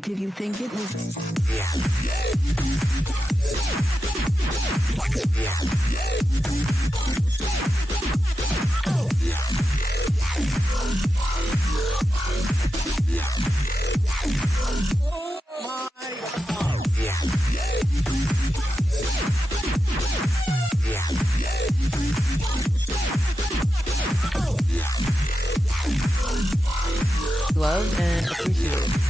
Did you think it was? Love and appreciate.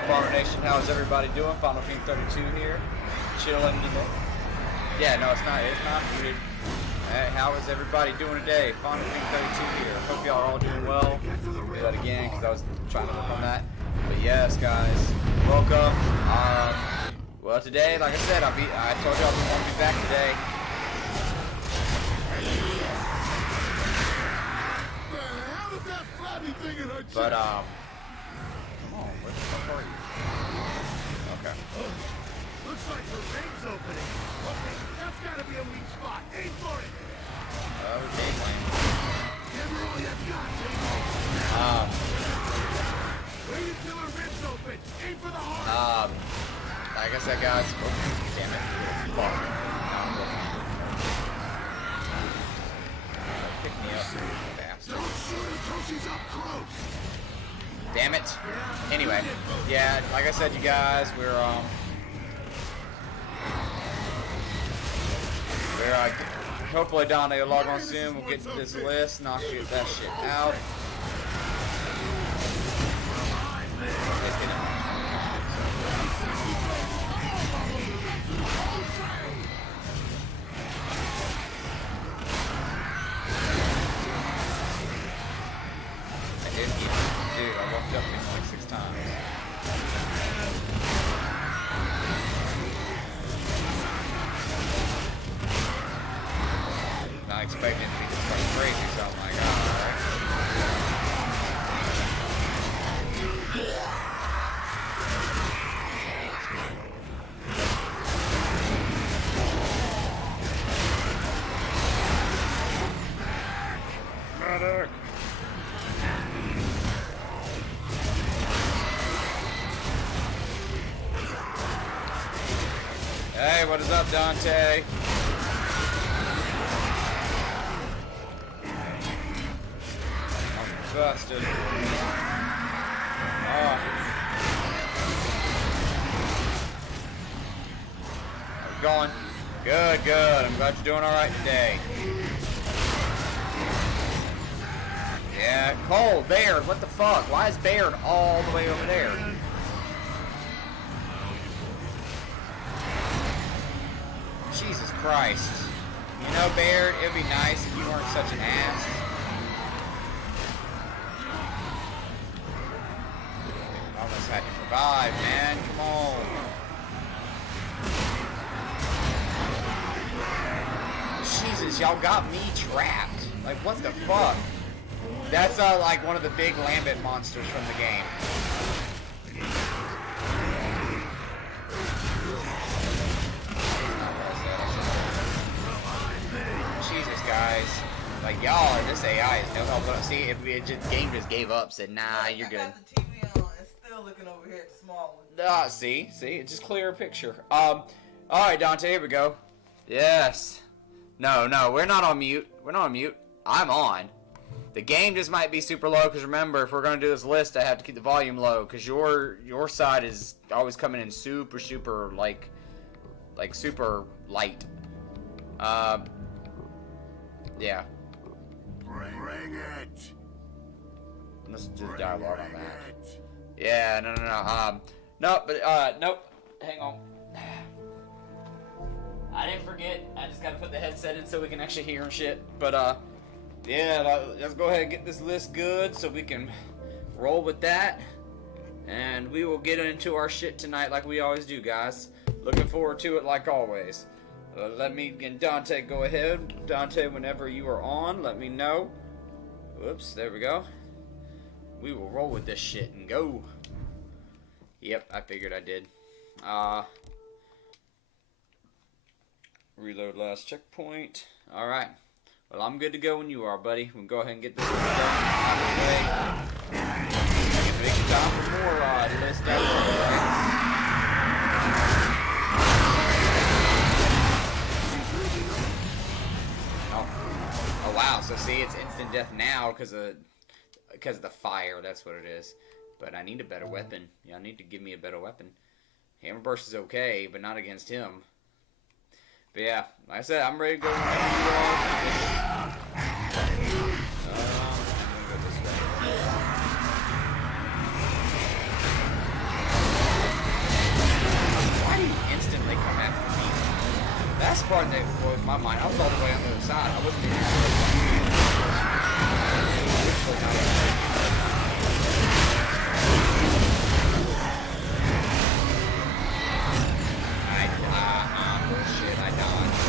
up, Farmer Nation? How is everybody doing? Final King 32 here. Chilling today. Yeah, no, it's not muted. Hey, how is everybody doing today? Final King 32 here. Hope y'all are all doing well. Do that again because I was trying to work on that. But yes, guys, welcome. Well, today, like I said, I told y'all we want to be back today. But come on, where the fuck are you? Okay. Looks like the ring's opening. Okay, that's gotta be a weak spot. Aim for it. Okay, Wayne. Give her all you got. Wait until her ring's open. Aim for the heart. Like I said, guys. Oh, damn it. Fuck. Pick me up, bastard. Don't shoot until she's up close. Damn it. Anyway, yeah, like I said, you guys, we're hopefully Dontae will log on soon. We'll get to this list, knock that shit out. Dude, I walked up to him like 6 times. Not expecting it to be just crazy, so I'm like, alright. Medic! Hey, what is up, Dontae? I'm busted. Oh. How's it going? Good, good. I'm glad you're doing alright today. Yeah, Cole, Baird, what the fuck? Why is Baird all the way over there? Jesus Christ. You know, Baird, it would be nice if you weren't such an ass. Almost had to survive, man. Come on. Jesus, y'all got me trapped. Like, what the fuck? That's like one of the big Lambent monsters from the game. Jesus, guys. Like, y'all, this AI is no help. But see, if it just game just gave up, said, nah, you're good. I got the TV on and still looking over here at the small one. See, it's just clearer picture. Alright, Dontae, here we go. Yes. No, we're not on mute. We're not on mute. I'm on. The game just might be super low, because remember, if we're going to do this list, I have to keep the volume low, because your side is always coming in super, like super light. Yeah. Bring it. Let's do the dialogue on that. Yeah, no. Nope. Hang on. I didn't forget. I just gotta put the headset in so we can actually hear and shit. But, yeah, let's go ahead and get this list good so we can roll with that. And we will get into our shit tonight like we always do, guys. Looking forward to it like always. Let me and Dontae go ahead. Dontae, whenever you are on, let me know. Whoops, there we go. We will roll with this shit and go. Yep, I figured I did. Reload last checkpoint. Alright. Well, I'm good to go when you are, buddy. We'll go ahead and get this done out of the way. I can make it time for more list out of the way. Oh wow, so see, it's instant death now because of the fire. That's what it is. But I need a better weapon. Y'all need to give me a better weapon. Hammer burst is okay, but not against him. But yeah, like I said, I'm ready to go. I'm gonna go this way. part that blows my mind. I was all the way on the other side. I wasn't even bullshit. I dodged.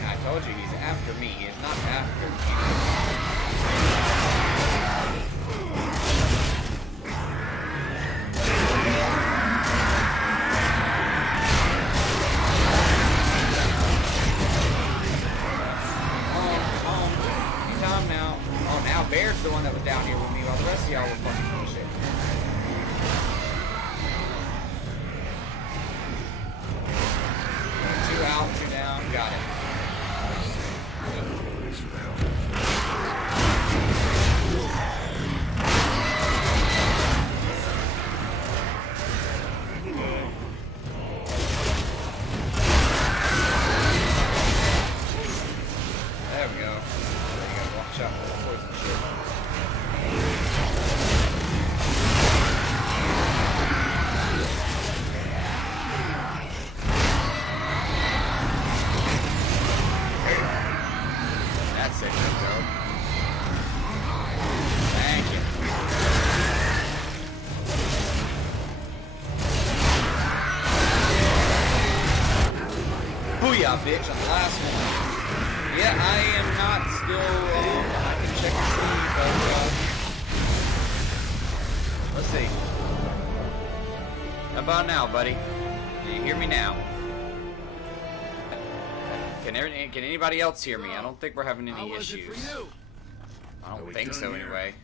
I told you he's after me. He's not after you. Time now. Oh, now Bear's the one that was down here with me while the rest of y'all were fucking bullshit. Two out, two down. Got it. There we go. You gotta watch out for the poison shit. That's it, go. Thank you. Booyah, bitch, on the last one. Yeah, I am not still, I can check and see, but, let's see. How about now, buddy? Do you hear me now? Can anybody else hear me? I don't think we're having any issues. I don't think so, anyway.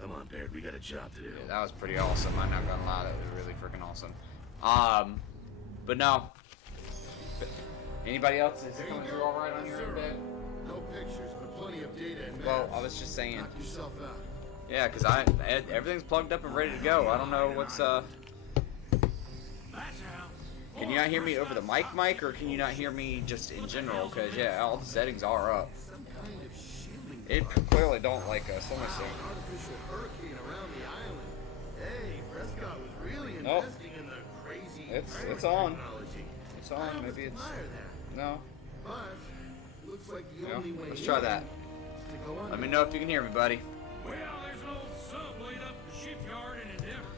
Come on, Baird, we got a job to do. Yeah, that was pretty awesome. I'm not gonna lie, that was really freaking awesome. But no. Anybody else is coming through all right on your bed? No pictures, but plenty of data and maps. Well, I was just saying. Knock yourself out. Yeah, because everything's plugged up and ready to go. I don't know what's Can you not hear me over the mic, or can you not hear me just in general? Because yeah, all the settings are up. It clearly don't like us. Let me see. Artificial hurricane around the island. Hey, Prescott was really Nope. investing in the crazy It's on. technology. It's on. Maybe it's no. But looks like the No. only way Let's try that. to go on. Let me know if you can hear me, buddy. Well, there's an old sub laid up the shipyard in Endeavor.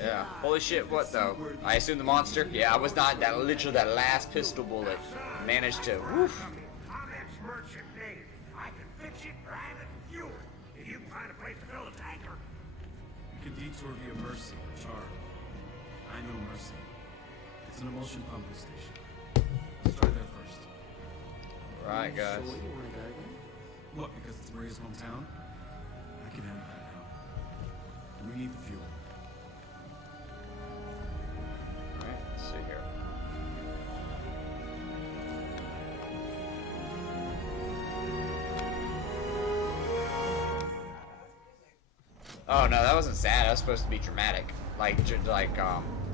Yeah. Holy shit! What though? I assume the monster. Yeah, I was not. That literally that last pistol bullet managed to. Woof. Comments merchant Nate. I can fix it, drive it, and fuel it. If you can find a place to fill a tanker. You can detour via Mercy or Char. I know Mercy. It's an emulsion pumping station. Let's try there first. Right, guys. What, because it's Maria's hometown? I can handle that now. We need the fuel. Alright, let's see here. Oh no, that wasn't sad. That was supposed to be dramatic.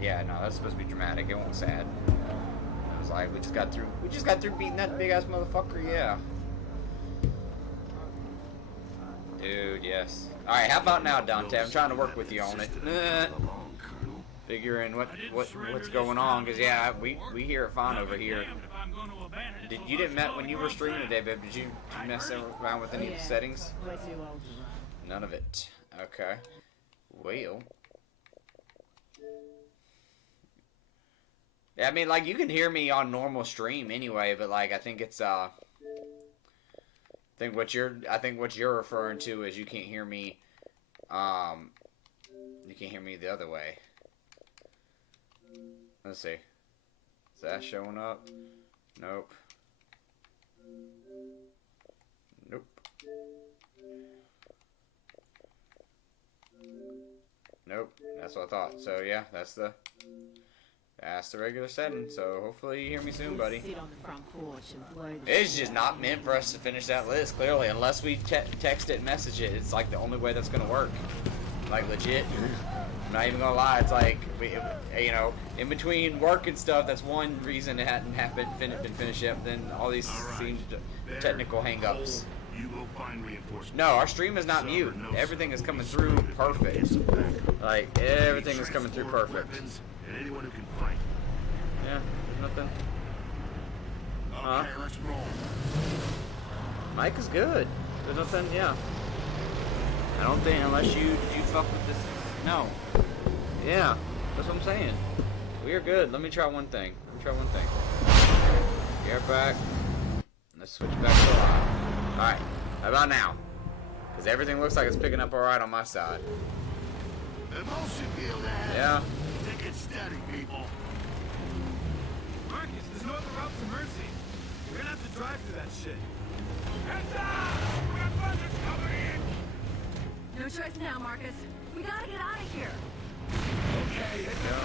Yeah, no, that's supposed to be dramatic. It wasn't sad. It was like we just got through beating that big ass motherfucker. Yeah. Dude, yes. All right, how about now, Dontae? I'm trying to work with you on it. Figuring what's going on, cause yeah, we hear it fine over here. You didn't met when you were streaming today, babe? Did you mess around with any of the settings? None of it. Okay. Well. Yeah, I mean, like, you can hear me on normal stream anyway, but like, I think it's I think what you're referring to is you can't hear me. You can't hear me the other way. Let's see. Is that showing up? Nope. Nope. Nope. That's what I thought. So yeah, that's the. That's the regular setting, so hopefully you hear me soon, buddy. Sit on the front porch and blow the It's just not meant for us to finish that list, clearly, unless we text it and message it. It's like the only way that's gonna work. Like, legit. I'm not even gonna lie, it's like, you know, in between work and stuff, that's one reason it hadn't been finished yet, then all these seem technical hang-ups. You will find reinforcements. No, our stream is not mute. Everything is coming through perfect. Like, everything is coming through perfect. Weapons and anyone who can fight. Yeah, nothing. Okay, let's roll. Mike is good. There's nothing, yeah. I don't think, unless you fuck with this. No. Yeah, that's what I'm saying. We are good. Let me try one thing. Get back. Let's switch back to live. Alright, how about now? Because everything looks like it's picking up alright on my side. Emotion field ahead. Yeah. Take it steady, people. Marcus, there's no other route to Mercy. We're gonna have to drive through that shit. Heads up! We have buzzards coming in! No choice now, Marcus. We gotta get out of here. Okay, let's go.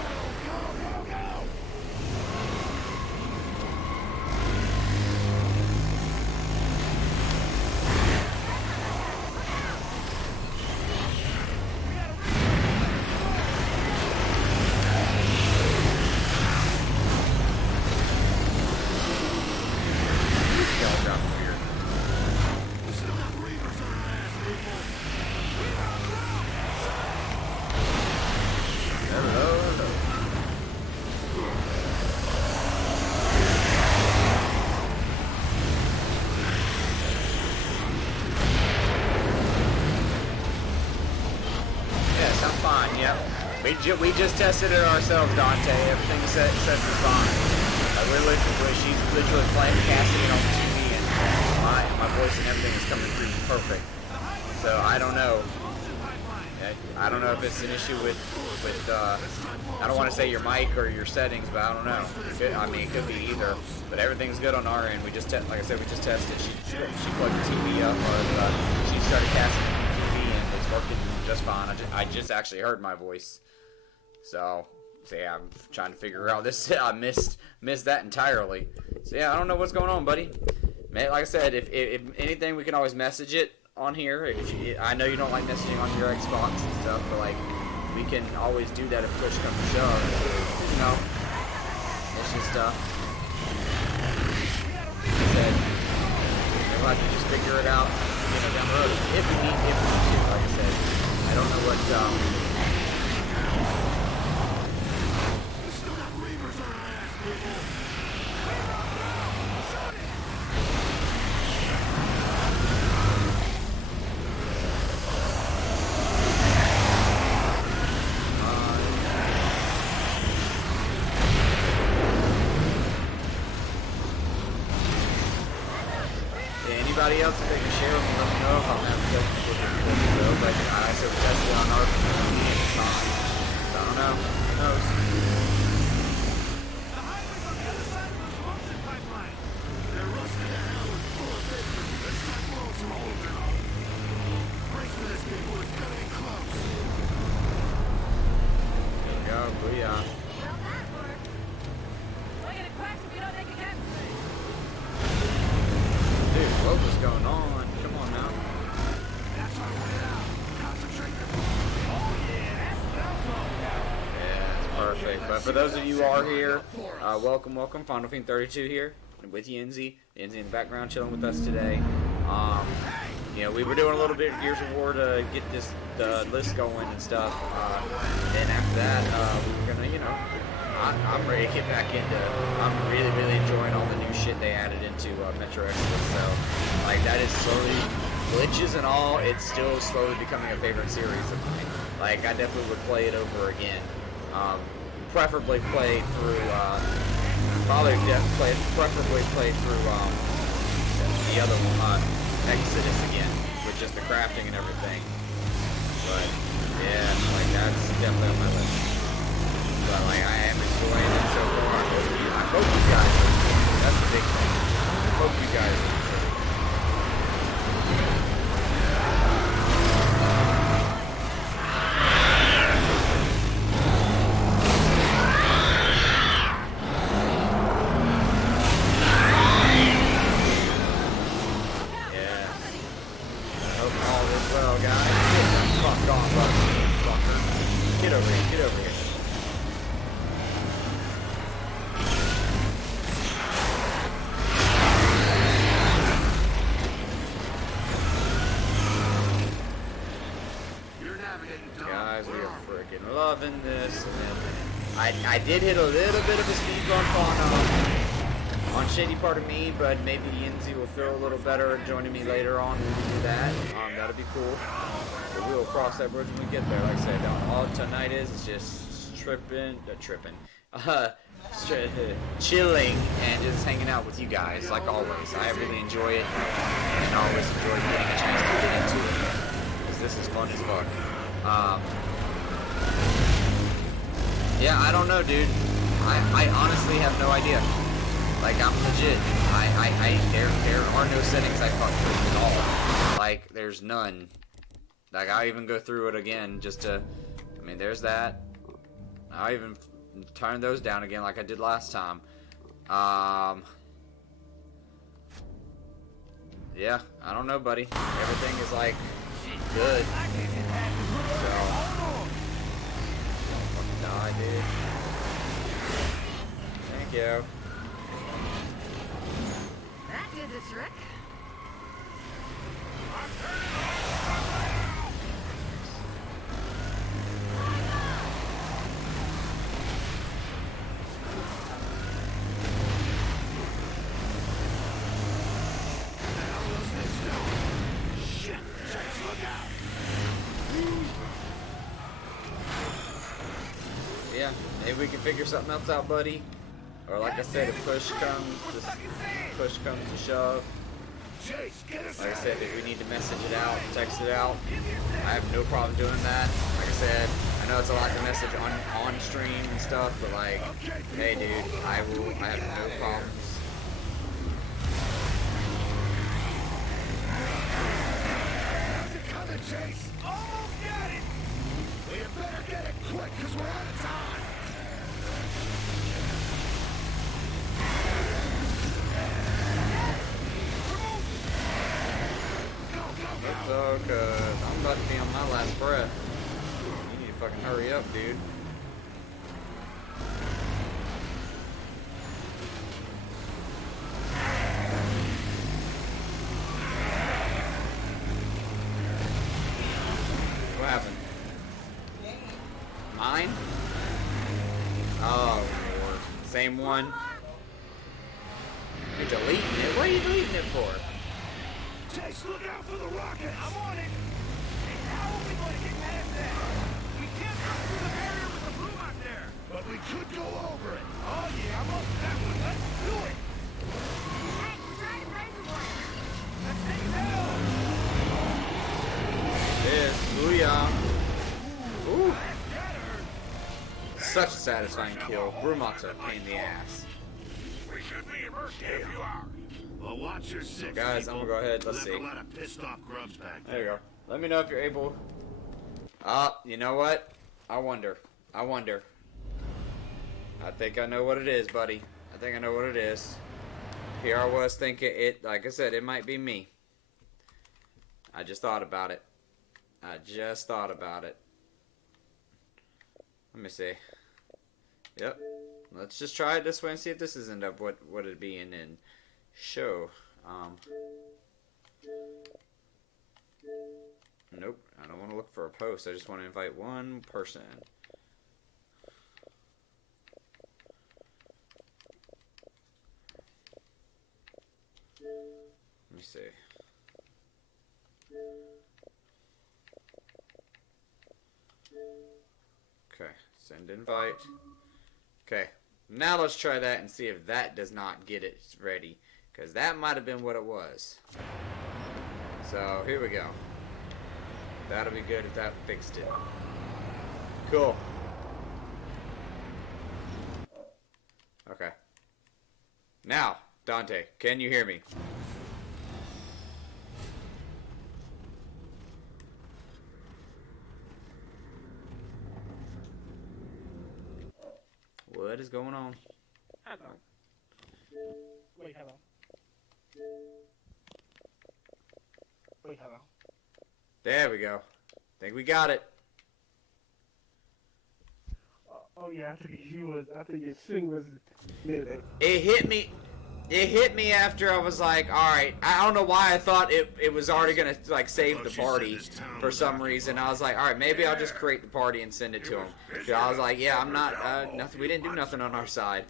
We just tested it ourselves, Dontae. Everything says it's fine. She's literally playing casting on TV, and my voice and everything is coming through perfect. So I don't know. I don't know if it's an issue with I don't want to say your mic or your settings, but I don't know. It could be either. But everything's good on our end. We just like I said, we just tested. She plugged the TV up, or she started casting on TV, and it's working just fine. I just actually heard my voice. So yeah, I'm trying to figure out this. I missed that entirely. So yeah, I don't know what's going on, buddy. Man, like I said, if anything, we can always message it on here. I know you don't like messaging on your Xbox and stuff, but like we can always do that if push comes to shove. You know, it's just we'll have to just figure it out, down the road if we need to. Like I said, I don't know what. Anybody else, if they can share with me, let me know if I'm having difficulties. Like I said, we tested it on our community and it's fine. So I don't know. Who knows? The highway's on the other side of those motion pipelines! They're rusting to hell with full of vapors. Let's try to blow some holes in them. Brace for this, people. It's gonna be close. There we go. Booyah. Well, that worked. We're gonna crash if you don't make a dent. Dude, what was going on? Come on now. That's our way out. Concentrate your Yeah, it's perfect. But for those of you who are here, welcome. Final Theme 32 here with Yenzi. Yenzi in the background chilling with us today. We were doing a little bit of Gears of War to get this list going and stuff. Then after that, we were gonna, I'm ready to get back into. I'm really, really enjoying all the new shit they added into Metro Exodus. So, like, that is slowly, glitches and all, it's still slowly becoming a favorite series of mine. Like, I definitely would play it over again. Preferably play through. Preferably play through the other one, Exodus again, with just the crafting and everything. But yeah, like that's definitely on my list. But like I am enjoying it so far. I hope you guys are. That's the big thing. I hope you guys are. Guys, we are freaking loving this. I did hit a little bit of a speed bump on Shady Part of Me, but maybe Yinzi will feel a little better joining me later on when we do that. That'll be cool. But we will cross that bridge when we get there. Like I said, all tonight is just chilling and just hanging out with you guys, like always. I really enjoy it, and I always enjoy getting a chance to get into it, because this is fun as fuck. Yeah, I don't know, dude. I honestly have no idea. Like, I'm legit. There are no settings I fuck with at all. Like, there's none. Like, I even go through it again just to, I mean, there's that. I even turn those down again like I did last time. Yeah, I don't know, buddy. Everything is, like, good. So, die, dude. Thank you. That did the trick. Yeah, maybe we can figure something else out, buddy. Or like I said, if push comes to shove. Like I said, if we need to message it out, text it out, I have no problem doing that. Like I said, I know it's a lot to message on stream and stuff, but like, hey dude, I have no problems. Chase! Almost got it! We better get it quick, because we're out of time! It's all good. I'm about to be on my last breath. You need to fucking hurry up, dude. What happened? Mine? Oh, Lord. Same one? You're deleting it? What are you deleting it for? Chase, look out for the rockets! I'm on it. And how are we going to get past that? We can't go through the barrier with the room out there. But we could go over it! Oh yeah, I'm up for that one. Let's do it. Hey, we're trying to raise the water. Let's take it down. This. Booyah. Ooh. That hurt. Such a satisfying kill. Brumat's a pain in the ass. We should be immersed in a few hours. Well, watch your six, Guys, I'm gonna go ahead. Let's see. There's a lot of pissed off grubs back There you go. Let me know if you're able. You know what? I wonder. I think I know what it is, buddy. I think I know what it is. Here I was thinking it, like I said, it might be me. I just thought about it. Let me see. Yep. Let's just try it this way and see if this is end up what it'd be in show. Nope. I don't want to look for a post. I just want to invite one person. Let me see. Okay, send invite. Okay, now let's try that and see if that does not get it ready, because that might have been what it was. So here we go. That'll be good if that fixed it. Cool. Okay. Now, Dontae, can you hear me? What is going on? Hello. Wait, hello. Wait, hello. There we go. Think we got it. Oh yeah, I think your swing was. It hit me. it hit me after I was like, all right. I don't know why I thought it was already gonna like save the party for some reason. I was like, all right, maybe I'll just create the party and send it to him. So I was like, yeah, I'm not nothing. We didn't do nothing on our side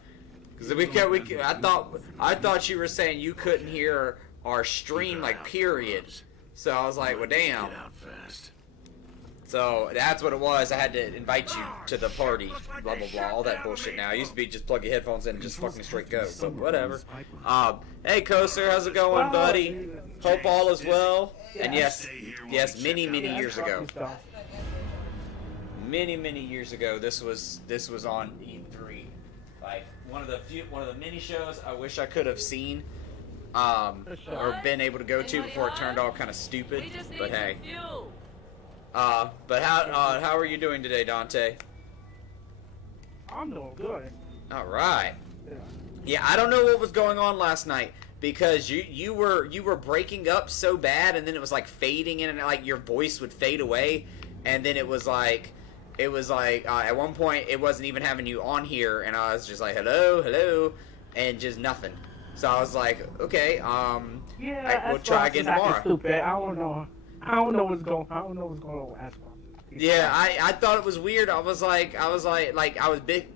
because I thought you were saying you couldn't hear our stream like period. So I was like, well, damn. Get out fast. So that's what it was. I had to invite you to the party, blah blah blah, all that bullshit. Now it used to be just plug your headphones in and just fucking straight go, but whatever. Hey Coaster, how's it going, buddy? Hope all is well. And yes, many years ago, many years ago, this was on E3, like one of the many shows I wish I could have seen, or been able to go to before it turned all kind of stupid. But hey. But how are you doing today, Dontae? I'm doing good. All right. Yeah, I don't know what was going on last night because you were breaking up so bad, and then it was like fading in, and like your voice would fade away, and then it was like at one point it wasn't even having you on here, and I was just like hello, and just nothing. So I was like, okay, we'll try again tomorrow. Stupid. I don't know what's going on with Xbox. Yeah, I thought it was weird. I was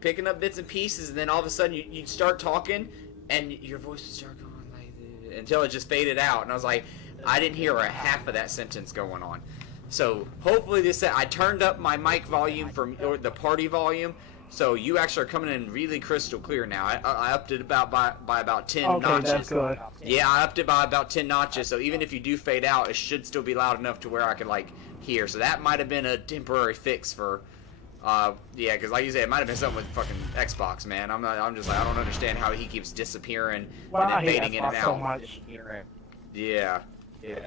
picking up bits and pieces, and then all of a sudden you'd start talking, and your voice would start going like until it just faded out, and I was like, I didn't hear a half of that sentence going on. So hopefully I turned up my mic volume or the party volume, so you actually are coming in really crystal clear now. I upped it by about 10 notches. That's good. Yeah, I upped it by about 10 notches, so even if you do fade out, it should still be loud enough to where I could, like, hear. So that might have been a temporary fix for, yeah, because like you said, it might have been something with fucking Xbox, man. I'm just like, I don't understand how he keeps disappearing and then fading in and out. So much. Yeah. I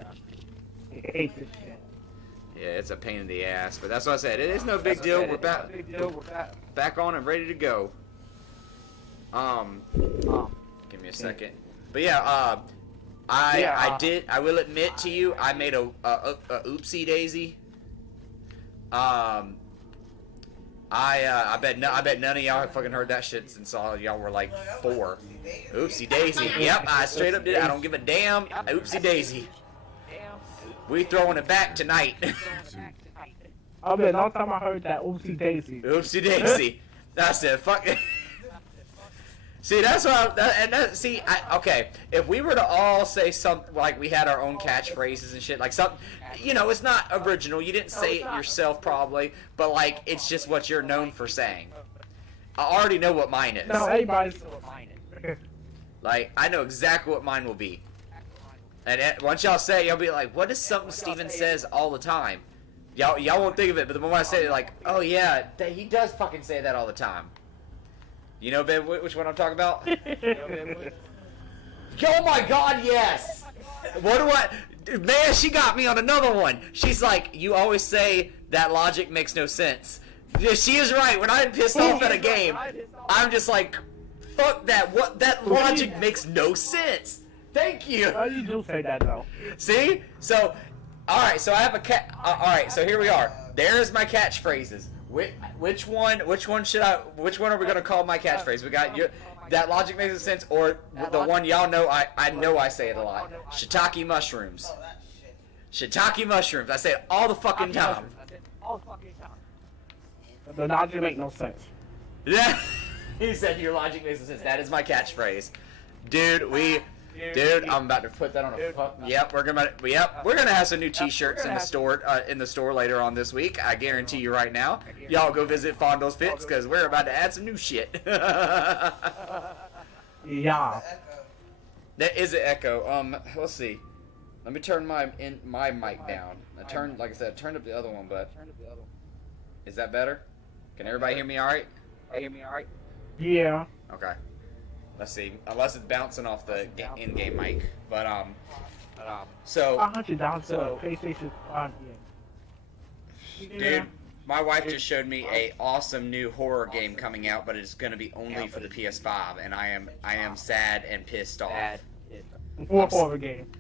hate this shit. Yeah, it's a pain in the ass, but that's what I said. It is no big deal. We're back on and ready to go. Give me a second. But yeah, I will admit to you, I made a oopsie daisy. I bet none of y'all have fucking heard that shit since y'all were like 4. Oopsie daisy. Yep, I straight up did it. I don't give a damn. Oopsie daisy. We throwing it back tonight. I mean, last time I heard that, oopsie daisy. Oopsie daisy. That's it. Fuck. See, that's what. Okay. If we were to all say something like we had our own catchphrases and shit, like something, it's not original. You didn't say it yourself, probably, but like it's just what you're known for saying. I already know what mine is. No, everybody's know what mine is. Like I know exactly what mine will be. And once y'all say it, y'all be like, what is something Steven says all the time? Y'all won't think of it, but the moment I say it, like, oh yeah, he does fucking say that all the time. You know, babe, which one I'm talking about? Oh my god, yes! Man, she got me on another one. She's like, you always say that logic makes no sense. Yeah, she is right. When I'm pissed off at a game, I'm just like, fuck that. That logic makes no sense. Thank you. Oh, you do say that though. See? So, alright, so I have a alright, so here we are. There's my catchphrases. Which one are we gonna call my catchphrase? We got that logic makes sense, or the one y'all know I know I say it a lot. Shiitake mushrooms. Shiitake mushrooms. I say it all the fucking time. The logic make no sense. Yeah. He said your logic makes no sense. That is my catchphrase. Dude, I'm about to put that on a. Yep, we're gonna have some new T-shirts in the store later on this week. I guarantee you right now. Y'all go visit Fondo's Fits because we're about to add some new shit. Yeah. That is an echo. Let's see. Let me turn my mic down. Like I said, I turned up the other one, but is that better? Can everybody hear me all right? Yeah. Okay. Let's see. Unless it's bouncing off the in-game mic, but so. $100 PlayStation 5. Dude, my wife just showed me a awesome new horror game coming out, but it's gonna be only for the PS5, and I am sad and pissed off. What horror game?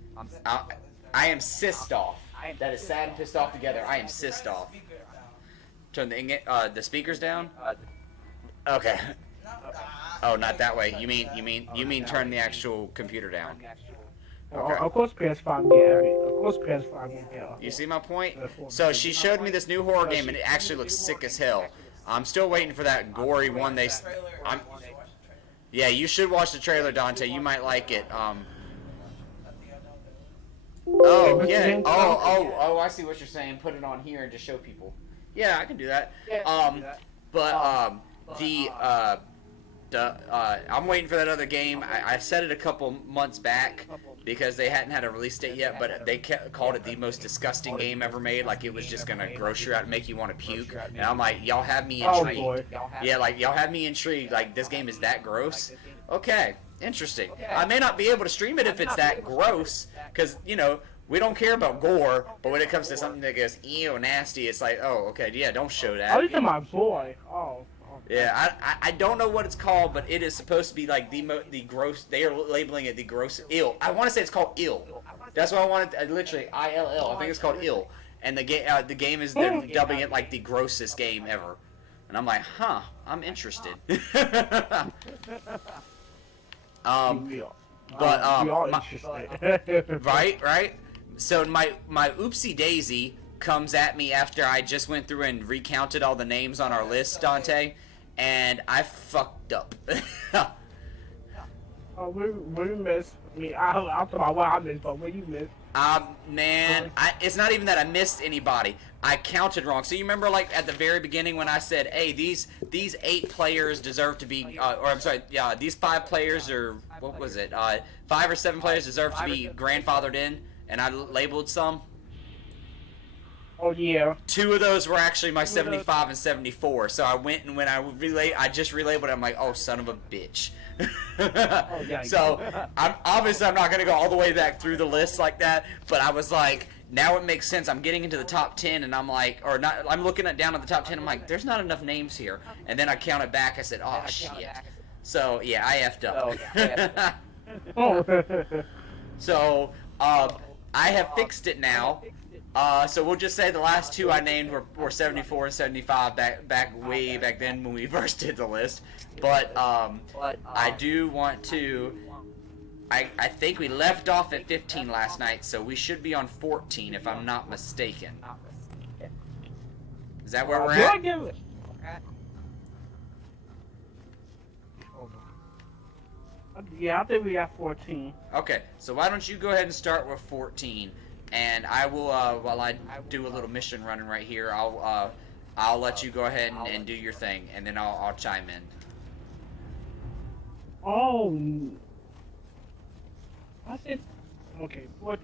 I am sissed off. That is sad and pissed off together. I am sissed off. Turn the speakers down. Okay. Oh, not that way. You mean turn the actual computer down. Okay. Of course, PS5 get every. Of course, PS5 will get. You see my point? So she showed me this new horror game, and it actually looks sick as hell. I'm still waiting for that gory one. Yeah, you should watch the trailer, Dontae. You might like it. Oh yeah. Oh, I see what you're saying. Put it on here and just show people. Yeah, I can do that. I'm waiting for that other game. I said it a couple months back because they hadn't had a release date yet, but they called it the most disgusting game ever made. Like it was just gonna gross you out and make you want to puke. And I'm like, y'all have me intrigued. Yeah, like y'all have me intrigued. Like this game is that gross. Okay, interesting. I may not be able to stream it if it's that gross, because you know we don't care about gore. But when it comes to something that goes ew nasty, it's like, oh, okay, yeah, don't show that. Oh, you're my boy. Oh. Yeah, I don't know what it's called, but it is supposed to be like the gross. They are labeling it the gross ill. I want to say it's called ill. That's what I wanted. Literally ILL. I think it's called ill. And the game is they're dubbing it like the grossest game ever. And I'm like, huh, I'm interested. Right. So my oopsie daisy comes at me after I just went through and recounted all the names on our list, Dontae, and I fucked up. Oh, what you miss? I mean, I'll talk about what I missed, but what you missed? Man, it's not even that I missed anybody. I counted wrong. So you remember, like, at the very beginning when I said, hey, these 8 players deserve to be, or I'm sorry, yeah, these 5 players, or what was it, 5 or 7 players deserve to be grandfathered in, and I labeled some? Oh, yeah. 2 of those were actually my 75 and 74, so I went and when I just relabeled it, I'm like, oh, son of a bitch. So, I'm not going to go all the way back through the list like that, but I was like, now it makes sense. I'm getting into the top 10, and I'm like, or not, I'm looking down at the top 10, I'm like, there's not enough names here. And then I counted back, I said, oh, shit. So, yeah, I effed up. So, I have fixed it now. So we'll just say the last 2 I named were 74 and 75 way back then when we first did the list. But I do want to. I think we left off at 15 last night, so we should be on 14 if I'm not mistaken. Is that where we're at? Yeah, I think we got 14. Okay, so why don't you go ahead and start with 14, and I will while I do a little mission running right here, I'll let you go ahead and do your thing, and then I'll chime in. Oh, I said okay. 14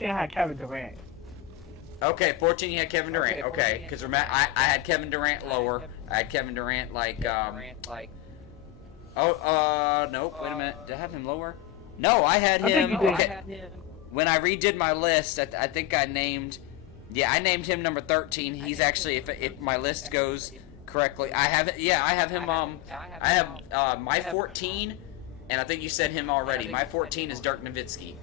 had Kevin Durant. Okay, 14 you had Kevin Durant. Okay, because I had Kevin Durant lower. I had Kevin Durant like nope. Wait a minute. Did I have him lower? No, I had him. Okay. When I redid my list, I think I named. Yeah, I named him number 13. He's actually, if my list goes correctly, I have it. Yeah, I have him. I have my 14, and I think you said him already. My 14 is Dirk Nowitzki.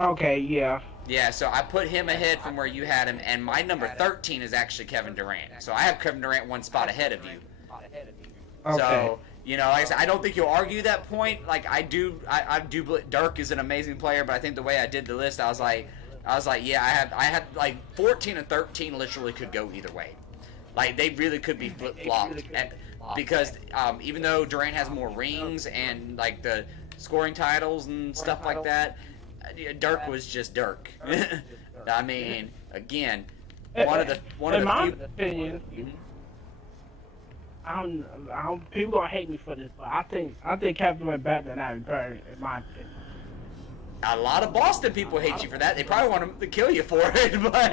Okay, yeah. Yeah, so I put him ahead from where you had him, and my number 13 is actually Kevin Durant. So I have Kevin Durant 1 spot ahead of you. Okay. So, you know, like I said, I don't think you'll argue that point. Like I do. Dirk is an amazing player, but I think the way I did the list, I was like, yeah, I had like 14 and 13 literally could go either way. Like they really could be flip flopped, because even though Durant has more rings and like the scoring titles and stuff like that, Dirk was just Dirk. I mean, again, one of the few. Opinion, people gonna hate me for this, but I think Kevin Durant better than Larry Bird, in my opinion. A lot of Boston people hate you for that. They probably want to kill you for it, but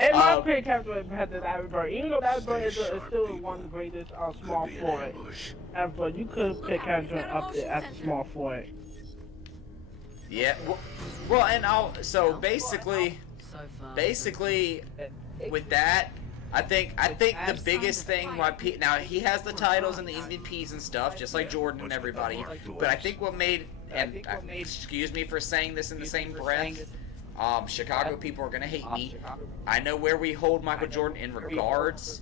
in my opinion, Kevin Durant better than Larry Bird. Even though Larry Bird is still one of the greatest small forward ever, you could pick Kevin Durant up there as a small forward. Yeah. Well, and so basically, with that. I think the biggest thing why now he has the titles and the MVPs and stuff, just like Jordan and everybody. But I think what made, and excuse me for saying this in the same breath, Chicago people are gonna hate me. I know where we hold Michael Jordan in regards,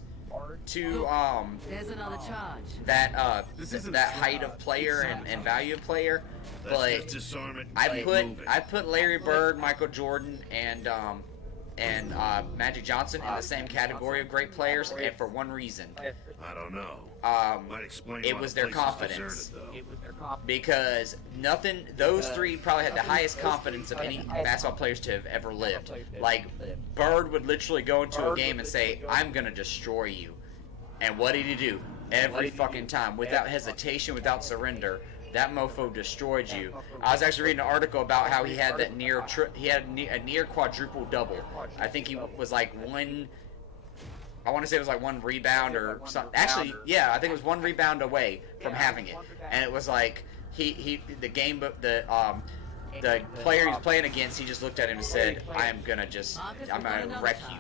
There's another charge. that that height of player and value of player, but Disarm it. I put Larry Bird, Michael Jordan, and Magic Johnson in the same category of great players, and for one reason. I don't know. Might explain It why was the their place is confidence. deserted, Because those three probably had the highest confidence of any basketball players to have ever lived. Like, Bird would literally go into a game and say, I'm going to destroy you. And what did he do? Every fucking time, without hesitation, without surrender, that mofo destroyed you. I was actually reading an article about how he had that a near quadruple double. I think he was like I want to say it was like one rebound or something. Actually, yeah, I think it was one rebound away from having it. And it was like the player he was playing against, he just looked at him and said, I'm gonna wreck you.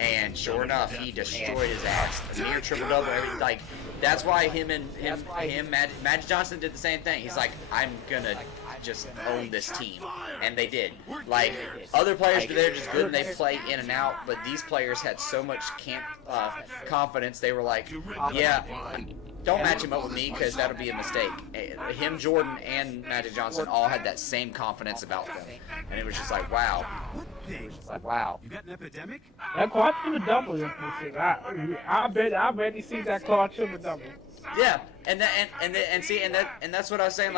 And sure enough, he destroyed his ass. A near triple double. Like, that's why Magic Johnson did the same thing. He's like, I'm gonna just own this team, and they did. Like, other players, they're just good and they play in and out, but these players had so much confidence. They were like, yeah, don't match him up with me because that'll be a mistake. Him, Jordan, and Magic Johnson all had that same confidence about them, and it was just like, wow. Wow. You got an epidemic? That quad triple double is interesting. I bet you see that quad triple double. Yeah, and that's what I was saying.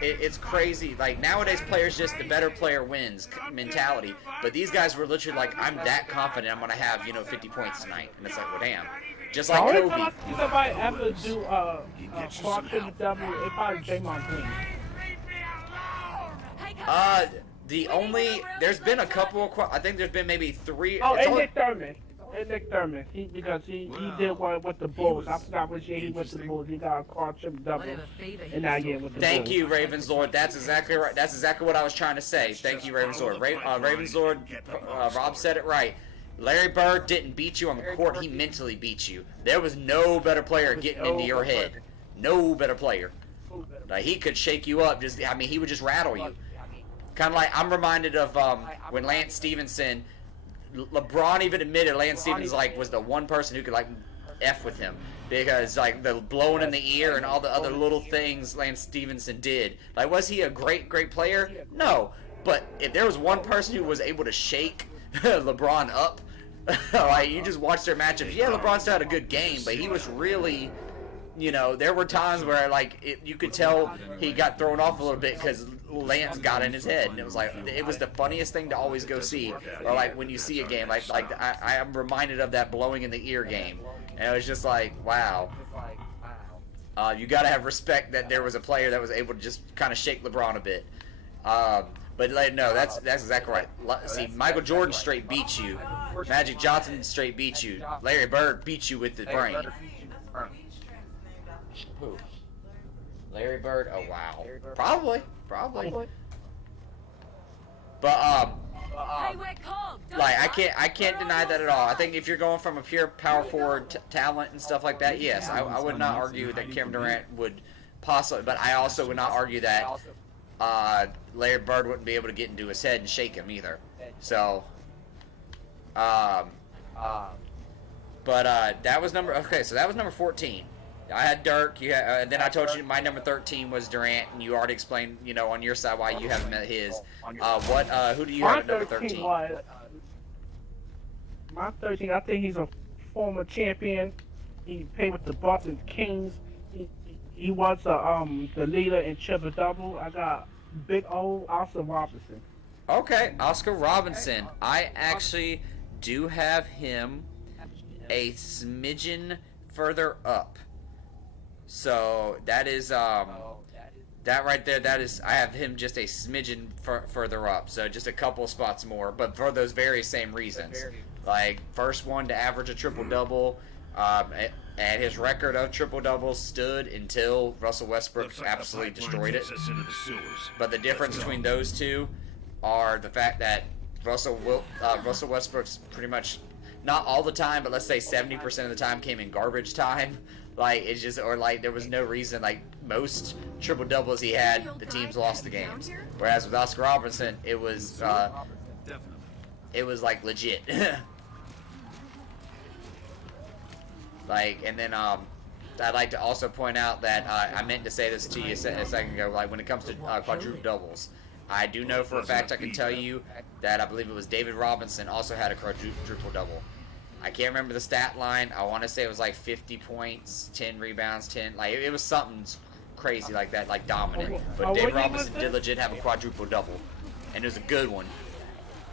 It's crazy. Like, nowadays, players just the better player wins mentality. But these guys were literally like, I'm that confident I'm gonna have 50 points tonight, and it's like, well, damn. Just like The only Kobe. time I see somebody ever do a quad triple double is probably Draymond Green. There's been a couple of, I think there's been maybe 3. Oh, it's and only- Nick Thurman. Nick Thurman. He did one with the Bulls. I forgot which year he went to the Bulls. He got a quad triple double in that year with the Bulls. Thank you, Ravenslord. That's exactly right. That's exactly what I was trying to say. Thank you, Ravenslord. Ravenslord, Rob said it right. Larry Bird didn't beat you on the court. He mentally beat you. There was no better player getting into your head. No better player. Like, he could shake you up. He would just rattle you. Kind of like, I'm reminded of when Lance Stevenson, LeBron even admitted Lance Stevenson was the one person who could F with him, because the blowing in the ear and all the other little things Lance Stevenson did. Like, was he a great player? No, but if there was one person who was able to shake LeBron up, you just watch their matchups. Yeah, LeBron still had a good game, but he was really. There were times where you could tell he got thrown off a little bit because Lance got in his head, and it was the funniest thing to always go see. Or when you see a game, I am reminded of that blowing in the ear game, and it was just like, wow. You got to have respect that there was a player that was able to just kind of shake LeBron a bit. But no, that's exactly right. See, Michael Jordan straight beat you. Magic Johnson straight beat you. Larry Bird beat you with the brain. Who? Larry Bird? Oh, wow. Probably. But Hey, we're cold. Don't I run. can't deny that at all. I think if you're going from a pure power forward talent and stuff like that, yes, I would not argue that Kevin Durant would possibly, but I also would not argue that Larry Bird wouldn't be able to get into his head and shake him either. So, that was number 14. I had Dirk. Then I told you my number 13 was Durant, and you already explained, on your side why you haven't met his. Who do you have at number 13? My 13, I think he's a former champion. He played with the Boston Kings. He was the leader in triple double. I got big old Oscar Robinson. Okay, Oscar Robinson. I actually do have him a smidgen further up. So that is that right there. I have him just a smidgen further up. So just a couple spots more, but for those very same reasons. Like, first one to average a triple double, and his record of triple doubles stood until Russell Westbrook absolutely destroyed it. But the difference between those two are the fact that Russell Westbrook's pretty much, not all the time, but let's say 70% of the time came in garbage time. There was no reason. Most triple doubles he had, the teams lost the games. Whereas with Oscar Robinson, it was legit. Like, and then I'd like to also point out that I meant to say this to you a second ago. Like, when it comes to quadruple doubles, I do know for a fact, I can tell you that I believe it was David Robinson also had a quadruple double. I can't remember the stat line. I want to say it was like 50 points, 10 rebounds, 10. Like, it was something crazy like that, like dominant. But David Robinson did legit have a quadruple double, and it was a good one.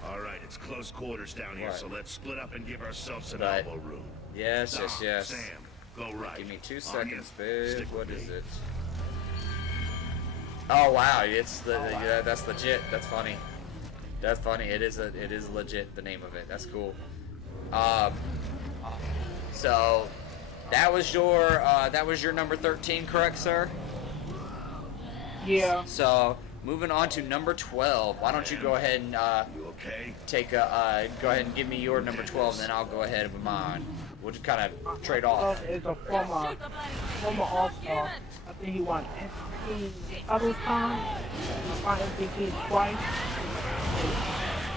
All right, it's close quarters down here, so let's split up and give ourselves an But- elbow room. Yes, Dom, yes. Sam, go right. Give me 2 On seconds, you. babe. Stick What with is me. it? Oh wow, yeah, that's legit. That's funny. That's funny. It is legit, the name of it. That's cool. So that was your number 13, correct, sir? Yeah. So moving on to number 12. Why don't you go ahead and You okay? go ahead and give me your number 12, and then I'll go ahead with mine. We'll just kind of trade off. Is a former All-Star. I think he won MVP other time. He won MVP twice.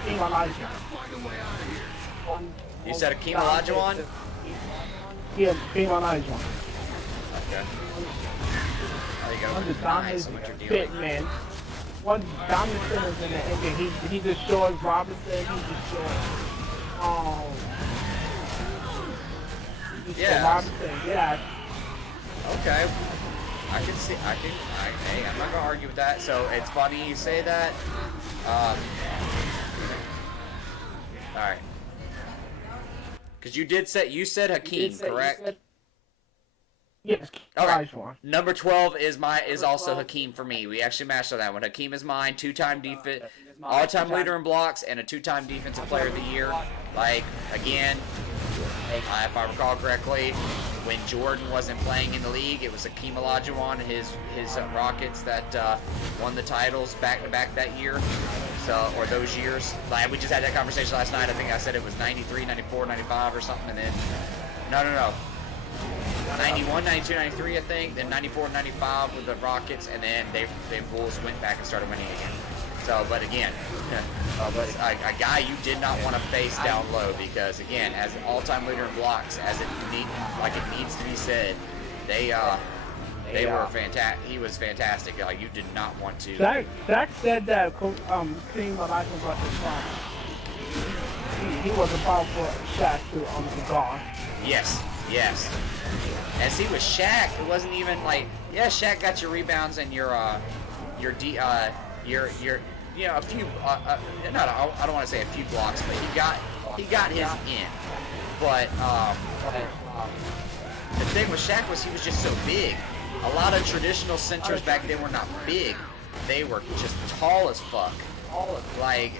Team Elijah. You said Akeem Olajuwon? Yeah, Team Elijah. Okay. Oh, you One got of the nice. dominant What you're big dealing. man. One dominant centers in the NBA. He destroys Robinson. He destroys Yeah. Robinson. Yeah. Okay. Hey, I'm not gonna argue with that. So it's funny you say that. All right. Because you said Hakeem, correct? Yes. Okay. Olajuwon. Number 12 is also Hakeem for me. We actually matched on that one. Hakeem is mine, all-time leader in blocks, and a 2-time defensive player of the year. Like, again, if I recall correctly, when Jordan wasn't playing in the league, it was Akeem Olajuwon and his Rockets that won the titles back-to-back that year. So, or those years. Like, we just had that conversation last night. I think I said it was 93, 94, 95 or something, and then no. 91, 92, 93, I think. Then 94, 95 with the Rockets, and then they Bulls went back and started winning again. So, but again, a guy you did not want to face down low because, again, as an all-time leader in blocks, like it needs to be said, they were fantastic. He was fantastic. Like, you did not want to. Zach said that Team Elijah was his father. He was a powerful Shaq to the guard. Yes. And see, with Shaq, it wasn't even like, yeah, Shaq got your rebounds and your a few, I don't want to say a few blocks, but he got his in. But the thing with Shaq was he was just so big. A lot of traditional centers back then were not big. They were just tall as fuck. Like,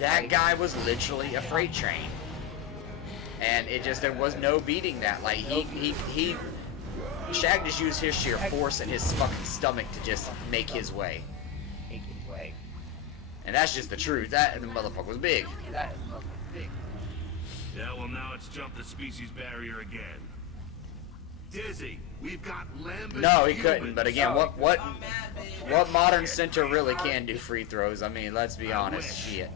that guy was literally a freight train. And there was no beating that. Like, Shaq just used his sheer force and his fucking stomach to just make his way. And that's just the truth. That the motherfucker was big. Yeah, well, now it's jumped the species barrier again. Dizzy, we've got Lambert. No, he couldn't. But again, what modern center really can do free throws? I mean, let's be honest. Shit,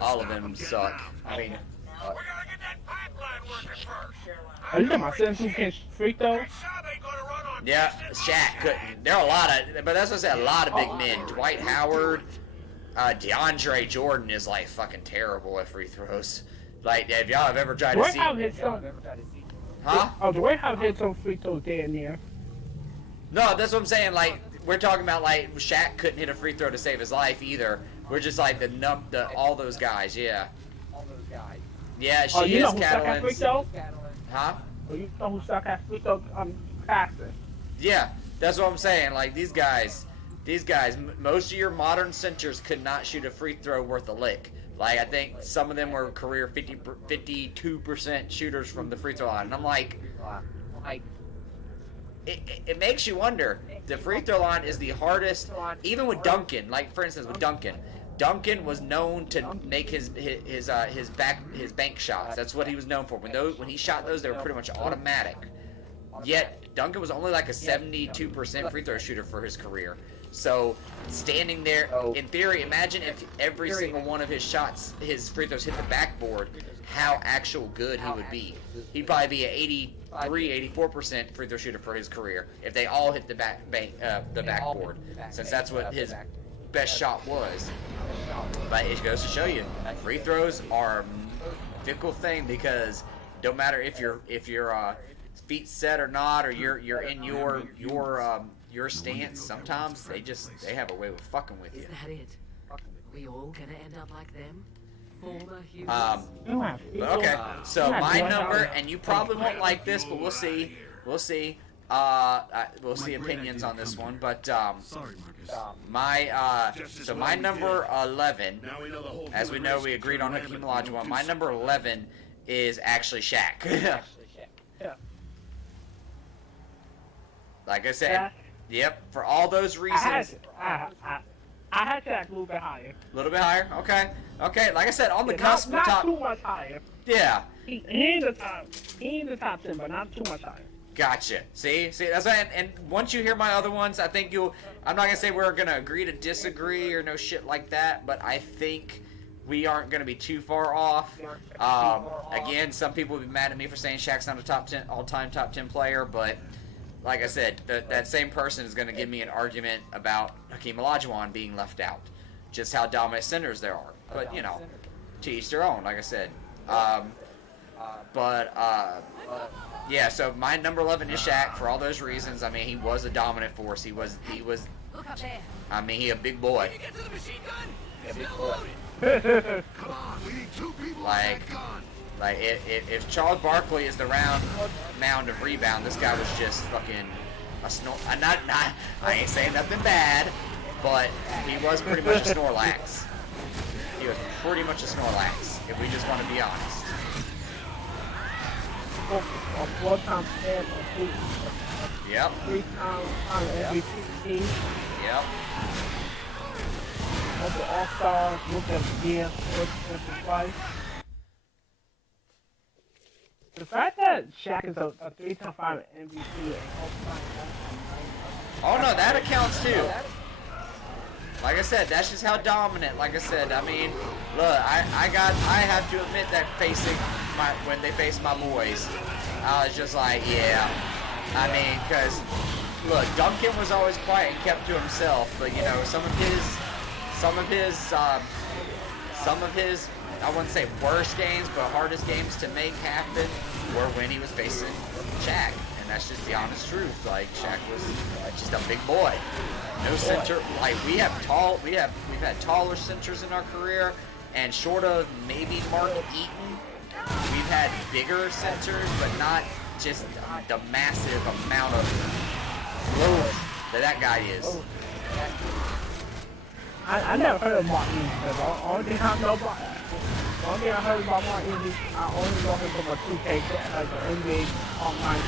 all of them suck. I mean, We gotta get that pipeline working first. Are you talking about 17 free throws? Sub ain't gonna run on yeah, distance. Shaq couldn't. There are a lot of, but that's what I said. A lot of big men. Dwight Howard, DeAndre Jordan is like fucking terrible at free throws. Like, if y'all have ever tried to Dwight see, Howard hit some. huh? Oh, Dwight Howard hit some free throws there and there. No, that's what I'm saying. Like, we're talking about like Shaq couldn't hit a free throw to save his life either. We're just like all those guys. Yeah. Yeah, she You is know who suck at free Catalan's. throws? Huh? Oh, you know who suck at free throws? Passing. Yeah, that's what I'm saying. Like, these guys, most of your modern centers could not shoot a free throw worth a lick. Like, I think some of them were career 52% shooters from the free throw line. And I'm like, it makes you wonder. The free throw line is the hardest, even with Duncan. Like, for instance, with Duncan was known to make his bank shots. That's what he was known for. When he shot those, they were pretty much automatic. Yet Duncan was only like a 72% free throw shooter for his career. So standing there, in theory, imagine if every single one of his shots, his free throws hit the backboard, how actual good he would be. He'd probably be an 83, 84% free throw shooter for his career if they all hit the backboard, since that's what his best shot was. But it goes to show you, free throws are a fickle thing, because don't matter if your feet set or not, or you're in your stance. Sometimes they have a way of fucking with you. Is that it? We all gonna end up like them? Former heroes? But okay, so my number, and you probably won't like this, but we'll see. We'll see. We'll see opinions on this one, but Sorry, Marcus. my number 11, as we know, we agreed on Hakeem Olajuwon. My number 11 is actually Shaq. Like I said, yep, for all those reasons. I had Shaq a little bit higher. A little bit higher? Okay. Okay, like I said, on the cusp of not top. too much higher. Yeah. He in the top 10, but not too much higher. Gotcha. See, that's why. And once you hear my other ones, I think you'll. I'm not gonna say we're gonna agree to disagree or no shit like that, but I think we aren't gonna be too far off. Again, some people will be mad at me for saying Shaq's not a top 10 all-time top 10 player, but like I said, that same person is gonna give me an argument about Hakeem Olajuwon being left out. Just how dominant centers there are. But you know, to each their own. Like I said. Yeah, so my number 11 is Shaq for all those reasons. I mean, he was a dominant force. He was. Look up there. I mean, he a big boy. Get to the machine gun. Come on, we need 2 people on Like, that gun. like if Charles Barkley is the round mound of rebound, this guy was just fucking a snore. I ain't saying nothing bad, but he was pretty much a Snorlax. He was pretty much a Snorlax, if we just want to be honest. A 4-time champ, Yep. 3-time MVP. Yep. Was an All-Star, look at the year, twice. The fact that Shaq is a 3-time final MVP and Oh no, that accounts too. Like I said, that's just how dominant. Like I said, I mean, look, I have to admit that when they faced my boys, I was just like, yeah. I mean, because look, Duncan was always quiet and kept to himself, but you know, some of his, I wouldn't say worst games, but hardest games to make happen were when he was facing Shaq. And that's just the honest truth. Like, Shaq was just a big boy. No center. Like, we've had taller centers in our career, and short of maybe Mark Eaton, we've had bigger centers, but not just the massive amount of growth that guy is. I never heard of Mark Eaton. Only thing I know about, only thing I heard about Mark Eaton, I only know him from a 2K, like the NBA online.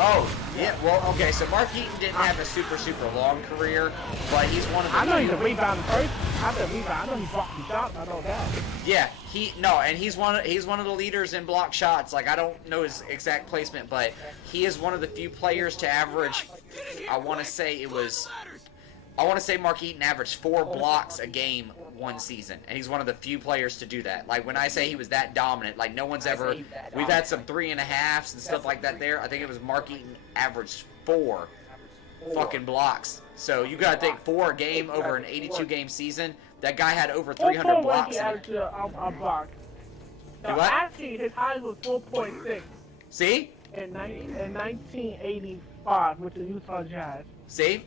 Oh, yeah, well, okay, so Mark Eaton didn't have a super long career, but he's one of the... I know he's a rebounding person. I know he blocks the shots, I know that. Yeah, he's one of the leaders in block shots. Like, I don't know his exact placement, but he is one of the few players to average, I want to say Mark Eaton averaged 4 blocks a game one season, and he's one of the few players to do that. Like, when I say he was that dominant, like, no one's ever... We've had some 3.5s and stuff like that there. I think it was Mark Eaton averaged 4 fucking blocks. So you gotta think 4 a game over an 82-game season. That guy had over 300 blocks. A block. So What? actually, his high was 4.6 See? in 1985 with the Utah Jazz. See?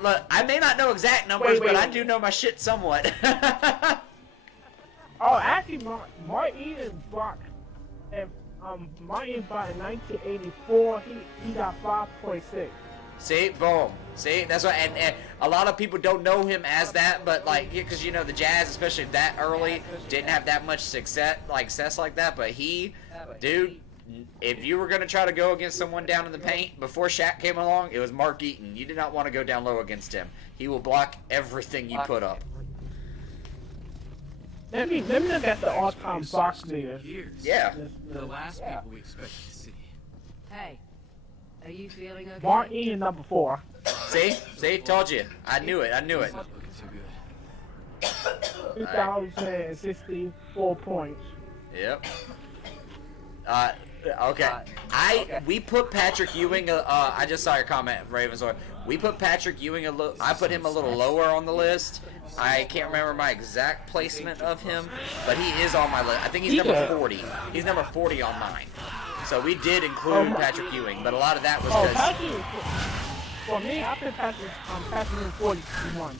Look, I may not know exact numbers, Wait. but I do know my shit somewhat. Oh, actually, Mark Eaton blocked. And Mark Eaton blocked in 1984. He got 5.6. See, boom. See, that's why, and a lot of people don't know him as that, but like, because you know the Jazz, especially that early, didn't have that much success like that. But he, dude, if you were gonna try to go against someone down in the paint before Shaq came along, it was Mark Eaton. You did not want to go down low against him. He will block everything you put up. Let me look at the all-time box leader. Years. Yeah. The last people we expected to see. Hey, are you feeling okay? Mark Eaton number 4. See, told you. I knew it. 2,064 points. Yep. Okay. We put Patrick Ewing. I just saw your comment, Ravensor. We put Patrick Ewing I put him a little lower on the list. I can't remember my exact placement of him, but he is on my list. I think he's number 40. He's number 40 on mine. So we did include Patrick Ewing, but a lot of that was because. For me, I put Patrick 41.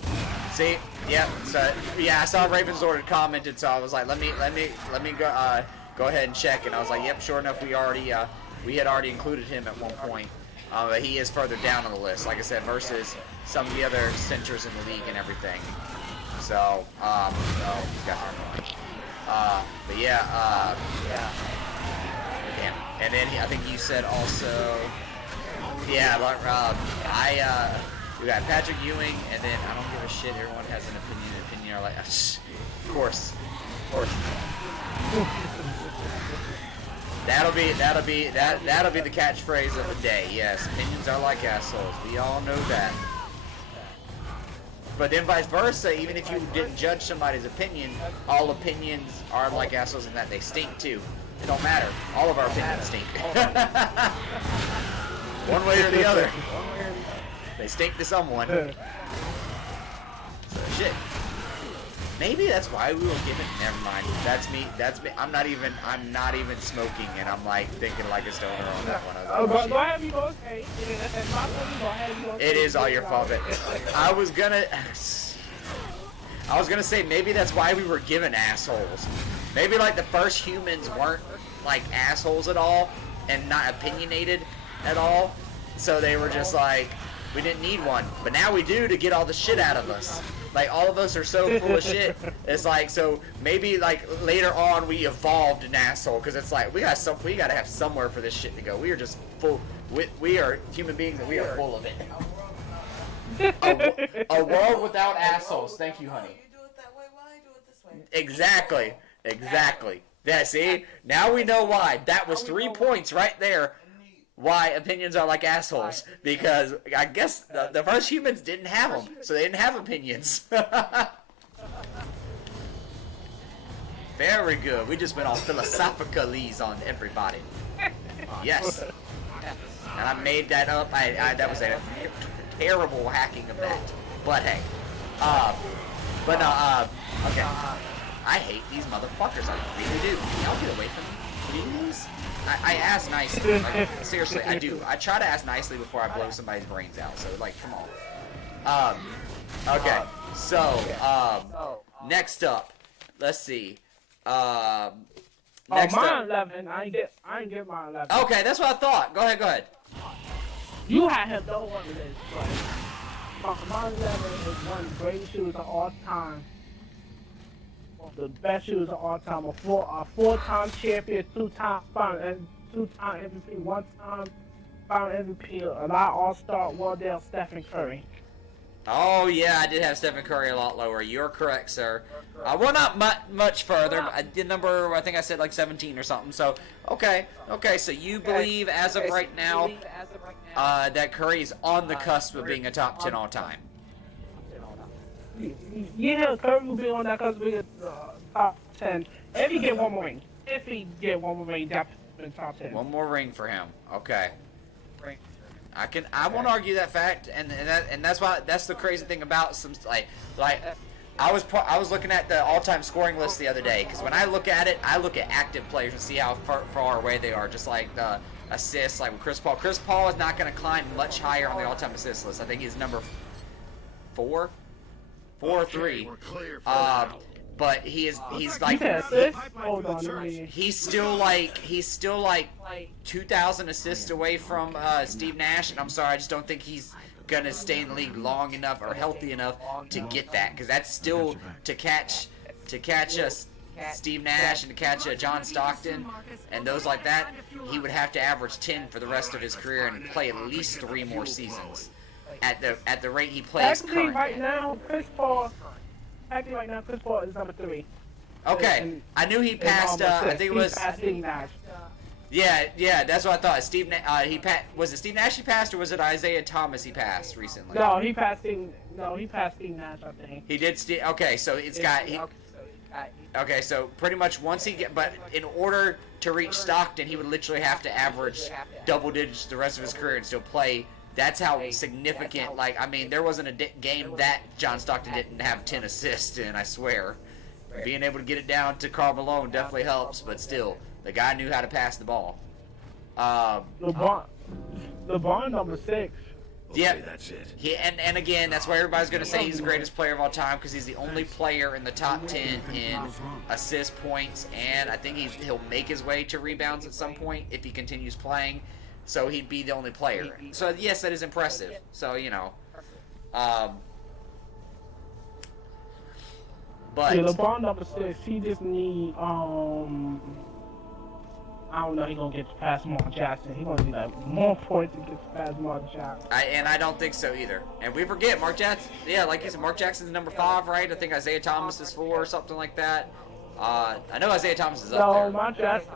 See, yeah. So yeah, I saw Ravensor had commented, so I was like, let me go ahead and check, and I was like, yep, sure enough, we had already included him at one point. But he is further down on the list, like I said, versus some of the other centers in the league and everything. So, but yeah, damn. And then I think you said also, yeah, we got Patrick Ewing, and then I don't give a shit. Everyone has an opinion. Are like, of course. That'll be the catchphrase of the day. Yes, opinions are like assholes. We all know that. But then vice versa, even if you didn't judge somebody's opinion, all opinions are like assholes in that they stink too. It don't matter. All of our opinions stink. One way or the other. They stink to someone. So, shit. Maybe that's why we were given. Never mind. That's me. I'm not even smoking, and I'm like thinking like a stoner on that one. Go ahead, you go. Hey, that's my fault. Go ahead, you go. It is all your fault. I was gonna say maybe that's why we were given assholes. Maybe like the first humans weren't like assholes at all and not opinionated at all, so they were just like, we didn't need one, but now we do to get all the shit out of us. Like, all of us are so full of shit. It's like, so maybe like later on we evolved an asshole, because it's like we gotta have somewhere for this shit to go. We are just full. We are human beings, and we are full of it. A world without assholes. Thank you, honey. You do it that way. Why do it this way? Exactly. Yeah, see? Now we know why. That was 3 points right there. Why opinions are like assholes. Because I guess the first humans didn't have them. So they didn't have opinions. Very good. We just went all philosophicalese on everybody. Yes. And I made that up. That was a terrible hacking of that. But hey. Okay. I hate these motherfuckers. I really do. Can y'all get away from me? Please? I ask nicely. Like, seriously, I do. I try to ask nicely before I blow somebody's brains out. So, like, come on. Okay. So, next up. Let's see. Next mine up. 11. I ain't get mine 11. Okay, that's what I thought. Go ahead. You had him though on the list, but mine 11 is one of the greatest shooters of all time. The best shooters of all time. A four-time champion, two-time MVP, one-time final MVP, a lot All-Star, Wardell, Stephen Curry. Oh yeah, I did have Stephen Curry a lot lower. You're correct, sir. Well, not much further. I did number. I think I said like 17 or something. So okay. So you believe as of right now that Curry is on the cusp of being a top 10 all time. Yeah, Curry will be on that because we top 10. If he get one more ring. Definitely in top 10. One more ring for him. Okay. I won't argue that fact, and that's the crazy thing about some like I was looking at the all-time scoring list the other day, because when I look at it, I look at active players and see how far away they are, just like the assists, like with Chris Paul. Chris Paul is not going to climb much higher on the all-time assist list. I think he's number 4 or 3. But he's like he's still like 2,000 assists away from Steve Nash, and I'm sorry, I just don't think he's gonna stay in the league long enough or healthy enough to get that, because that's still to catch us. Steve Nash and to catch John Stockton and those like that, he would have to average 10 for the rest of his career and play at least 3 more seasons at the rate he plays currently. Right now, Chris Paul is number 3. Okay, I knew he passed. I think it was. Yeah, that's what I thought. Was it Steve Nash he passed, or was it Isaiah Thomas he passed recently? No, he passed Steve Nash, I think. He did. Okay, so it's got. Okay, so pretty much once but in order to reach Stockton, he would literally have to average double digits the rest of his career and still play. That's how significant. Like, I mean, there wasn't a game that John Stockton didn't have 10 assists in. I swear, being able to get it down to Karl Malone definitely helps, but still. The guy knew how to pass the ball. LeBron number 6. Yeah, that's it. And again, that's why everybody's going to say he's the greatest player of all time because he's the only player in the top 10 in assist points, and I think he'll make his way to rebounds at some point if he continues playing. So he'd be the only player. So yes, that is impressive. So but yeah, LeBron number 6. He just need I don't know. He's gonna get past Mark Jackson. He's gonna need like more points to get past Mark Jackson. I don't think so either. And we forget Mark Jackson. Yeah, like you said, Mark Jackson's number 5, right? I think Isaiah Thomas is 4 or something like that. I know Isaiah Thomas is up there. No, Mark Jackson.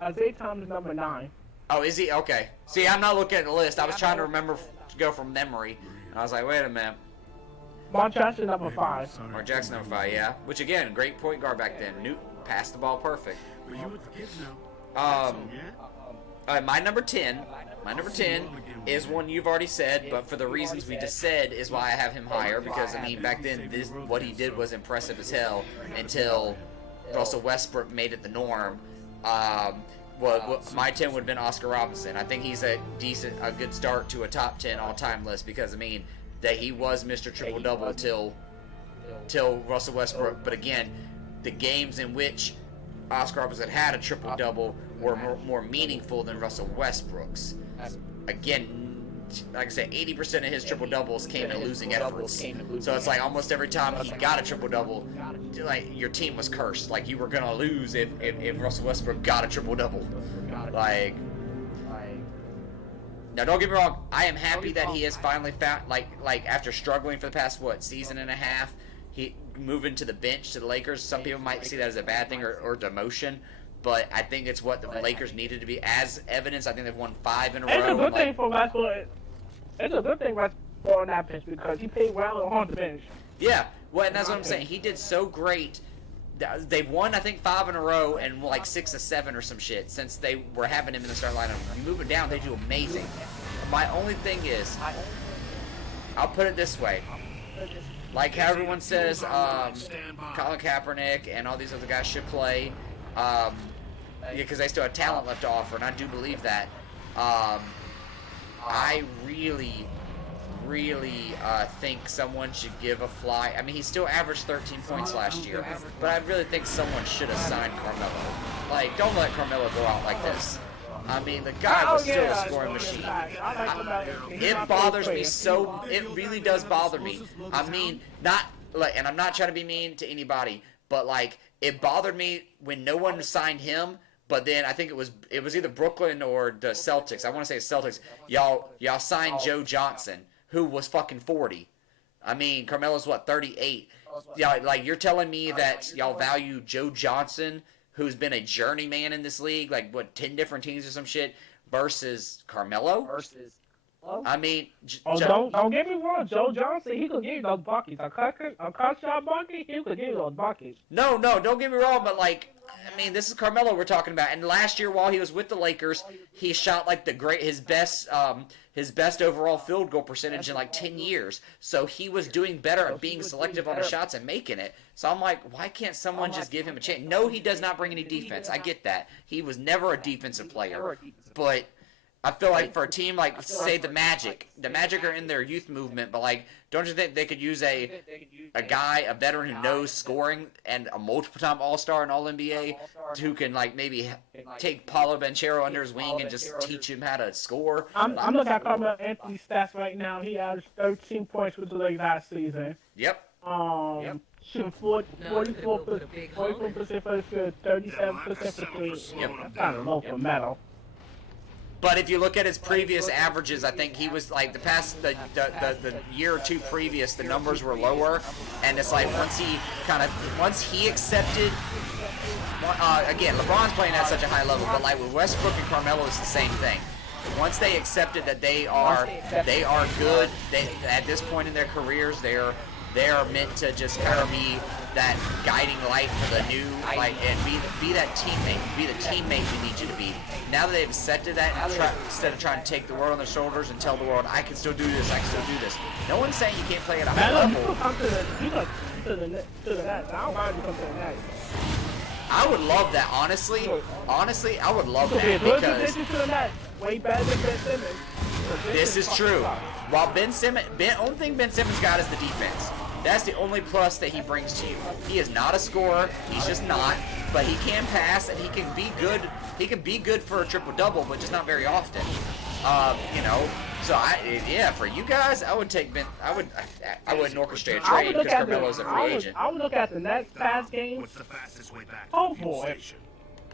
Isaiah Thomas is number 9. Oh, is he? Okay. See, I'm not looking at the list. I was trying to remember to go from memory. And I was like, wait a minute. Mark Jackson number 5. Mark Jackson number 5, yeah. Which again, great point guard back then. Newt passed the ball perfect. Are you with the kids now? My number 10 is one you've already said, but for the reasons we just said is why I have him higher, because I mean back then what he did was impressive as hell until Russell Westbrook made it the norm. My 10 would have been Oscar Robertson. I think he's a good start to a top 10 all-time list because I mean that he was Mr. Triple Double till Russell Westbrook, but again, the games in which Oscar Robertson had a triple-double were more meaningful than Russell Westbrook's. Again, like I said, 80% of his triple-doubles came in losing efforts. So it's like almost every time he got a triple-double, like your team was cursed. Like you were gonna lose if Russell Westbrook got a triple-double. Like, now don't get me wrong, I am happy that he has finally found, like after struggling for the past season and a half, he moving to the bench to the Lakers. Some people might see that as a bad thing or demotion, but I think it's what the Lakers needed to be. As evidence, I think they've won 5 in a row. It's a good thing for basketball. It's a good thing for basketball on that bench because he played well on the bench. Yeah, well, and that's what I'm saying. He did so great. They've won, I think, 5 in a row and like 6 or 7 or some shit since they were having him in the start lineup. You move it down, they do amazing. My only thing is, I'll put it this way. Like how everyone says, Colin Kaepernick and all these other guys should play, because they still have talent left to offer, and I do believe that. I really think someone should give a fly. I mean, he still averaged 13 points last year, but I really think someone should have signed Carmelo. Like, don't let Carmelo go out like this. I mean, the guy was still a scoring machine. It bothers me so. It really does bother me. I mean, and I'm not trying to be mean to anybody, but like, it bothered me when no one signed him. But then I think it was either Brooklyn or the Celtics. I want to say Celtics. Y'all signed Joe Johnson, who was fucking 40. I mean, Carmelo's what, 38? Yeah, like you're telling me that y'all value Joe Johnson, who's been a journeyman in this league, like what, 10 different teams or some shit, versus Carmelo? I mean, don't get me wrong, Joe Johnson, he could give you those buckets. A cut shot bucket, he could give you those buckets. No, don't get me wrong, but like, I mean, this is Carmelo we're talking about. And last year, while he was with the Lakers, he shot like his best overall field goal percentage in like 10 years. So he was doing better at being selective on the shots and making it. So I'm like, why can't someone just give him a chance? No, he does not bring any defense. I get that. He was never a defensive player. But I feel like for a team like, say, the Magic are in their youth movement, but like, don't you think they could use a guy, a veteran who knows scoring and a multiple-time All-Star and All-NBA who can like maybe take Paolo Banchero under his wing and just teach him how to score? I'm looking at Carmelo Anthony's stats right now. He averaged 13 points with the Lakers last season. Yep. Shooting 44% for the field, 37% for 3. Yep. That's kind of low for Melo. But if you look at his previous averages, I think he was like the year or two previous, the numbers were lower, and it's like once he accepted again, LeBron's playing at such a high level, but like with Westbrook and Carmelo, it's the same thing. Once they accepted that they are good, at this point in their careers, they are meant to just kind of be that guiding light for the new, like, and be that teammate, be the teammate we need you to be. Now that they've accepted that, instead of trying to take the world on their shoulders and tell the world, I can still do this, I can still do this. No one's saying you can't play at a high level. I would love that, honestly. Honestly, I would love that because way better than Ben Simmons. this is true. While only thing Ben Simmons got is the defense. That's the only plus that he brings to you. He is not a scorer. He's just not. But he can pass and he can be good. He can be good for a triple-double, but just not very often. You know. So for you guys, I would take Ben. I wouldn't orchestrate a trade because Carmelo's a free agent. I would look at the next past game. What's the fastest way back? Oh boy.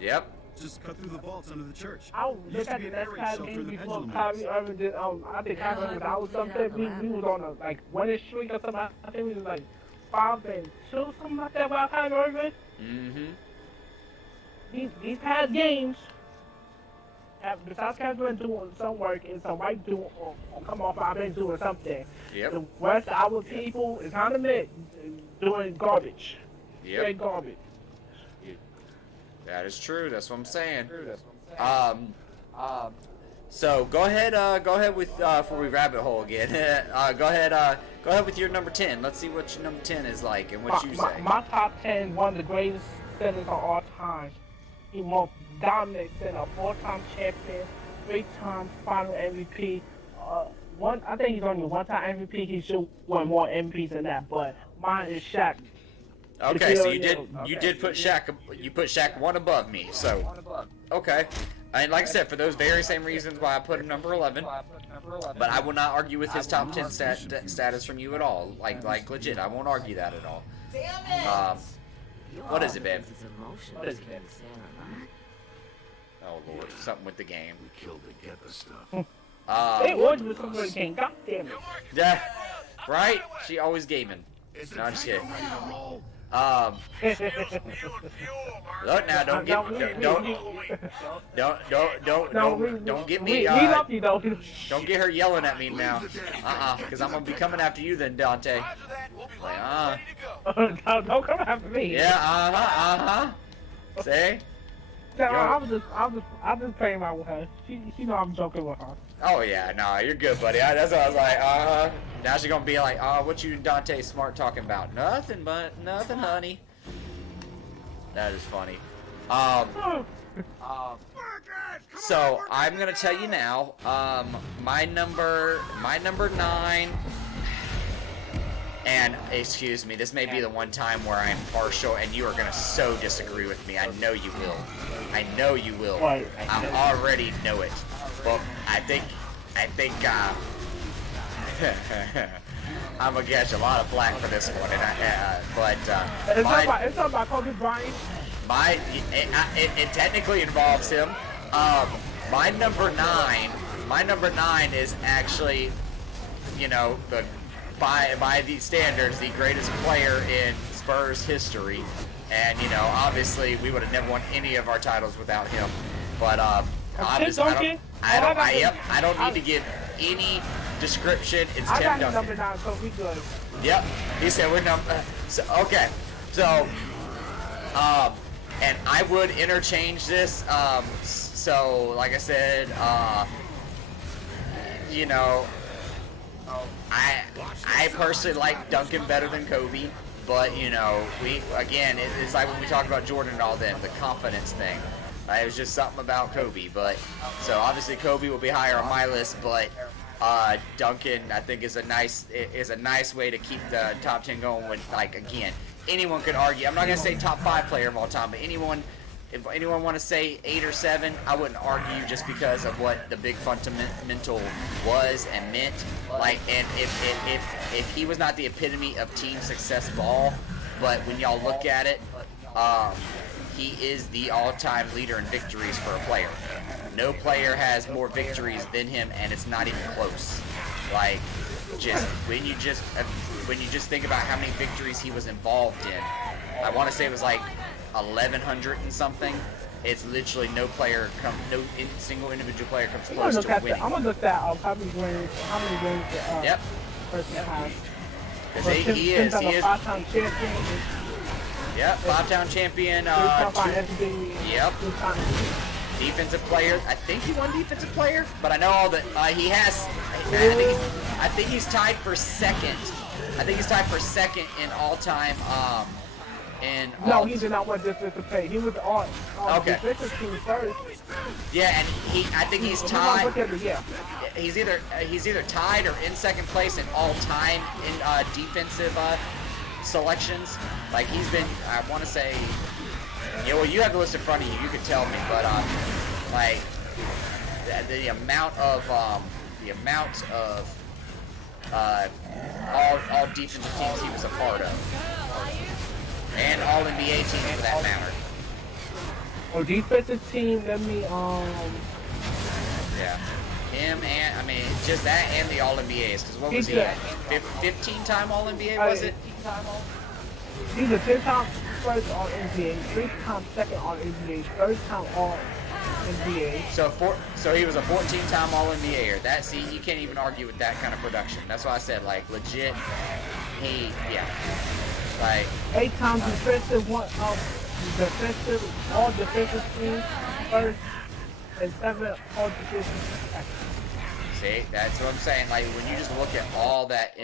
Yep. Just cut through the vaults under the church. I would look at the next past game before Kyrie Irving did. I think Kyrie Irving was something. We was on a winning streak or something. I think we was like 5-2, something like that. While Kyrie Irving. These past games. Besides Kevin doing some work and some white doing or come off our bench doing something. Yep. The rest of our people is on the mid doing garbage. Yep. Straight garbage. That is true. That's what I'm saying. So go ahead with before we rabbit hole again. Go ahead with your number 10. Let's see what your number 10 is like and what you say. My top 10, one of the greatest centers of all time. He most dominant center, 4-time champion, 3-time final MVP. I think he's only 1-time MVP. He should win more MVPs than that, but mine is Shaq. Okay, so you did put Shaq one above me. So okay, and like I said, for those very same reasons why I put him number 11. But I will not argue with his top 10 status from you at all. Like legit, I won't argue that at all. Damn it! What is it, babe? What is it? Oh Lord, something with the game. We killed to get the stuff. It was with some good game. God damn it. Yeah, right? She always gaming. Is No, I'm just kidding. ready to roll? Look now, don't get me. We love you though. Don't get her yelling at me now. Because I'm gonna be coming after you then, Dontae. Like, Don't come after me. Yeah, See? No, I'm just playing my with her. She know I'm joking with her. Oh yeah, no, you're good, buddy. That's what I was like. Now she's gonna be like, what you and Dontae smart talking about? Nothing, honey. That is funny. So I'm gonna tell you now. My number 9. And excuse me, this may be the one time where I'm partial, and you are gonna so disagree with me. I know you will. I already know it. Well, I think I'm gonna catch a lot of flack for this one, It's about Kobe Bryant. It technically involves him. My number 9 is actually, by these standards, the greatest player in Spurs history. And, obviously we would have never won any of our titles without him. But, I don't need to give any description. It's Tim Duncan. Number 9, so we good. Yep. He said we're number. Okay. So, and I would interchange this. So, like I said, I personally like Duncan better than Kobe, but it's like when we talk about Jordan and all them, the confidence thing. It was just something about Kobe, but so obviously Kobe will be higher on my list, but Duncan I think is a nice way to keep the top 10 going. With anyone could argue. I'm not gonna say top 5 player of all time, but if anyone want to say 8 or 7, I wouldn't argue just because of what the big fundamental was and meant. And if he was not the epitome of team success ball, but when y'all look at it, he is the all-time leader in victories for a player. No player has more victories than him, and it's not even close. When you just think about how many victories he was involved in, I want to say it was 1100 and something. It's literally no single individual player comes I'm gonna close look to at winning. that. I'm gonna look that up. How many wins the Yep. person has? 'Cause But he is. Tim's a five-time champion. Yep, 5-time champion. Yep. Defensive player. I think he won defensive player, but I know all that he has. I think he's tied for second. I think he's tied for second in all-time. No, he did not win defensive player. He was on Okay. defensive team first. Yeah, and I think he's He tied. won defensive, yeah. He's either tied or in second place in all-time in defensive selections. Like he's been, I want to say, yeah. Well, you have the list in front of you. You could tell me, but like the amount of all defensive teams he was a part of, and all NBA teams for that matter. Oh, defensive team. Let me Yeah. Him and, I mean, just that and the All-NBAs. Because what was he? 15-time All-NBA, was it? He's a 10-time first All-NBA, 3-time second All-NBA, 3rd-time All-NBA. So he was a 14-time All-NBAer. That, see, you can't even argue with that kind of production. That's why I said, like, legit, like... 8-time defensive, all defensive team, first, and 7 all defensive. See, that's what I'm saying. Like, when you just look at all that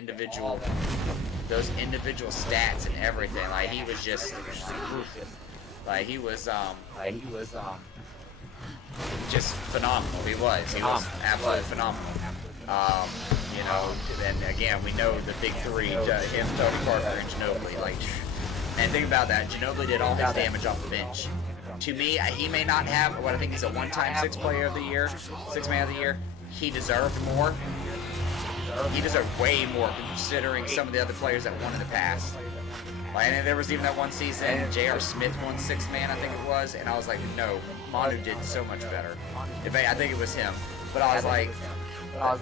those individual stats and everything, like, he was just, like, he was just phenomenal. He was absolutely phenomenal. You know, and again, we know the big three, him, Tony Parker, and Ginobili. Like, and think about that. Ginobili did all his damage off the bench. To me, he may not have what I think is a one-time sixth man of the year. He deserved more. He deserved way more considering some of the other players that won in the past. Like, and there was even that one season, J.R. Smith won sixth man, I think it was, and I was like, no, Manu did so much better. I think it was him. But I was like,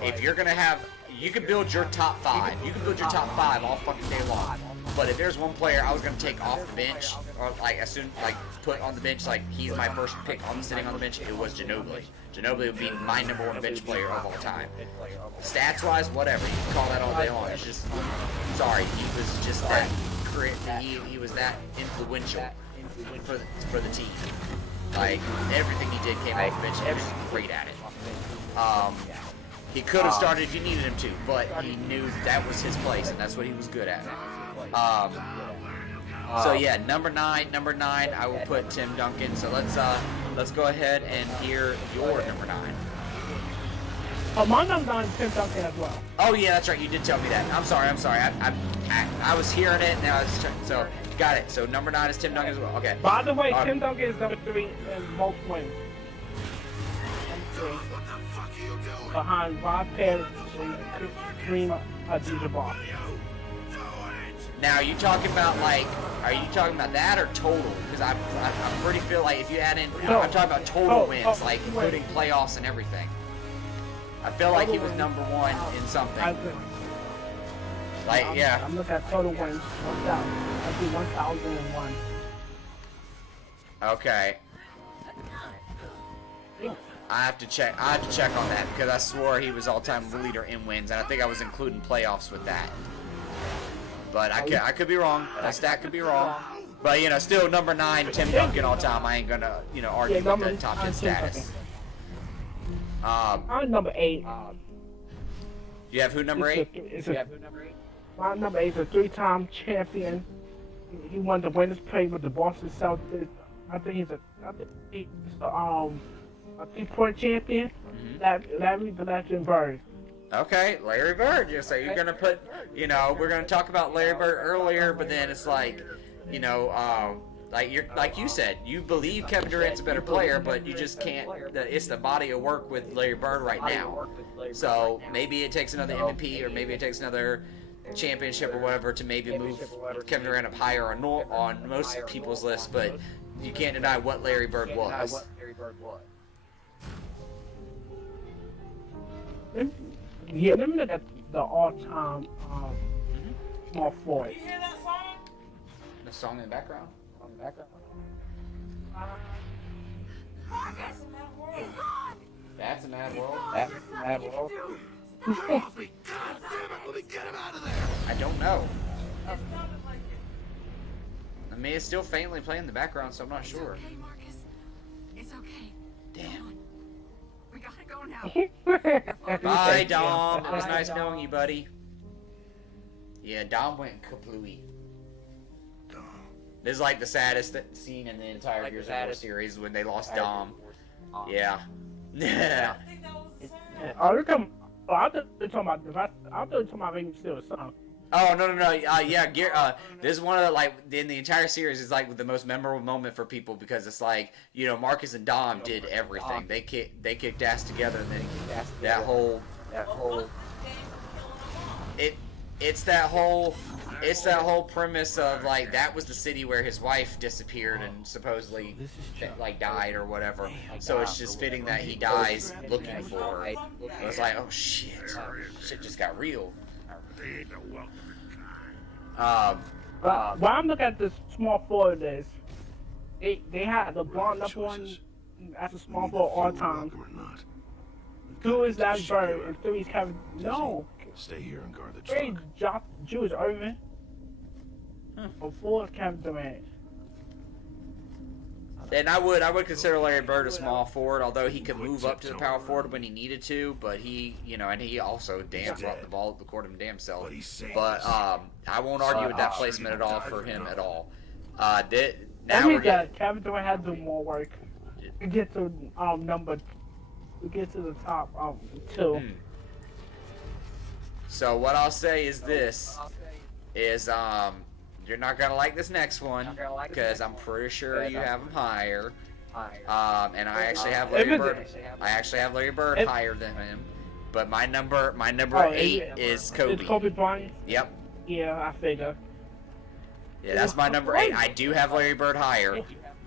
if you're gonna have, you can build your top five. You can build your top five all fucking day long. But if there's one player I was gonna take off the bench, or like put on the bench, like he's my first pick sitting on the bench, it was Ginobili. Ginobili would be my #1 bench player of all time. Stats wise, whatever, you can call that all day long. It's just, sorry, he was just that he was that influential for the team. Like everything he did came off the bench, and he was great at it. He could have started if you needed him to, but he knew that was his place, and that's what he was good at. So yeah, number nine, I will put Tim Duncan. So let's go ahead and hear your number 9. Oh, my number 9 is Tim Duncan as well. Oh yeah, that's right. You did tell me that. I'm sorry. I was hearing it, and I was so got it. So number 9 is Tim Duncan as well. Okay. By the way, Tim Duncan is number 3 in most wins. Behind Rob Perry and Kareem Abdul-Jabbar. Now, are you talking about that or total? Because I pretty feel like if you add in, I'm talking about total wins, like including playoffs and everything. I feel like he was number 1 in something. Like, yeah. I'm looking at total wins. I see 1,001. Okay. I have to check on that because I swore he was all-time leader in wins, and I think I was including playoffs with that. But I could be wrong. That stat could be wrong. But still number 9, Tim Duncan all time. I ain't gonna argue with the top 10 status. I'm number 8. You have who number 8? My number 8 is a 3-time champion. He won the winners' play with the Boston Celtics. I think he's a 3-point champion. Larry the Legend Bird. Okay, Larry Bird. So you're gonna put, we're gonna talk about Larry Bird earlier, but then it's like, like you said, you believe Kevin Durant's a better player, but you just can't. It's the body of work with Larry Bird right now. So maybe it takes another MVP, or maybe it takes another championship or whatever to maybe move Kevin Durant up higher on most people's list, but you can't deny what Larry Bird was. Yeah, let me look at the all-time small forward. You hear that song? The song in the background? Marcus! He's gone! That's a mad world. That's mad world. Get off me! God damn it! Let me get him out of there! I don't know. It sounded like it. I mean, it's still faintly playing in the background, so I'm not sure. It's okay, Marcus. It's okay. Damn. Come on. We gotta go now. Bye, Dom. It was nice knowing you, buddy. Yeah, Dom went kaplooey. This is like the saddest scene in the entire Gears of War series when they lost Dom. Yeah. Yeah. I think that was the same. Oh, you're talking. Oh, I thought you were talking about. I thought you were talking about making still a song. Oh no. Yeah, this is one of the, like, in the entire series is like the most memorable moment for people because it's like, you know, Marcus and Dom did everything. They kicked ass together, and then that whole it's that whole premise of like that was the city where his wife disappeared and supposedly like died or whatever. So it's just fitting that he dies looking for her. It's like, oh shit just got real. They ain't no welcoming kind. When I'm looking at this small forward list, they had the blonde up one as a small forward all time. Or not. 2 is Last Bird and 3 is Kevin. No, Stay here and guard the 3 truck. Jewish Irvin. Or 4 is Kevin Durant. And I would consider Larry Bird a small forward, although he could move up to the power forward when he needed to. But he, you know, and he also brought the ball up the court him damn self. But I won't argue with that placement at all for him at all. That Now means that Kevin Durant had to do more work to get to the top 2. So what I'll say is this: you're not gonna like this next one because I'm pretty sure you have him higher. And I actually have Larry Bird. I actually have Larry Bird higher than him. But my number 8 is Kobe. It's Kobe Bryant. Yep. Yeah, I figure. Yeah, that's my number 8. I do have Larry Bird higher,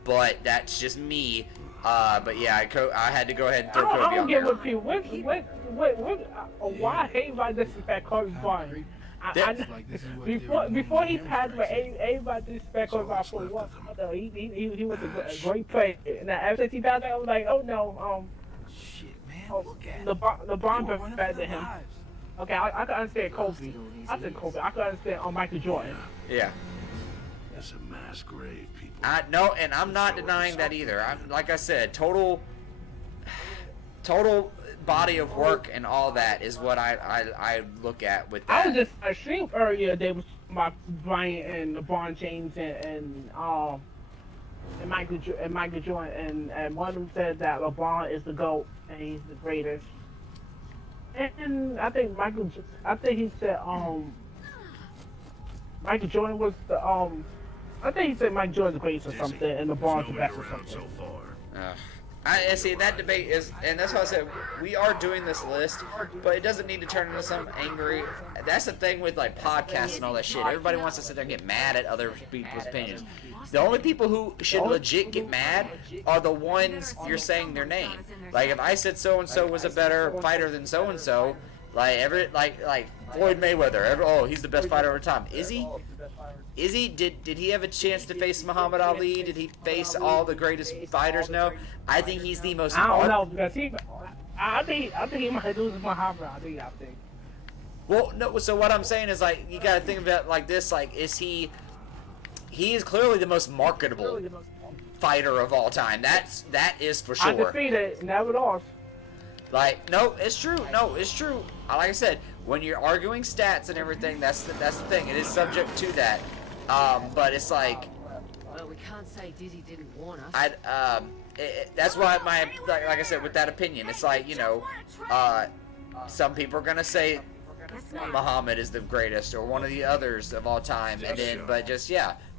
but that's just me. But yeah, I had to go ahead and throw Kobe I don't on get there. what people. Why everybody disrespect Kobe Bryant? Before he passed, everybody disrespect Kobe Bryant for what? He was a great player. Now ever since he passed, I was like, oh no, Shit, man. Look at it. LeBron was better than him. Okay, I can understand Kobe. I said Kobe. I can understand Michael Jordan. Yeah. It's a mass grave, people. No, and I'm not denying that either. I'm like I said, total body of work and all that is what I look at with that. I was just ashamed earlier they was about Bryant and LeBron James and Michael Jordan and one of them said that LeBron is the GOAT and he's the greatest. And I think he said Michael Jordan was the I think he said Michael Jordan's the greatest or something and LeBron's the best or around something. so far. I see that debate is, and that's why I said we are doing this list, but it doesn't need to turn into some angry. That's the thing with like podcasts and all that shit. Everybody wants to sit there and get mad at other people's opinions. The only people who should legit get mad are the ones you're saying their name. Like if I said so and so was a better fighter than so and so, like Floyd Mayweather. He's the best fighter of all time. Is he? Did he have a chance to face Muhammad Ali? Did he face all the greatest fighters? No. I think he's the most. I don't know because I think he might lose Muhammad Ali. I think. Well, no. So what I'm saying is like you got to think of it like this: like is he? He is clearly the most marketable fighter of all time. That is for sure. Undefeated, never lost. Like no, it's true. No, it's true. Like I said, when you're arguing stats and everything, that's the thing. It is subject to that. But it's like. Well, we can't say Dizzy didn't warn us. That's why like I said with that opinion, it's like some people are gonna say Muhammad is the greatest or one of the others of all time, and then but just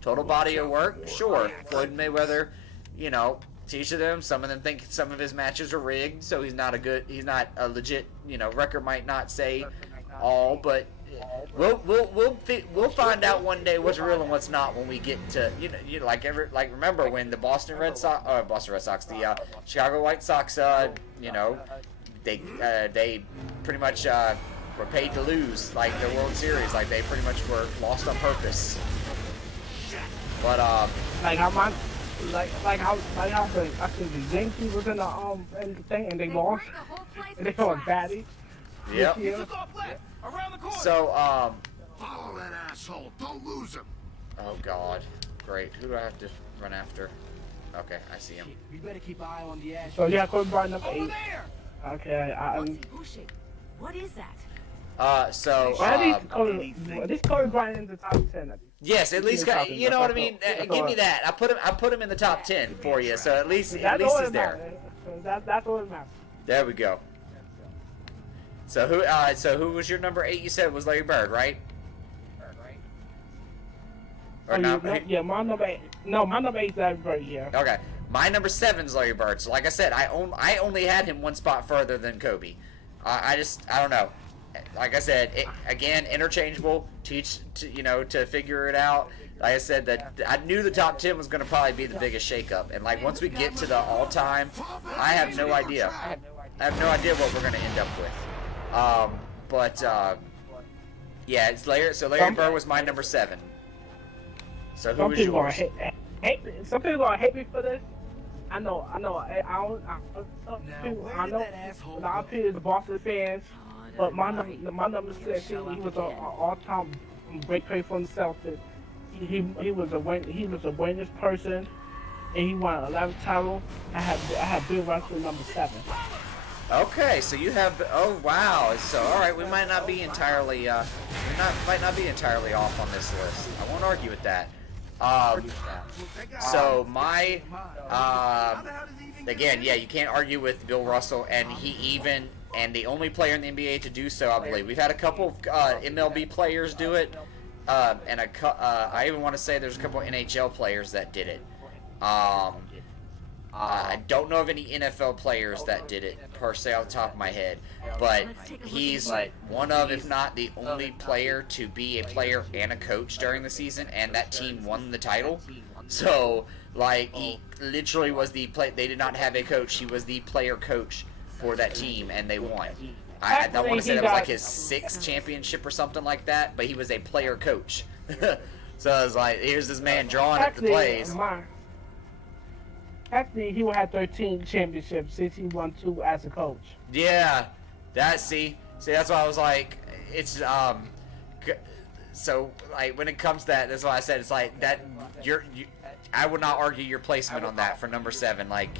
total body of work, sure. Floyd Mayweather, to each of them. Some of them think some of his matches are rigged, so he's not a legit, record might not say all, but we'll find out one day what's real and what's not when we get to remember when the the Chicago White Sox they pretty much were paid to lose like the World Series, like they pretty much were lost on purpose. But I think the Yankees was in the thing and they lost Burned the whole place and they to felt trash. badly. Yep. This year. Around the corner. So, Follow that asshole. Don't lose him. oh god. Great. Who do I have to run after? Okay, I see him. We better keep an eye on the ash. So yeah, Kobe Bryant number Over 8. there. Okay, What's he pushing? What is that? at least Kobe Bryant in the top 10. At least. Yes, at least got, you know what I mean. Give me that. I put him in the top 10 for you. So at least That's all he's that there. matters. That's all that matters. There we go. So who was your number 8? You said was Larry Bird, right? Or not? Yeah, my number 8. No, my number 8 is Larry Bird. Yeah. Okay, my number 7 is Larry Bird. So like I said, I only had him one spot further than Kobe. I don't know. Like I said, again, interchangeable. To figure it out. Like I said, that I knew the top 10 was going to probably be the biggest shakeup, and like once we get to the all-time, I have no idea. I have no idea what we're going to end up with. Yeah, it's Larry. So Larry Bird was my number 7. So who was yours? Some people gonna hate me for this. I know. A lot of people is Boston fans, but my number 6, he was an all-time great player for himself. He was a winners person, and he won 11 titles. I have Bill Russell number 7. Okay, so you have. Oh wow. So all right, we might not be entirely. Might not be entirely off on this list. I won't argue with that. So my. Again, yeah, you can't argue with Bill Russell, and and the only player in the NBA to do so, I believe. We've had a couple of MLB players do it, and I even want to say there's a couple of NHL players that did it. I don't know of any NFL players that did it per se off the top of my head, but he's one of, if not the only player to be a player and a coach during the season, and that team won the title. So, he literally was the they did not have a coach. He was the player coach for that team, and they won. I want to say that was like his 6th championship or something like that, but he was a player coach. So I was like, here's this man drawing up the plays. Actually, he will have 13 championships since he won 2 as a coach. Yeah, see, that's why I was like, it's so like when it comes to that, that's why I said it's like that. I would not argue your placement on that for number 7. Like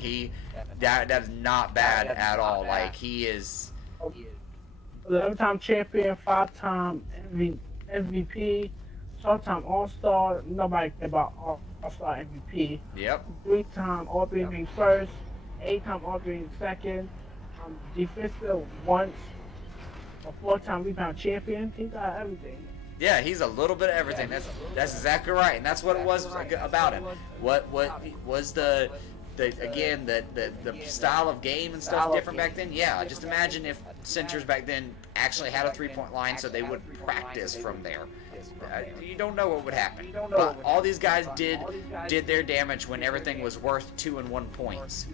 that is not bad at all. Like he is 11-time champion, 5-time MVP, 12-time All-Star. Nobody cares about All-Star MVP. Yep. 3-time All-NBA first, 8-time All-NBA second, defensive once, a 4-time rebound champion. He got everything. Yeah, he's a little bit of everything. That's exactly right, and that's what it was about him. What was the style of game and stuff different back then? Yeah, just imagine if centers back then actually had a 3-point line, so they would practice from there. You don't know what would happen. But all these guys did their damage when everything was worth 2 and 1 points.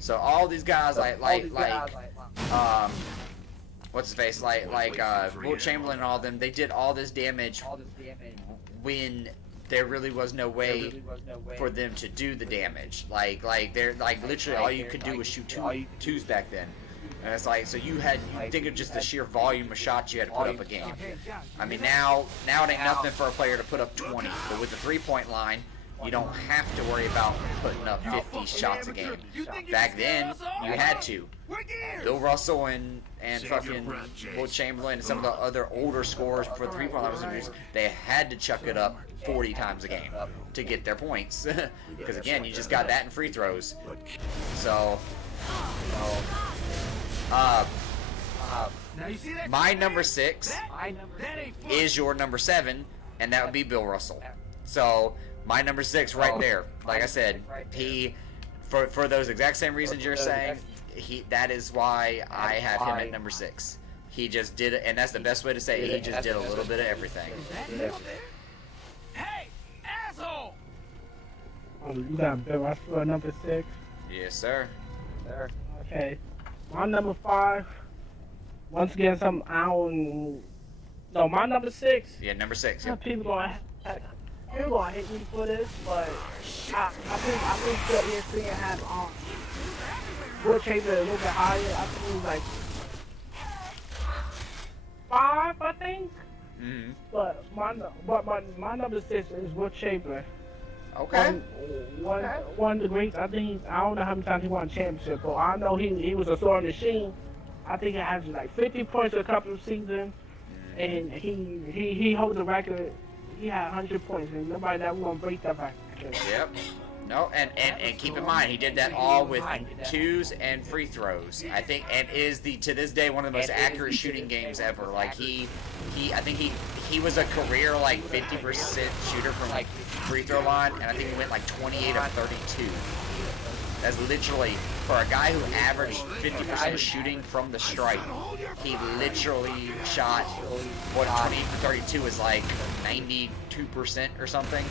So all these guys what's his face? Will Chamberlain and all them, they did all this damage when there really was no way for them to do the damage. They're literally all you could do was shoot twos back then. And it's like, so you think of just the sheer volume of shots you had to put up a game. I mean, now it ain't nothing for a player to put up 20, but with the 3-point line, you don't have to worry about putting up 50 shots a game. Back then, you had to. Bill Russell and fucking Will Chamberlain and some of the other older scorers for 3-point line, they had to chuck it up 40 times a game to get their points. Because again, you just got that in free throws. So, my number 6 is your number 7, and that would be Bill Russell. So, my number 6 right there. Like I said, he, for those exact same reasons you're saying, that is why I have him at number 6. He just did it, and that's the best way to say it. He just did a little bit of everything. Hey, asshole! You got Bill Russell at number 6? Yes, sir. Okay. My number 5, once again, my number 6. Yeah, number 6. Some Yep. people gonna people gonna hate me for this, but I think the ESPN has Will Chamber a little bit higher. I think it was like 5, I think. Mm-hmm. But my number 6 is Will Chamber. Okay. One of the greats. I don't know how many times he won a championship, but I know he was a scoring machine. I think he has like 50 points a couple of seasons, and he holds the record. He had 100 points, and nobody that gonna break that record. Yep. No, and keep in mind he did that all with 2s and free throws. I think, and is to this day one of the most accurate shooting games ever. Like I think he was a career like 50% shooter from like free throw line, and I think he went like 28 of 32. That's literally, for a guy who averaged 50% shooting from the stripe, he literally shot, 28 for 32 is like 92% or something.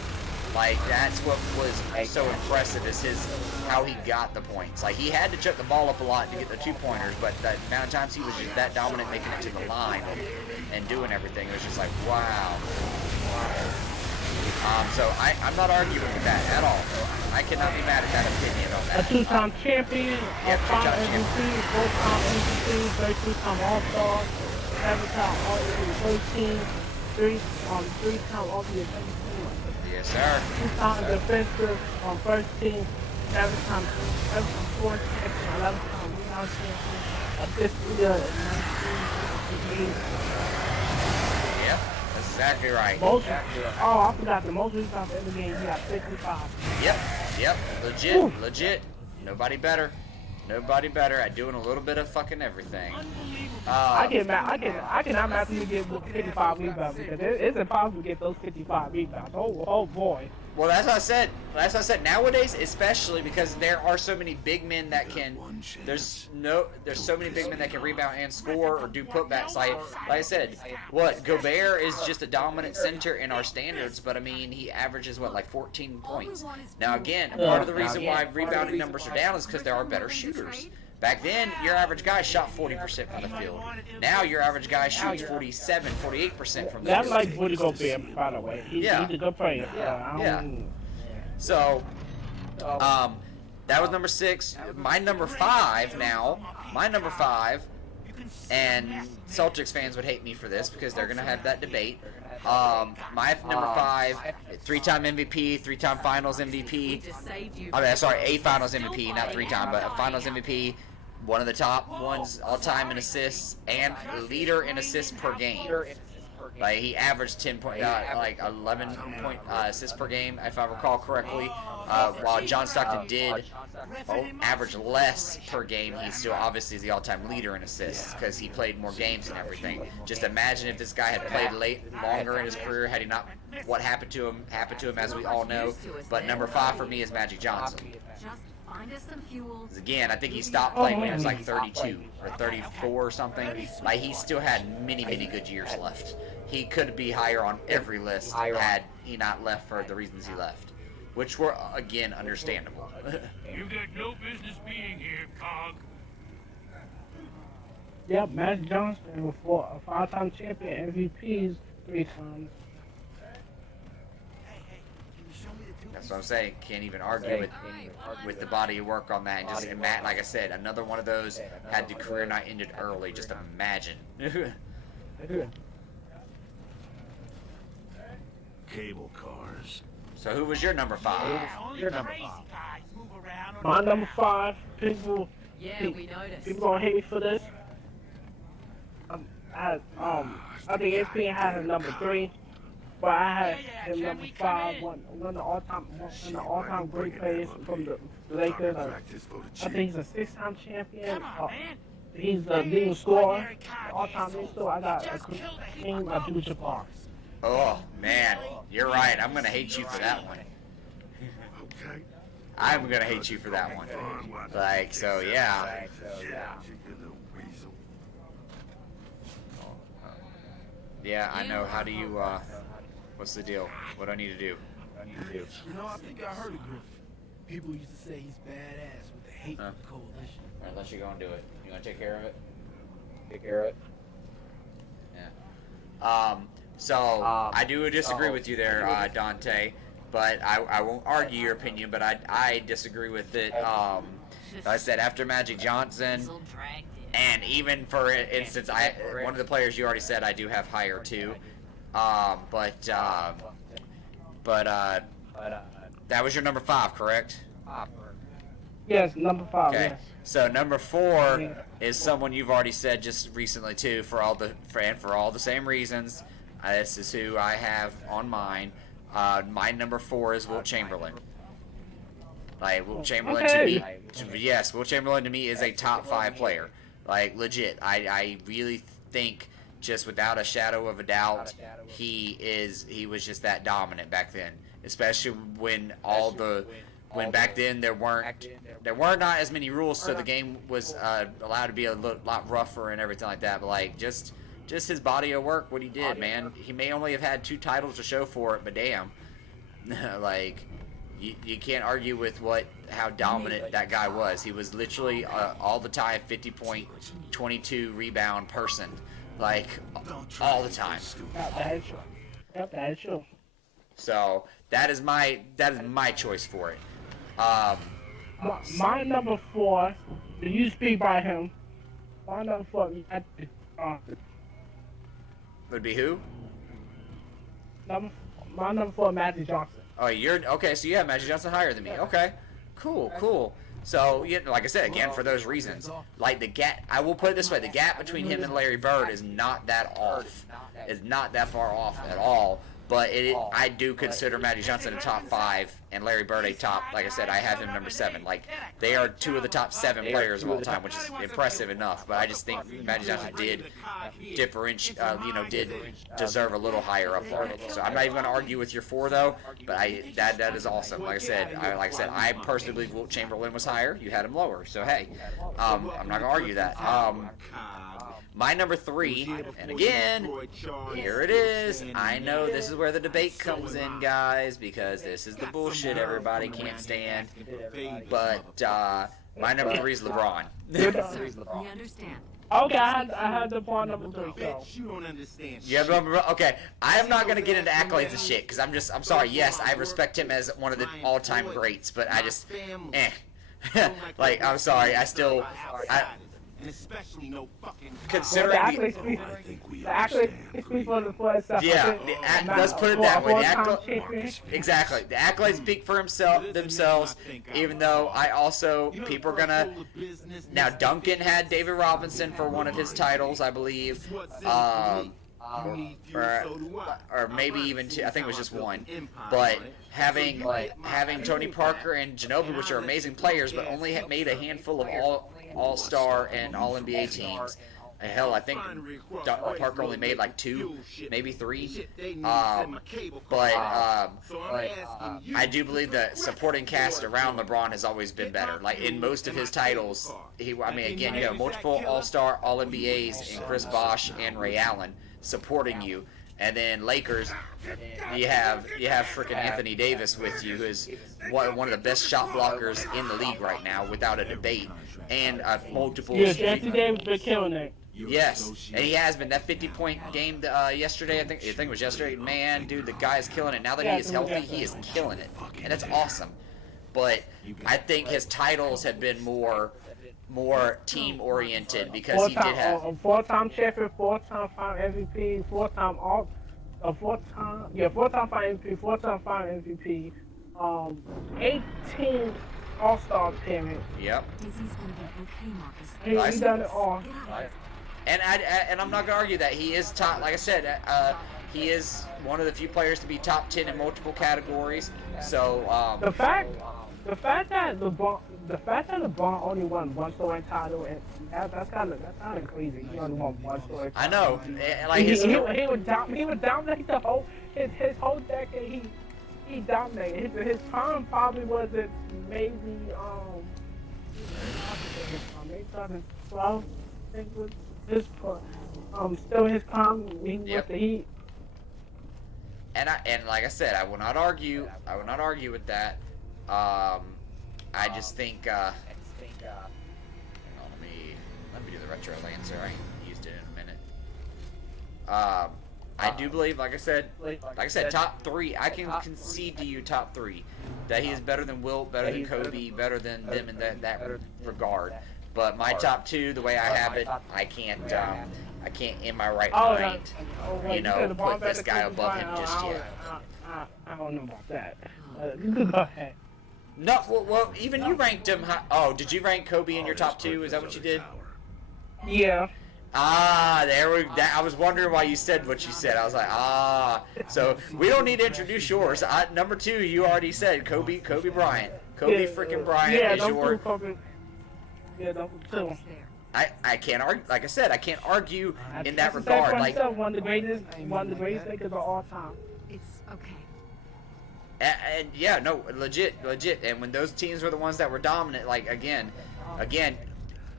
Like, that's what was so impressive, is how he got the points. Like, he had to chuck the ball up a lot to get the 2-pointers, but the amount of times he was just that dominant making it to the line and doing everything, it was just like, wow. So I'm not arguing with that at all. I cannot be mad at that opinion on that. A 2-time champion, Yep, a 5 2-time MVP, 4-time MVP, 32-time All-Star, 7-time All-NBA team, 3-time All-NBA second team. Yes, sir. 2-time defensive on first team, 7-time fourth champion, 11-time rebound champion, assist leader in 1988. Yep, that's exactly right. I forgot the most rebounds in the game. He got 55. Yep, legit. Nobody better at doing a little bit of fucking everything. I cannot imagine you get 55 rebounds because it's impossible to get those 55 rebounds. Oh boy. Well, that's what I said. Nowadays, especially because there are so many big men that can. There's so many big men that can rebound and score or do putbacks. Like I said, Gobert is just a dominant center in our standards, but I mean he averages like 14 points. Now again, part of the reason why rebounding numbers are down is because there are better shooters. Back then, your average guy shot 40% from the field. Now, your average guy shoots 47, 48% from the field. That's like Woody Gobert, by the way. He's a good player. Yeah. So, that was number 6. My number 5 now. And Celtics fans would hate me for this because they're going to have that debate. My number 5, 3-time MVP, 3-time Finals MVP. I mean, sorry, a Finals MVP, not 3-time, but a Finals MVP. One of the top ones all time in assists and leader in assists per game. Like he averaged 11 point assists per game, if I recall correctly. While John Stockton did average less per game, he still obviously is the all-time leader in assists because he played more games and everything. Just imagine if this guy had played longer in his career, had he not, what happened to him, as we all know. But number 5 for me is Magic Johnson. Again, I think he stopped playing when he was like 32 or 34 or something. Like he still had many good years left. He could be higher on every list had he not left for the reasons he left, which were again understandable. You got no business being here, Cog. Yep, Magic Johnson for a 5-time champion, MVPs 3 times. That's what I'm saying. Can't even argue with the body of work on that. And just imagine, like I said, another one of those had the career not ended early. Just imagine. Cable cars. So who was your number 5? My number 5. People gonna hate me for this. I think ESPN had a number 3. But I had him number 5, one of the all-time great players from the Lakers. I think he's a 6-time champion. He's the leading scorer, all-time leading scorer. I got King Abdul-Jabbar. Oh man, you're right. I'm gonna hate you for that one. I'm gonna hate you for that one. Like so, yeah. Yeah, I know. How do you? What's the deal? What do I need to do? You know, I think I heard of Griffin. People used to say he's badass with the hate coalition. Alright, let's you go and do it. You wanna take care of it? Take care of it? Yeah. So I do disagree with you there, Dante. But I won't argue your opinion. But I disagree with it. Like I said, after Magic Johnson, and even for instance, one of the players you already said I do have higher too. But that was your number 5, correct? Yes, number 5. Okay. Yes. So number 4 is someone you've already said just recently too, for all the same reasons. This is who I have on mine. My number 4 is Wilt Chamberlain. Like Wilt Chamberlain to me, yes, Wilt Chamberlain to me is a top 5 player. Like legit, I really think, just without a shadow of a doubt, he was just that dominant back then. Especially when back then there were not as many rules, so the game was allowed to be a lot rougher and everything like that. But like just his body of work, what he did, man. He may only have had 2 titles to show for it, but damn, like you can't argue with how dominant that guy was. He was literally all the time 50-point, 22 rebound person, like all the time. Yep, that is true. So that is my choice for it. My number 4, you speak by him. My number 4 would be who? My number 4, Magic Johnson. Oh, you're okay. So you have Magic Johnson higher than me. Okay, cool. So yeah, like I said again, for those reasons, like the gap. I will put it this way: the gap between him and Larry Bird is not that off. Is not that far off at all. But I do consider Magic Johnson a top 5 and Larry Bird a top. Like I said, I have him number 7. Like they are 2 of the top 7 players of all time, which is impressive enough. But I just think Magic Johnson did did deserve a little higher up on it. So I'm not even going to argue with your 4 though. But that is awesome. Like I said, I personally believe Wilt Chamberlain was higher. You had him lower. So hey, I'm not going to argue that. My number 3, and again, here it is. I know this is where the debate comes in, guys, because this is the bullshit everybody can't stand. But my number 3 is LeBron. We understand. Okay, I had the ball number 3. So. You don't understand. You have number, okay, I am not going to get into accolades and shit, because I'm sorry, yes, I respect him as one of the all-time greats, but I just, like, I'm sorry, And especially no fucking considering the accolades for itself. Yeah, let's put it that way. Exactly. The accolades speak for themselves, even though I also, people are going to... Now, Duncan had David Robinson for one of his titles, I believe. Or maybe even 2. I think it was just 1. But having Tony Parker and Ginobili, which are amazing players, but only made a handful of all-star and all-NBA teams. Hell, I think Parker only made like 2, maybe 3. But I do believe the supporting cast around LeBron has always been better. Like in most of his titles, again, you have multiple all-star, all-NBAs in Chris Bosh and Ray Allen supporting you. And then Lakers, you have freaking Anthony Davis with you, who is one of the best shot blockers in the league right now, without a debate. And multiple. Yes, Anthony Davis been killing it. Yes, and he has been. That 50-point game yesterday, I think it was yesterday. Man, dude, the guy is killing it. Now that he is healthy, he is killing it, and that's awesome. But I think his titles have been more team oriented, because he did have 4-time champion, 4-time final MVP, 4-time final MVP, 4-time final MVP, 18 All-Star appearance. Yep. Dizzy's gonna be okay, Marcus. He done it all. And I'm not gonna argue that he is top. Like I said, he is one of the few players to be top 10 in multiple categories. So the fact that LeBron only won 1 story title, and that's kind of crazy. He only won 1 story. I know, like he would dominate the whole his whole decade. He dominated. His prime probably wasn't maybe 2012. I think was his still his prime. He with the Heat. And like I said, I will not argue with that. I just think. Let me do the retro Lancer. I ain't used it in a minute. I do believe, like I said, top 3. I can concede to you top 3 that he is better than Wilt, better than Kobe, better than them in that regard. But my top 2, the way I have it, I can't in my right mind, put this guy above him just yet. I don't know about that. Go ahead. No, well, even you ranked him high. Oh, did you rank Kobe in your top 2? Is that what you did? Yeah. I was wondering why you said what you said. I was like, so we don't need to introduce yours. Number 2, you already said Kobe Bryant. Kobe freaking Bryant is your. Yeah, number 2. I can't argue. Like I said, I can't argue in that regard. Like one of the greatest thinkers of all time. It's okay. And yeah, no, legit. And when those teams were the ones that were dominant, like again,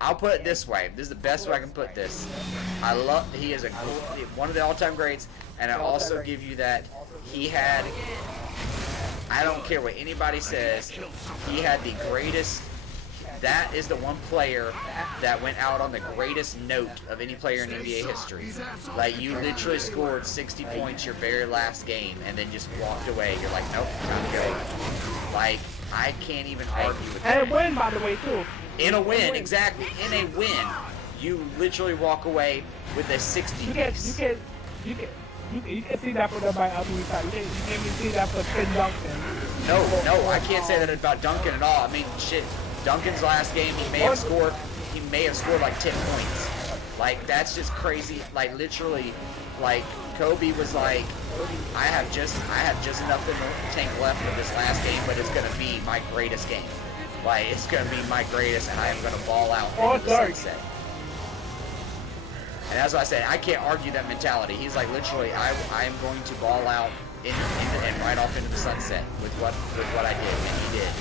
I'll put it this way. This is the best way I can put this. He is one of the all-time greats, and I also give you that he had. I don't care what anybody says. He had the greatest. That is the one player that went out on the greatest note of any player in NBA history. Like, you literally scored 60 points your very last game and then just walked away. You're like, nope, time to go. Like, I can't even argue with that. And a win, by the way, too. In a win, exactly. In a win, you literally walk away with a 60 piece. You can see that for the by other side. You can't even see that for Tim Duncan. No, I can't say that about Duncan at all. I mean, shit. Duncan's last game, he may have scored like 10 points. Like, that's just crazy. Like, literally, like, Kobe was like, I have just enough in the tank left for this last game, but it's gonna be my greatest game. Like, it's gonna be my greatest, and I am gonna ball out into the sunset. And that's why I said I can't argue that mentality. He's like, literally, I am going to ball out and right off into the sunset with what I did, and he did.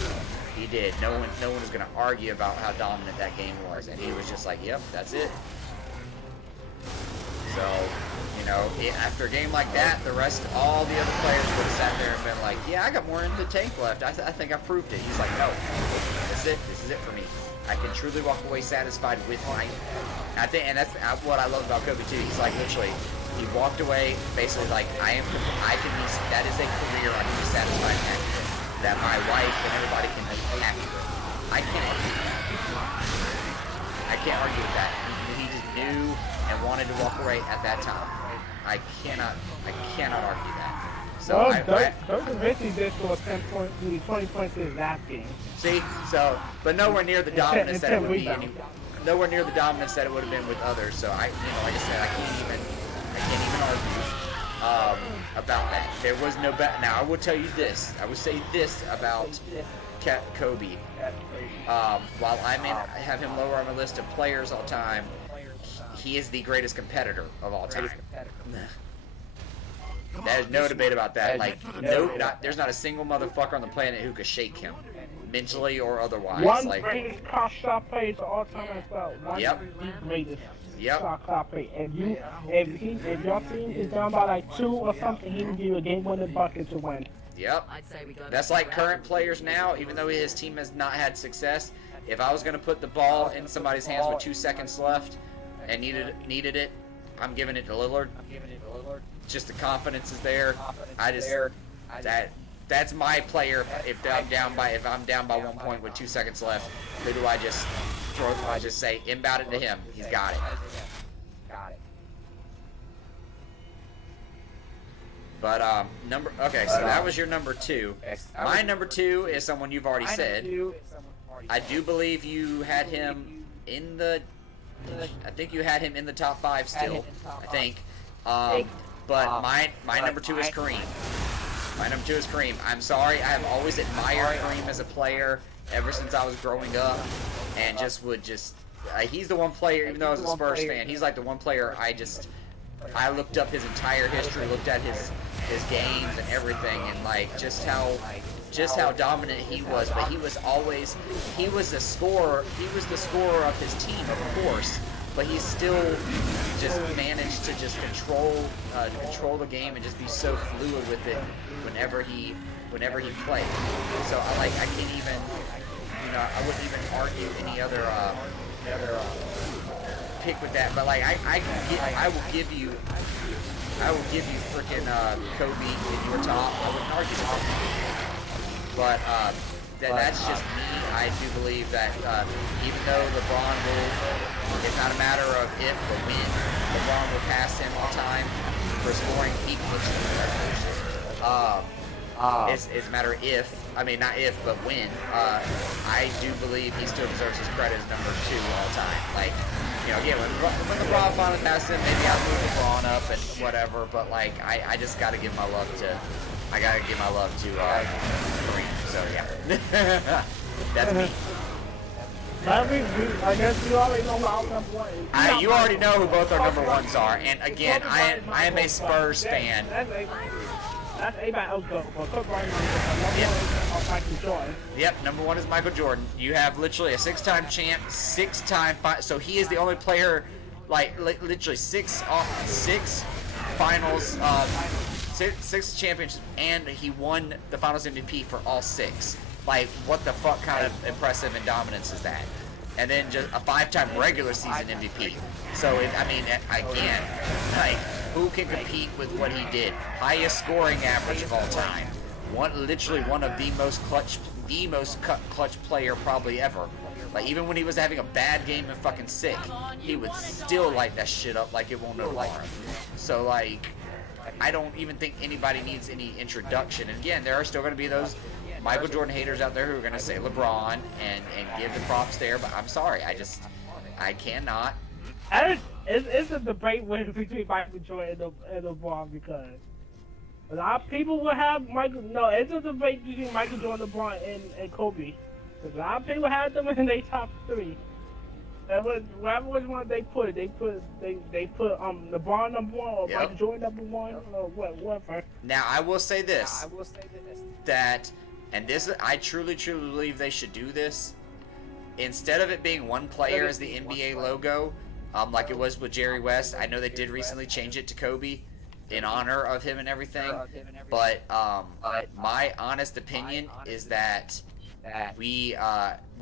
He did. No one was going to argue about how dominant that game was, and he was just like, "Yep, that's it." So, after a game like that, all the other players would have sat there and been like, "Yeah, I got more in the tank left. I think I proved it." He's like, "No, that's it. This is it for me. I can truly walk away satisfied with my." And that's what I love about Kobe too. He's like, literally, he walked away basically like, that is a career I can be satisfied and happy with. That my wife and everybody can be happy with. I can't argue with that. I can't argue with that. He just knew and wanted to walk away at that time. I cannot argue that. So Dirk eventually did score 20 points in his last game. See, but nowhere near the dominance that it would be. Nowhere near the dominance that it would have been with others. So like I said, I can't even argue about that. There was no Now I will tell you this. I would say this about Kobe. While I may have him lower on my list of players all time, he is the greatest competitor of all time. There's no debate about that. Like, there's not a single motherfucker on the planet who could shake him, mentally or otherwise. One like, greatest shot player of all time as well. One of the greatest shot player. If your team is down by like 2 or something, he can give you a game-winning bucket to win. Yep. That's like current players now. Even though his team has not had success, if I was going to put the ball in somebody's hands with 2 seconds left and needed it, I'm giving it to Lillard. Just the confidence is there. That's my player. If I'm down by 1 point with 2 seconds left, who do I just throw? I just say inbound it to him. He's got it. But okay, so that was your number 2. My number 2 is someone you've already said. I do believe you had him in the. I think you had him in the top 5 still. I think. But my number 2 is Kareem. My number 2 is Kareem. I'm sorry, I have always admired Kareem as a player ever since I was growing up, and he's the one player, even though I was a Spurs fan, he's like the one player I looked up his entire history, looked at his games and everything, and like just how dominant he was. But he was the scorer of his team, of course. But he still just managed to just control the game and just be so fluid with it whenever he played. So I can't even, I wouldn't even argue any other pick with that. But like I will give you I will give you freaking Kobe in your top. I wouldn't argue top. But that's just me. I do believe that even though LeBron will, it's not a matter of if but when LeBron will pass him all time for scoring equal to it's a matter of if, I mean not if, but when. I do believe he still deserves his credit as number 2 all time. Like, you know, again, when LeBron finally passed him, maybe I'll move LeBron up and whatever. But like, I just gotta give my love to, Kareem. So yeah, that's me. I guess you already know my number 1 is. You already know who both our number 1s are. And again, I am a Spurs fan. That's everybody else go. But Kobe Bryant is Michael Jordan. Yep, number 1 is Michael Jordan. You have literally a 6-time champ, 6-time so he is the only player, like literally 6 finals, 6 championships, and he won the Finals MVP for all 6. Like, what the fuck kind of impressive and dominance is that? And then just a 5-time regular season MVP. So I mean, again, like, who can compete with what he did? Highest scoring average of all time. Literally one of the most clutch player probably ever. Like, even when he was having a bad game and fucking sick, he would still light that shit up like it won't no tomorrow. So like, I don't even think anybody needs any introduction. And again, there are still going to be those Michael Jordan haters out there who are going to say LeBron and give the props there, but I'm sorry, I cannot. It's a debate between Michael Jordan and LeBron, because a lot of people will have Michael. No, it's a debate between Michael Jordan, LeBron, and Kobe. A lot of people have them in their top 3. Whatever was one they put LeBron number 1 or Michael Jordan number 1 or whatever. Now I will say this. That, and this, I truly believe they should do this. Instead of it being one player as the NBA logo, like it was with Jerry West. I know they did recently change it to Kobe in honor of him and everything. But my honest opinion is that we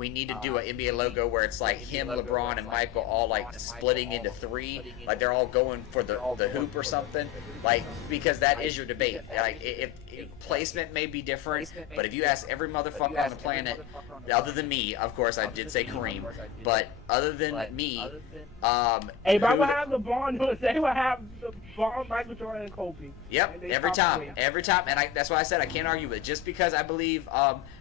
need to do an NBA logo where it's like him, LeBron, and Michael all like splitting into 3, like they're all going for the hoop or something, like, because that is your debate. Like, if placement may be different, but if you ask every motherfucker on the planet, other than me, of course, I did say Kareem, but other than me, everybody would have LeBron. They would have LeBron, Michael Jordan, and Kobe. Yep, every time, and that's why I said I can't argue with it. Just because I believe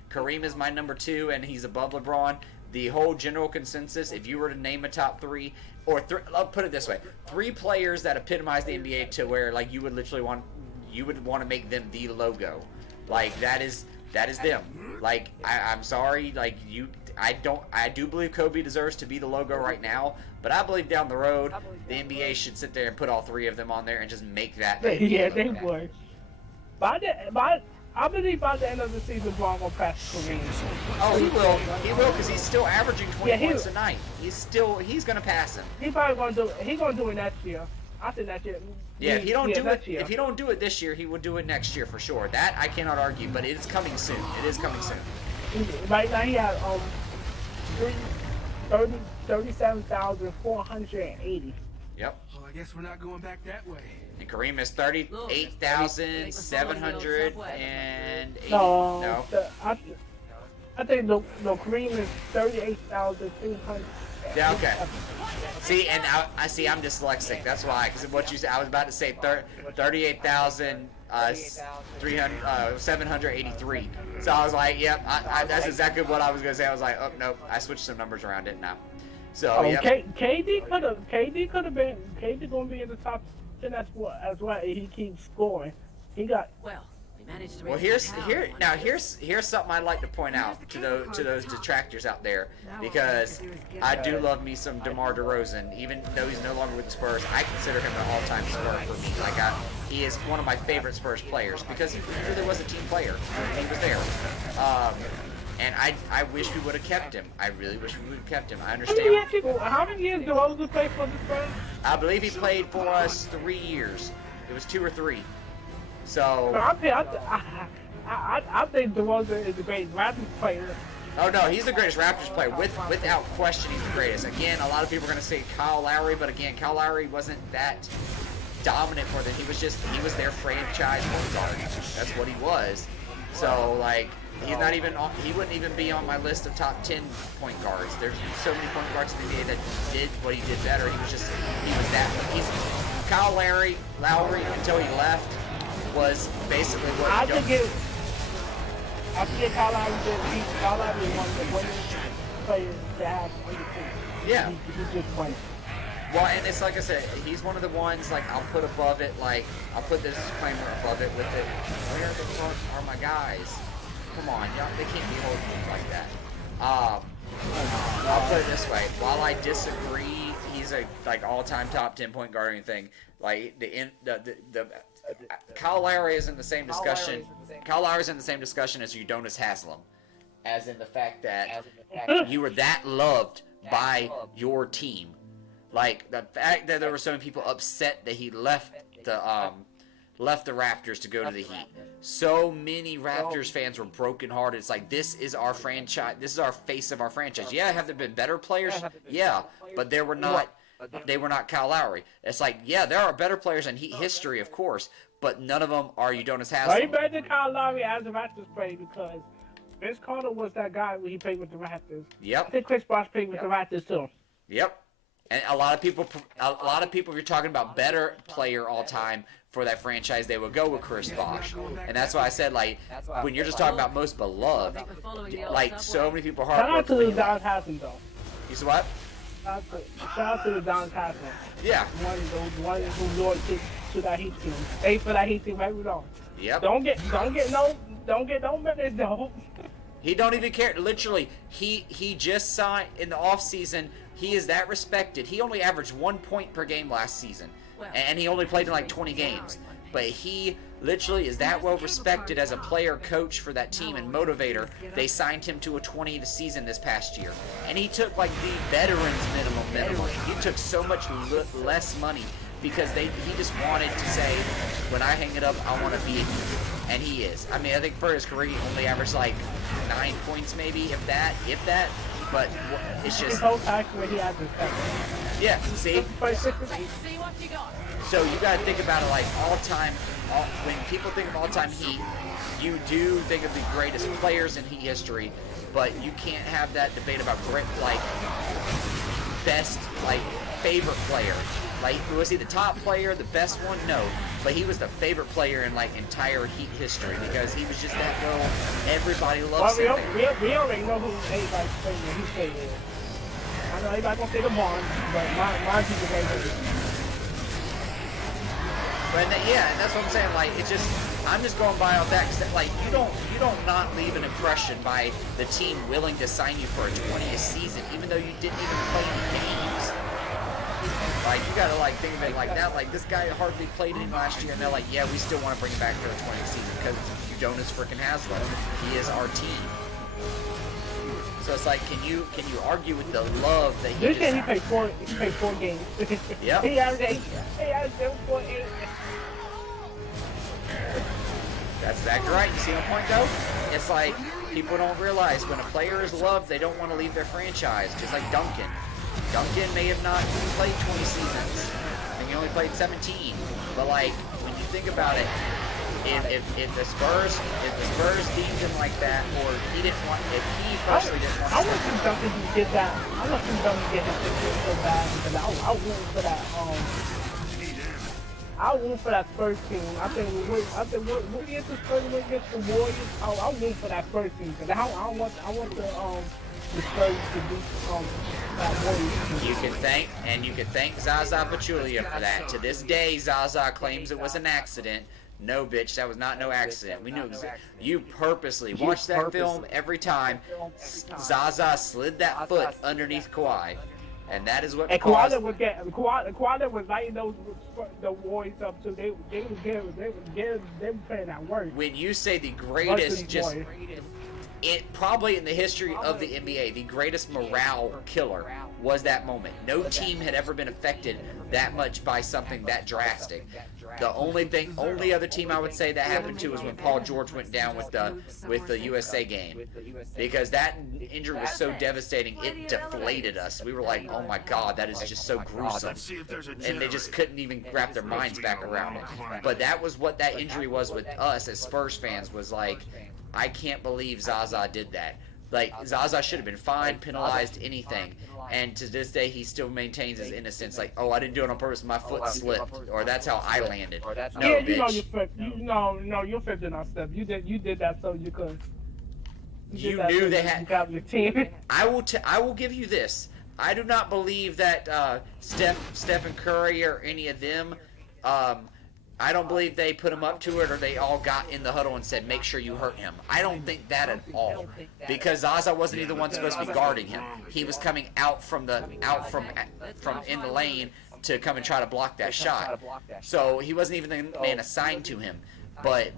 Kareem is my number 2 and he's above LeBron, the whole general consensus, if you were to name a top 3, or I'll put it this way, 3 players that epitomize the NBA to where like you would want to make them the logo, like that is them. Like, I'm sorry, like I do believe Kobe deserves to be the logo right now, but I believe down the road the NBA should sit there and put all 3 of them on there and just make that. Yeah, they would. I believe by the end of the season, LeBron will pass Kareem. Oh, he will. He will, because he's still averaging 20 points a night. He's gonna pass him. He's probably gonna do it. He's gonna do it next year. I think next year. Yeah, if he don't do it this year, he will do it next year for sure. That I cannot argue, but it is coming soon. It is coming soon. Right now he has 37,480. Yep. Well, I guess we're not going back that way. And Kareem is 38,780. No. I think Kareem is 38,300. Yeah. Okay. See, and I see. I'm dyslexic. That's why. Because of what you said, I was about to say 38,783. So I was like, yep. That's exactly what I was gonna say. I was like, oh no, I switched some numbers around, didn't I? So yeah. KD could have been. KD gonna be in the top 10 as well. He keeps scoring. He got. Well, we managed to. Well, here's something I'd like to point out to those detractors out there, because I do love me some DeMar DeRozan. Even though he's no longer with the Spurs, I consider him an all-time Spur for me. Like, he is one of my favorite Spurs players because he really was a team player. He was there. And I wish we would have kept him. I really wish we would have kept him. I understand. How many years did DeRozan play for the Spurs? I believe he played for us 3 years. It was 2 or 3. So. I think DeRozan is the greatest Raptors player. Oh no, he's the greatest Raptors player. Without question, he's the greatest. Again, a lot of people are going to say Kyle Lowry, but again, Kyle Lowry wasn't that dominant for them. He was their franchise point guard. That's what he was. So like he's not even on, he wouldn't even be on my list of top 10 point guards. There's so many point guards in the NBA that did what he did better. He's Kyle Lowry until he left was basically what I think Kyle Lowry is one of the winners players to have on the team. Yeah. He's just playing. Well, and it's like I said, he's one of the ones like I'll put above it. Like I'll put this disclaimer above it with it. Where the fuck are my guys? Come on, y'all, they can't be holding things like that. I'll put it this way: while I disagree, he's a like all-time top 10 point guard or anything. Like the Kyle Lowry is in the same discussion. Kyle Lowry is in the same discussion as Udonis Haslem, as in the fact that you were that loved by your team. Like the fact that there were so many people upset that he left the Raptors to go to the Heat. So many Raptors fans were brokenhearted. It's like, this is our franchise. This is our face of our franchise. Yeah, have there been better players? Yeah, but they were not Kyle Lowry. It's like, yeah, there are better players in Heat history, of course, but none of them are Udonis Haslem. Are you better than Kyle Lowry as a Raptors player? Because Vince Carter was that guy when he played with the Raptors. Yep. I think Chris Bosh played with the Raptors too. Yep. And a lot of people, if you're talking about better player all time for that franchise, they would go with Chris Bosh. And that's why I said, like, when you're just talking about most beloved, like, so many people Shout out to the Don Hassan, though. You said what? Shout out to the Don Hassan. Yeah. One who lured to that Heat team. Stay for that Heat team every long. Yep. Don't get no minutes, though. He don't even care. Literally, he just signed in the offseason. He is that respected. He only averaged 1 point per game last season. And he only played in like 20 games. But he literally is that well respected as a player coach for that team and motivator. They signed him to a 20 season this past year. And he took like the veterans minimum. He took so much less money because he just wanted to say, when I hang it up, I want to be a Heat. And he is. I mean, I think for his career, he only averaged like 9 points maybe, if that. But it's just... His whole career, he had this second. Yeah, see? So you got to think about it like all-time... when people think of all-time Heat, you do think of the greatest players in Heat history, but you can't have that debate about great, like, best, like, favorite player. Like, was he the top player, the best one? No. But he was the favorite player in, like, entire Heat history because he was just that well. Everybody loves him. We already know who everybody's favorite Heat player is. I know everybody's going to say LeBron, but my people say But yeah, and that's what I'm saying. Like, it's just, I'm just going by off that because, like, you don't not leave an impression by the team willing to sign you for a 20th season, even though you didn't even play any games. Like, you gotta, like, think of it like that. Like, this guy hardly played in last year, and they're like, yeah, we still want to bring him back for the 20th season because it's Udonis freaking Haslem. He is our team. So it's like, can you argue with the love that he just he played four games. Yep. He averaged 4-8. That's exactly right. You see my point, though? It's like, people don't realize when a player is loved, they don't want to leave their franchise. Just like Duncan. Duncan may have not played 20 seasons. I think he only played 17. But, like, when you think about it, if the Spurs deemed him like that, or he didn't want, if he personally didn't want, I want to Duncan to get that. I want to Duncan to get his picture so bad because I want for that. I want for that Spurs team. I think we'll get the Spurs against the Warriors. I want for that Spurs team because I want the Spurs to beat that Warriors. You can thank Zaza Pachulia for that. To this day, Zaza claims it was an accident. No, bitch, that was not no accident. We knew you purposely watched that film every time. Zaza slid that foot underneath Kawhi. And that is what caused... Kawhi was lighting the Warriors up too. They were playing that work. When you say the greatest, probably in the history of the NBA, the greatest morale killer was that moment. No team had ever been affected that much by something that drastic. The only other team I would say that happened to was when Paul George went down with the USA game, because that injury was so devastating it deflated us. We were like, oh my god, that is just so gruesome, and they just couldn't even wrap their minds back around it. But that was what that injury was with us as Spurs fans, was like, I can't believe Zaza did that. Like, Zaza should have been fined, penalized, anything. And to this day, he still maintains his innocence. Like, oh, I didn't do it on purpose. My foot slipped, or that's how I landed. No, yeah, bitch. Your foot did not step. You did that so you could. You knew they had. You got your team. I will give you this. I do not believe that Stephen Curry or any of them. I don't believe they put him up to it, or they all got in the huddle and said, make sure you hurt him. I don't think that at all. Because Zaza wasn't even the one supposed to be guarding him. He was coming out from in the lane to come and try to block that shot. So he wasn't even the man assigned to him. But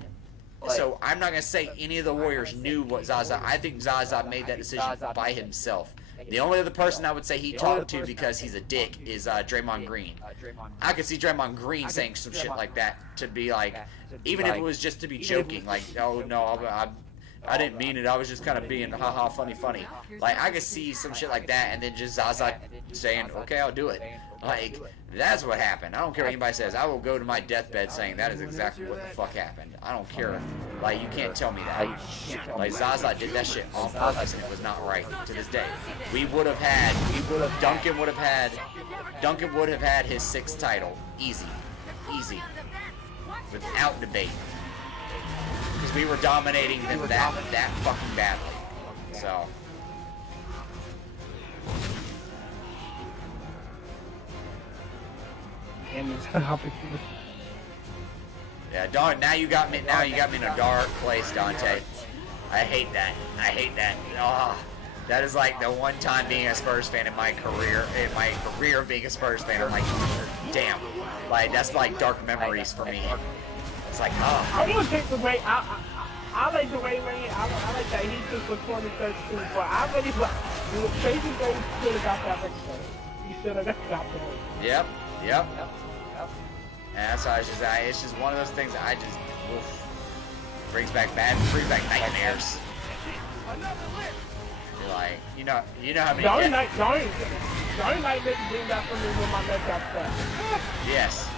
so I'm not going to say any of the Warriors knew what Zaza. I think Zaza made that decision by himself. The only other person I would say he talked to because he's a dick is Draymond Green. I could see Draymond Green saying some shit like that to be like, even if it was just to be joking, like, oh no, I didn't mean it. I was just kind of being haha funny. Like, I could see some shit like that, and then just Zaza saying, okay, I'll do it. Like, that's what happened. I don't care what anybody says. I will go to my deathbed saying that is exactly what the fuck happened. I don't care. Like, you can't tell me that. Like, Zaza did that shit on purpose, and it was not right to this day. Duncan would have had his 6th title. Easy. Without debate. Because we were dominating them that fucking badly. So. Yeah, now you got me in a dark place, Dontae. I hate that. Oh, that is like the one time being a Spurs fan in my career being a Spurs fan. I'm like, damn. Like, that's like dark memories for me. It's like, oh. I want to take the way I like the way I like that he took for 2013, but I really Tracy Day should have got that next time. He should have got that. Yep. And that's why it's just one of those things that I just brings back nightmares. You're like, you know how many. Johnny Knight didn't bring that for me when my leg got stuck. Yes.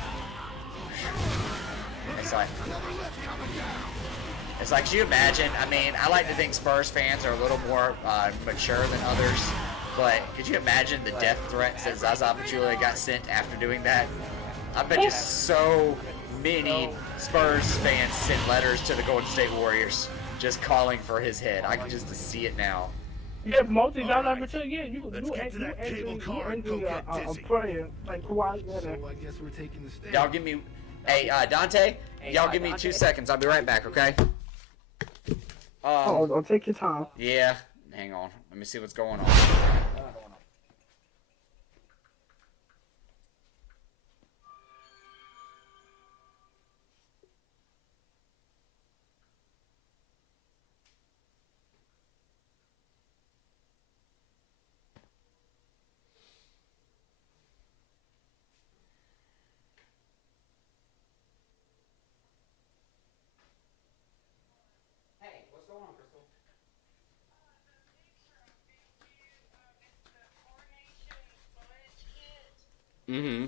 It's like, can you imagine? I mean, I like to think Spurs fans are a little more mature than others, but could you imagine the death threats that Zaza Pachulia got sent after doing that? I bet you so many Spurs fans sent letters to the Golden State Warriors just calling for his head. I can just see it now. Yeah, most of y'all ever said, yeah, you get to that cable car and go get a dizzy. prayer, like Kawhi. So I guess we're taking the stand. Y'all give me, hey, Dontae, y'all give me 2 seconds. I'll be right back, okay? I'll take your time. Yeah, hang on. Let me see what's going on. Mm-hmm.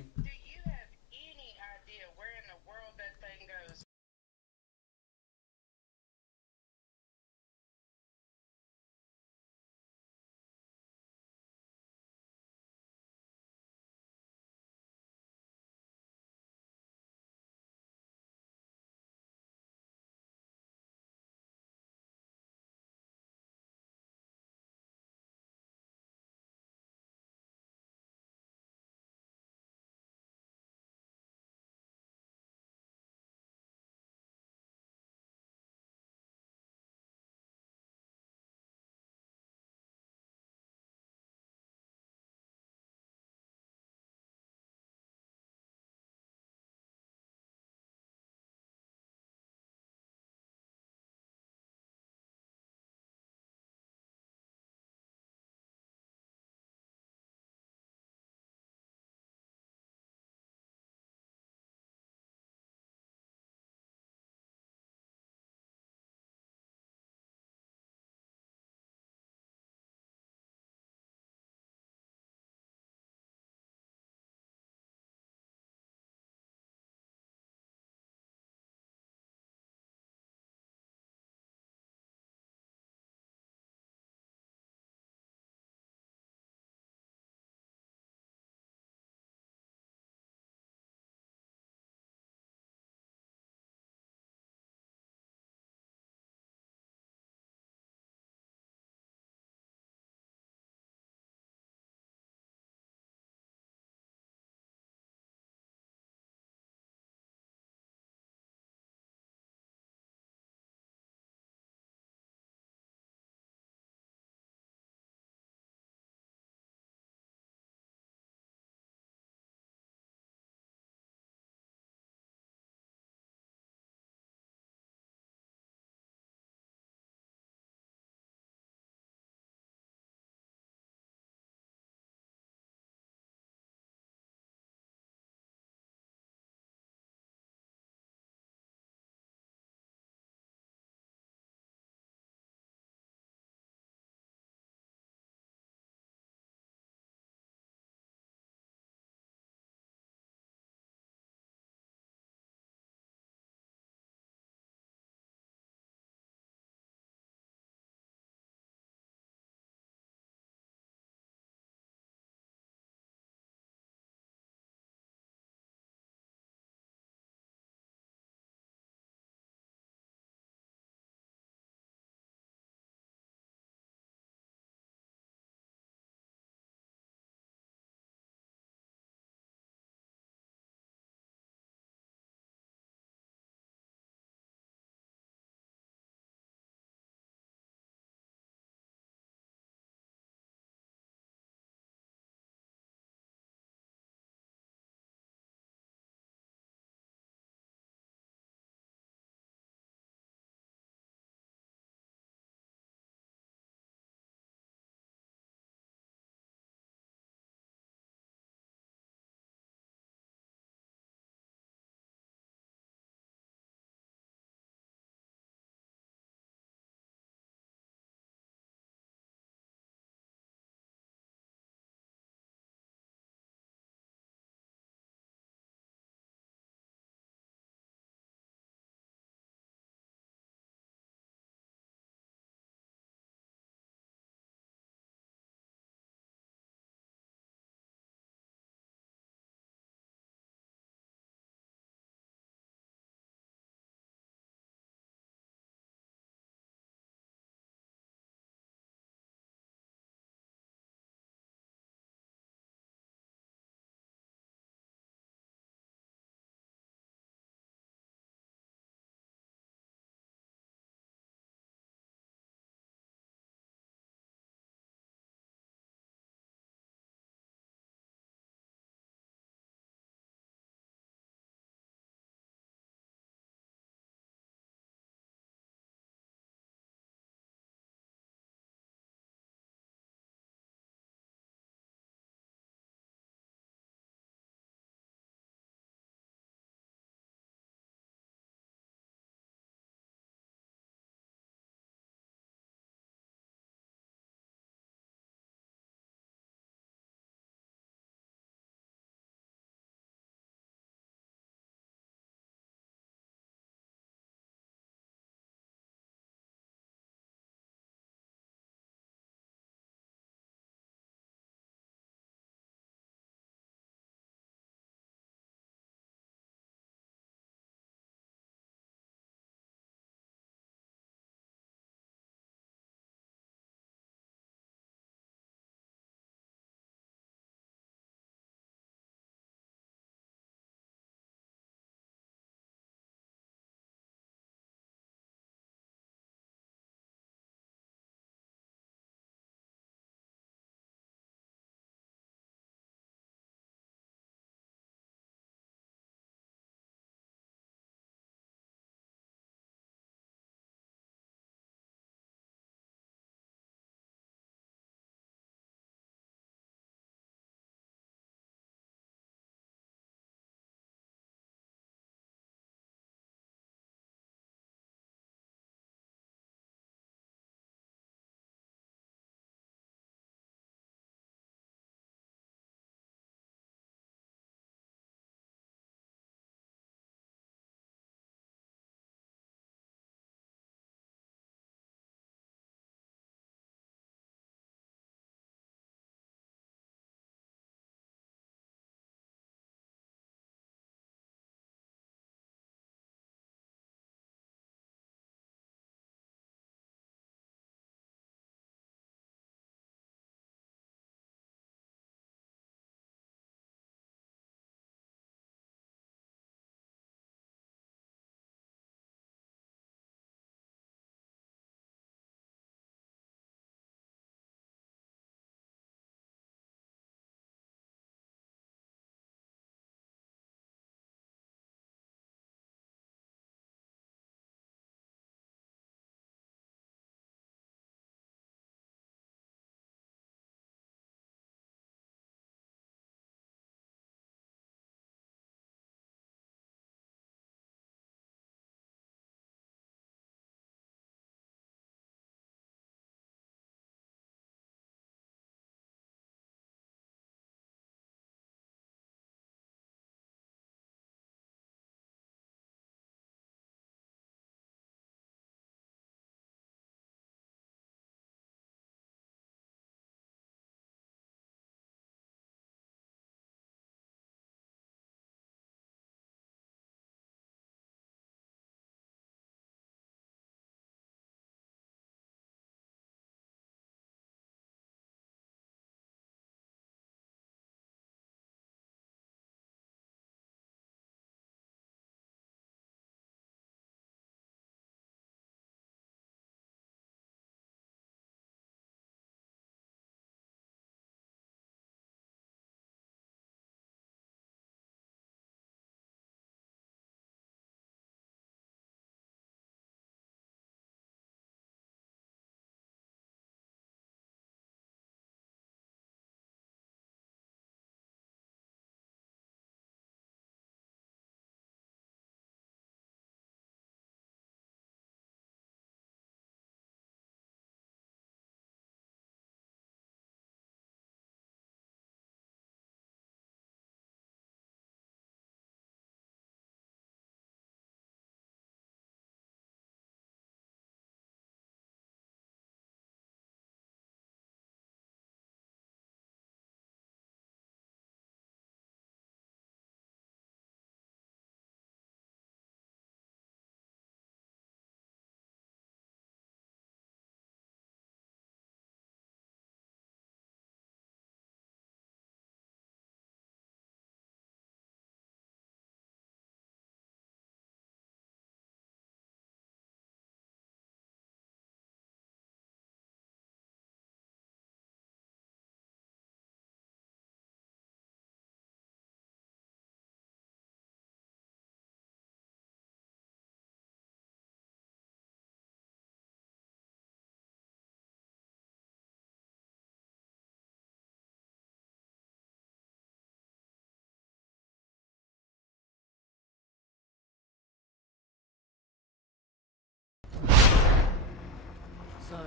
So,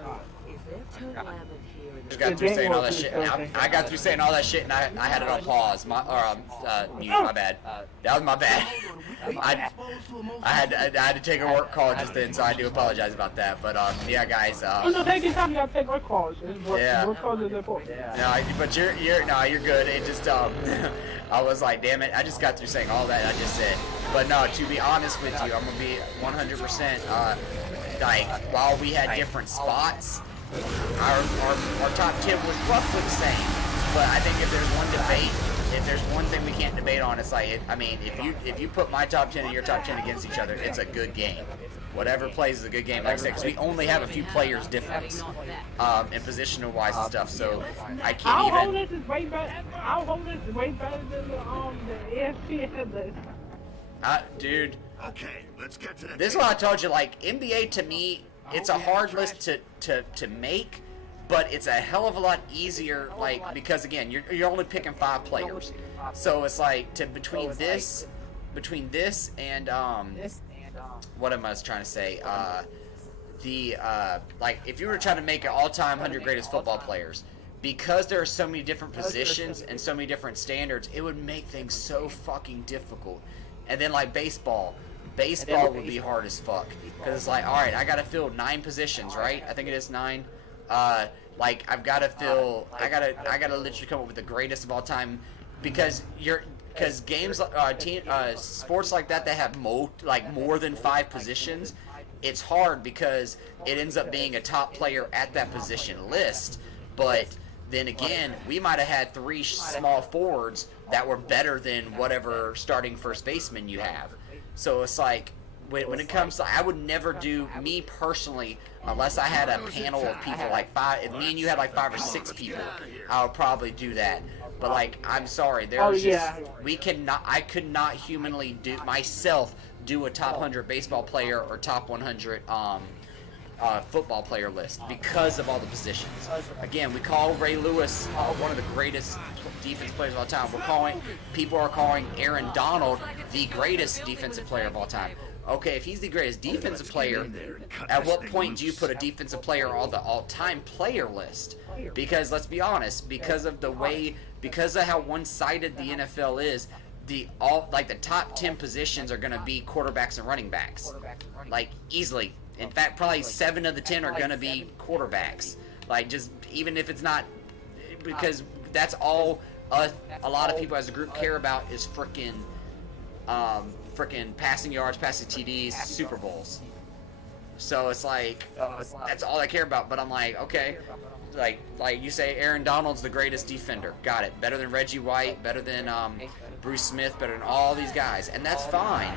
if they've turned Lambert here in Just got through saying all that shit. I got through saying all that shit and I had it on pause. Mute. My bad. That was my bad. I had to take a work call just then, so I do apologize about that. But yeah, guys. Oh no, take your time. You gotta take work calls. Yeah. Work calls is important. No, but you're good. It just I was like, damn it. I just got through saying all that I just said. But no, to be honest with you, I'm gonna be 100%. Like while we had different spots, our top 10 was roughly the same. But I think if there's one debate, if there's one thing we can't debate on, it's like, if you put my top 10 and your top 10 against each other, it's a good game. Whatever plays is a good game, like I said, because we only have a few players difference in positional wise and stuff. So I can't even. Our holders is way better. Our holders is way better than the ESPN list. Dude. Okay, let's get to the This is what I told you. Like NBA to me, it's a hard list to make, but it's a hell of a lot easier. Like because again, you're only picking 5 players, so it's like between this and what am I trying to say? Like if you were trying to make an all-time 100 greatest football players, because there are so many different positions and so many different standards, it would make things so fucking difficult. And then like baseball would be hard as fuck because it's like, all right, I gotta fill 9 positions, right? I think it is 9. Like I've gotta fill, I gotta literally come up with the greatest of all time because games, sports like that have more than 5 positions, it's hard because it ends up being a top player at that position list. But then again, we might have had 3 small forwards that were better than whatever starting first baseman you have. So it's like when it comes to, I would never do, me personally, unless I had a panel of people like 5. If me and you had like 5 or 6 people, I would probably do that. But like, I'm sorry, there's I could not humanly do a top 100 baseball player or top 100 football player list because of all the positions. Again, we call Ray Lewis one of the greatest defense players of all time. People are calling Aaron Donald the greatest defensive player of all time. Okay, if he's the greatest defensive player, at what point do you put a defensive player on the all-time player list? Because let's be honest, because of how one-sided the NFL is, the top 10 positions are going to be quarterbacks and running backs, like easily. In fact, probably 7 of the 10 are going to be quarterbacks. Like, just even if it's not, because that's all a lot of people as a group care about is frickin' passing yards, passing TDs, Super Bowls. So it's like that's all I care about. But I'm like, okay, like you say, Aaron Donald's the greatest defender. Got it. Better than Reggie White. Better than Bruce Smith. Better than all these guys, and that's fine.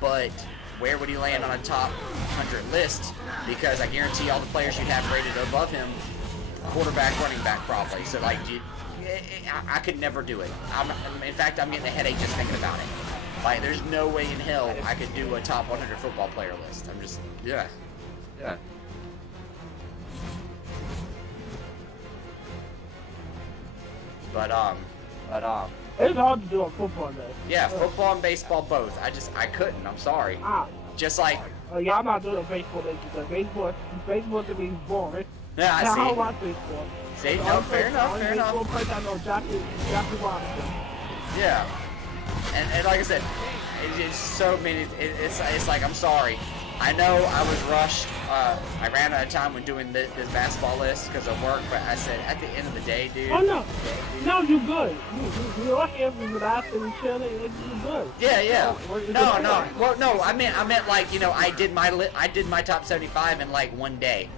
But where would he land on a top 100 list? Because I guarantee all the players you'd have rated above him, quarterback, running back, probably. So like, I could never do it. In fact, I'm getting a headache just thinking about it. Like, there's no way in hell I could do a top 100 football player list. I'm just, yeah. But it's hard to do a football list. Yeah, football and baseball both. I couldn't. I'm sorry. Just like. Yeah, I'm not doing a baseball list because baseball to me is boring. Yeah, I see. I don't watch baseball. See, no, fair enough. Baseball place I know Jackie Robinson. Yeah, and like I said, it's so many. It's like, I'm sorry. I know I was rushed. I ran out of time when doing this basketball list because of work, but I said at the end of the day, dude. Oh no, you good. You're here for relaxing and chilling. You good. Yeah. No. Well, no, I meant like, you know, I did my top 75 in like one day.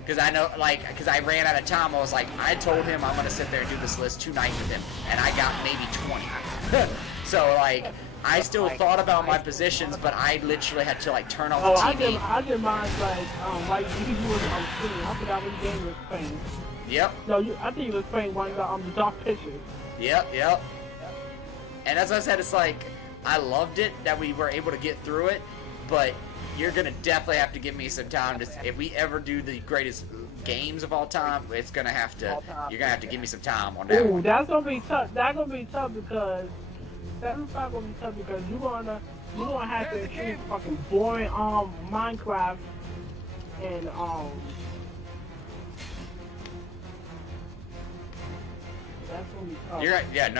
Because I know, like, because I ran out of time, I was like, I told him I'm going to sit there and do this list 2 nights with him, and I got maybe 20. So, like, I still thought about my positions, but I literally had to, like, turn on the TV. I did mine, like you was on screen. I forgot what game you was playing. Yep. No, I think you was playing one of the dark pictures. Yep. And as I said, it's like, I loved it that we were able to get through it, but you're gonna definitely have to give me some time to, if we ever do the greatest games of all time, you're gonna have to give me some time on that. Ooh, that's gonna be tough. That's gonna be tough because you're gonna have to choose fucking boring Minecraft and That's gonna be tough.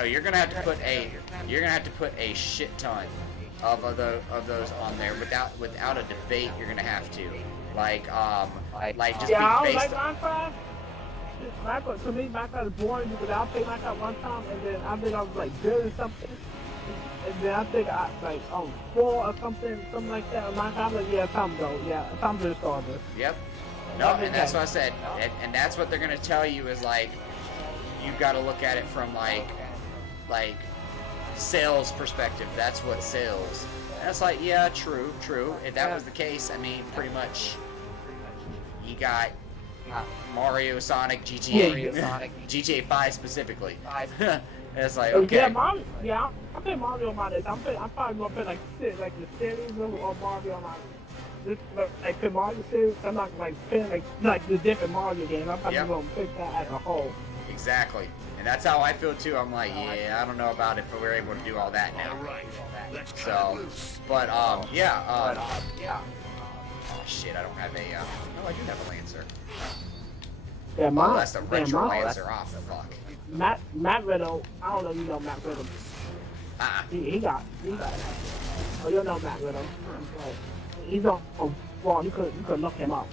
You're gonna have to put a shit ton of those on there without a debate. You're gonna have to like just Yeah, be I don't based. like Minecraft. To me, Minecraft is boring because I'll play Minecraft one time and then I think I was like building something. And then I think I like 4 or something like that. Minecraft, like, yeah, time to go. Yeah, time to install this. Yep. No, and that's what I said. And that's what they're gonna tell you is like, you've got to look at it from like sales perspective. That's what sells. And it's like, yeah, true. If that was the case, I mean, pretty much, you got Mario, Sonic, GTA, GTA 5 specifically. It's like, okay. I play Mario on this. I'm probably gonna play like the series of Mario on this, like the Mario series. I'm not like playing like the different Mario games. I'm probably gonna pick that as a whole. Exactly, and that's how I feel too. I'm like, yeah, I don't know about if we're able to do all that now. So, but oh shit, I don't have a. No, I do have a Lancer. Yeah, that's the retro Lancer off. Fuck. Matt Riddle, I don't know if you know Matt Riddle. He got. Oh, you know Matt Riddle. He's on well, you could look him up.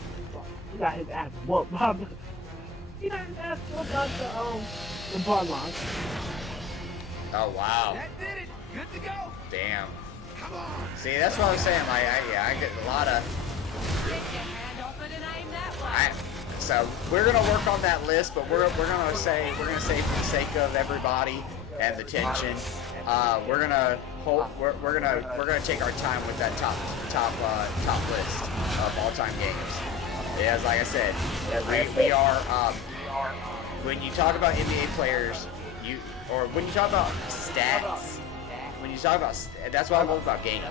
He got his ass whooped. He got his ass whooped out the bloodline. Oh wow. That did it. Good to go. Damn. Come on. See, that's what I'm saying. Like, I get a lot of. Take your hand off it and aim that way. So we're gonna work on that list, but we're gonna say for the sake of everybody and the tension, we're gonna take our time with that top list of all-time games. Yeah, like I said, we are. When you talk about NBA players, when you talk about stats. When you talk about, that's what I love about games.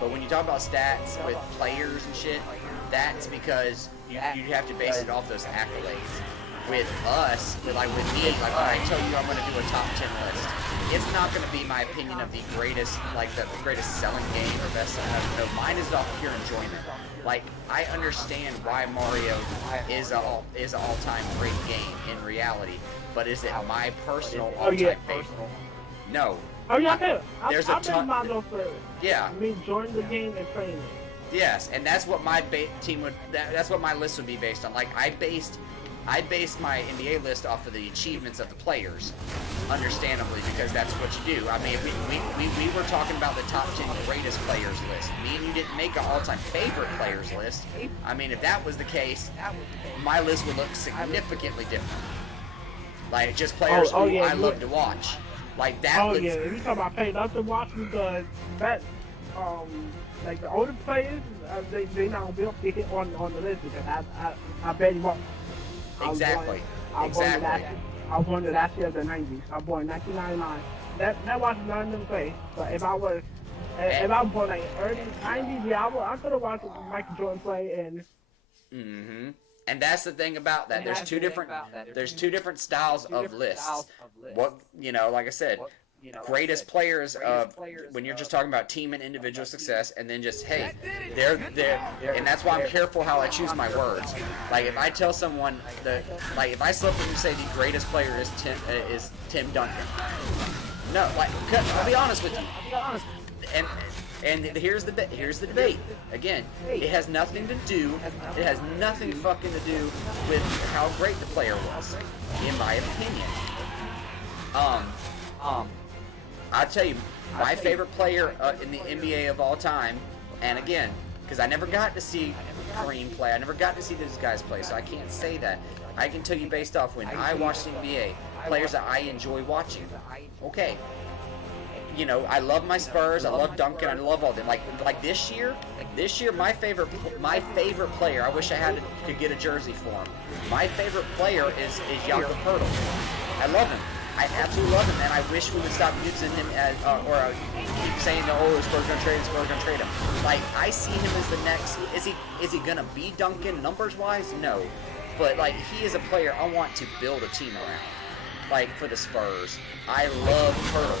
But when you talk about stats with players and shit, that's because you have to base it off those accolades. With us, with me, like when I tell you I'm going to do a top 10 list, it's not going to be my opinion of the greatest selling game or best selling. No, mine is off pure enjoyment. Like, I understand why Mario is an all-time great game in reality, but is it my personal all-time favorite? No. Oh yeah, there's a ton. Yeah. I mean, join the game and playing it. Yes, and that's what my that's what my list would be based on. Like I based my NBA list off of the achievements of the players, understandably, because that's what you do. I mean, we were talking about the top 10 greatest players list. Me and you didn't make an all-time favorite players list. I mean, if that was the case, my list would look significantly different. Like just players who I love to watch. Like that. Oh yeah, if you talk about paying up to watch because that, like the older players, they not gonna be able to hit on the list because I bet you won't. Exactly. I was born the last year of the 90s. I was born in 1999. That wasn't none of them play. But if I was born like early 90s, yeah, I could have watched Michael Jordan play and. Mm-hmm. And that's the thing about that. There's two different styles of lists. What like I said, greatest players of when you're just talking about team and individual success, and then just hey, they're and that's why I'm careful how I choose my words. Like if I tell someone if I slip up and say the greatest player is Tim Duncan. No, I'll be honest with you. And here's the debate. Again, it has nothing fucking to do with how great the player was, in my opinion. I'll tell you, my favorite player in the NBA of all time, and again, because I never got to see Kareem play, I never got to see these guys play, so I can't say that. I can tell you based off when I watch the NBA, players that I enjoy watching. Okay. I love my Spurs. I love Duncan. I love all them. Like this year, my favorite player. I wish I could get a jersey for him. My favorite player is Jakob Poeltl. I love him. I absolutely love him, and I wish we would stop using him as keep saying the Spurs gonna trade him. Spurs gonna trade him. Like I see him as the next. Is he gonna be Duncan numbers wise? No, but he is a player I want to build a team around. Like for the Spurs, I love Poeltl.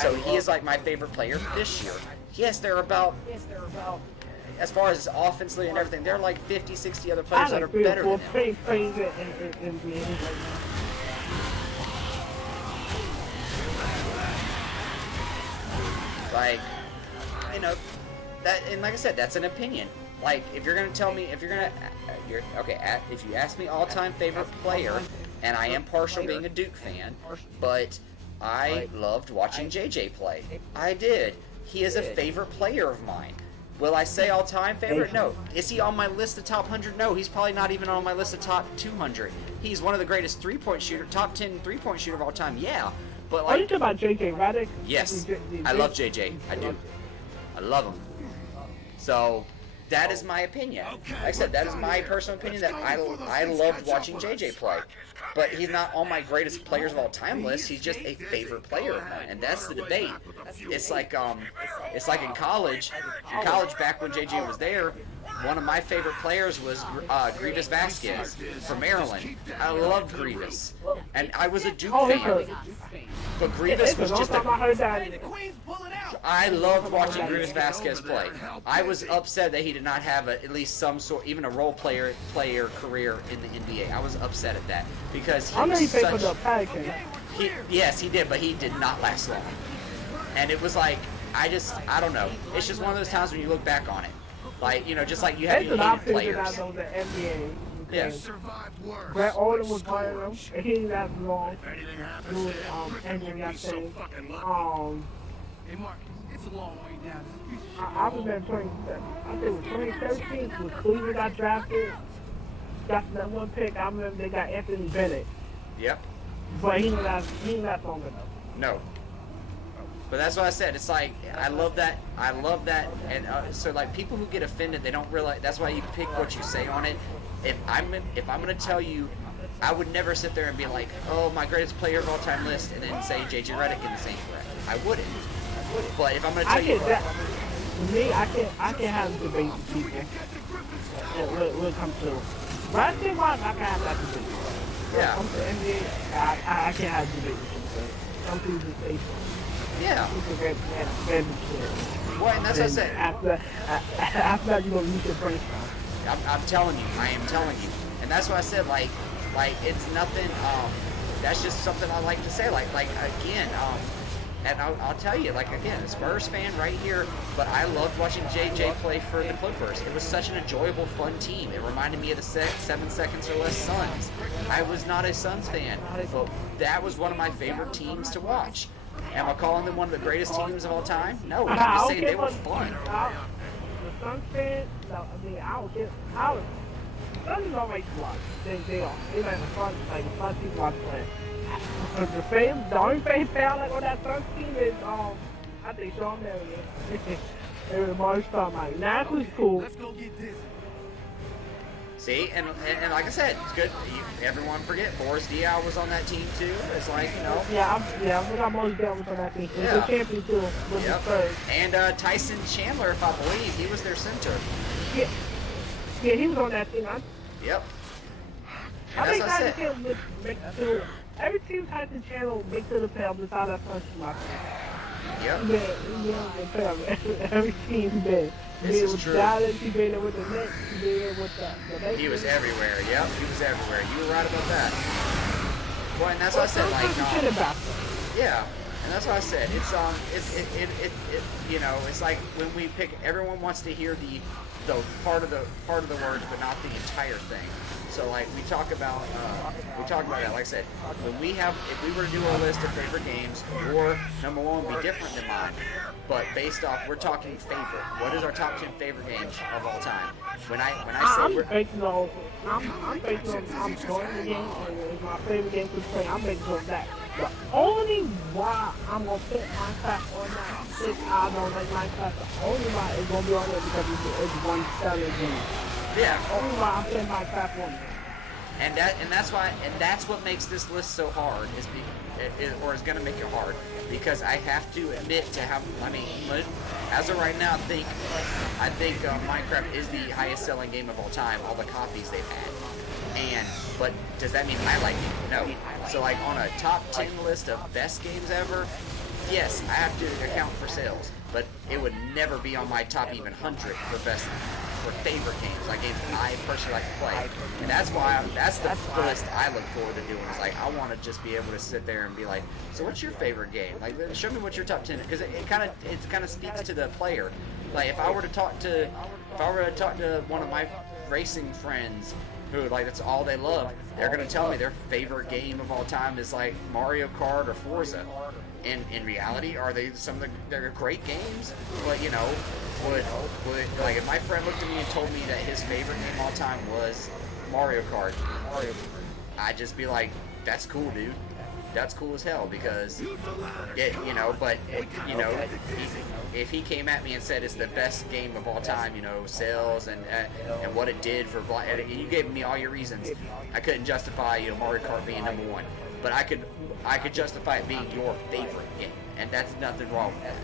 So he is my favorite player this year. Yes, they're about, as far as offensively and everything, they're 50, 60 other players that are better than him. Like, you know, that, and like I said, that's an opinion. Like, if you're gonna tell me, if you ask me all-time favorite player, and I am partial being a Duke fan, but I loved watching JJ play. I did. He is a favorite player of mine. Will I say all-time favorite? No. Is he on my list of top 100? No. He's probably not even on my list of top 200. He's one of the greatest three-point shooter, top 10 three-point shooter of all time. Yeah. But like, are you talking about JJ Redick? Yes. I love JJ. I do. I love him. So, that is my opinion. Like I said, that is my personal opinion that I loved watching JJ play. But he's not on my greatest players of all time list. He's just a favorite player of mine, and that's the debate. It's like in college. In college, back when JJ was there, one of my favorite players was Grievous Vasquez from Maryland. I loved Grievous, and I was a Duke fan. But Grievous was just I loved watching Grievous Vasquez play. I was upset that he did not have at least some sort, even a role player career in the NBA. I was upset at that because he was such. Yes, he did, but he did not last long. And it was like, I don't know. It's just one of those times when you look back on it. Like, you know, just like you have your hated players. Yeah. Brett Oden was one of them, and he didn't last long. Doing injury, I think. Hey Marcus, it's a long way down. I was at 2013 when Cleveland got drafted. Got that one pick. I remember they got Anthony Bennett. Yep. But he didn't last long enough. No. But that's what I said. It's like, I love that. And so like people who get offended, they don't realize. That's why you pick what you say on it. If I'm gonna tell you, I would never sit there and be like, oh, my greatest player of all time list, and then say JJ Redick in the same breath. I wouldn't. But if I'm gonna tell you, for me, I can't have a debate with people. When it comes to when I think about it, I can have that debate. Yeah. When it comes to NBA, I can't have a debate with people. Some people just say so. Yeah. Well, and that's what I said. After that, you're gonna lose your brain. I'm telling you. I am telling you. And that's what I said. Like it's nothing. That's just something I like to say. Like again. And I'll tell you, like, again, a Spurs fan right here, but I loved watching JJ play for the Clippers. It was such an enjoyable, fun team. It reminded me of the 7 Seconds or Less Suns. I was not a Suns fan, but that was one of my favorite teams to watch. Am I calling them one of the greatest teams of all time? No, I'm just saying they were fun. The Suns fan, I mean, Suns is always watch. They are. They like fun team watch play. The only fan I like on that Suns team is I think Sean Marion. And Marsh Starmine. Nash cool. Let's go get this. See, and like I said, it's good. Everyone forget Boris Diaw was on that team too. It's like, you know. I forgot Boris Diaw was on that team. He was a champion too. Yep. And Tyson Chandler, if I believe, he was their center. Yeah, he was on that team. Yep. And I think that's what I said. Every team had the channel make to the playoffs besides that Suns team. Yep. Every team did. This is true. Dallas, he been there with the Knicks, he been there with the Lakers. He was everywhere. Yep, he was everywhere. You were right about that. Well, and that's what I said. Like, yeah, and that's what I said. It's you know, it's like when we pick. Everyone wants to hear the part of the words, but not the entire thing. So like we talk about that. Like I said, when if we were to do a list of favorite games, your number one would be different than mine. But based off, we're talking favorite. What is our top 10 favorite games of all time? When I say I'm basing on I'm enjoying the game and it's my favorite game to play. I'm basing on that. The only why I'm gonna put Minecraft on that is I don't like Minecraft. The only why it's gonna be on there because it's one stellar game. Yeah. Only why I'm putting Minecraft on there. And that's what makes this list so hard is is going to make it hard because I have to admit to how as of right now I think Minecraft is the highest selling game of all time, all the copies they've had. But does that mean I like it? No. So like on a top 10 list of best games ever, yes, I have to account for sales, but it would never be on my top even 100 for best for favorite games, like games I personally like to play, and that's the list I look forward to doing. Is like I want to just be able to sit there and be like, so what's your favorite game? Like, show me what your top 10, because it kind of speaks to the player. Like if I were to talk to one of my racing friends who like that's all they love, they're gonna tell me their favorite game of all time is like Mario Kart or Forza. And in reality, are they they're great games? But you know, would like if my friend looked at me and told me that his favorite game of all time was Mario Kart, I'd just be like, that's cool, dude. That's cool as hell, because if he came at me and said it's the best game of all time, sales and what it did for and you gave me all your reasons, I couldn't justify Mario Kart being number one, but I could justify it being your favorite game, and that's nothing wrong with that.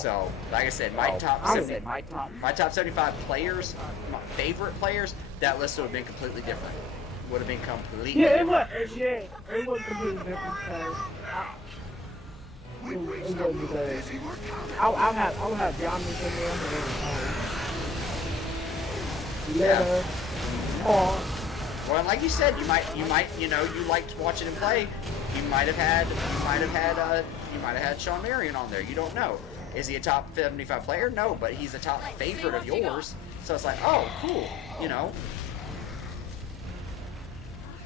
So, like I said, my top 75 players, my favorite players, that list would have been completely different. Would have been completely it was completely different because I'll have Giannis in there, Leonard, Paul. Well, like you said, you liked watching him play. You might have had Sean Marion on there. You don't know. Is he a top 75 player? No, but he's a top favorite of yours. So it's like, oh, cool,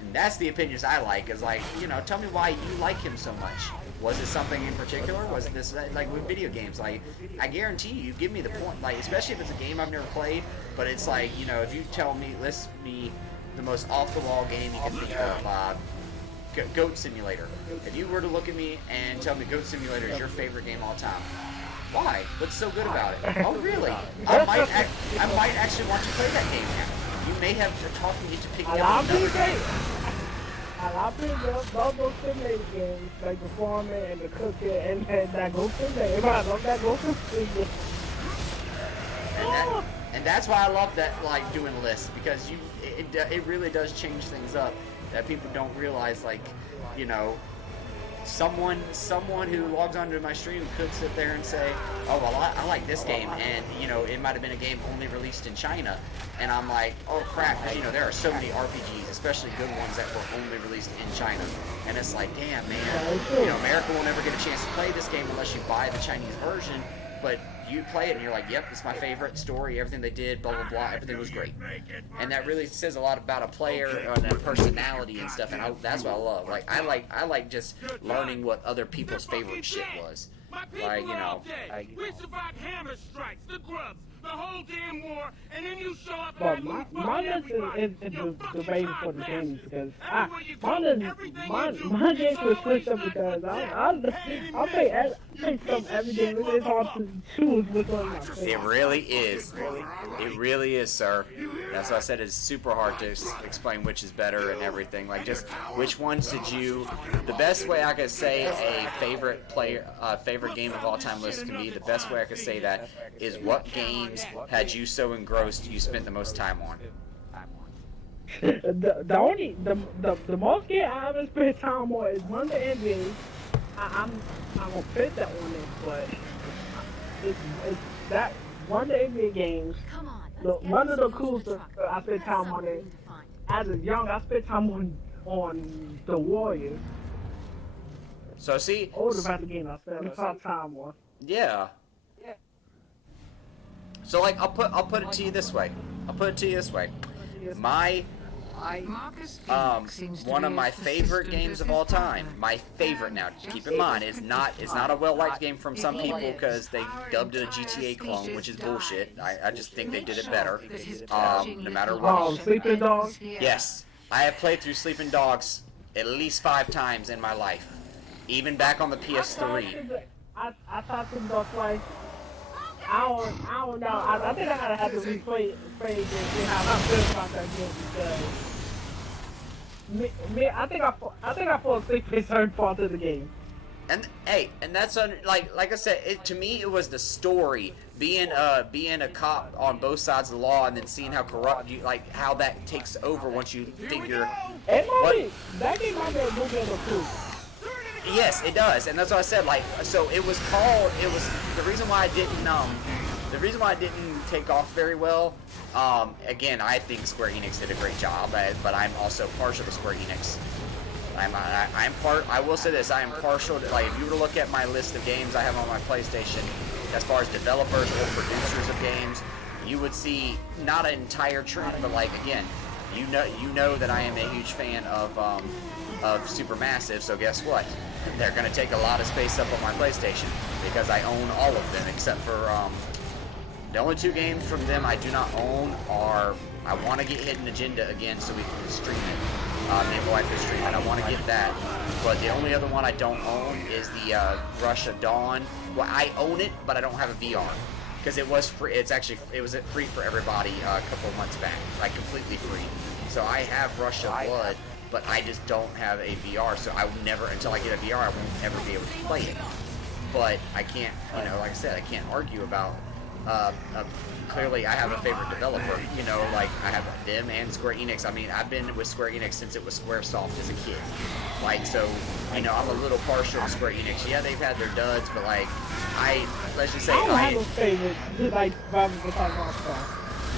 And that's the opinions I like. Is like, tell me why you like him so much. Was it something in particular? Was it this, like with video games? Like, I guarantee you give me the point. Like, especially if it's a game I've never played. But it's like, if you list me the most off-the-wall game you can think of, Goat Simulator. If you were to look at me and tell me Goat Simulator is your favorite game of all time, why? What's so good about it? Oh, really? I might actually want to play that game now. You may have talked me into picking up another game. I love those simulator games, like the farming and the cooking and that Goat Simulator. I love that Goat Simulator. And that's why I love that, like, doing lists, because it really does change things up that people don't realize. Like, someone who logs onto my stream could sit there and say, oh, well, I like this game, and it might have been a game only released in China, and I'm like, oh crap, because there are so many RPGs, especially good ones, that were only released in China, and it's like, damn, man, America will never get a chance to play this game unless you buy the Chinese version. But you play it and you're like, yep, it's my favorite story, everything they did, blah, blah, blah, everything was great. And that really says a lot about a player and their personality and stuff, and that's what I love. Like, I like just learning what other people's favorite shit was. Like, we survived hammer strikes, the grubs, the whole damn war, and then you show up but my list is the rating for the games, because my games were switched up because I'll play some every game. It's hard to choose which one my favorite. It really is. It really is, sir. That's why I said it's super hard to explain which is better and everything. Like, just which ones did you? The best way I could say a favorite game of all time list can be, the best way I could say that is what games had you so engrossed you spent the most time on. The most game I ever spent time on is one of the NBA. I'm gonna fit that one in, but it's that one of the NBA games. One of the coolest I spent time on it. As a young, I spent time on the Warriors. So see, older about the game I spent time on. Yeah. So like, I'll put it to you this way. My one of my favorite games of all time. My favorite now. Keep in mind, it's not a well-liked game from some people because they dubbed it a GTA clone, which is bullshit. I just think they did it better. No matter what. Sleeping Dogs. Yes, I have played through Sleeping Dogs at least 5 times in my life, even back on the PS3. I thought Sleeping Dogs twice. I don't know. I think I gotta have to replay it and see how I feel about that game, because I think I fall asleep in certain parts of the game. And hey, and that's like I said, to me it was the story, being a cop on both sides of the law, and then seeing how corrupt you, like how that takes over once you figure. That game might be a little bit of a proof. Yes, it does, and that's what I said. Like, so it was the reason why I didn't the reason why it didn't take off very well, again, I think Square Enix did a great job, but I'm also partial to Square Enix. I will say this, I am partial to, like, if you were to look at my list of games I have on my PlayStation, as far as developers or producers of games, you would see not an entire trend, but like, again, you know that I am a huge fan of Supermassive, so guess what? They're going to take a lot of space up on my PlayStation, because I own all of them, except for, the only 2 games from them I do not own are, I want to get Hidden Agenda again so we can stream it. Me and my wife can stream it. I want to get that. But the only other one I don't own is the Russia Dawn. Well, I own it, but I don't have a VR. Because it was free. It was free for everybody a couple of months back. Like, completely free. So I have Russia Blood, but I just don't have a VR. So I will never, until I get a VR, I won't ever be able to play it. But I can't, you know, like I said, I can't argue about clearly I have a favorite developer, you know, like I have them and Square Enix. I mean, I've been with Square Enix since it was Squaresoft as a kid. Like, so, you know, I'm a little partial to Square Enix. Yeah, they've had their duds, but like, let's just say, I don't have a favorite, just like Rockstar.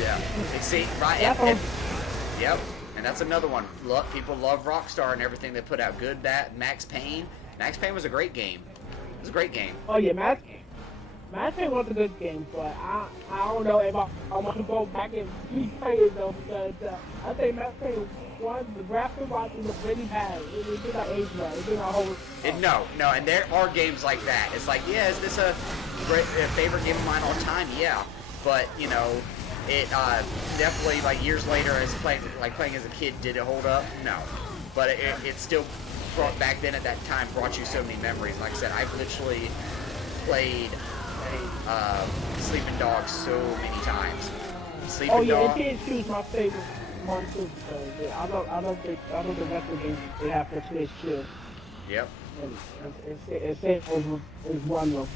Yeah. See, right, yep. And that's another one. Look, people love Rockstar and everything they put out. Good, bad, Max Payne. Max Payne was a great game. It was a great game. Oh yeah, Max Payne was a good game, but I don't know if I want to go back and replay it though, because I think Max Payne 1, the graphics was really bad. It did not age well. It did not hold. No, and there are games like that. It's like, yeah, is this a favorite game of mine all time? Yeah, but you know, it definitely, like, years later, as playing as a kid, did it hold up? No, but it still brought, back then at that time, brought you so many memories. Like I said, I've literally played Sleeping Dogs so many times. Sleeping Dog. And THQ is my favorite one too. So yeah, I love the rest of the games they have for THQ. Yep. And Saint is one of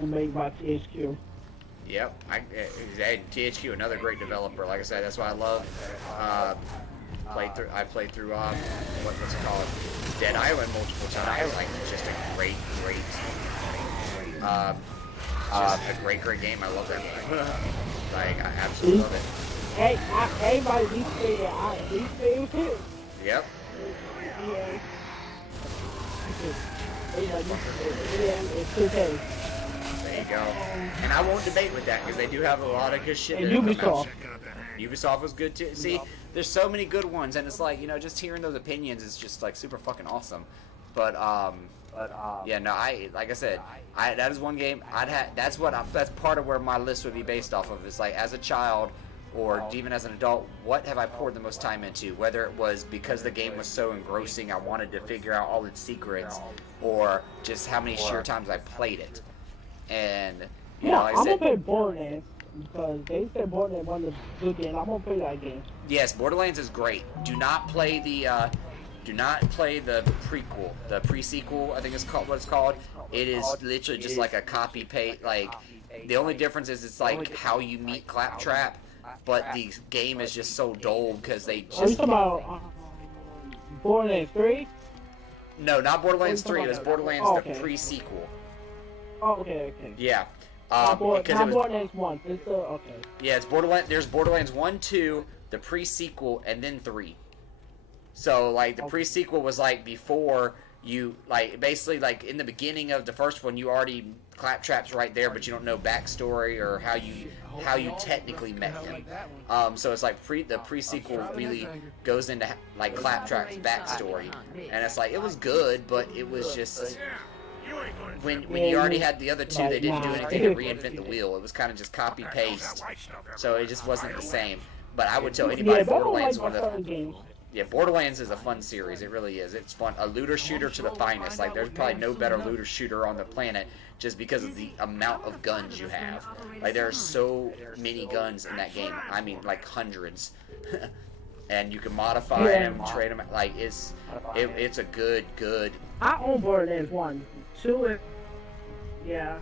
them made by THQ. Yep. THQ, another great developer. Like I said, that's why I love. I played through what's it called, Dead Island multiple times. Like, it's just a great just a great game. I love that game. Like, I absolutely love it. Hey, everybody these things too. Yep. Yeah. It's okay. There you go. And I won't debate with that, because they do have a lot of good shit. And Ubisoft. Ubisoft was good too. See, there's so many good ones, and it's like, you know, just hearing those opinions is just like super fucking awesome. But yeah, no, like I said, that is one game I'd have. That's part of where my list would be based off of. It's like, as a child, or even as an adult, what have I poured the most time into? Whether it was because the game was so engrossing, I wanted to figure out all its secrets, or just how many sheer times I played it. And you know, like I said, I'm gonna play Borderlands because they said Borderlands was a good game. I'm gonna play that game. Yes, Borderlands is great. Do not play the prequel, the pre-sequel, I think it's called, what it's called. It is literally just like a copy paste. Like, the only difference is it's like how you meet Claptrap, but the game is just so dull because they just. Are you talking about Borderlands 3? No, not Borderlands 3. It was Borderlands the pre-sequel. Oh, okay. Yeah. Not Borderlands 1. It's still okay. Yeah, it's Borderlands. There's Borderlands 1, 2, the pre-sequel, and then 3. So, like, the pre-sequel was, like, before you, like, basically, like, in the beginning of the first one, you already, Claptrap's right there, but you don't know backstory or how you technically met him. So it's like, the pre-sequel really goes into, like, Claptrap's backstory. And it's like, it was good, but it was just, when you already had the other two, they didn't do anything to reinvent the wheel. It was kind of just copy-paste. So it just wasn't the same. But I would tell anybody, Borderlands one of the... Yeah, Borderlands is a fun series. It really is. It's fun. A looter shooter to the finest. Like, there's probably no better looter shooter on the planet just because of the amount of guns you have. Like, there are so many guns in that game. I mean, like, hundreds. And you can modify them, trade them. Like, it's a good. I own Borderlands 1. 2 yeah.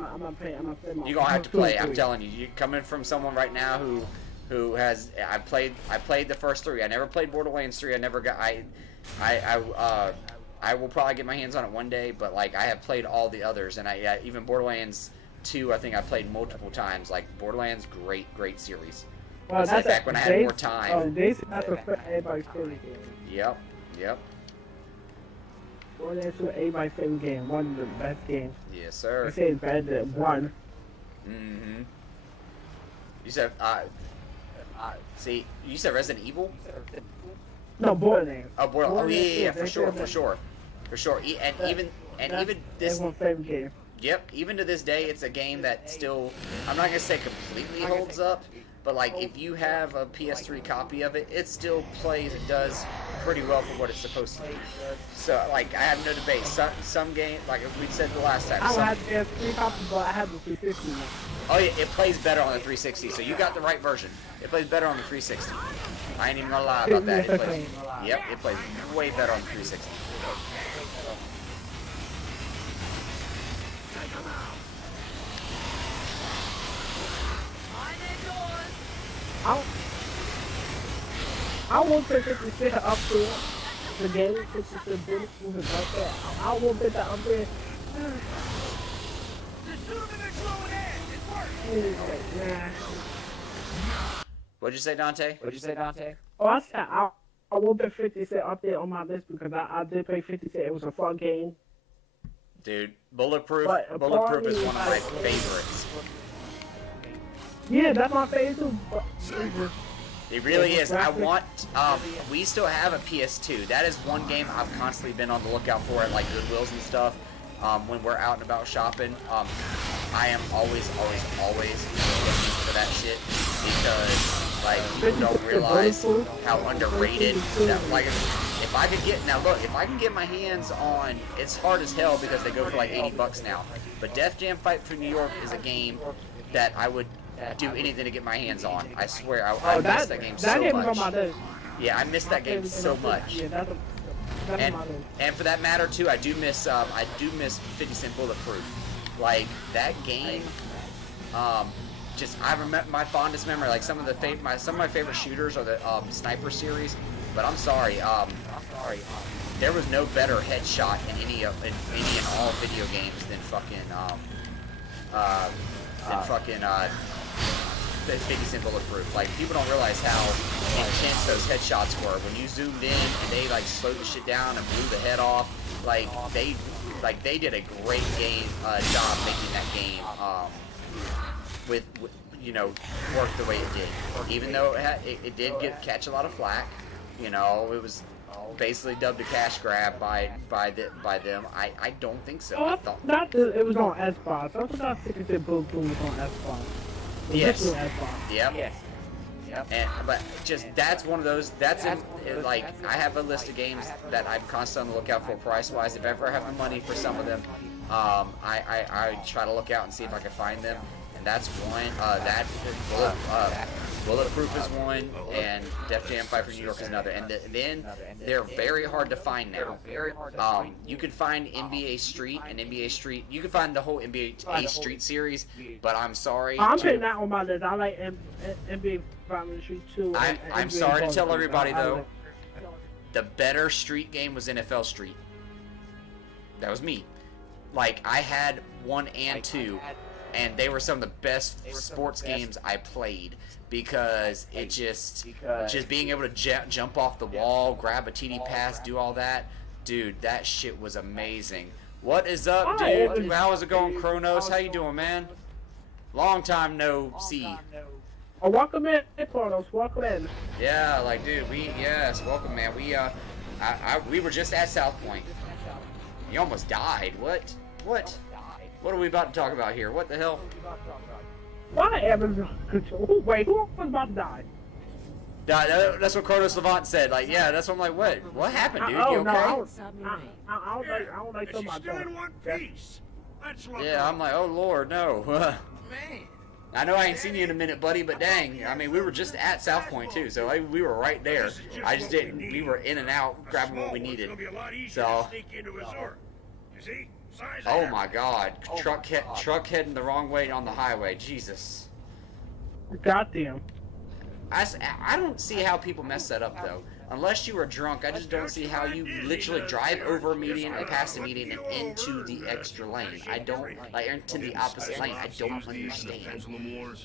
I'm gonna play. You're gonna have to play. I'm telling you. You're coming from someone right now who has I played the first 3. I never played Borderlands 3. I never got I will probably get my hands on it one day, but like, I have played all the others, and even Borderlands 2, I think I played multiple times. Like Borderlands, great series. Well, That's back when I had more time. Oh, that's everybody's favorite game. Yep. Borderlands 2 everybody's favorite game. One of the best games. Yes, sir. I say it's better than 1. Mm-hmm. You said, see, you said Resident Evil? No, Borderlands. Oh, Borderlands. Oh, yeah, for sure. And even this. That's my favorite game. Yep. Even to this day, it's a game that still, I'm not gonna say completely holds up, but like if you have a PS3 copy of it, it still plays. It does pretty well for what it's supposed to do. So like I have no debate. Some game, like we said the last time. I don't have the PS3 copy, but I have the 360 one. Oh yeah, it plays better on the 360. So you got the right version. It plays better on the 360. I ain't even gonna lie about that. It plays, yep, it plays way better on the 360. I won't put 50 up there. The game, 50 bullets moving like that. I won't put that up there. What'd you say, Dontae? Oh, I said I won't put 50 Cent up there on my list because I did play 50 Cent. It was a fun game. Dude, Bulletproof is one of my favorites. Yeah, that's my favorite too. But it really is. I want, we still have a PS2. That is one game I've constantly been on the lookout for at like Goodwills and stuff. When we're out and about shopping, I am always looking for that shit because like people don't realize how underrated that, like, if I could get, now look, if I can get my hands on, it's hard as hell because they go for like $80 now, but Def Jam Fight for New York is a game that I would do anything to get my hands on. I swear, I miss that game so much. Yeah, I miss that game so much. And for that matter too, I do miss 50 Cent Bulletproof. Like that game, just I remember my fondest memory. Like some of my favorite shooters are the Sniper series. But I'm sorry, there was no better headshot in any and all video games than fucking 50 Cent Bulletproof. Like people don't realize how intense those headshots were. When you zoomed in and they like slowed the shit down and blew the head off, like they did a great job making that game with you know, work the way it did. Even though it did catch a lot of flack, you know, it was basically dubbed a cash grab by them. I don't think so. Oh, it was on Xbox. I forgot 50 Cent Bulletproof was on Xbox. Yes. Yep. And but just that's one of those. That's like I have a list of games that I'm constantly on the lookout for price wise. If I ever have the money for some of them, I try to look out and see if I can find them. And that's one. Bulletproof is one, and Def Jam Fight for New York is another. And then they're very hard to find now. You can find NBA Street and NBA Street. You can find the whole NBA Street series, but I'm sorry. I'm putting that on my list. I like NBA Fight Street too. I'm sorry to tell everybody though. The better Street game was NFL Street. That was me. Like I had 1 and 2. And they were some of the best sports games I played because it just being able to jump off the wall, grab a TD pass, do all that, dude, that shit was amazing. What is up, dude? How is it going, Kronos? How you doing, man? Long time no see. Oh, welcome in, Kronos. Welcome in. Yeah, like, dude, welcome, man. We were just at South Point. You almost died. What? What are we about to talk about here? What the hell? Why Amazon control? Wait, who was about to die? That's what Kronos Levant said. Like, yeah, that's what I'm like. What happened, dude? You okay? No, I don't like She's still in one piece. Yeah, I'm like, oh Lord, no. Man. I know I ain't seen you in a minute, buddy, but dang, I mean, we were just at South Point too, so we were right there. I just didn't. We were in and out, grabbing what we needed. So. Oh my God! Truck heading the wrong way on the highway. Jesus. Goddamn. I don't see how people mess that up though. unless you are drunk, I just don't see how you literally drive over a median and past the median and into the extra lane. I don't, like, into the opposite lane. I don't understand.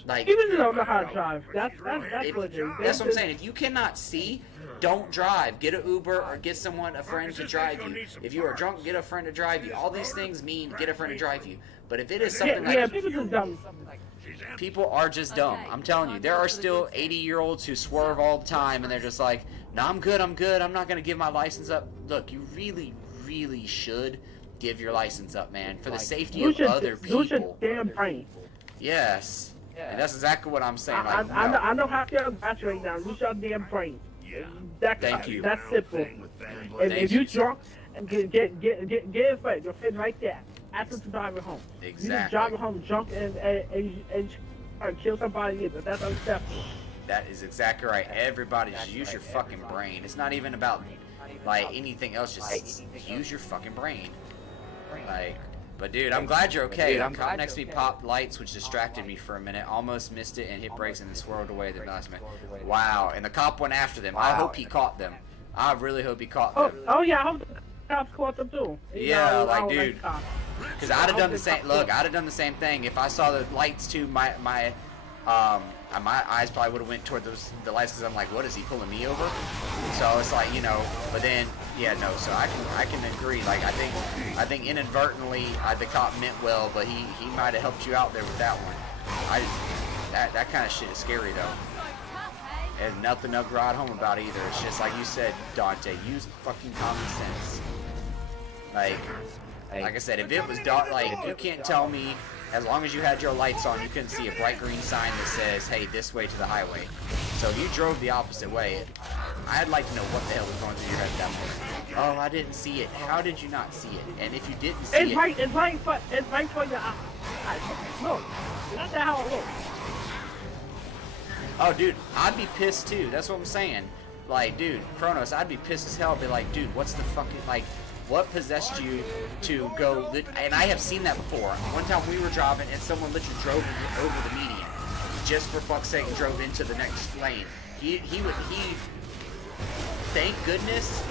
Like, Even if you don't know how to drive, that's if, what it is. that's what I'm saying. If you cannot see, don't drive. Get an Uber or get someone, a friend to drive you. If you are drunk, get a friend to drive you. All these things mean get a friend to drive you. But if it is something Yeah, like... people just dumb. People are just dumb. I'm telling you. There are still 80-year-olds who swerve all the time, and they're just like, no, I'm good. I'm not going to give my license up. Look, you really, really should give your license up, man, for the safety of other people. Lose your damn brain. Yes. And that's exactly what I'm saying. Like, I know how to graduate now. Lose your damn brain. Thank you. That's simple. If you drunk, get his face. Your face right there. Ask him to drive it home. Exactly. You just drive it home drunk and kill somebody. That's unacceptable. That is exactly right. Everybody just use your fucking brain. It's not even about like anything else. Just use your fucking brain. Like, but dude, I'm glad you're okay. The cop next to me popped lights, which distracted me for a minute. Almost missed it and hit brakes and then swerved away at the last minute. Wow. And the cop went after them. I hope he caught them. I really hope he caught them. Oh yeah, I hope the cops caught them too. Yeah, like dude. Because I'd have done the same. Look, I'd have done the same thing if I saw the lights too. My eyes probably would have went toward the lights because I'm like, what is he pulling me over? So it's like, you know. But then, yeah, no. So I can agree. Like I think inadvertently the cop meant well, but he might have helped you out there with that one. That kind of shit is scary though. There's nothing to ride home about either. It's just like you said, Dontae. Use fucking common sense. Like I said, if it was dark, like if you can't tell me, as long as you had your lights on, you couldn't see a bright green sign that says, "Hey, this way to the highway." So if you drove the opposite way, I'd like to know what the hell was going through your head at that moment. Oh, I didn't see it. How did you not see it? And if you didn't see it's right for your eyes. Look, that's not how it looks. Oh, dude, I'd be pissed too. That's what I'm saying. Like, dude, Kronos, I'd be pissed as hell. I'd be like, dude, what's the fucking, like, what possessed you to go, and I have seen that before. One time we were driving and someone literally drove over the median. Just for fuck's sake, drove into the next lane. He thank goodness,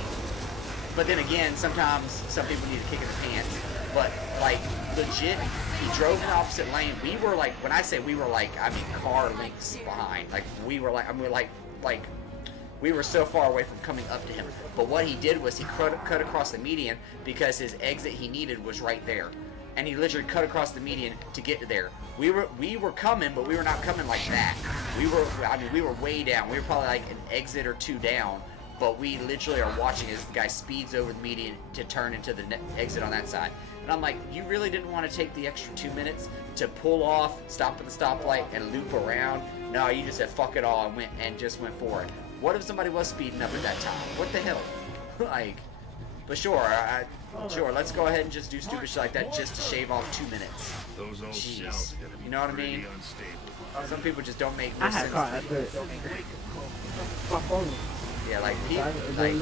but then again, sometimes some people need a kick in the pants. But, like, legit, he drove in the opposite lane. We were like, when I say we were like, I mean car lengths behind. Like, we were like, I mean, like, we were so far away from coming up to him. But what he did was he cut across the median because his exit he needed was right there. And he literally cut across the median to get to there. We were coming, but we were not coming like that. We were way down. We were probably like an exit or two down. But we literally are watching as the guy speeds over the median to turn into the exit on that side. And I'm like, you really didn't want to take the extra 2 minutes to pull off, stop at the stoplight, and loop around? No, you just said fuck it all and just went for it. What if somebody was speeding up at that time? What the hell? Like, but sure, sure, let's go ahead and just do stupid shit like that just to shave off 2 minutes. Jeez. You know what I mean? Some people just don't make no sense. Yeah, like people, like,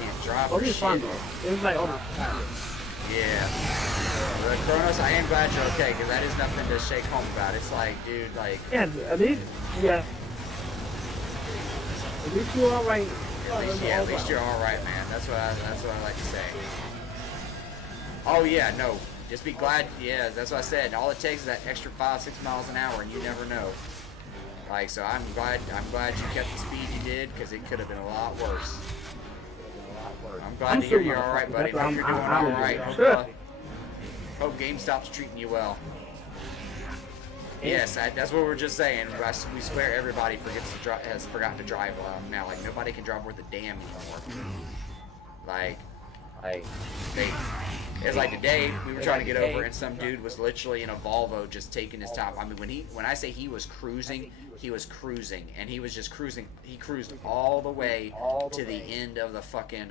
can't drive or shit. It was like, yeah. But Kronos, I am glad you're okay, because that is nothing to shake home about. It's like, dude, like... Yeah, at least, yeah. At least you're alright. At least you're alright, man. That's what I like to say. Oh, yeah, no. Just be glad, yeah, that's what I said. All it takes is that extra 5-6 miles an hour, and you never know. Like, so I'm glad you kept the speed you did, because it could have been a lot worse. I'm glad to hear you're alright, buddy. Hope you're doing alright. Hope GameStop's treating you well. Yes, that's what we're just saying. We swear everybody has forgotten to drive now. Like, nobody can drive worth a damn anymore. Like, it's like today, we were trying to get over, and some dude was literally in a Volvo just taking his time. I mean, when I say he was cruising, and he was just cruising. He cruised all the way to the end of the fucking,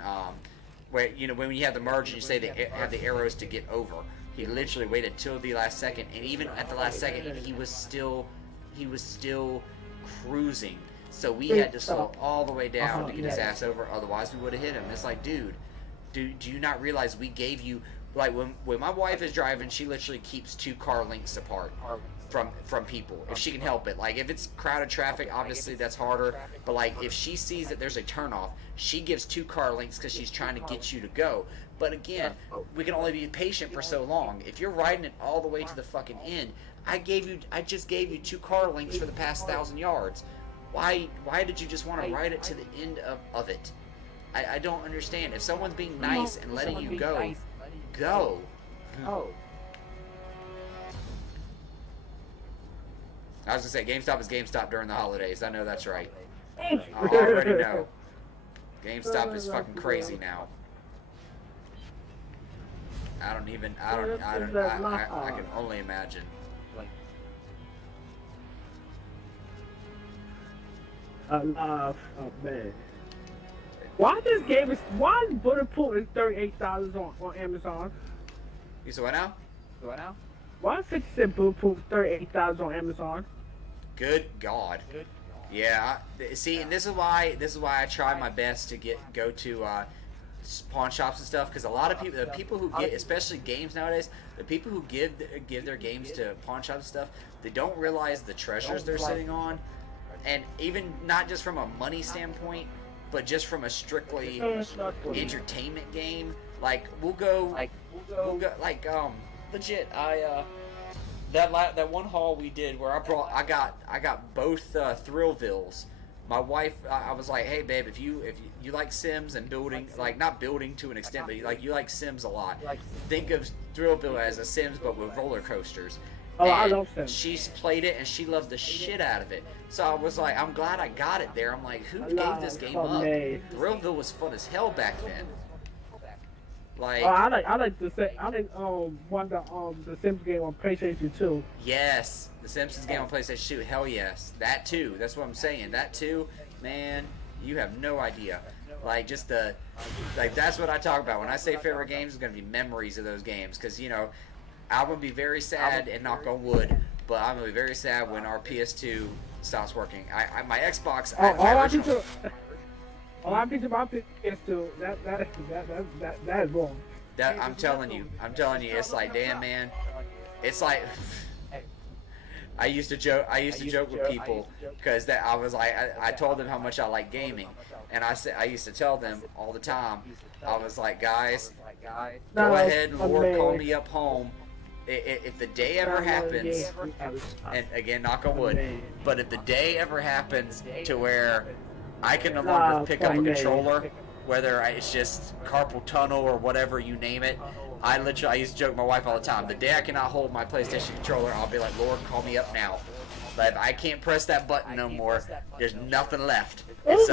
where, you know, when you have the merge and you say they have the arrows to get over. He literally waited till the last second, and even at the last second, he was still cruising. So we had to slow all the way down to get his ass over. Otherwise, we would have hit him. It's like, dude, do you not realize we gave you Like when my wife is driving, she literally keeps 2 car lengths apart from people if she can help it. Like if it's crowded traffic, obviously that's harder. But like if she sees that there's a turnoff, she gives 2 car lengths because she's trying to get you to go. But again, we can only be patient for so long. If you're riding it all the way to the fucking end, I just gave you 2 car lengths for the past 1,000 yards. Why did you just want to ride it to the end of it? I don't understand. If someone's being nice and letting you go, go. Oh. I was gonna say GameStop is GameStop during the holidays. I know that's right. I already know. GameStop is fucking crazy now. I can only imagine. Oh man. Why is Bulletproof is $38 on Amazon? You said what now? Why is 50 Cent Bulletproof $38 on Amazon? Good God. Yeah. See, and this is why I try my best to go to pawn shops and stuff, because a lot of people, the people who get, especially games nowadays, the people who give their games to pawn shops and stuff, they don't realize the treasures they're sitting on, and even not just from a money standpoint, but just from a strictly entertainment game. Like we'll go legit. That one haul we did where I got both Thrillvilles. My wife, I was like, hey babe, if you like Sims and building, like not building to an extent, but you like Sims a lot, think of Thrillville as a Sims but with roller coasters. Oh, I love Sims. She's played it and she loved the shit out of it. So I was like, I'm glad I got it there. I'm like, who gave this game up? Thrillville was fun as hell back then. Like, I like one the Sims game on PlayStation 2. Yes, the Simpsons game on PlayStation 2. Hell yes, that too. That's what I'm saying. That too, man. You have no idea. Like just that's what I talk about when I say favorite games. It's gonna be memories of those games, because I'm gonna be very sad, and knock on wood, but I'm gonna be very sad when our PS2 stops working. My Xbox. I think about PS2. That is wrong. I'm telling you, it's like, damn man, it's like. I used to joke with people because I was like, I told them how much I like gaming, and I used to tell them all the time. I was like, guys, go ahead and Lord call me up home. If the day ever happens, and again, knock on wood, but if the day ever happens to where I can no longer pick up a controller, whether it's just carpal tunnel or whatever, you name it, I used to joke with my wife all the time. The day I cannot hold my PlayStation controller, I'll be like, Lord, call me up now. But if I can't press that button no more, there's nothing left. It's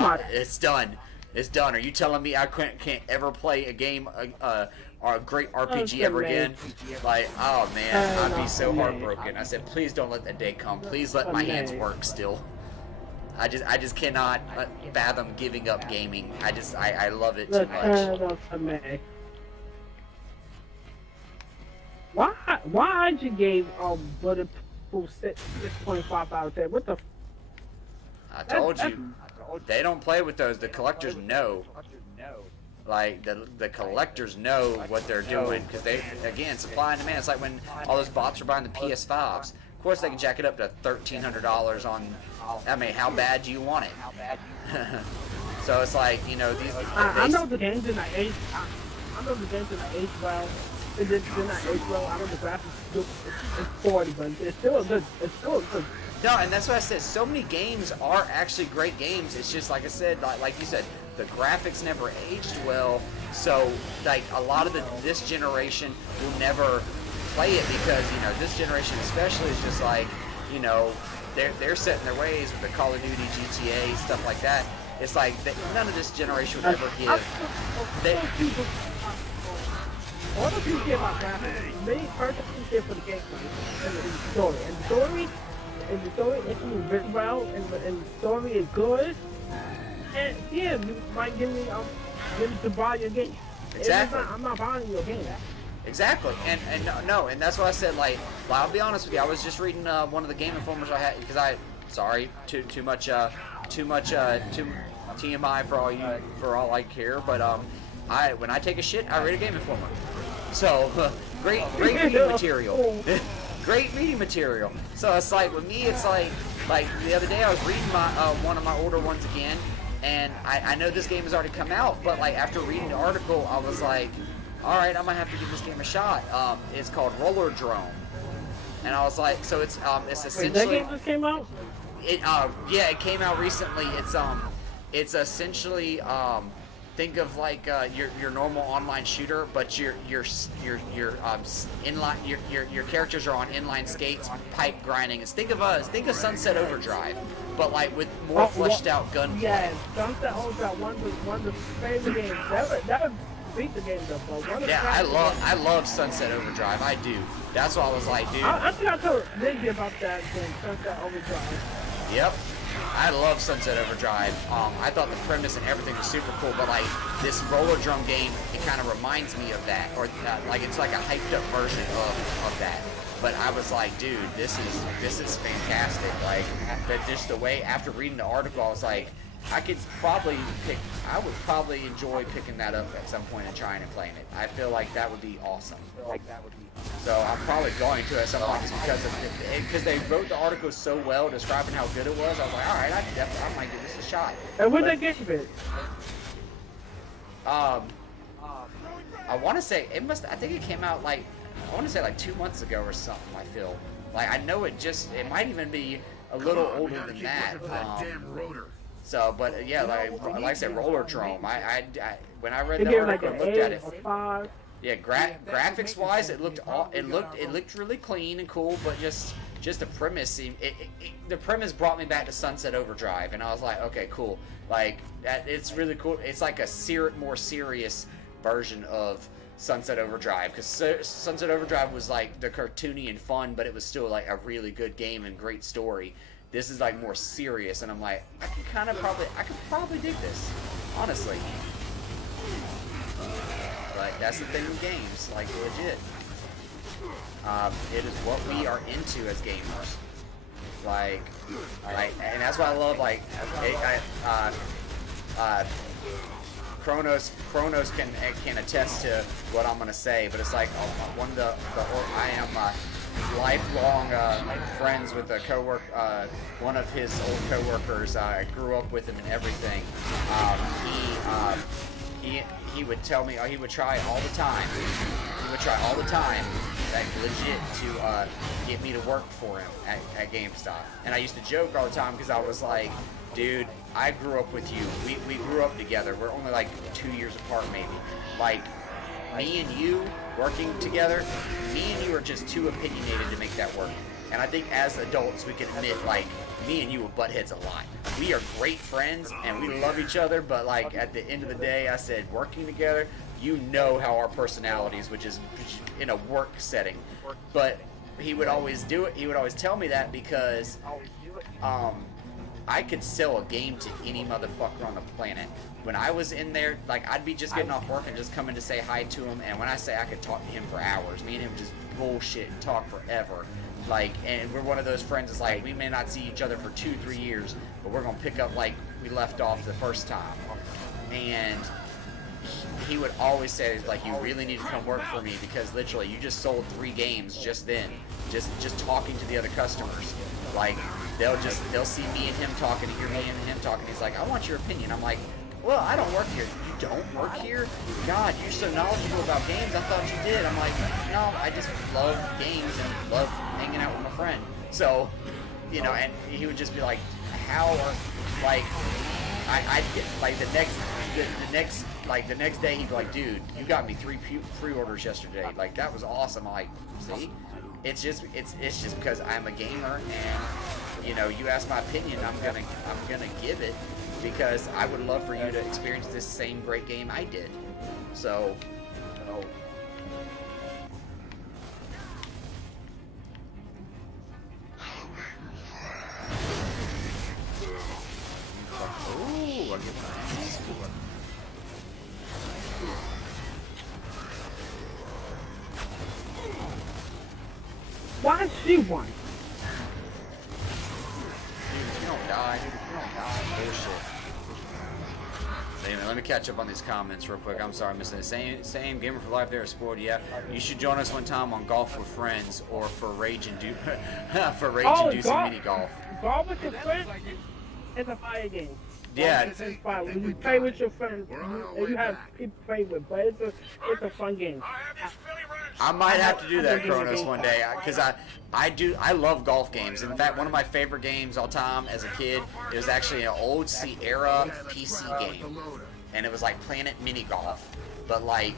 done. It's done. Are you telling me I can't ever play a game, or a great RPG ever again? Like, oh man, I'd be so heartbroken. I said, please don't let that day come. Please let my hands work still. I just cannot fathom giving up gaming. I love it too much. Why you gave Bulletproof 6.5 out of 10? What the? I told you, they don't play with those. The collectors know. Like the collectors know what they're doing, because they, again, supply and demand. It's like when all those bots are buying the PS5s. Of course, they can jack it up to $1,300 on. I mean, how bad do you want it? So it's like, these. I know the games in the age. I know the games in the age well. They're not age well. I know the graphics it's 40, but it's still a good. No, and that's what I said. So many games are actually great games. It's just like I said, like you said, the graphics never aged well. So like a lot of this generation will never play it, because this generation especially is just like they're set in their ways with the Call of Duty, GTA, stuff like that. It's like none of this generation would ever give. All the people care about graphics. Many persons care for the gameplay and the story. And the story, it's moving very well, and the story is good. And yeah, you might give me to buy your game. Exactly. I'm not buying your game. Exactly, and that's why I said, like, well, I'll be honest with you. I was just reading one of the Game Informers I had, because too much TMI for all I care, but when I take a shit, I read a Game Informer. So great reading material. Great reading material. So it's like with me, it's like the other day I was reading my one of my older ones again, and I know this game has already come out, but like after reading the article, I was like, all right, I'm gonna have to give this game a shot. It's called Roller Drome, and I was like, so it's essentially. Wait, that game just came out? Yeah, it came out recently. It's essentially think of like your normal online shooter, but your inline your characters are on inline skates, pipe grinding. Think of Sunset Overdrive, but like with more fleshed out gunplay. Yeah, Sunset Overdrive, one of the favorite games. That would beat the game though. Yeah, I love Sunset Overdrive. I do. That's why I was like, dude. I think I told Lindsay about that game, Sunset Overdrive. Yep. I love Sunset Overdrive. I thought the premise and everything was super cool, but like this Roller Drum game, it kind of reminds me of that, or like it's like a hyped up version of that. But I was like, dude, this is fantastic. Like, just the way after reading the article, I was like, I would probably enjoy picking that up at some point and trying and playing it. I feel like that would be awesome. So I'm probably going to at some point because they wrote the article so well describing how good it was. I was like, all right, I might give this a shot. And when they get it? I want to say I think it came out like I want to say like 2 months ago or something. I feel like I know it might even be a little older than that. So, but yeah, like I said, Roller Drome. I when I read the article and looked at it. Yeah, graphics wise, it looked really clean and cool, but just the premise, the premise brought me back to Sunset Overdrive, and I was like, okay, cool. Like it's really cool. It's like a more serious version of Sunset Overdrive, because Sunset Overdrive was like the cartoony and fun, but it was still like a really good game and great story. This is like more serious, and I'm like, I could probably dig this, honestly. Like that's the thing with games, like legit. It is what we are into as gamers. Like, and that's why I love Kronos can attest to what I'm gonna say, but it's like one of I am lifelong friends with a coworker, one of his old coworkers. I grew up with him and everything. He would tell me, he would try all the time. Like legit to get me to work for him at GameStop. And I used to joke all the time because I was like, dude, I grew up with you. We grew up together. We're only like 2 years apart maybe. Like me and you working together, me and you are just too opinionated to make that work. And I think as adults we can admit, like, me and you will butt heads a lot. We are great friends and we love each other, but like at the end of the day, I said working together, you know how our personalities, which is in a work setting. But he would always do it. He would always tell me that because I could sell a game to any motherfucker on the planet. When I was in there, like I'd be just getting off work and just coming to say hi to him, and when I say I could talk to him for hours, me and him just bullshit and talk forever. Like, and we're one of those friends that's like, we may not see each other for 2-3 years, but we're gonna pick up like we left off the first time. And he would always say, like, you really need to come work for me because literally you just sold 3 games just then, just talking to the other customers. Like, they'll see me and him talking, hear me and him talking. He's like, I want your opinion. I'm like, well, I don't work here. You don't work here? God, you're so knowledgeable about games. I thought you did. I'm like, no, I just love games and love hanging out with my friend. So, you know, and he would just be like, how are, like, I'd get, like, the next day he'd be like, dude, you got me 3 pre-orders yesterday. Like, that was awesome. I'm like, see? It's just because I'm a gamer and, you know, you ask my opinion, I'm gonna give it. Because I would love for you to experience this same great game I did. So, ooh, I'll get my hands full. Why is she one? Dude, if you don't die, bullshit. Wait a minute, let me catch up on these comments real quick. I'm sorry, I'm missing it. Same Gamer for Life there, Sport. Yeah, you should join us one time on Golf with Friends or for Rage and Do some mini golf. Golf with your friends is a fire game. Yeah. It's fun. When you play with your friends, you have people play with, but it's a fun game. I might have to do that, Kronos, one day, because I love golf games. In fact, one of my favorite games all time as a kid, it was actually an old Sierra PC game, and it was like Planet Mini Golf. But like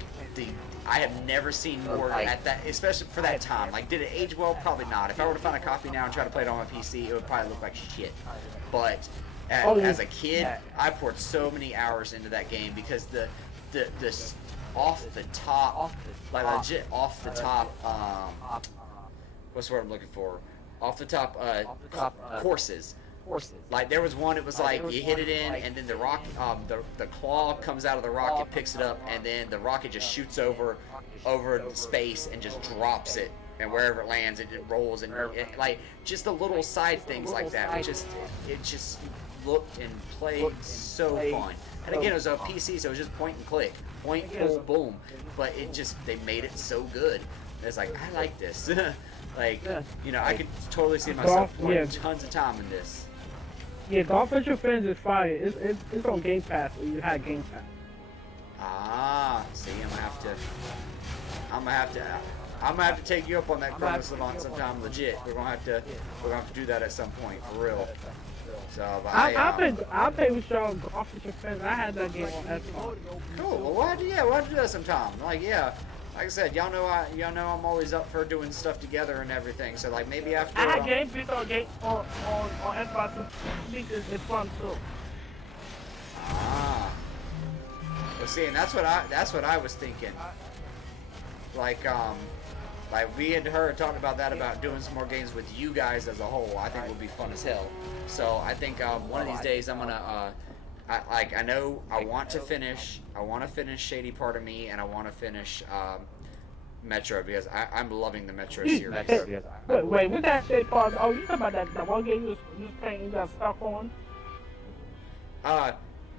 I have never seen more at that, especially for that time. Like, did it age well? Probably not. If I were to find a copy now and try to play it on my PC, it would probably look like shit. But as a kid, I poured so many hours into that game because the off the top, like legit off the top, what's the word I'm looking for? Off the top, courses. Like there was one, it was like you hit it in, and then the rock, the claw comes out of the rocket, picks it up, and then the rocket just shoots over space and just drops it. And wherever it lands, it rolls, and like just the little side things like that. It just looked and played so fun. And again, it was a PC, so it was just point and click, point, pull, boom. But they made it so good. It's like, I like this. Like, you know, I could totally see myself putting tons of time in this. Yeah, Golf with Your Friends is fire. It's on Game Pass. You had Game Pass. Ah, see, I'm gonna have to take you up on that Chronos Savant sometime. Legit, we're gonna have to do that at some point for real. So, but I play with y'all Golf with Your Friends. I had that game on Xbox. Cool. Well, we'll have to do that sometime. Like, yeah, like I said, y'all know I'm always up for doing stuff together and everything. So, like, maybe after. I had games on Xbox. I think it's fun too. Ah. Well, see, and that's what I was thinking. Like we had talked about that, about doing some more games with you guys as a whole. I think would be fun as hell. So I think one of these days I'm gonna I know I want to finish Shady Part of Me, and I want to finish Metro, because I'm loving the Metro series. Wait, what's that Shady Part? Oh, you talking about that one game you was playing, you got stuck on?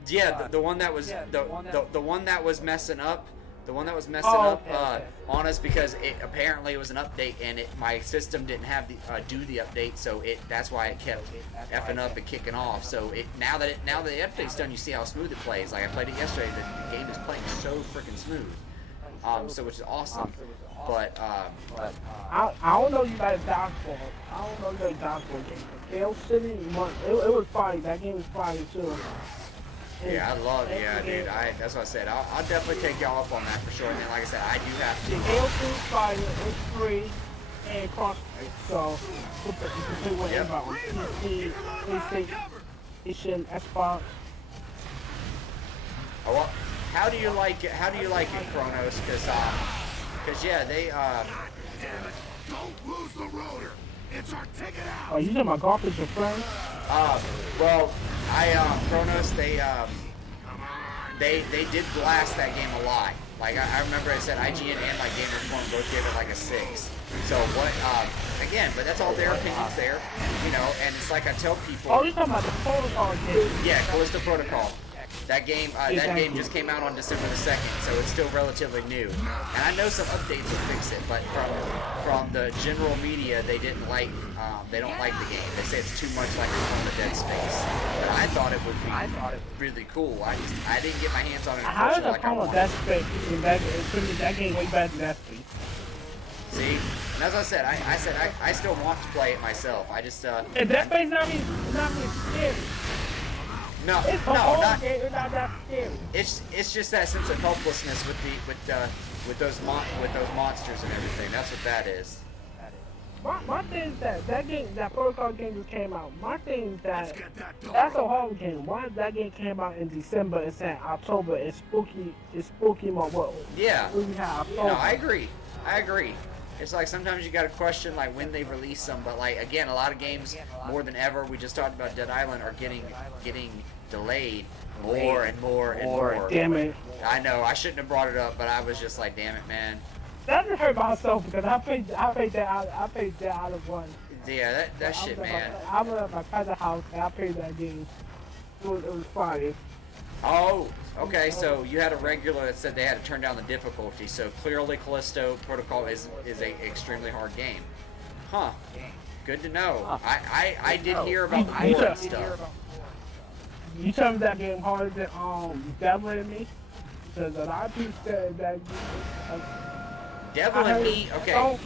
Yeah, the one that was the one that was messing up. The one that was messing on us because it apparently was an update, and my system didn't have do the update, so that's why it kept effing up and kicking off. So now that the update's done, you see how smooth it plays. Like I played it yesterday, the game is playing so freaking smooth, so which is awesome. But I don't know you guys Dodgeball. I don't know you guys Dodgeball game. Gale City, it was fire. That game was fire too. Yeah, I love it. Yeah, dude. That's what I said. I'll definitely take y'all up on that for sure. And then, like I said, I do have to. The Gale City Fire is free and cross-play, so you can play whatever on PC, PlayStation, Xbox. Oh, well, how do you like it? How do you like it, Kronos? Because yeah, they Damn it! Don't lose the rotor. It's our ticket out. Oh, you talking about Golf with Your Friends? Well, Kronos, they did blast that game a lot. Like I remember I said IGN and like Game Informer both gave it like a 6. So what? Again, but that's all their opinions there, you know. And it's like I tell people. Oh, you're talking about the Protocol game? Yeah, Callisto Protocol. That game just came out on December the 2nd, so it's still relatively new. And I know some updates will fix it, but from the general media, they don't like the game. They say it's too much like the Dead Space. But I thought it would be really cool. I didn't get my hands on it. How did I call it Dead Space? That game way better than Dead Space. See, and that's what I said. I still want to play it myself. I just And Dead Space not really scary. No, it's not that scary. It's just that sense of helplessness with those monsters and everything. That's what that is. My thing is that Protocol game just came out. My thing is that's a horror game. Why that game came out in December and said October? It's spooky month. Yeah. No, I agree. It's like sometimes you gotta question like when they release them, but like again, a lot of games more than ever. We just talked about Dead Island are getting delayed more and more. Damn it! I know I shouldn't have brought it up, but I was just like, damn it, man. That didn't hurt myself because I played that out of one. Yeah, that shit, man. I was at my cousin's house and I played that game. It was fire. Oh, okay. So you had a regular that said they had to turn down the difficulty. So clearly, Callisto Protocol is a extremely hard game. Huh. Good to know. I did hear about the board and stuff. You tell me that game harder than Devil and Me? Because a lot of people said that Devil and Me, okay. Oh,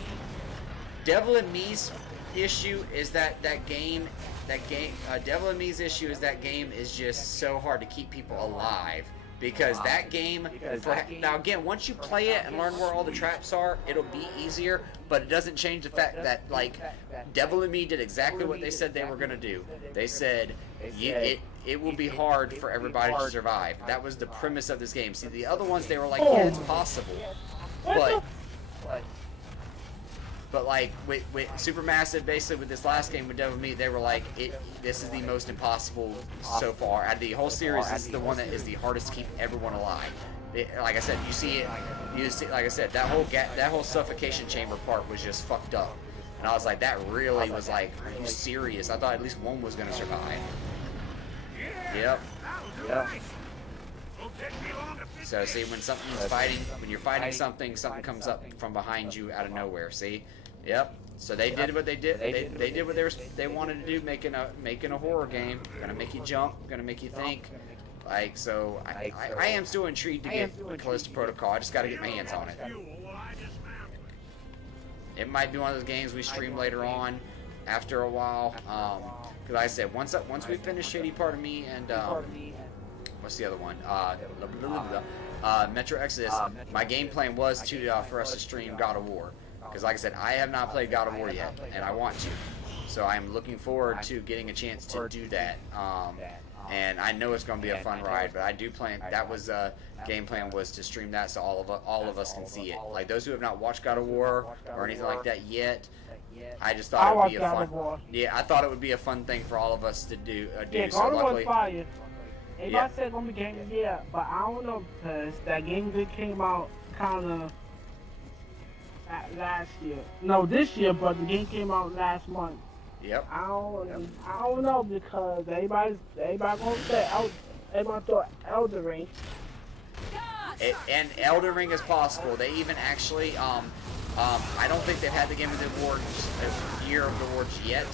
Devil and Me's issue is that Devil and Me's issue is that game is just so hard to keep people alive. Because that game, now again, once you play it and learn where all the traps are, it'll be easier, but it doesn't change the fact that, like, Devil and Me did exactly what they said they were going to do. They said, it will be hard for everybody to survive. That was the premise of this game. See, the other ones, they were like, yeah, it's possible. But like, with Supermassive, basically, with this last game with Devil and Me, they were like, this is the most impossible so far. Out of the whole series, this is the one that is the hardest to keep everyone alive. Like I said, you see, like I said, that whole suffocation chamber part was just fucked up. And I was like, that really was like, are you serious? I thought at least one was going to survive. Yep. So see, when something's fighting, when you're fighting something, something comes up from behind you out of nowhere. See? Yep. So they did what they did. They did what they wanted to do, making a horror game. Gonna make you jump. Gonna make you think. Like, so I am still intrigued to get Callisto Protocol. I just got to get my hands on it. It might be one of those games we stream later on, after a while. Because like I said, once we finish Shady Part of Me and what's the other one? Metro Exodus. My game plan was for us to stream God of War. Because like I said, I have not played God of War yet, and I want to. So I'm looking forward to getting a chance to do that. And I know it's going to be a fun ride, but I do plan. That was game plan was to stream that so all of us can see it. Like those who have not watched God of War or anything like that yet, I just thought it would be a fun. Yeah, I thought it would be a fun thing for all of us to do. Yeah, so God of War luckily, is fire. Everybody said gonna be game of the year, but I don't know because that game that came out kind of last year. No, this year, but the game came out last month. Yep. I don't know because everybody gonna say everybody thought Elden Ring. And Elden Ring is possible. They even actually I don't think they've had the Game of the Awards year of the awards yet,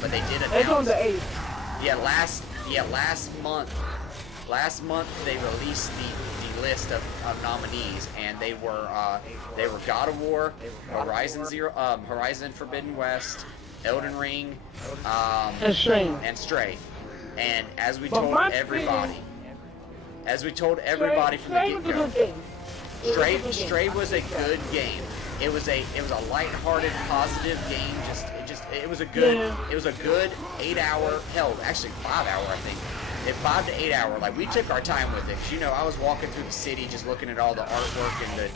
but they did announce. It's on the 8th. Yeah, last month they released the list of nominees, and they were God of War, Horizon Forbidden West, Elden Ring, and Stray. And as we told everybody from the get-go, Stray was a good game. It was a lighthearted, positive game. It was a good 8-hour, hell, actually 5-hour, I think. 5 to 8 hour. Like, we took our time with it. 'Cause, you know, I was walking through the city just looking at all the artwork and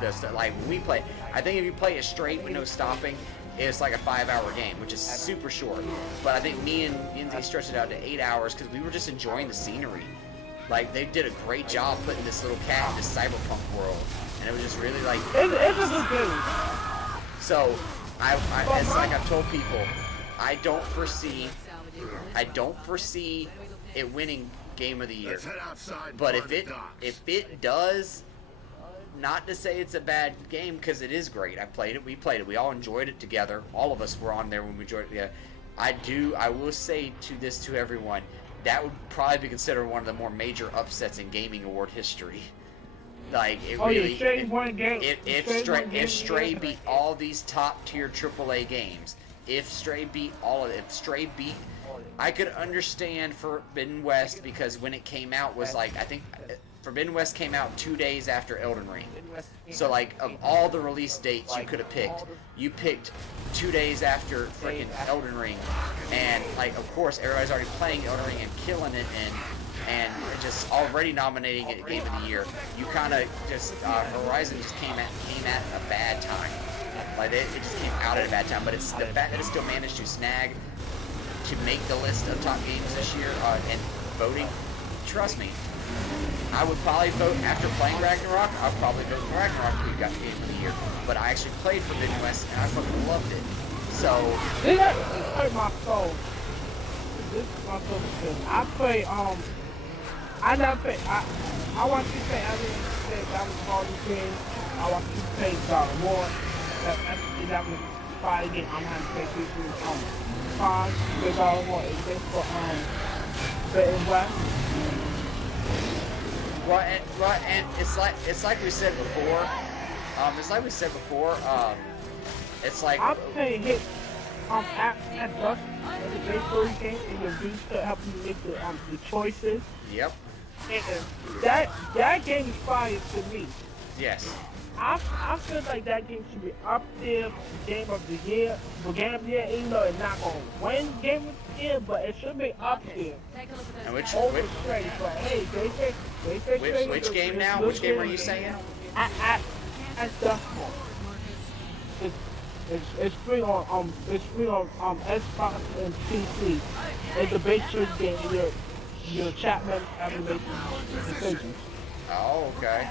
the stuff. Like, when we play, I think if you play it straight with no stopping, it's like a 5-hour game, which is super short. But I think me and Yinzi stretched it out to 8 hours because we were just enjoying the scenery. Like, they did a great job putting this little cat in this cyberpunk world. And it was just really like... It's a good game. So, it's like I've told people, I don't foresee it winning Game of the Year. But if it does, not to say it's a bad game, because it is great. We played it, we all enjoyed it together. All of us were on there when we enjoyed it together. I will say to everyone, that would probably be considered one of the more major upsets in gaming award history. Like, it really, if Stray beat all these top tier AAA games, if Stray beat I could understand Forbidden West, because when it came out was like, I think Forbidden West came out 2 days after Elden Ring. So like, of all the release dates you could have picked, you picked 2 days after freaking Elden Ring. And like, of course, everybody's already playing Elden Ring and killing it, and just already nominating it Game of the Year. You kind of just, Horizon just came at a bad time. Like, it just came out at a bad time, but it's the fact that it still managed to make the list of top games this year, and voting, trust me, I would probably vote, after playing Ragnarok, I'd probably vote for Ragnarok who got Game of the Year. But I actually played Forbidden West, and I fucking loved it. So... This hurt my soul. This is my soul because I play, I never play. I want you to play everything you said that was all the game. I want you to play God of War. That was fire game. I'm having PlayStation 5. The God of War is this for the West. And it's like we said before. It's like I'm playing hit at Dust as a baseball game, and your views to help you make the choices. Yep. And that game is fire to me. Yes. I feel like that game should be up there for Game of the Year. For Game of the Year, even though it's not going to win Game of the Year, but it should be up there. And which game now? Which game are you saying? At the it's free on Xbox and PC. It's a base choice game. Your Chapman having to make decisions. Oh, okay.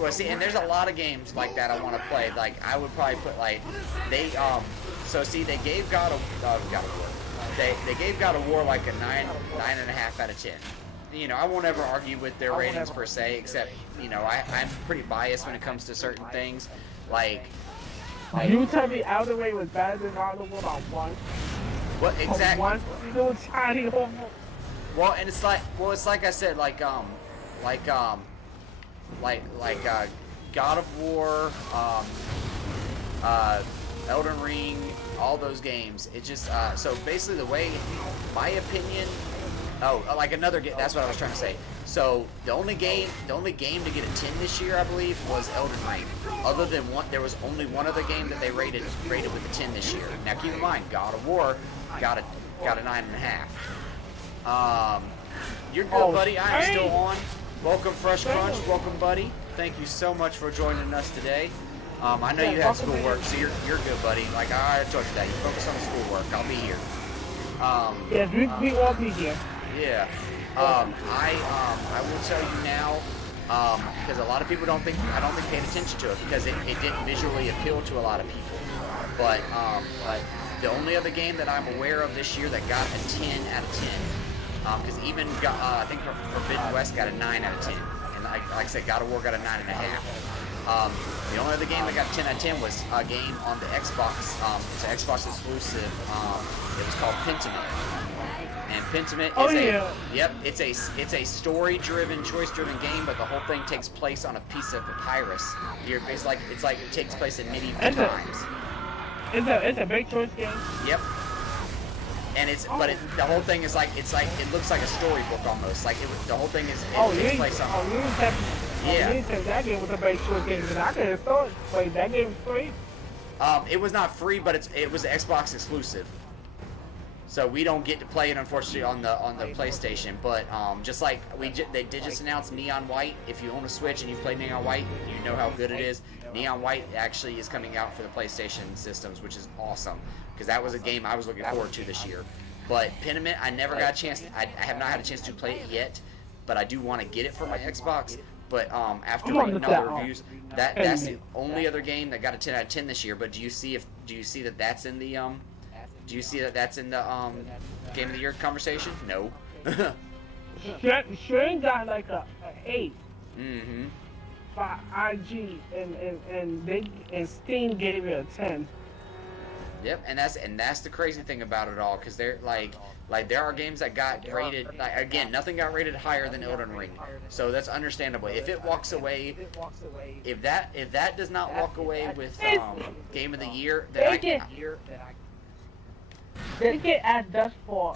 Well, see, and there's a lot of games like that I want to play. Like, I would probably put, like, they gave God of War. They gave God of War like a 9.5 out of 10. You know, I won't ever argue with their ratings per se, except, you know, I'm pretty biased when it comes to certain things. Like you tell me Outer Way was better than God of War on one? What exactly? One little tiny hole. Well, and it's like I said, God of War, Elden Ring, all those games. It just so basically the way, my opinion. Oh, like another game. That's what I was trying to say. So the only game to get a 10 this year, I believe, was Elden Ring. Other than one, there was only one other game that they rated with a 10 this year. Now keep in mind, God of War got a 9.5. You're good, buddy. I am still on. Welcome, Fresh Crunch. Welcome, buddy. Thank you so much for joining us today. I know you have schoolwork, so you're good, buddy. Like I told you that. You focus on the schoolwork. I'll be here. Yes, we all be here. Yeah. I will tell you now, because a lot of people I don't think paid attention to it because it didn't visually appeal to a lot of people. But the only other game that I'm aware of this year that got a 10 out of 10, because even I think Forbidden West got a 9 out of 10, and like I said, God of War got a 9.5. The only other game that got 10 out of 10 was a game on the Xbox. It's an Xbox exclusive. It was called Pentiment. And Pentiment is it's a story-driven, choice-driven game, but the whole thing takes place on a piece of papyrus. It's like it takes place in medieval times. It's a big choice game. Yep. And the whole thing is like it looks like a storybook almost. Like the whole thing is takes place on. You didn't say that game was a big choice game, because I could have thought that game was free. It was not free, but it was Xbox exclusive. So we don't get to play it, unfortunately, on the PlayStation. But just like they did just announce Neon White. If you own a Switch and you play Neon White, you know how good it is. Neon White actually is coming out for the PlayStation systems, which is awesome, because that was a game I was looking forward to this year. But Pentiment, I never got a chance. I have not had a chance to play it yet, but I do want to get it for my Xbox. But after reading all the reviews, that's the only other game that got a 10 out of 10 this year. But do you see that that's in the Game of the Year conversation? No. Shane got like a 8. Mm-hmm. By IG and Steam gave it a 10. Yep, and that's the crazy thing about it all, because they're like there are games that got rated, like, again, nothing got rated higher than Elden Ring, so that's understandable. If it walks away, if that does not walk away with Game of the Year, then they get at dust for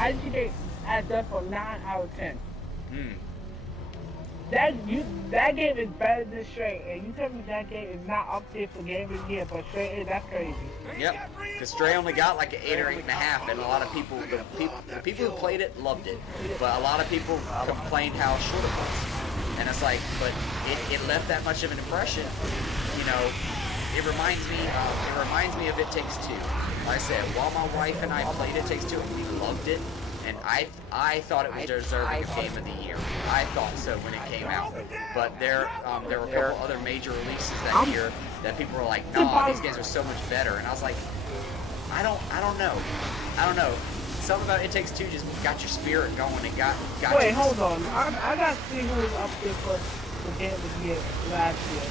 IG at dust for 9 out of 10. That game is better than Stray, and you tell me that game is not up there for Game of the Year, but Stray is, that's crazy. Yep, because Stray only got like an 8 or 8.5, and a lot of people, the people who played it loved it, but a lot of people complained how short it was, and it's like, but it left that much of an impression, you know. It reminds me of It Takes Two. Like I said, while my wife and I played It Takes Two, and we loved it, and I thought it was deserving of Game of the Year. I thought so when it came out. But there were a couple other major releases that year that people were like, no, these games are so much better. And I was like, I don't know. something about It Takes Two just got your spirit going and got Wait, you. hold on. I got to see who was up there for Game of the Year last year.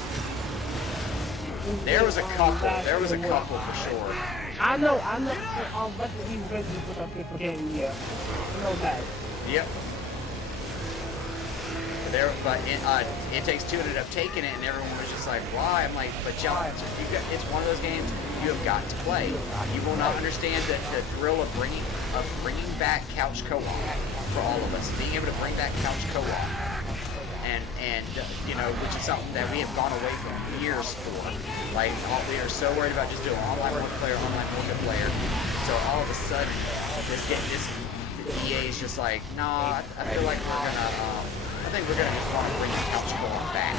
There was a couple. There was a couple for sure. I know. Resident Evil Village was up there for Game of the Year. I know that. Yep. But It Takes Two ended up taking it, and everyone was just like, "Why?" I'm like, "But y'all, it's one of those games you have got to play. You will not understand the thrill of bringing back couch co-op for all of us. Being able to bring back couch co-op, and you know, which is something that we have gone away from years for. Like, we are so worried about just doing online multiplayer. So all of a sudden, EA is just like, nah, I feel like I think we're gonna just want to bring the couch co-op back.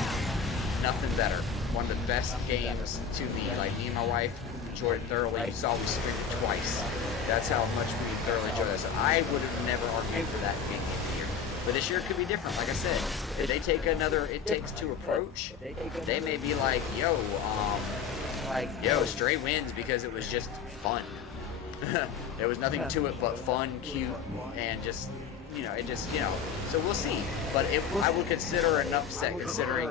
Nothing better. One of the best games to me. Like, me and my wife enjoyed it thoroughly. You saw we streamed it twice. That's how much we thoroughly enjoyed that. So I would have never argued for that game of the year. But this year could be different. Like I said, if they take another It Takes Two approach, they may be like, yo, Stray wins because it was just fun. There was nothing to it but fun, cute, and just, you know, so we'll see. But I would consider an upset considering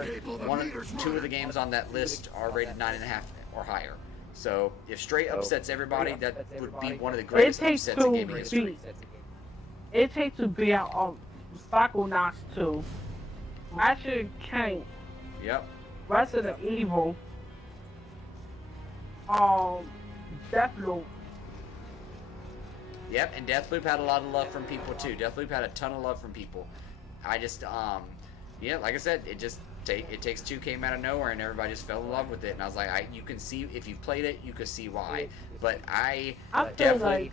two of the games on that list are rated 9.5 or higher. So if Stray upsets everybody, that would be one of the greatest upsets in gaming history. It Takes Two be out on Psychonauts 2. Ratchet and Clank. Yep. Resident Evil. Deathloop. Yep, and Deathloop had a lot of love from people too. Deathloop had a ton of love from people. I just, yeah, like I said, It Takes Two came out of nowhere and everybody just fell in love with it. And I was like, you can see, if you've played it, you can see why. But I definitely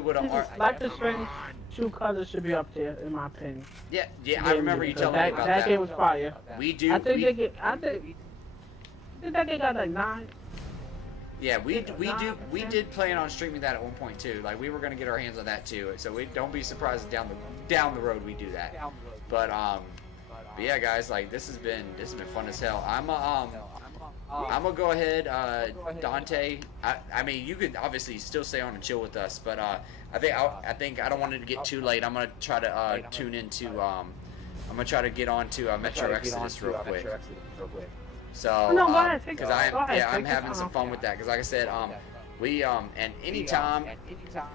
would have. Life is Strange, True Colors should be up there in my opinion. Yeah, I remember you telling me about that. That game was fire. We do. I think that they got like 9. Yeah, we did plan on streaming that at one point too. Like, we were gonna get our hands on that too. So we don't be surprised if down the road we do that. But yeah, guys, like this has been fun as hell. I'm gonna go ahead, Dontae. I mean, you could obviously still stay on and chill with us, but I think I don't want it to get too late. I'm gonna try to tune into I'm gonna try to get on to Metro Exodus real quick. So, because I'm having some fun with that. Because like I said, and anytime,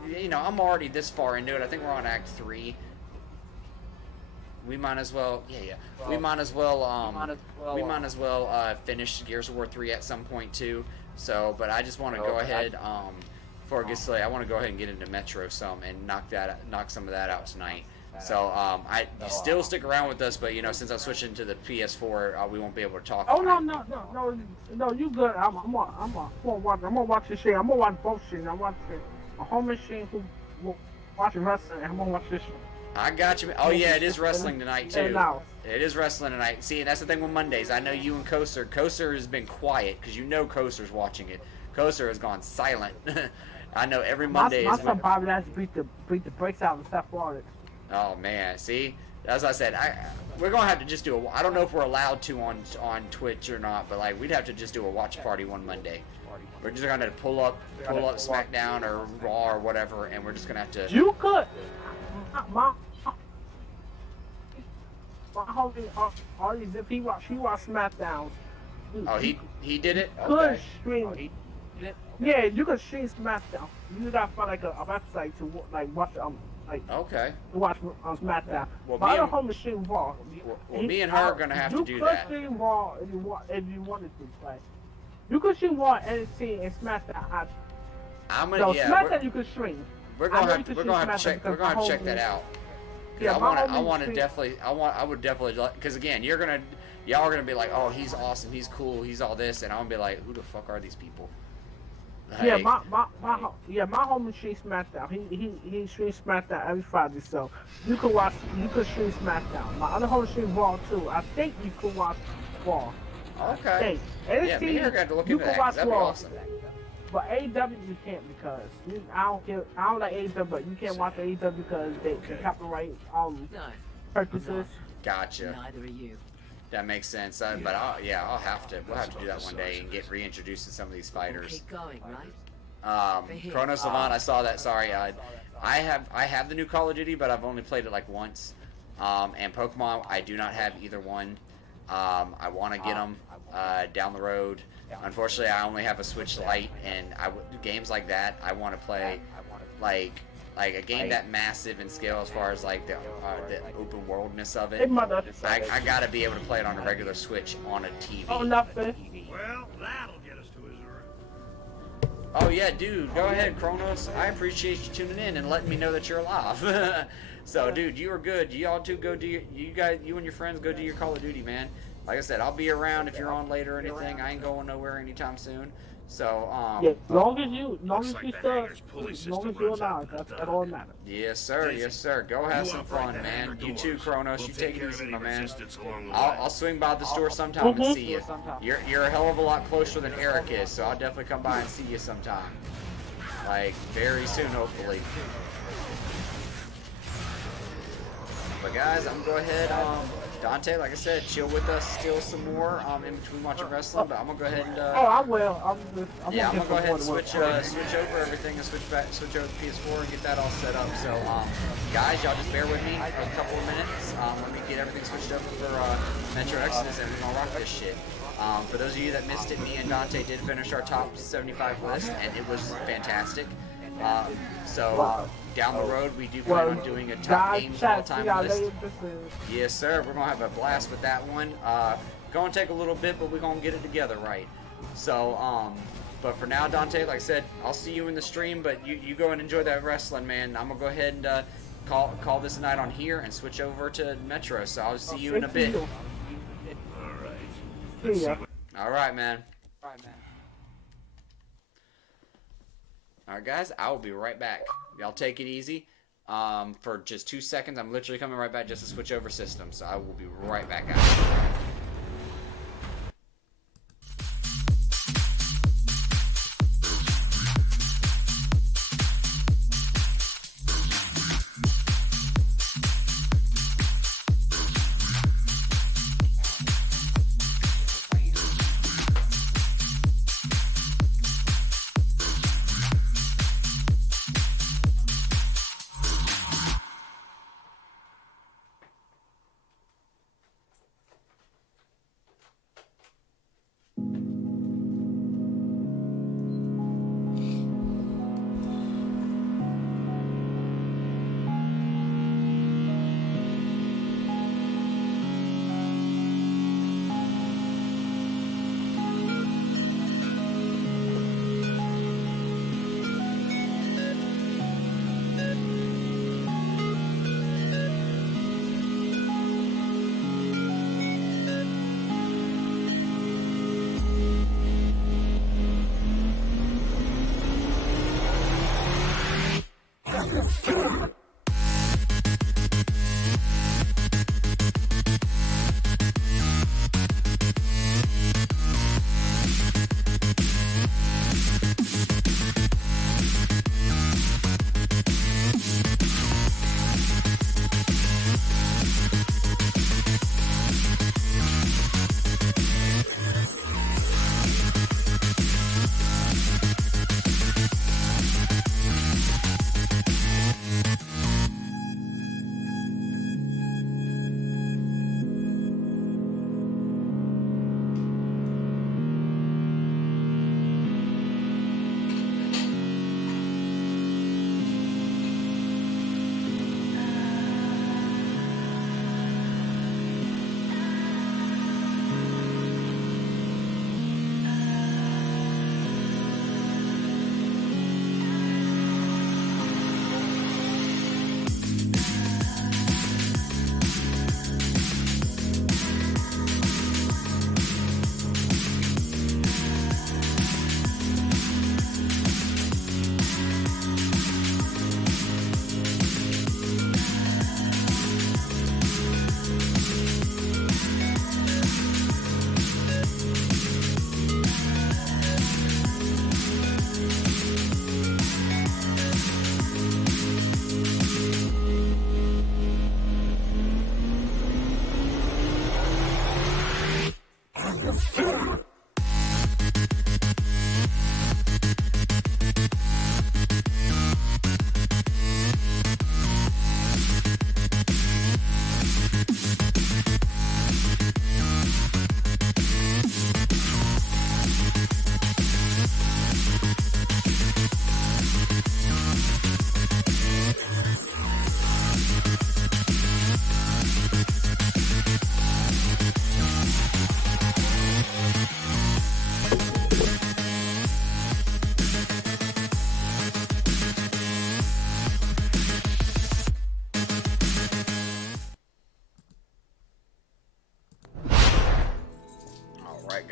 you know, I'm already this far into it. I think we're on Act 3. We might as well, we might as well finish Gears of War 3 at some point too. So, but I just want to go ahead, before it gets late, I want to go ahead and get into Metro some and knock some of that out tonight. So I still stick around with us, but you know, since I'm switching to the PS4, we won't be able to talk. Oh no, you good? I'm gonna watch this shit. I'm gonna watch both shit. I'm watching a home machine who watching wrestling. I'm gonna watch this shit. I got you. Oh yeah, it is wrestling tonight too. It is wrestling tonight. See, that's the thing with Mondays. I know you and Koser. Koser has been quiet because you know Koser's watching it. Koser has gone silent. I know every Monday. My son Bobby has beat the brakes out and stuff on it. Oh man, see, as I said, we're gonna have to just do I don't know if we're allowed to on Twitch or not, but like we'd have to just do a watch party one Monday. We're just gonna pull up SmackDown or Raw or whatever, and we're just gonna have to. You could. My homie, if he watched SmackDown. Oh, he did it. Could stream. Yeah, you could stream SmackDown. You gotta find like a website to like watch okay. To watch on SmackDown. Well, but I don't home to stream Raw. Well, me and her are gonna have to do that. You could stream Raw if you wanted to play. You could stream Raw, NXT, and SmackDown. SmackDown you could stream. We're gonna have to check that out. Yeah, I would definitely, because again, y'all are gonna be like, oh, he's awesome, he's cool, he's all this, and I'm gonna be like, who the fuck are these people? Like, my homie streams SmackDown. He streams SmackDown every Friday, so you could stream SmackDown. My other homie streams Raw too. I think you could watch Raw. Okay. Yeah, maybe you're gonna have to look into that. That'd be awesome. But AEW you can't because I don't like AEW, but you can't watch AEW because they copyright purposes. Gotcha. Neither are you. That makes sense. But we'll have to do that one day and get reintroduced to some of these fighters. Keep going, right? Chrono Savant, I saw that. Sorry, I have the new Call of Duty, but I've only played it like once. And Pokemon, I do not have either one. I want to get them down the road. Unfortunately, I only have a Switch Lite, and games like that, I want to play like a game that massive in scale as far as like the open worldness of it. I gotta be able to play it on a regular Switch on a TV. Oh, nothing. Well, that'll get us to his room. Oh yeah, dude, go ahead, Kronos. I appreciate you tuning in and letting me know that you're alive. So, dude, you are good. Y'all two go do you and your friends go do your Call of Duty, man. Like I said, I'll be around if you're on late or anything. I ain't going nowhere anytime soon. So, yeah, long as you're alive, that's all that matters. Yes, sir. Yes, sir. Go have some fun, man. You too, Kronos. You take it easy, my man. I'll swing by the store sometime and see you. You're a hell of a lot closer than Eric is, so I'll definitely come by and see you sometime. Like, very soon, hopefully. But guys, I'm gonna go ahead, Dontae, like I said, chill with us still some more, in between watching wrestling, but I'm gonna go ahead and, I will. I'm gonna go ahead and switch over everything and switch over to PS4 and get that all set up. So, guys, y'all just bear with me for a couple of minutes. Let me get everything switched over for, Metro Exodus, and we're gonna rock this shit. For those of you that missed it, me and Dontae did finish our top 75 list, and it was fantastic. Down the road, we do plan on doing a top games all-time list. Yes, sir. We're going to have a blast with that one. Going to take a little bit, but we're going to get it together right. So, but for now, Dontae, like I said, I'll see you in the stream, but you go and enjoy that wrestling, man. I'm going to go ahead and call this a night on here and switch over to Metro. So I'll see you in a bit. All right, man. Alright guys, I will be right back. Y'all take it easy. For just 2 seconds, I'm literally coming right back just to switch over systems. So I will be right back, guys.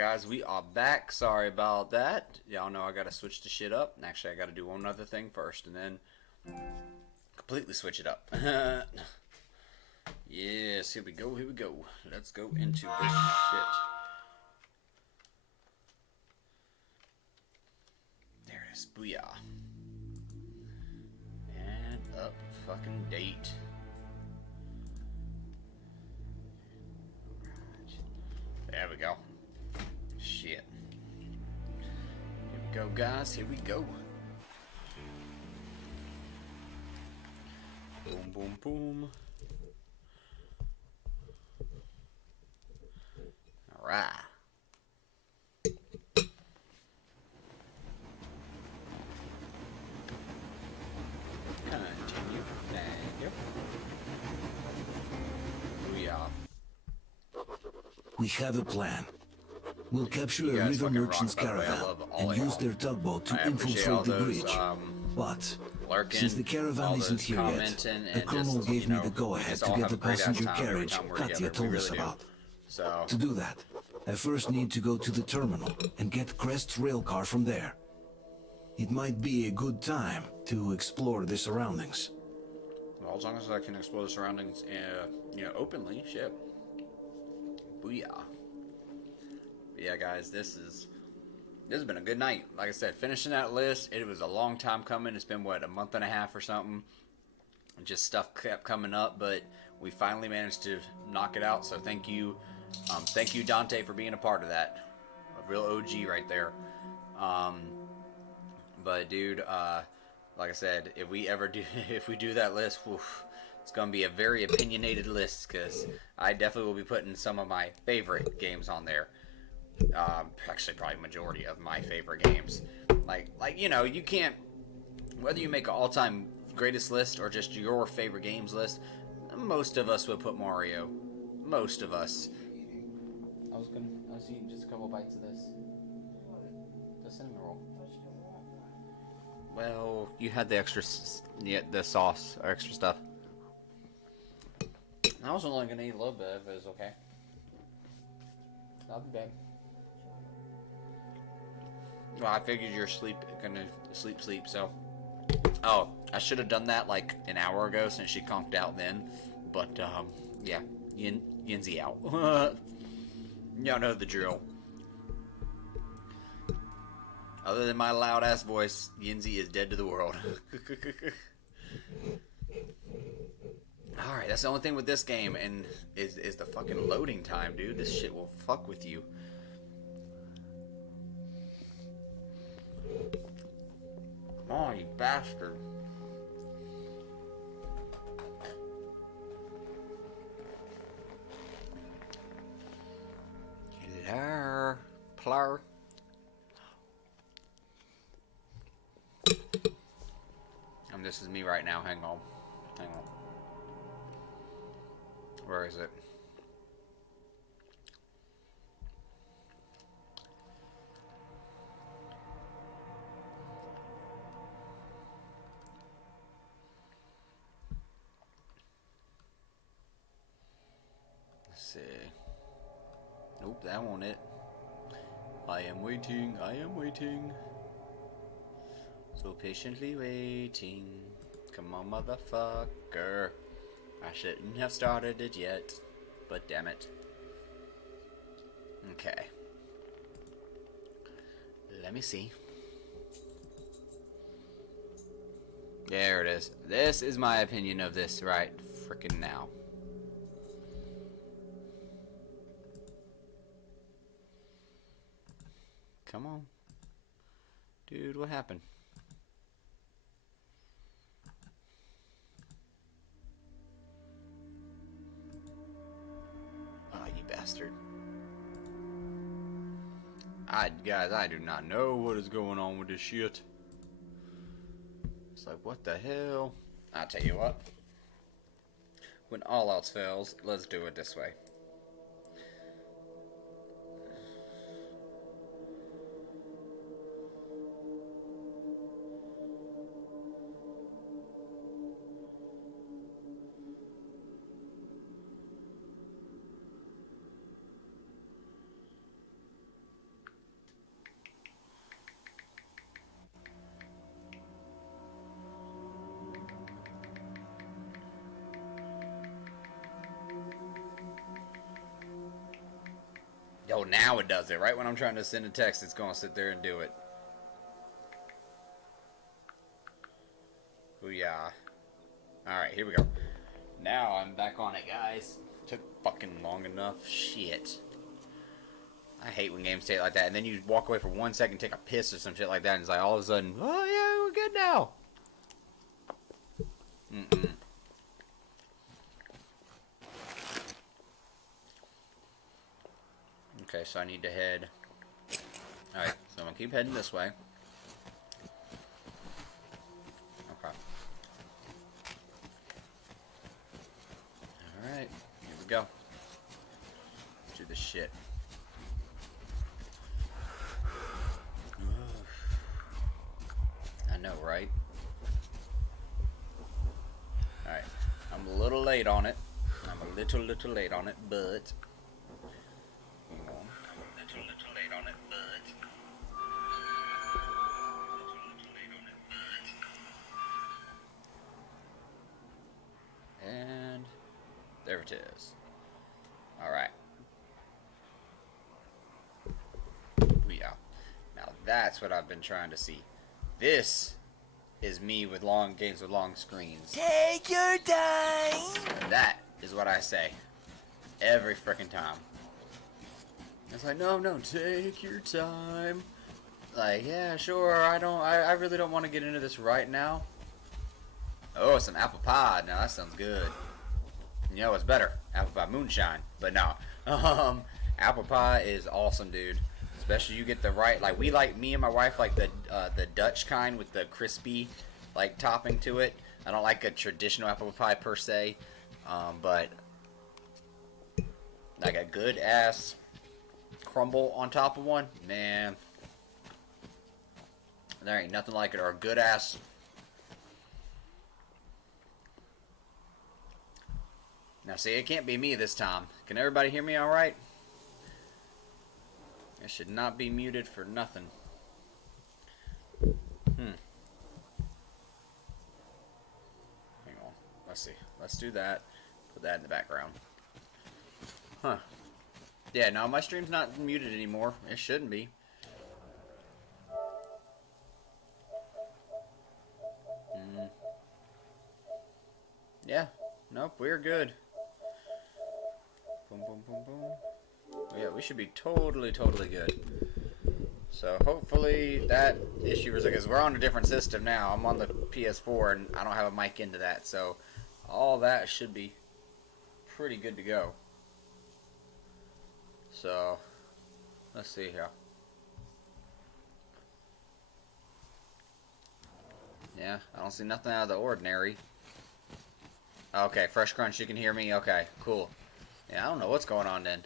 guys, we are back. Sorry about that. Y'all know I gotta switch the shit up. Actually, I gotta do one other thing first, and then completely switch it up. Yes, here we go, here we go. Let's go into this shit. There it is, booyah. And up fucking date. There we go. Shit. Here we go, guys, here we go. Boom, boom, boom. Alright. Continue. Thank you. We are. We have a plan. We'll capture a guys river fucking merchant's rock, by the way. I caravan love all and y'all. use their tugboat to I appreciate all infiltrate the those, bridge. But lurking, since the caravan all isn't those here yet, commenting, the and colonel just, gave you me know, the we go-ahead just to all get have the a great ass passenger time every carriage time we're Katya together. We told us really do. about. So, To do that, I first need to go to the terminal and get Crest's railcar from there. It might be a good time to explore the surroundings. well, as long as I can explore the surroundings, you know, openly, shit. Booyah. But yeah, guys, this has been a good night. Like I said, finishing that list, it was a long time coming. It's been, what, a month and a half or something. Just stuff kept coming up, but we finally managed to knock it out. So thank you, Dontae, for being a part of that. A real OG right there. But dude, like I said, if we do that list, oof, it's gonna be a very opinionated list, because I definitely will be putting some of my favorite games on there. Actually, probably majority of my favorite games. Like you know, you can't, whether you make an all-time greatest list or just your favorite games list. Most of us would put Mario. Most of us. I was eating just a couple bites of this. The cinnamon roll. Well, you had the extra, the sauce or extra stuff. I was only gonna eat a little bit if it was okay. Not bad. Well, I figured you're gonna sleep, so. Oh, I should have done that like an hour ago since she conked out then. But, yeah, Yinzy out. Y'all know the drill. Other than my loud ass voice, Yinzy is dead to the world. Alright, that's the only thing with this game, and is the fucking loading time, dude. This shit will fuck with you. Oh, you bastard. Hello, plur. This is me right now. Hang on. Where is it? Let's see. Nope, that won't it. I am waiting. So patiently waiting. Come on, motherfucker. I shouldn't have started it yet, but damn it. Okay. Let me see. There it is. This is my opinion of this right frickin' now. Come on. Dude, what happened? Oh, you bastard. Guys, I do not know what is going on with this shit. It's like, what the hell? I'll tell you what. When all else fails, let's do it this way. Oh, now it does it. Right when I'm trying to send a text, it's going to sit there and do it. Booyah. Alright, here we go. Now I'm back on it, guys. Took fucking long enough. Shit. I hate when games take it like that. And then you walk away for 1 second, take a piss or some shit like that, and it's like all of a sudden, oh yeah, we're good now. Okay, so I need to head. Alright, so I'm gonna keep heading this way. Okay. Alright, here we go. Let's do this shit. I know, right? Alright, I'm a little late on it. I'm a little late on it, but... Hang on. I'm a little late on it, but... And... there it is. Alright. Yeah. Now that's what I've been trying to see. This is me with long games with long screens. Take your time. And that is what I say every freaking time. It's like, no, take your time. Like, yeah, sure, I really don't want to get into this right now. Oh, some apple pie. Now that sounds good. You know what's better? Apple pie moonshine. But no. Apple pie is awesome, dude. Especially you get the right, like me and my wife like the Dutch kind with the crispy like topping to it. I don't like a traditional apple pie per se, but like a good ass crumble on top of one, man, there ain't nothing like it. Or a good ass. Now see, it can't be me this time. Can everybody hear me all right? I should not be muted for nothing. Hang on. Let's see. Let's do that. Put that in the background. Huh. Yeah, no, my stream's not muted anymore. It shouldn't be. Yeah. Nope, we're good. Boom, boom, boom, boom. Yeah, we should be totally good. So hopefully that issue is because we're on a different system now. I'm on the PS4 and I don't have a mic into that, so all that should be pretty good to go. So let's see here. Yeah, I don't see nothing out of the ordinary. Okay, Fresh Crunch, you can hear me? Okay, cool. Yeah, I don't know what's going on then.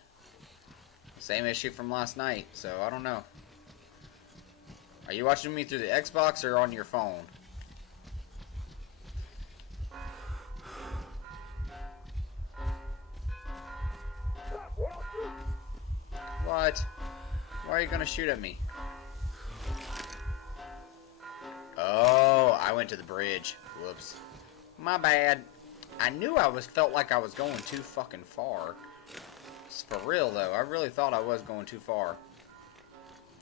Same issue from last night, so I don't know. Are you watching me through the Xbox or on your phone? What? Why are you gonna shoot at me? Oh, I went to the bridge. Whoops. My bad. I knew felt like I was going too fucking far. For real though, I really thought I was going too far.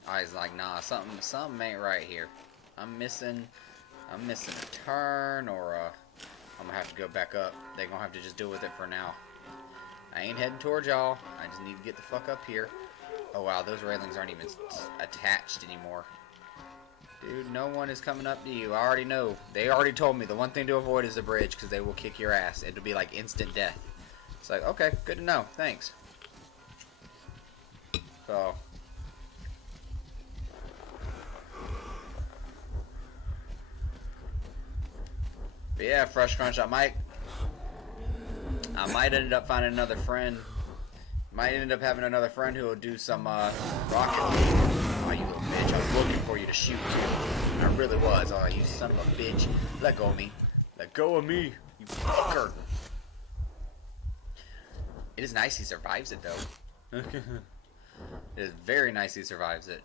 I was like, nah, something ain't right here. I'm missing a turn, or I'm gonna have to go back up. They're gonna have to just deal with it for now. I ain't heading towards y'all. I just need to get the fuck up here. Oh wow, those railings aren't even attached anymore. Dude, no one is coming up to you. I already know. They already told me the one thing to avoid is the bridge, because they will kick your ass. It'll be like instant death. It's like, okay, good to know. Thanks. So, but yeah, Fresh Crunch, I might end up finding another friend. Might end up having another friend who will do some Rocket League. Oh, you little bitch! I was looking for you to shoot too. I really was. Oh, you son of a bitch! Let go of me! Let go of me! You fucker! It is nice he survives it though. It is very nice he survives it.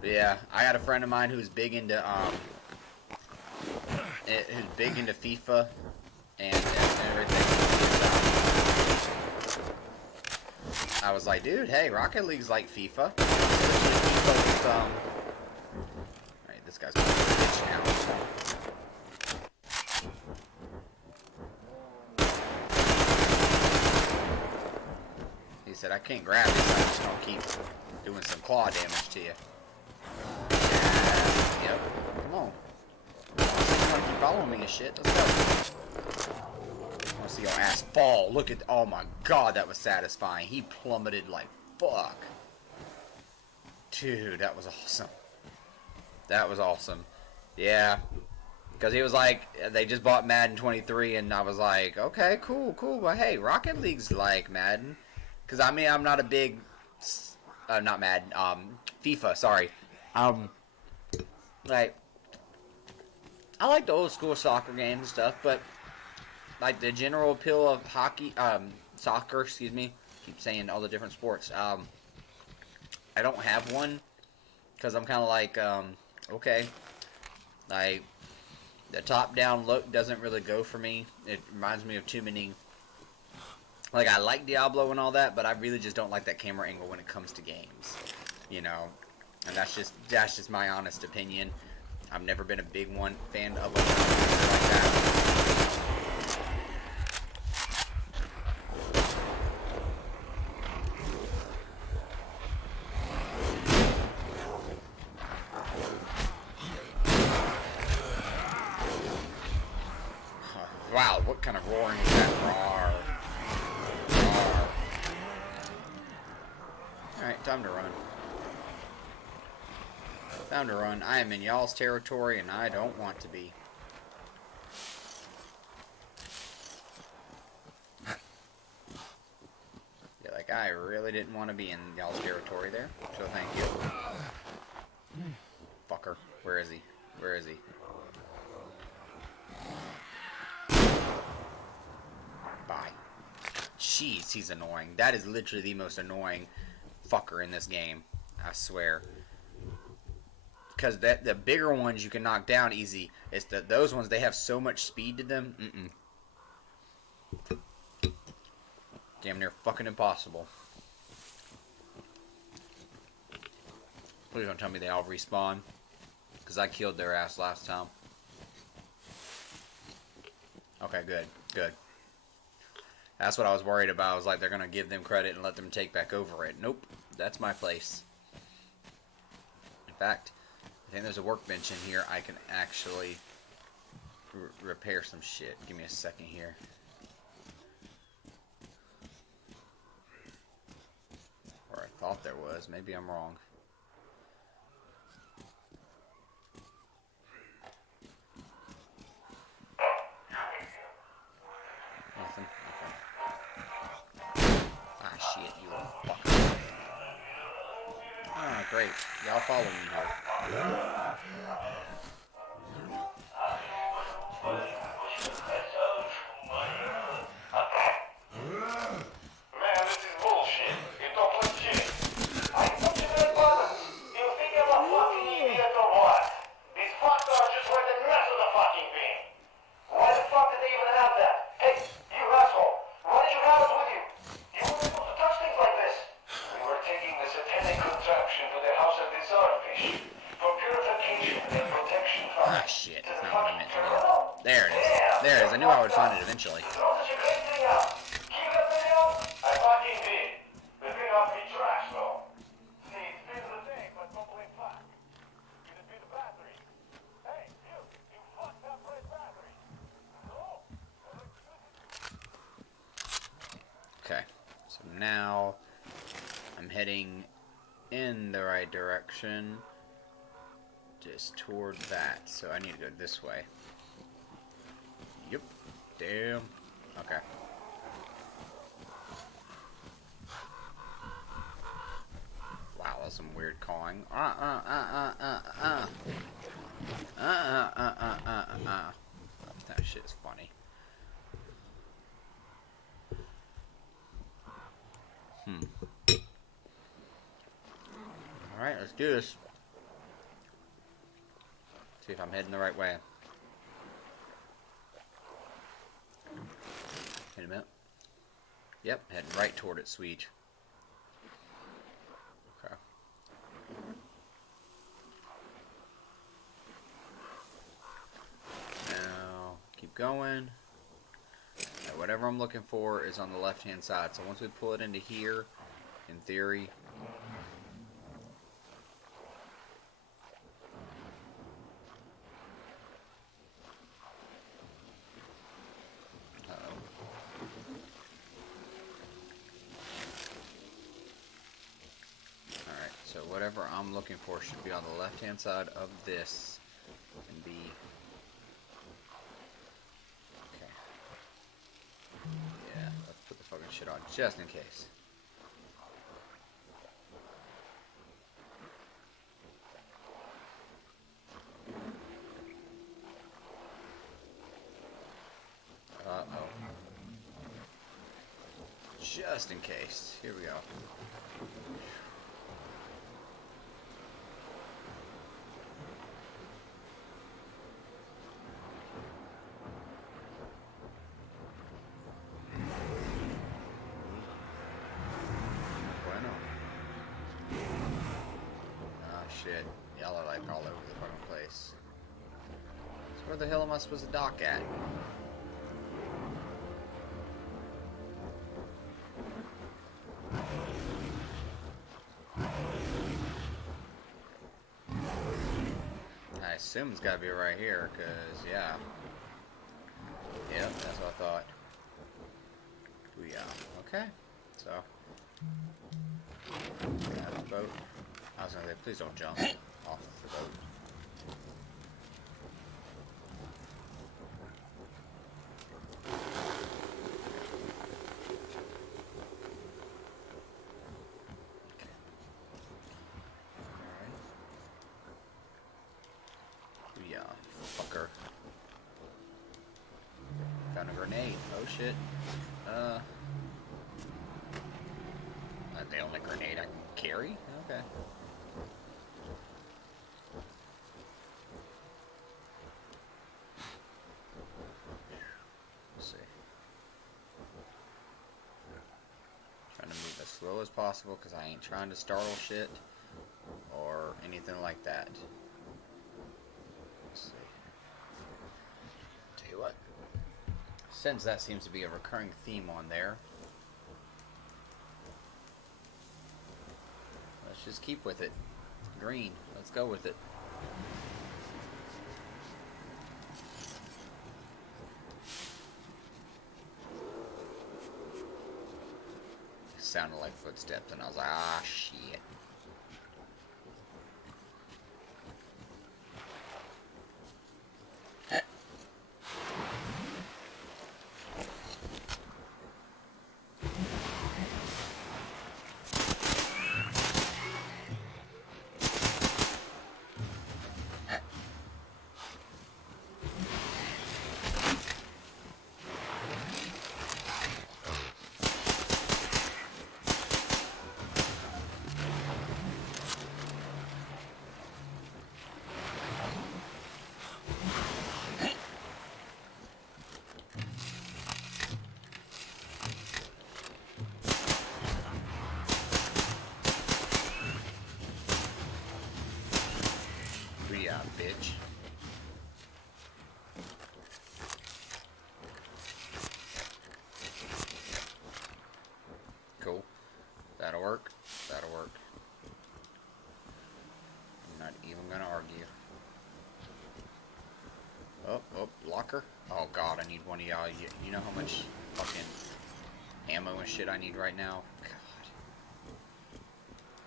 But yeah, I got a friend of mine who's big into FIFA and everything. I was like, dude, hey, Rocket League's like FIFA. FIFA with, Alright, this guy's going to bitch now. He said, I can't grab this, I'm just going to keep doing some claw damage to you. Yep, come on. You want to keep following me and shit, let's go. I want to see your ass fall. Look at, oh my god, that was satisfying. He plummeted like fuck. Dude, that was awesome. That was awesome. Yeah. Because he was like, they just bought Madden 23, and I was like, okay, cool. But hey, Rocket League's like Madden. Because I mean, I'm not a big, not Madden, FIFA, sorry. Like, I like the old school soccer games and stuff, but like the general appeal of soccer, excuse me, keep saying all the different sports. I don't have one because I'm kind of like, okay, like the top-down look doesn't really go for me. It reminds me of too many. Like I like Diablo and all that, but I really just don't like that camera angle when it comes to games, you know. And that's just my honest opinion. I've never been a big fan of like that. Wow, what kind of roaring is that? Roar. Roar. Alright, time to run. Time to run. I am in y'all's territory and I don't want to be. Yeah, like I really didn't want to be in y'all's territory there. So thank you. Fucker. Where is he? Where is he? Bye. Jeez, he's annoying. That is literally the most annoying fucker in this game. I swear. Because the bigger ones you can knock down easy. It's those ones, they have so much speed to them. Damn near fucking impossible. Please don't tell me they all respawn. Because I killed their ass last time. Okay, good. Good. That's what I was worried about. I was like, they're going to give them credit and let them take back over it. Nope. That's my place. In fact, I think there's a workbench in here. I can actually repair some shit. Give me a second here. Or I thought there was. Maybe I'm wrong. Nothing. Okay. Ah, shit, you little fucker. Ah, great. Y'all follow me here. Man, this is bullshit. You talk like shit. I put you that buttons. You think I'm a fucking idiot or what? These fucks are just where the mess of the fucking beam. Why the fuck did they even have that? Hey, you asshole. Why did you have it with you? You weren't supposed to touch things like this. We were taking the satanic contraption to the house of the Czarfish for purification and protection from Ah, shit. That's not what I meant to do. There it is. There it is. I knew I would find it eventually. Throw such a great thing out. Keep that thing out? I fucking did. The thing ought to be trash, though. See, it spins the thing, but don't blame flat. You just beat the battery. Hey, you fucked up red battery. No. Okay. So now I'm heading in the right direction. Just toward that. So I need to go this way. Yep. Damn. Okay. Wow, that's some weird cawing. That shit's funny. Alright, let's do this. See if I'm heading the right way. Wait a minute. Yep, heading right toward it, sweet. keep going. And whatever I'm looking for is on the left-hand side. So once we pull it into here, in theory... So whatever I'm looking for should be on the left-hand side of this and be... Okay. Yeah, let's put the fucking shit on just in case. Uh-oh. Just in case. Here we go. Shit. Y'all are like all over the fucking place. So where the hell am I supposed to dock at? I assume it's gotta be right here, cause yeah. Yep, that's what I thought. Yeah. Okay. So that's the boat. I was gonna say, please don't jump off the boat. Alright. Yeah, fucker. Found a grenade. Oh shit. That's the only grenade I can carry? Okay. Slow as possible because I ain't trying to startle shit or anything like that. Let's see. Tell you what, since that seems to be a recurring theme on there, let's just keep with it. Green, let's go with it. Sounded like footsteps and I was like, ah, shit. Bitch. Cool. That'll work. That'll work. I'm not even gonna argue. Oh, locker. Oh god, I need one of y'all. You know how much fucking ammo and shit I need right now? God.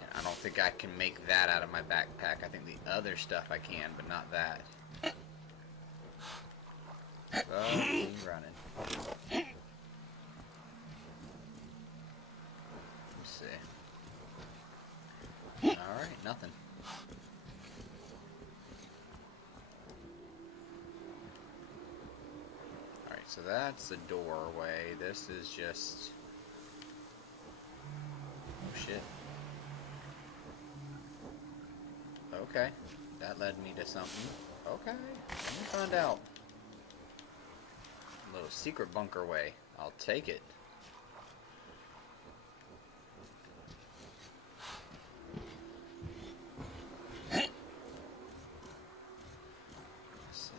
And I don't think I can make that out of my backpack. I think the other stuff I can, but not that. Oh, he's running. Let's see. Alright, nothing. Alright, so that's the doorway. This is just... Oh shit. Okay, that led me to something. Okay, let me find out. A little secret bunker way. I'll take it. Let's see.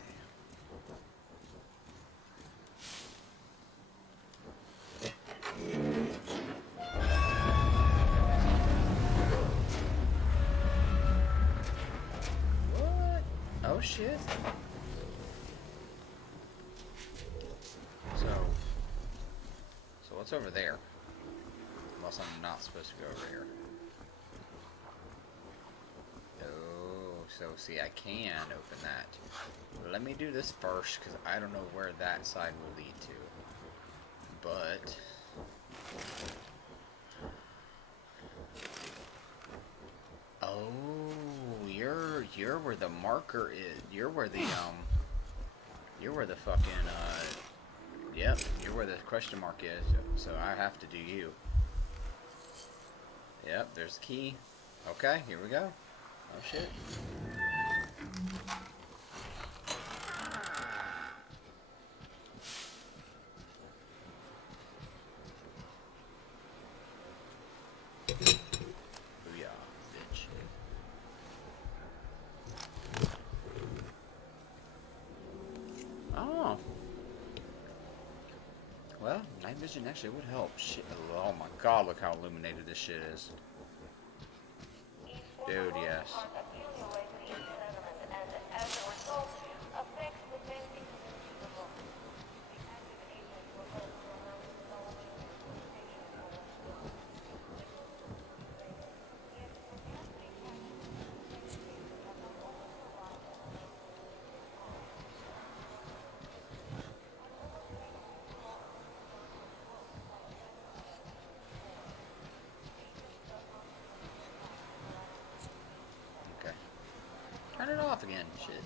shit. So what's over there? Unless I'm not supposed to go over here. Oh, so see, I can open that. Let me do this first, because I don't know where that side will lead to. But oh, you're where the marker is. You're where the fucking yep, you're where the question mark is. So I have to do you. Yep, there's the key. Okay, here we go. Oh shit. Booyah, bitch. Oh. Well, night vision actually would help. Shit. Oh my god, look how illuminated this shit is. Dude, yes. Okay. Turn it off again. Shit.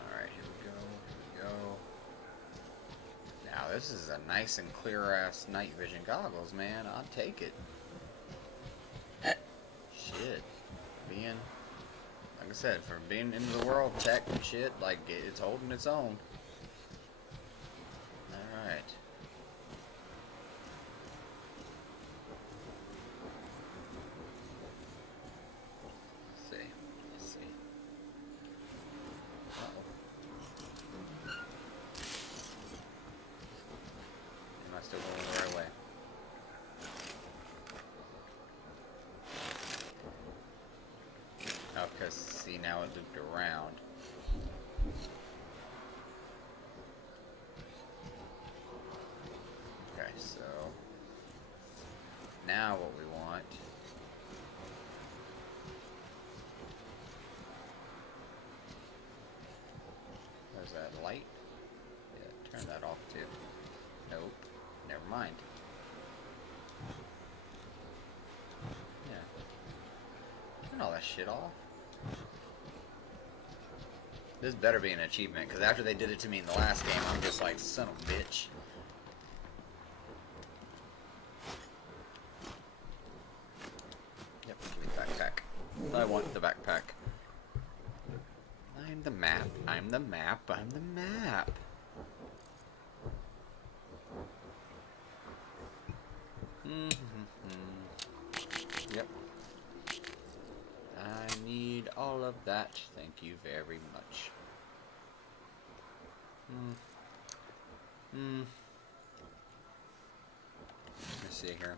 Alright, here we go. Here we go. Now, this is a nice and clear-ass night vision goggles, man. I'll take it. Shit. Being, like I said, for being into the world, tech and shit, like, it's holding its own. Alright. Let's see. Let's see. Uh-oh. Am I still going the right way? Oh, because, see, now it looped around. Okay, so now what we want is that light? Yeah, turn that off too. Nope, never mind. Yeah, turn all that shit off. This better be an achievement, because after they did it to me in the last game, I'm just like, son of a bitch. Yep, give me the backpack. I want the backpack. I'm the map. I'm the map. I'm the map. Yep. I need all of that. Thank you very much. Let me see here.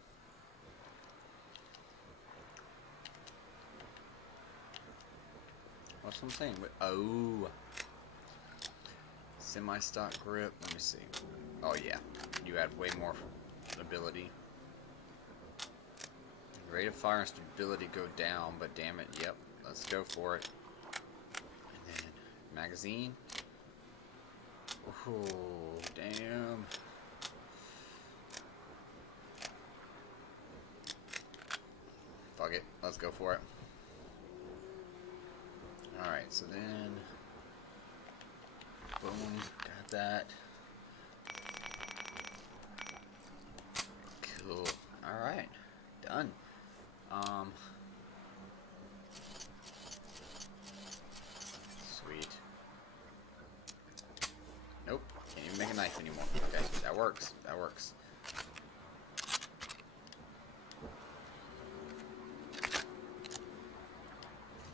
What's I'm saying? Oh. Semi-stock grip. Let me see. Oh yeah. You add way more ability. Rate of fire and stability go down, but damn it, yep. Let's go for it. And then magazine. Oh, damn. Fuck it. Let's go for it. Alright, so then boom, got that. Cool. Alright. Done. Sweet. Nope. Can't even make a knife anymore. Okay, that works. That works.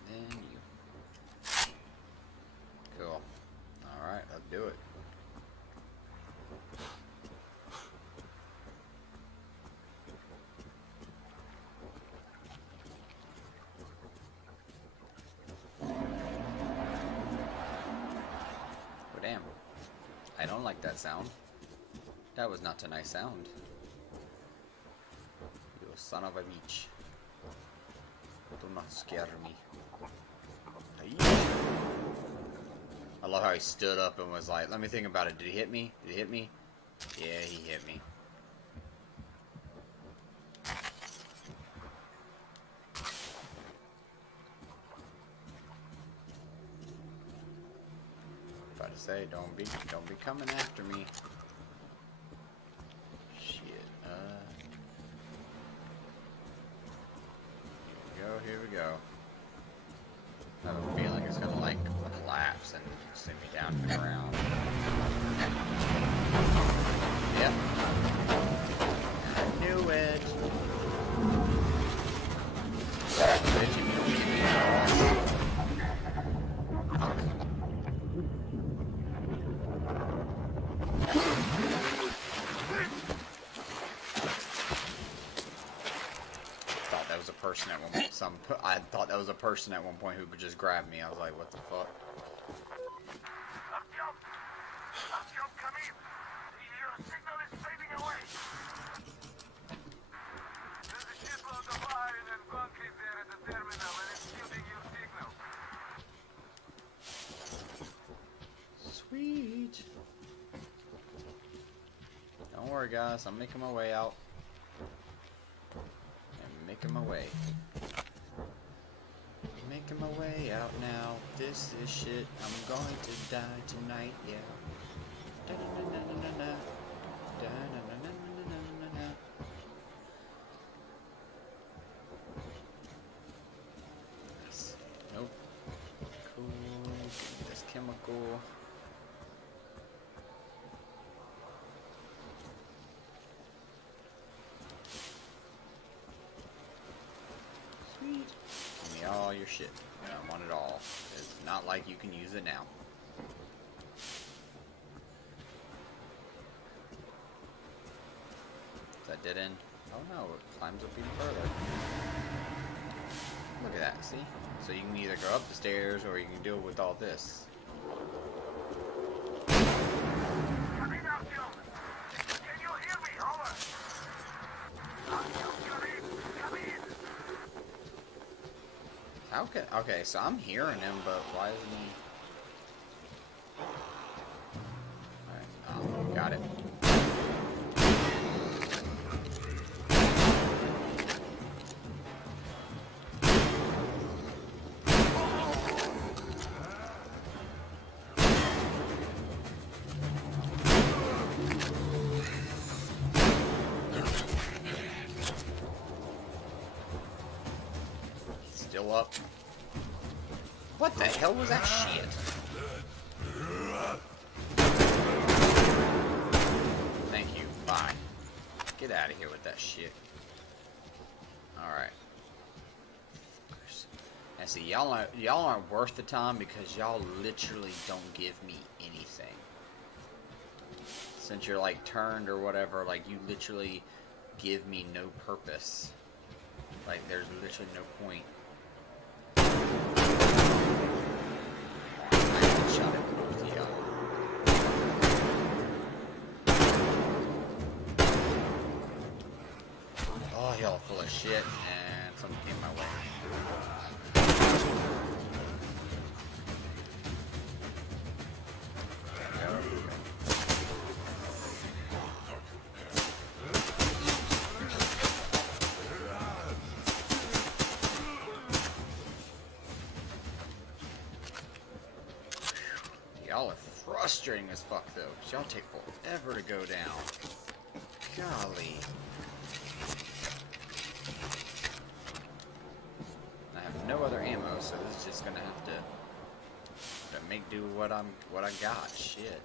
Then you. Cool. Alright, let's do it. don't like that sound. That was not a nice sound. You son of a bitch. Do not scare me. I love how he stood up and was like, let me think about it. Did he hit me? Did he hit me? Yeah, he hit me. About to say, don't be coming after me. Shit. Here we go. I have a feeling it's gonna like collapse and send me down to the ground. Yep. I knew it. I thought that was a person at one point who could just grab me. I was like, what the fuck? Come in. Your signal is fading away. There's a shipload of iron and bunkers there at the terminal, and it's shielding your signal. Sweet. Don't worry, guys. I'm making my way out. I'm making my way. Making my way out now. This is shit. I'm going to die tonight, yeah. Da-na-na-na-na-na. Da-na-na-na-na-na-na. Nice. Nope. Cool. Give me this chemical. Sweet. Give me all your shit. I want it all. It's not like you can use it now. Is that dead end? Oh no, it climbs up even further. Look at that, see? So you can either go up the stairs or you can deal with all this. Come in, Artyom. Can you hear me? Over. Artyom, come in. Come in. How can... Okay, so I'm hearing him, but why isn't he... Alright, got it. Still up. What the hell was that shit? Thank you. Bye. Get out of here with that shit. Alright. And see, y'all aren't worth the time because y'all literally don't give me anything. Since you're like turned or whatever, like you literally give me no purpose. Like there's literally no point. Shot it with the oh, y'all full of shit, and something came my way. Y'all are frustrating as fuck though, because y'all take forever to go down. Golly. I have no other ammo, so this is just gonna have to make do with what I got. Shit.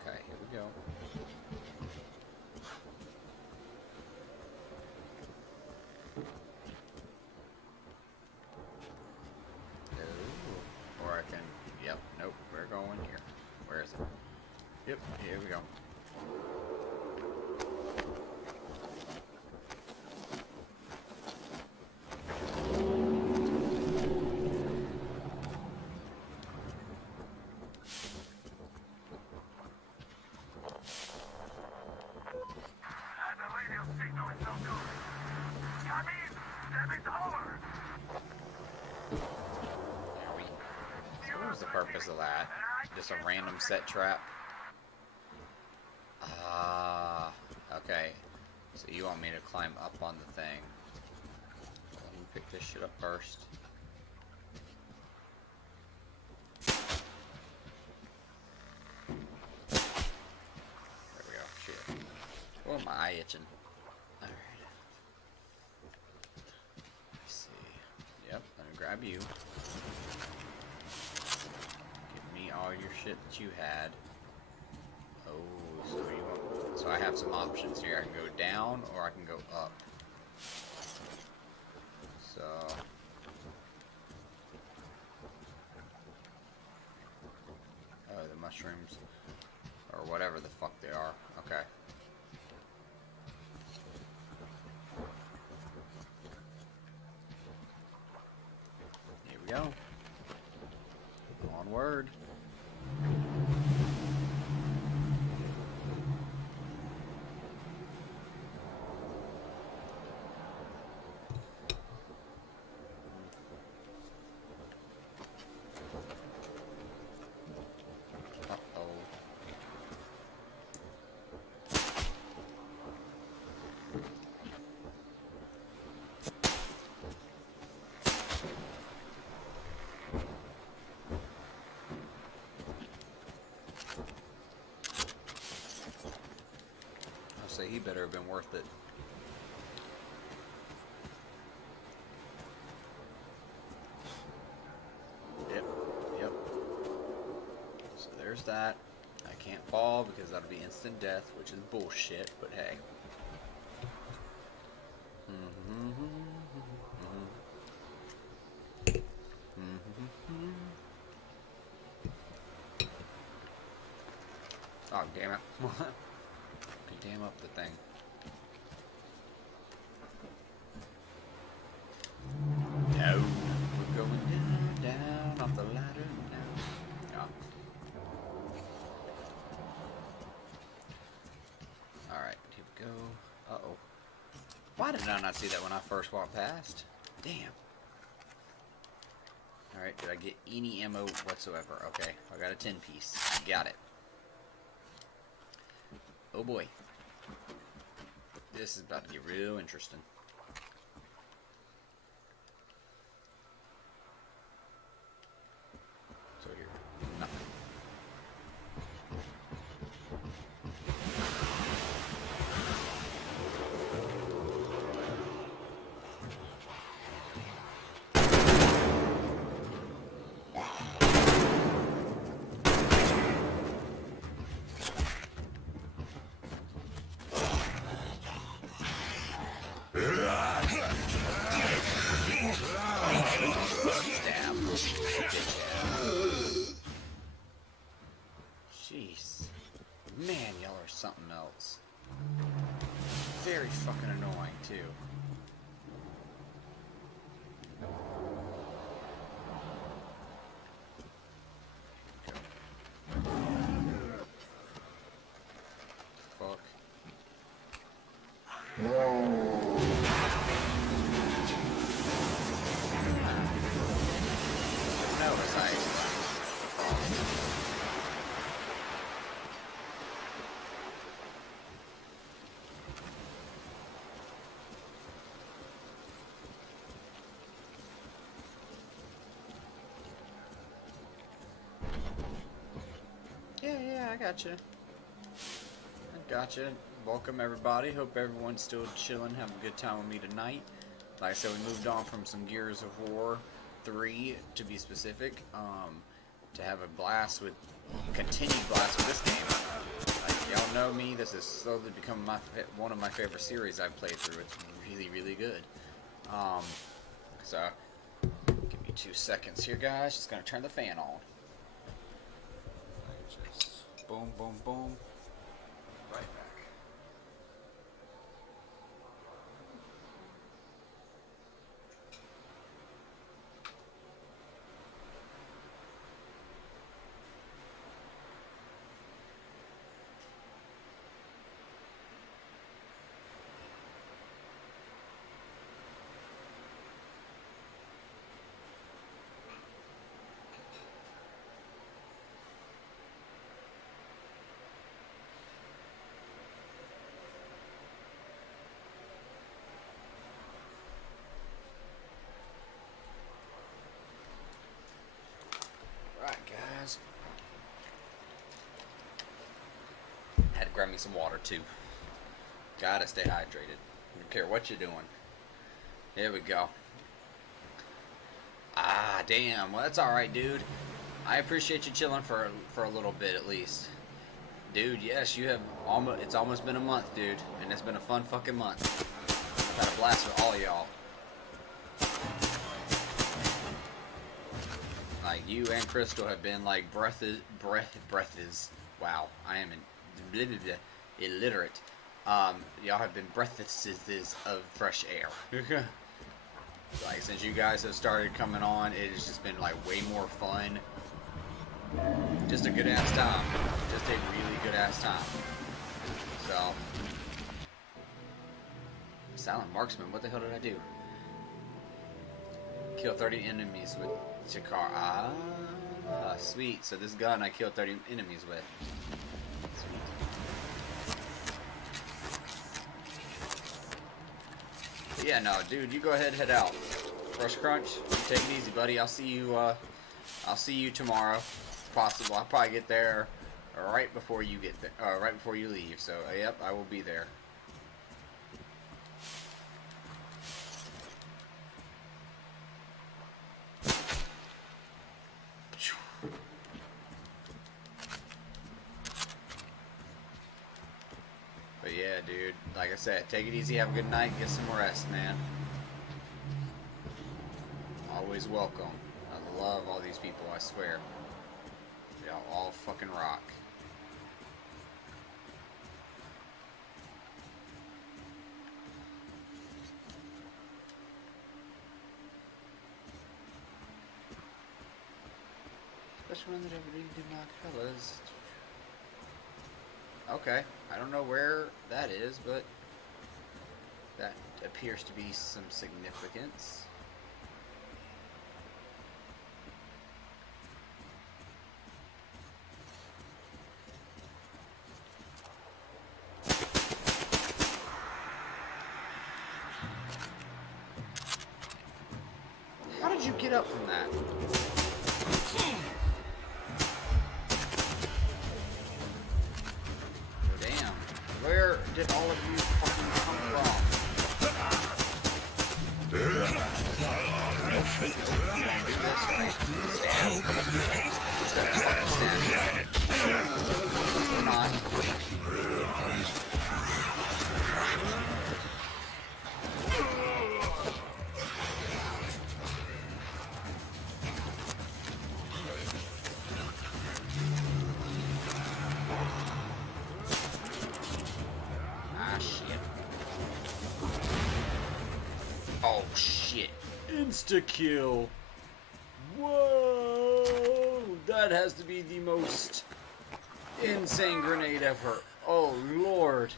Okay, here we go. Or I can, yep, nope, we're going here. Where is it? Yep, here we go. purpose of that? Just a random set trap? Ah, okay. So you want me to climb up on the thing. Let me pick this shit up first. There we go. Shit. Oh, my eye itching. Alright. Let's see. Yep, let me grab you. Give me all your shit that you had. Oh, so you want... So I have some options here. I can go down or I can go up. So... Oh, the mushrooms. Or whatever the fuck they are. Okay. Here we go. Onward. Say he better have been worth it. Yep. So there's that. I can't fall because that'll be instant death, which is bullshit, but hey. Oh, damn it. Damn up the thing. No, we're going down off the ladder now. Oh. Alright, here we go. Uh-oh. Why did I not see that when I first walked past? Damn. Alright, did I get any ammo whatsoever? Okay, I got a 10-piece. Got it. Oh boy. This is about to get real interesting. So here, nothing. Jeez. Man, y'all are something else. Very fucking annoying, too. Fuck. No, it's nice. Yeah, I gotcha. I gotcha. Welcome everybody. Hope everyone's still chilling, having a good time with me tonight. Like I said, we moved on from some Gears of War 3, to be specific, to have a blast with, continued blast with this game. Like, y'all know me, this has slowly become one of my favorite series I've played through. It's really, really good. So, give me 2 seconds here, guys. Just gonna turn the fan on. Just boom, boom, boom. Right back. grab me some water too. Gotta stay hydrated. Don't care what you're doing. There we go. Ah, damn. Well, that's alright, dude. I appreciate you chilling for a little bit at least. Dude, yes, you have almost, it's almost been a month, dude. And it's been a fun fucking month. I've had a blast with all y'all. Like, you and Crystal have been like breathes. Wow, I am illiterate. Y'all have been breathes of fresh air. Like, since you guys have started coming on, it has just been like way more fun. Just a good ass time. Just a really good ass time. So, silent marksman, what the hell did I do? Kill 30 enemies with Chikar. Ah, sweet. So this gun I killed 30 enemies with. Sweet. But yeah, no, dude, you go ahead and head out. Fresh Crunch, you take it easy, buddy. I'll see you tomorrow. Possible. I'll probably get there right before you get there, right before you leave. So, yep, I will be there. But yeah, dude, like I said, take it easy, have a good night, get some rest, man. Always welcome. I love all these people, I swear. Y'all all fucking rock. Especially when they don't really do my colors. Okay, I don't know where that is, but that appears to be some significance. How did you get up from that? Damn. Where did all of you fucking come from? Come on. Oh shit. Insta-kill. Whoa! That has to be the most insane grenade ever. Oh lord.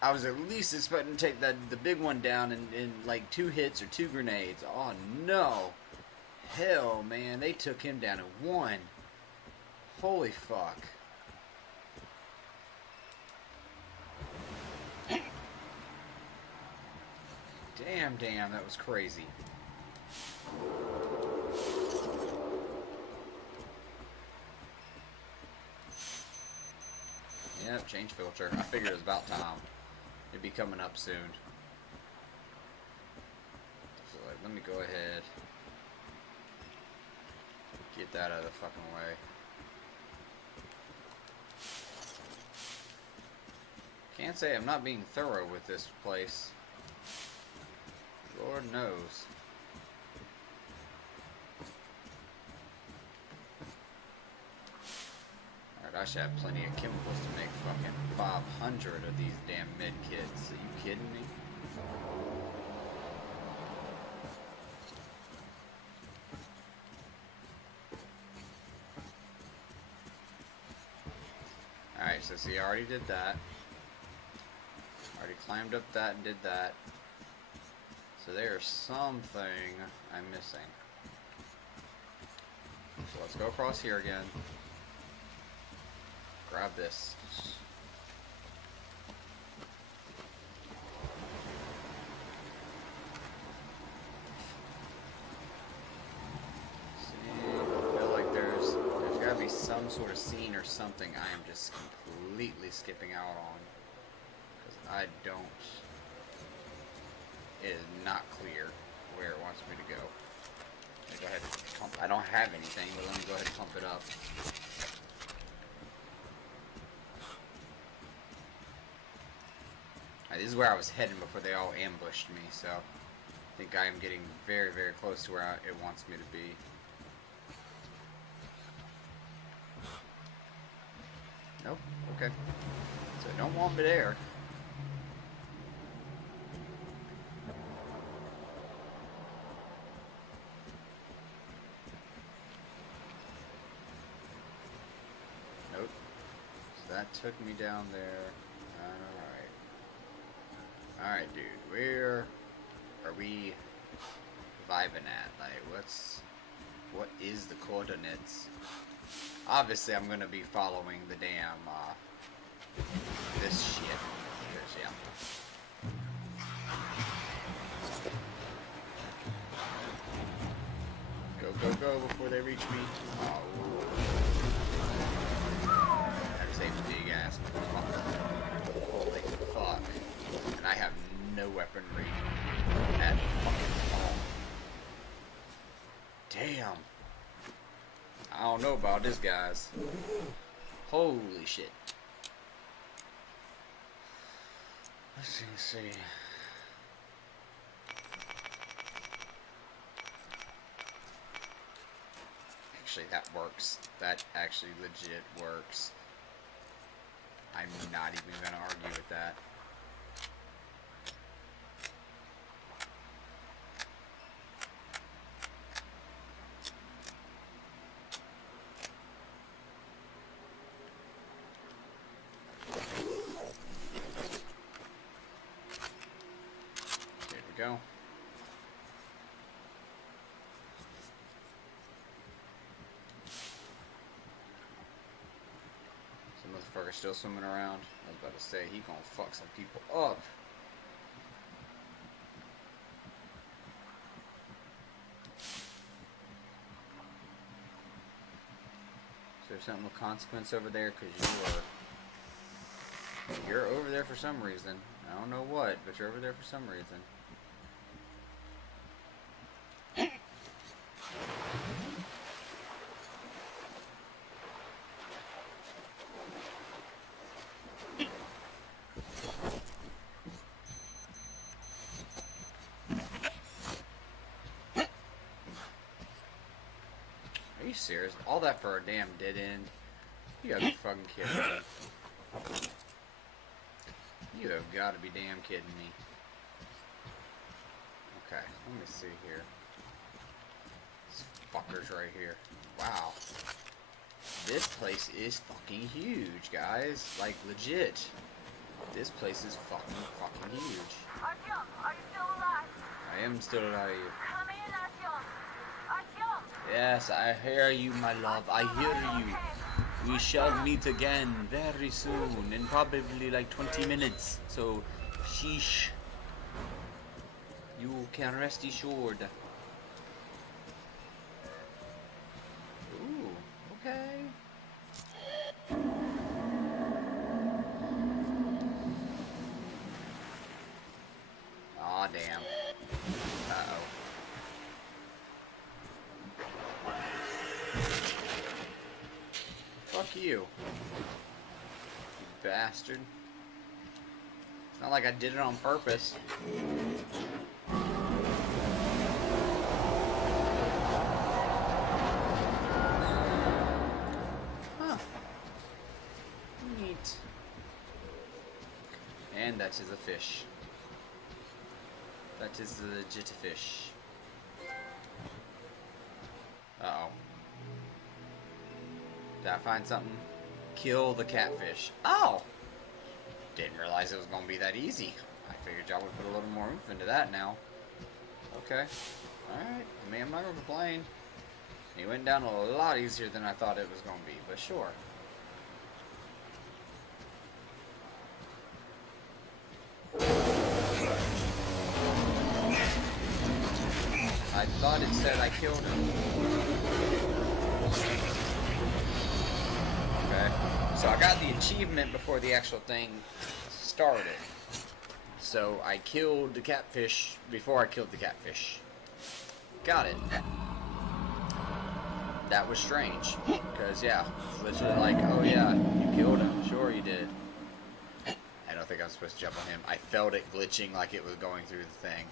I was at least expecting to take the big one down in like 2 hits or 2 grenades. Oh no. Hell, man. They took him down in 1. Holy fuck. Damn, that was crazy. Yep, change filter. I figured it was about time. It'd be coming up soon. So, like, let me go ahead. Get that out of the fucking way. Can't say I'm not being thorough with this place. Lord knows. Alright, I should have plenty of chemicals to make fucking 500 of these damn med kits. Are you kidding me? Alright, so see, I already did that. Already climbed up that and did that. So there's something I'm missing. So let's go across here again. Grab this. See, I feel like there's gotta be some sort of scene or something I am just completely skipping out on. Because I don't... It is not clear where it wants me to go. Let me go ahead and pump. I don't have anything, but let me go ahead and pump it up. This is where I was heading before they all ambushed me, so I think I am getting very, very close to where it wants me to be. Nope, okay. So it don't want me there. Nope. So that took me down there. Alright, dude, where are we vibing at? Like, what is the coordinates? Obviously, I'm gonna be following the damn, this shit. Yeah. Go, go, go before they reach me. Oh. That is a big ass motherfucker. Holy fuck. And I have no weaponry at fucking all. Damn. I don't know about this, guys. Holy shit. Let's see. Actually, that works. That actually legit works. I'm not even gonna argue with that. Go. Some motherfucker still swimming around. I was about to say he gonna fuck some people up. Is there something with consequence over there? Cause you're over there for some reason. I don't know what, but you're over there for some reason. Are you serious? All that for a damn dead end? You gotta be fucking kidding me. You have got to be damn kidding me. Okay, let me see here. This fucker's right here. Wow. This place is fucking huge, guys. Like, legit. This place is fucking huge. Artyom, are you still alive? I am still alive. Come in, Artyom. Artyom! Yes, I hear you, my love. I hear you. We shall meet again very soon, in probably like 20 minutes. So, sheesh. You can rest assured. Ooh, okay. Aw, damn. Uh-oh. Fuck you. You bastard. It's not like I did it on purpose. Huh. Neat. And that is a fish. That is a legit fish. Uh-oh. Did I find something? Kill the catfish. Oh! Didn't realize it was going to be that easy. I figured y'all would put a little more oomph into that now. Okay. Alright. I mean, I'm not going to complain. It went down a lot easier than I thought it was going to be, but sure. I thought it said I killed him. So I got the achievement before the actual thing started. So I killed the catfish before I killed the catfish. Got it. That was strange. Because, yeah, it's literally like, oh yeah, you killed him. Sure you did. I don't think I was supposed to jump on him. I felt it glitching like it was going through the thing.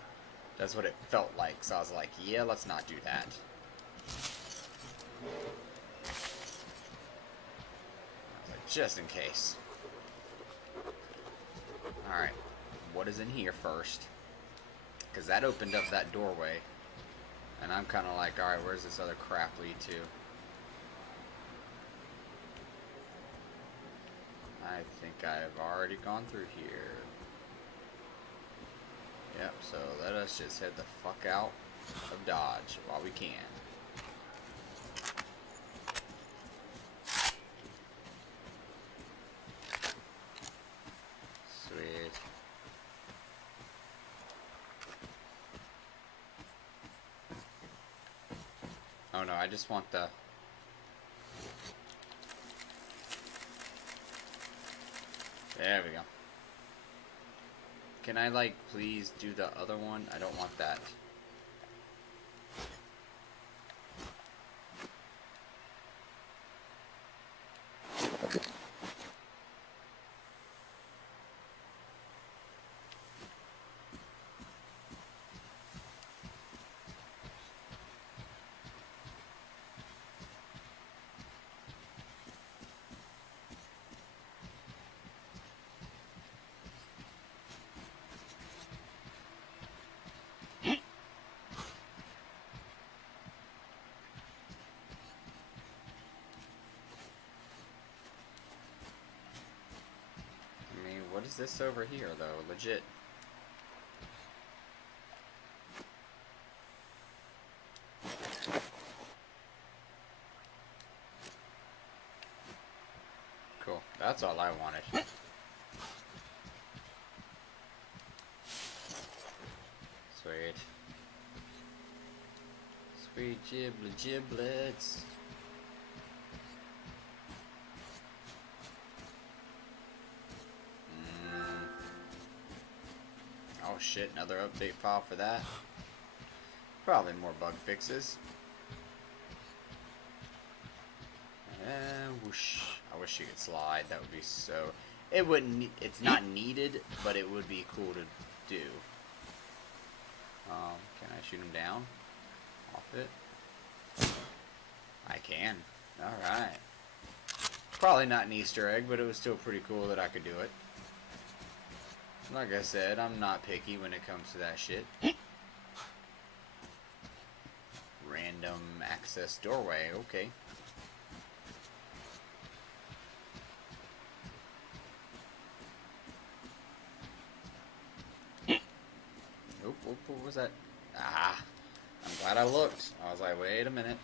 That's what it felt like. So I was like, yeah, let's not do that. I was like, just in case. Alright. What is in here first? Because that opened up that doorway. And I'm kind of like, alright, where's this other crap lead to? I think I've already gone through here. Yep, so let us just head the fuck out of Dodge while we can. Sweet. Oh no, I just want the... There we go. Can I, like, please do the other one? I don't want that. What is this over here, though? Legit. Cool. That's all I wanted. Sweet. Sweet giblets. Oh shit, another update file for that. Probably more bug fixes. And whoosh. I wish you could slide. That would be so... It wouldn't... It's not needed, but it would be cool to do. Can I shoot him down? Off it? I can. Alright. Probably not an Easter egg, but it was still pretty cool that I could do it. Like I said, I'm not picky when it comes to that shit. Random access doorway, okay. Oop, what was that? Ah, I'm glad I looked. I was like, wait a minute.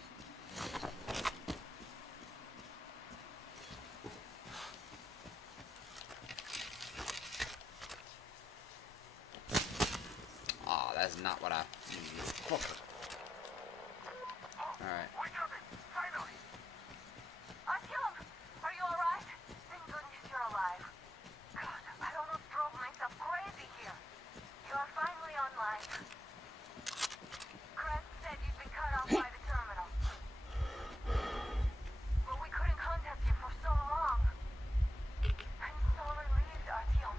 That's not what I needed. Alright. Finally! Artyom! Are you alright? Thank goodness you're alive. God, I almost drove myself crazy here. You are finally online. Crest said you'd been cut off by the terminal. But we couldn't contact you for so long. I'm so relieved, Artyom.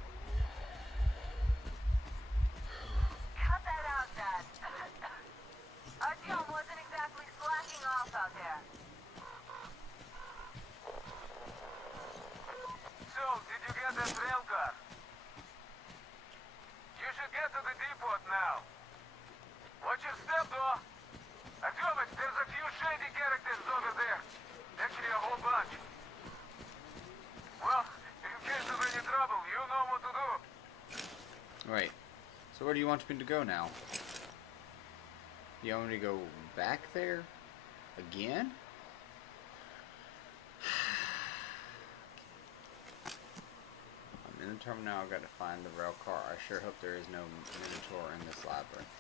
Cut that out, Dad. Artyom wasn't exactly slacking off out there. So, did you get that rail car? You should get to the depot now. Watch your step, though. Artyomich, there's a few shady characters over there. Actually, a whole bunch. Well, in case of any trouble, you know what to do. Right. So where do you want me to go now? You want me to go back there? Again? I'm in the terminal now. I've got to find the rail car. I sure hope there is no Minotaur in this labyrinth.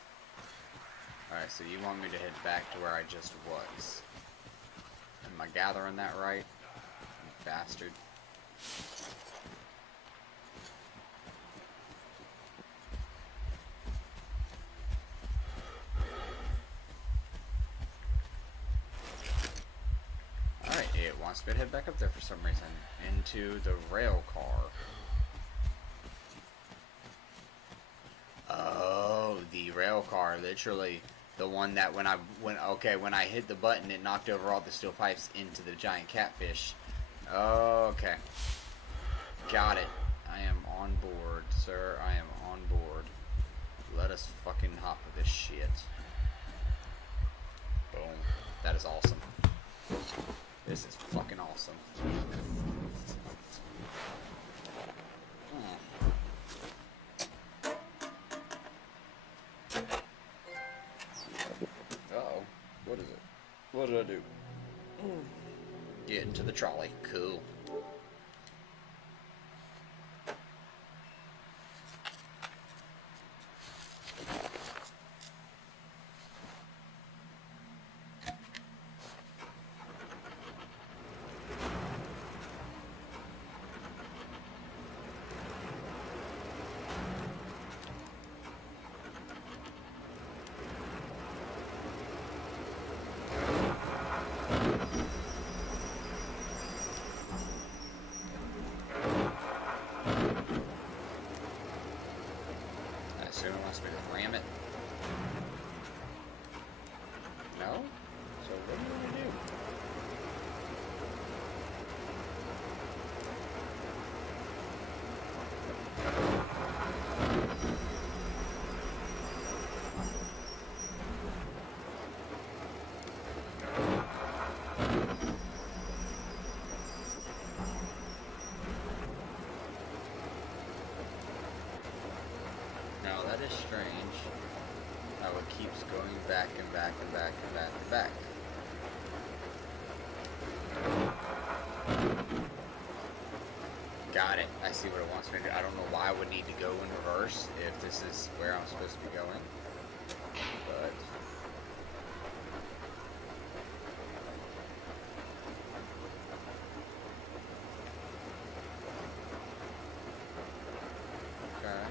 Alright, so you want me to head back to where I just was. Am I gathering that right? You bastard. Alright, it wants me to head back up there for some reason. Into the rail car. Oh, the rail car, literally the one that when I hit the button, it knocked over all the steel pipes into the giant catfish. Okay, got it. I am on board, sir. I am on board. Let us fucking hop with this shit. Boom. That is awesome. This is fucking awesome. Uh-oh. What is it? What did I do? Get into the trolley. Cool. So it wants me to ram it. No? So what do you want to do? Now that is strange how it keeps going back and back and back and back and back. Got it. I see what it wants me to do. I don't know why I would need to go in reverse if this is where I'm supposed to be going. But okay.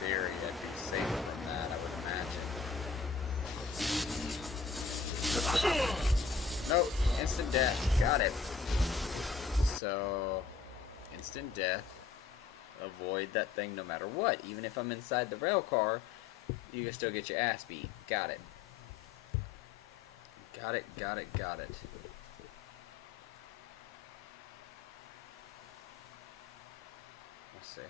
Theory, I'd be safer from that, I would imagine. Nope, instant death. Got it. So, instant death. Avoid that thing no matter what. Even if I'm inside the rail car, you can still get your ass beat. Got it. Got it, got it, got it. Let's see.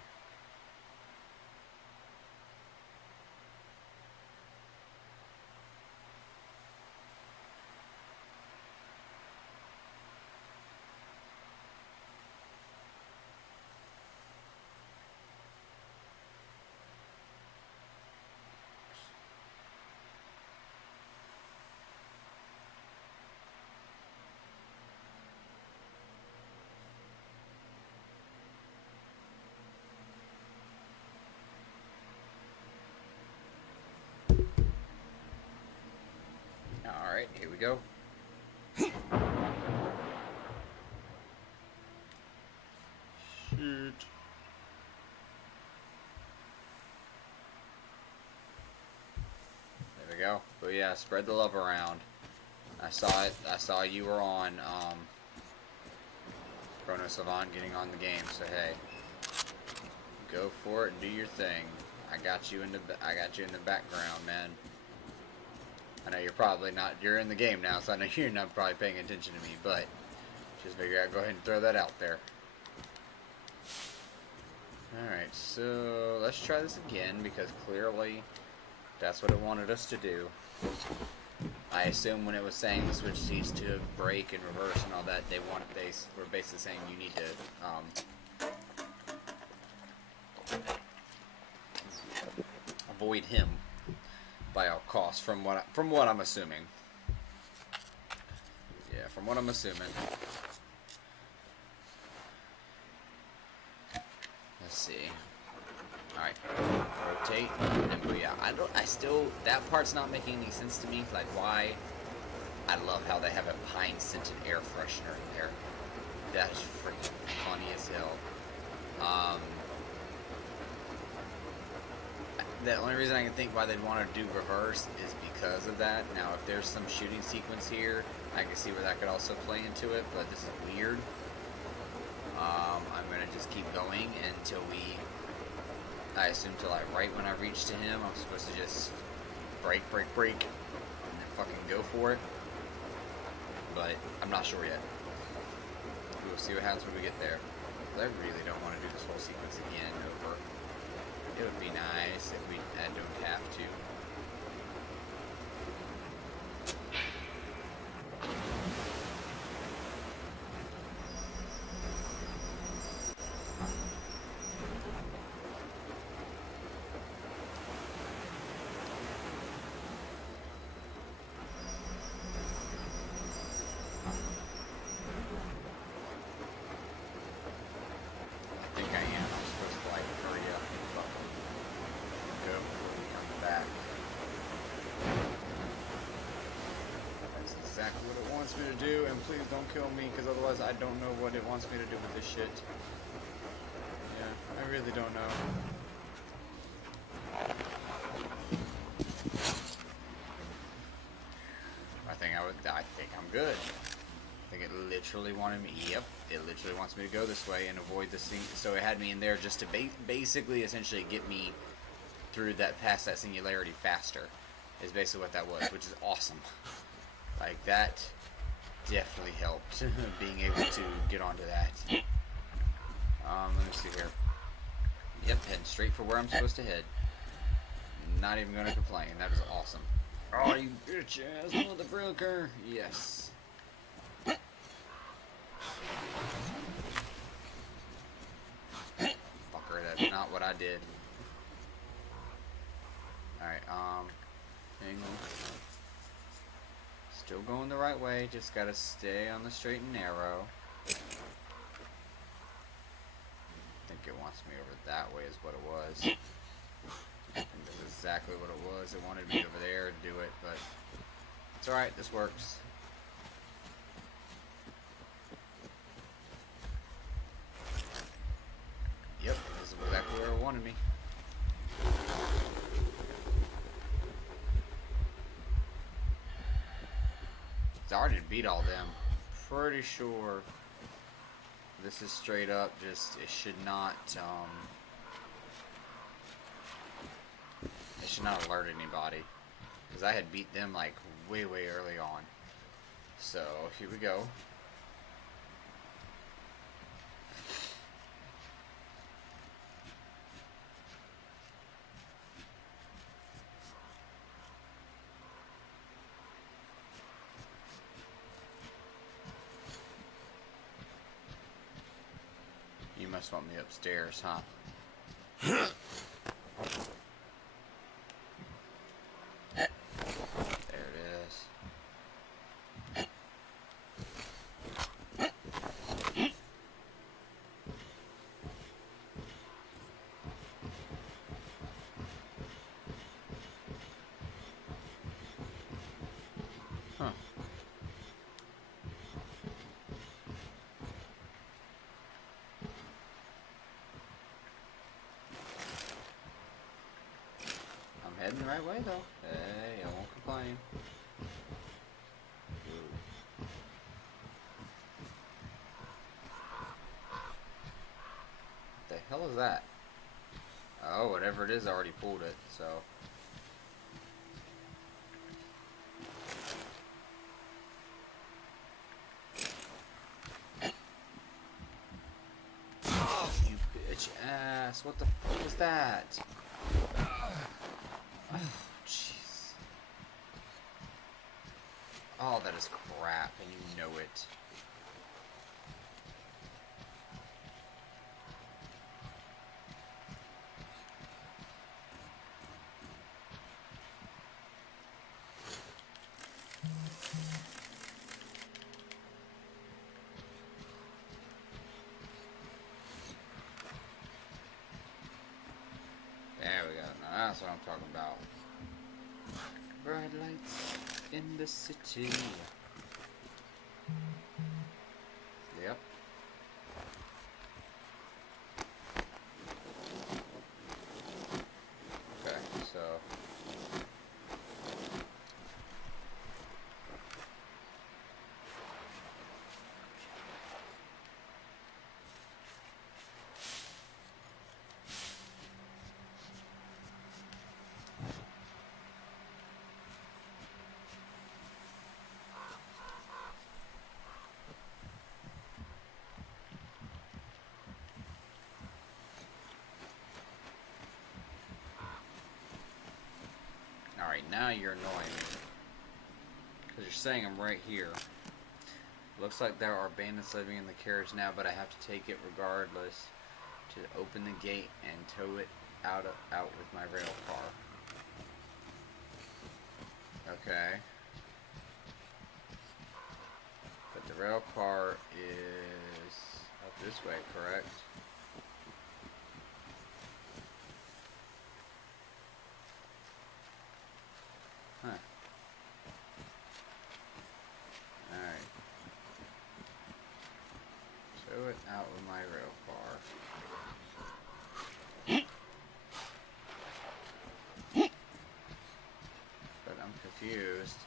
Alright, here we go. Shoot. There we go. But yeah, spread the love around. I saw it. I saw you were on Chrono Savant getting on the game, so hey. Go for it and do your thing. I got you in the background, man. I know you're probably not, you're in the game now, so I know you're not probably paying attention to me, but just figure I'd go ahead and throw that out there. Alright, so let's try this again, because clearly that's what it wanted us to do. I assume when it was saying the switch needs to brake and reverse and all that, they were basically saying you need to avoid him by all costs, from what I'm assuming. Yeah, from what I'm assuming. Let's see. Alright. Rotate. And booyah. I still, that part's not making any sense to me. Like, why? I love how they have a pine scented air freshener in there. That's freaking funny as hell. The only reason I can think why they'd want to do reverse is because of that. Now, if there's some shooting sequence here, I can see where that could also play into it, but this is weird. I'm going to just keep going until I assume till like right when I reach to him, I'm supposed to just break, and then fucking go for it. But I'm not sure yet. We'll see what happens when we get there. I really don't want to do this whole sequence again over. It would be nice if we don't have to. Exactly what it wants me to do, and please don't kill me, because otherwise I don't know what it wants me to do with this shit. Yeah, I really don't know. I think I'm good. I think it literally wanted me, yep, it literally wants me to go this way and avoid this thing, so it had me in there just to basically essentially get me through that, past that singularity faster, is basically what that was, which is awesome. Like, that definitely helped, being able to get onto that. Let me see here. Yep, heading straight for where I'm supposed to head. Not even going to complain. That is awesome. Oh, you bitch ass motherfucker. Yes. Fucker, that's not what I did. Alright, hang on. Still going the right way, just gotta stay on the straight and narrow. I think it wants me over that way is what it was. I think that's exactly what it was. It wanted me over there to do it, but it's alright, this works. Yep, this is exactly where it wanted me. It's already beat all them. Pretty sure this is straight up, just it should not alert anybody, because I had beat them like way early on. So here we go. You must want me upstairs, huh? There it is. Huh. Heading the right way though. Hey, I won't complain. What the hell is that? Oh, whatever it is, I already pulled it, so. Oh, you bitch ass. What the fuck was that? Oh, jeez. Oh, that is crap, and you know it. That's what I'm talking about. Bright lights in the city. Yep. Okay, so... Alright, now you're annoying me. Because you're saying I'm right here. Looks like there are bandits living in the carriage now, but I have to take it regardless to open the gate and tow it out with my rail car. Okay. But the rail car is up this way, correct? Huh. Alright. Tow it out with my rail car. But I'm confused.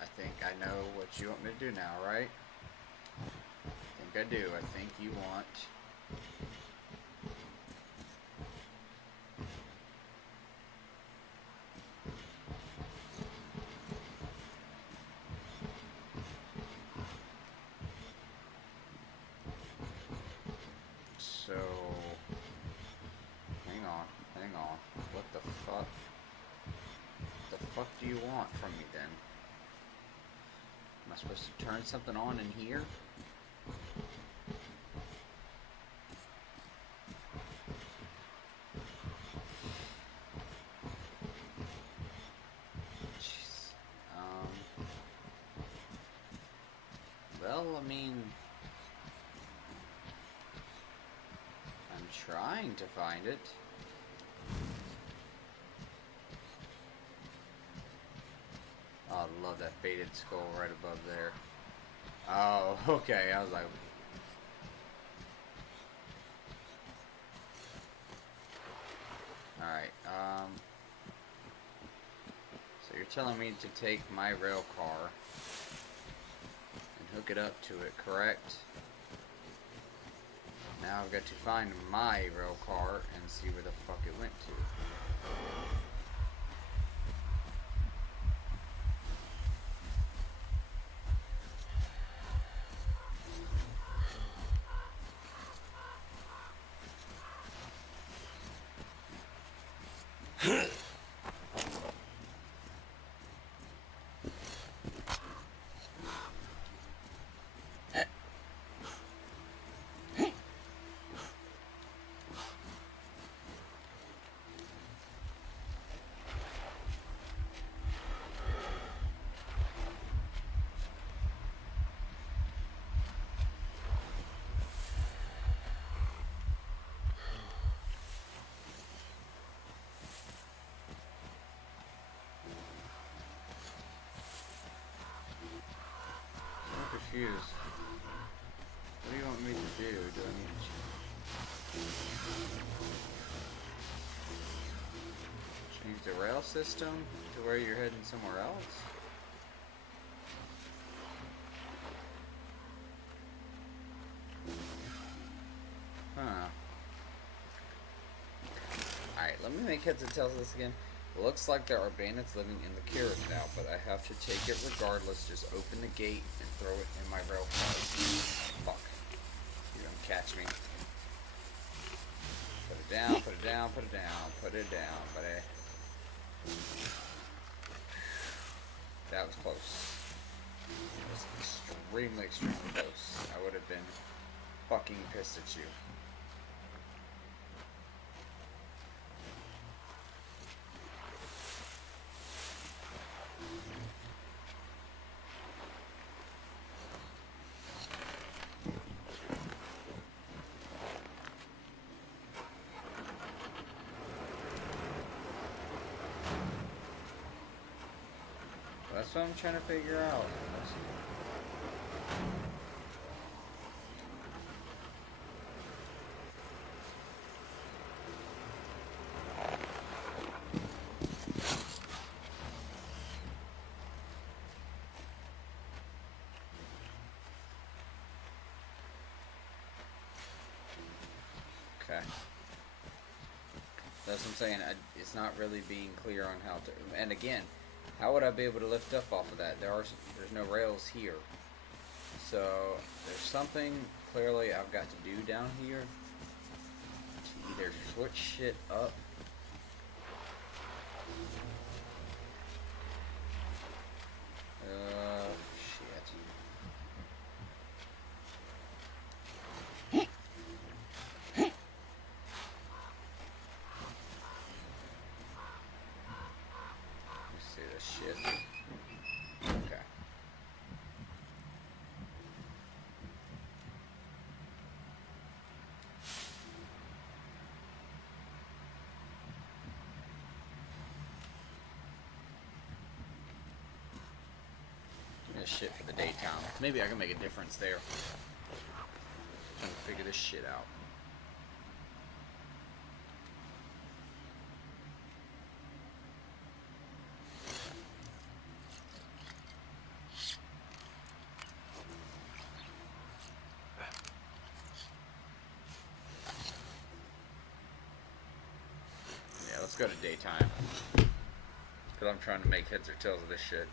I think I know what you want me to do now, right? I think I do. I think you want... So... Hang on. What the fuck? What the fuck do you want from me then? Am I supposed to turn something on in here? Jeez. Well, I mean... I'm trying to find it. Oh, I love that faded skull right above there. Oh, okay, I was like... Alright, so you're telling me to take my rail car and hook it up to it, correct? Now I've got to find my rail car and see where the fuck it went to. Confused. What do you want me to do? Do I need to change the rail system to where you're heading somewhere else? Huh. Alright, let me make heads and tails of this again. Looks like there are bandits living in the carriage now, but I have to take it regardless. Just open the gate and throw it in my rail car. Fuck. You're gonna catch me. Put it down, put it down, put it down, put it down, buddy. That was close. It was extremely, extremely close. I would have been fucking pissed at you. That's what I'm trying to figure out. Okay. That's what I'm saying. It's not really being clear on how to. And again, how would I be able to lift up off of that? There's no rails here. So there's something clearly I've got to do down here to either switch shit up. Shit. Let's see this shit. Okay. This shit for the daytime. Maybe I can make a difference there. Trying to figure this shit out. Yeah, let's go to daytime. Because I'm trying to make heads or tails of this shit.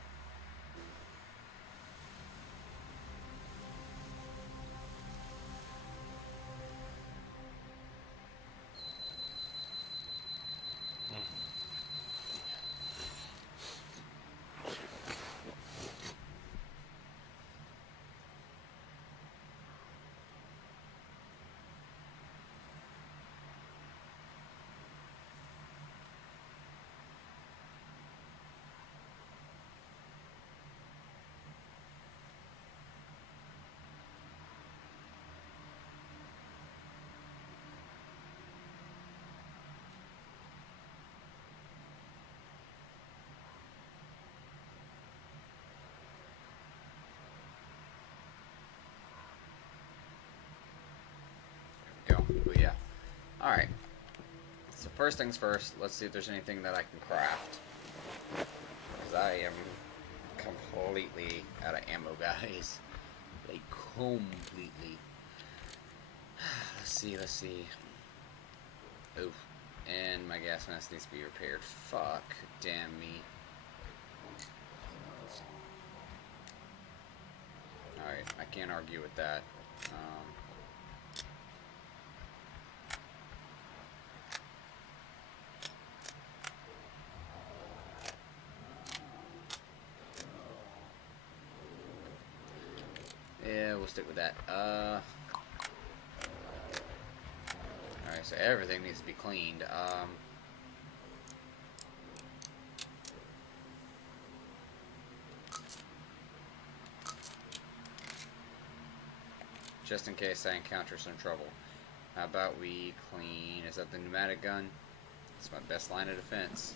Go. But yeah. Alright. So first things first, let's see if there's anything that I can craft. Because I am completely out of ammo, guys. Like, completely. Let's see. Oof. And my gas mask needs to be repaired. Fuck. Damn me. Alright, I can't argue with that. Yeah, we'll stick with that. Alright, so everything needs to be cleaned. Just in case I encounter some trouble. How about we clean... Is that the pneumatic gun? It's my best line of defense.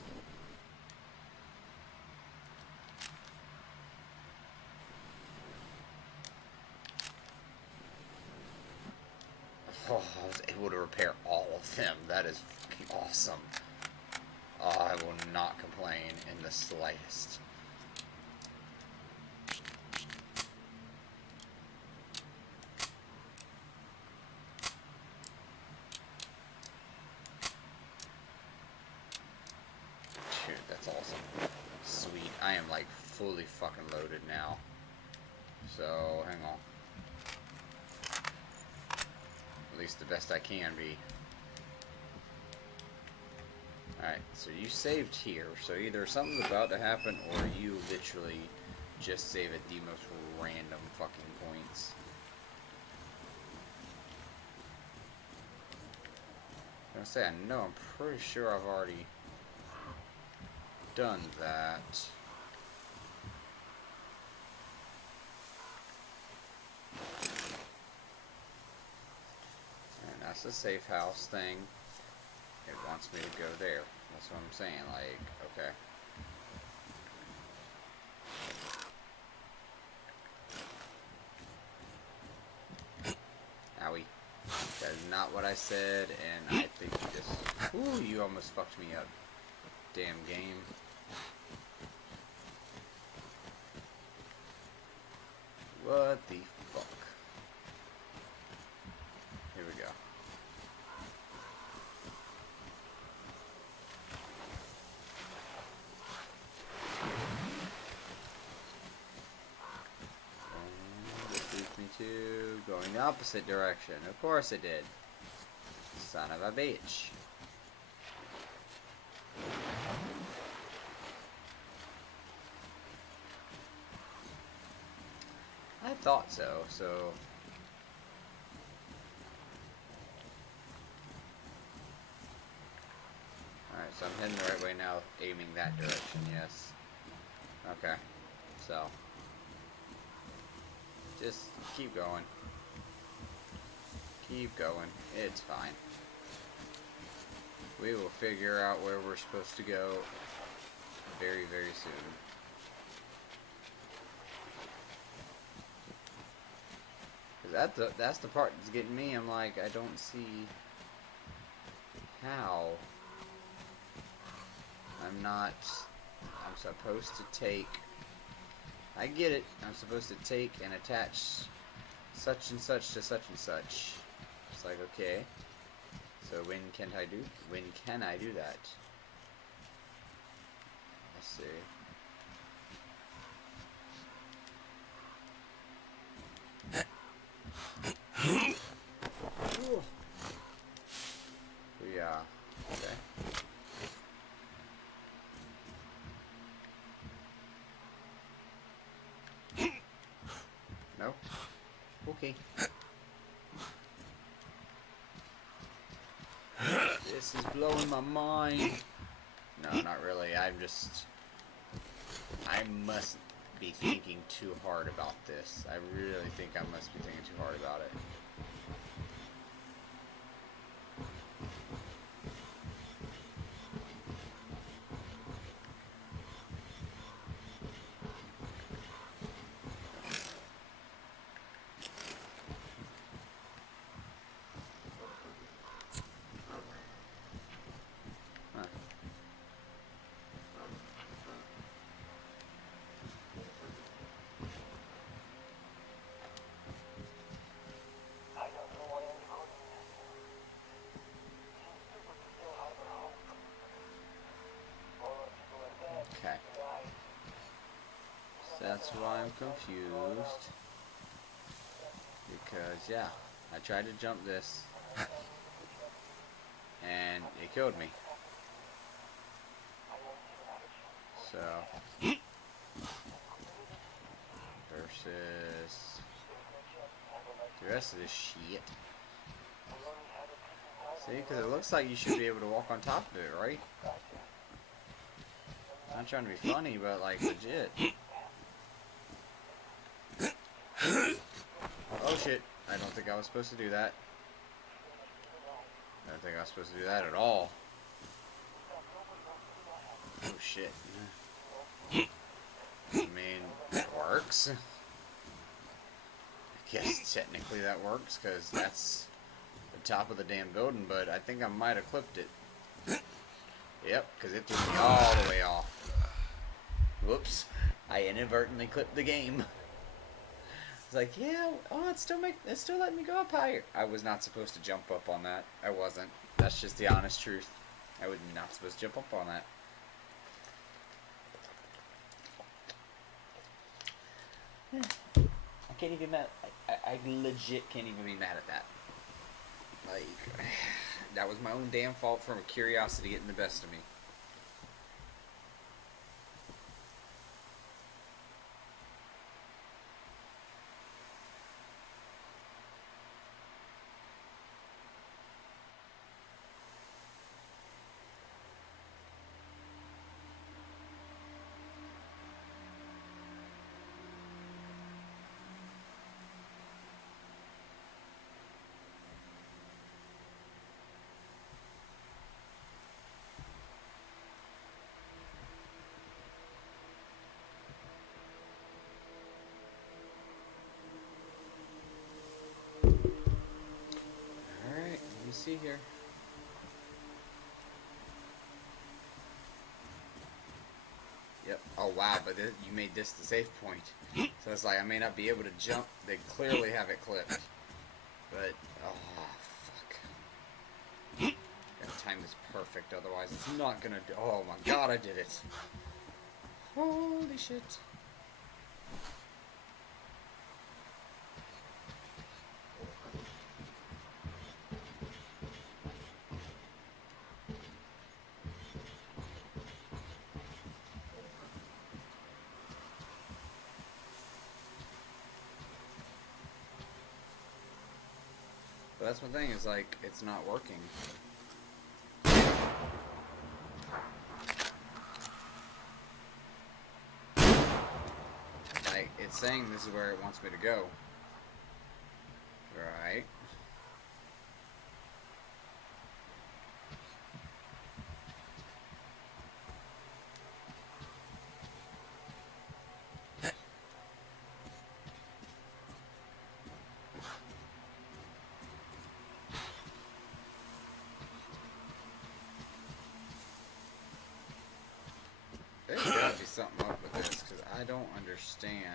Oh, I was able to repair all of them. That is fucking awesome. Oh, I will not complain in the slightest. Dude, that's awesome. Sweet. I am like fully fucking loaded now. So, hang on. At least the best I can be. Alright, so you saved here. So either something's about to happen or you literally just save at the most random fucking points. I was gonna say, I know, I'm pretty sure I've already done that. And that's the safe house thing. It wants me to go there. That's what I'm saying, like, okay. I said, and I think you just... Ooh, you almost fucked me up. Damn game. What the fuck? Here we go. This leads me to going the opposite direction. Of course it did. Son of a bitch. I thought so, so... Alright, so I'm heading the right way now, aiming that direction, yes. Okay, so... Just keep going. Keep going. It's fine. We will figure out where we're supposed to go very, very soon. That's the part that's getting me. I'm like, I don't see how. I'm supposed to take, I get it, I'm supposed to take and attach such and such to such and such. It's like, okay, so when can I do that? Let's see. Yeah, okay. No? Okay. This is blowing my mind. No, not really. I must be thinking too hard about this. I really think I must be thinking too hard about it. Okay. So that's why I'm confused. Because, yeah, I tried to jump this. And it killed me. So. Versus the rest of this shit. See, because it looks like you should be able to walk on top of it, right? I'm not trying to be funny, but like legit. Oh shit, I don't think I was supposed to do that. I don't think I was supposed to do that at all. Oh shit. I mean, it works. I guess technically that works, because that's the top of the damn building, but I think I might have clipped it. Yep, because it threw me all the way off. Whoops. I inadvertently clipped the game. It's like, yeah, oh, it's still letting me go up higher. I was not supposed to jump up on that. I wasn't. That's just the honest truth. I was not supposed to jump up on that. I can't even mad. I legit can't even be mad at that. Like, that was my own damn fault from a curiosity getting the best of me. see here. Yep. Oh wow, but you made this the safe point. So it's like I may not be able to jump. They clearly have it clipped. But oh fuck. Gotta time this perfect, otherwise it's not gonna do. Oh my god, I did it. Holy shit. But that's my thing, is like, it's not working. Like, it's saying this is where it wants me to go. Right. There's gotta be something up with this, because I don't understand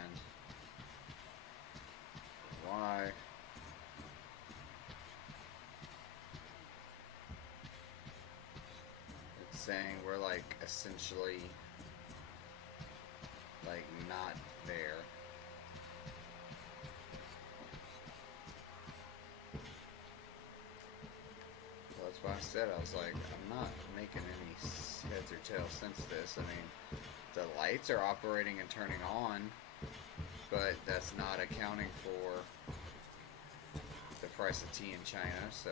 why. It's saying we're like essentially like not there. Well, that's why I said, I was like, I'm not making any heads or tails sense of this. I mean, the lights are operating and turning on, but that's not accounting for the price of tea in China, so.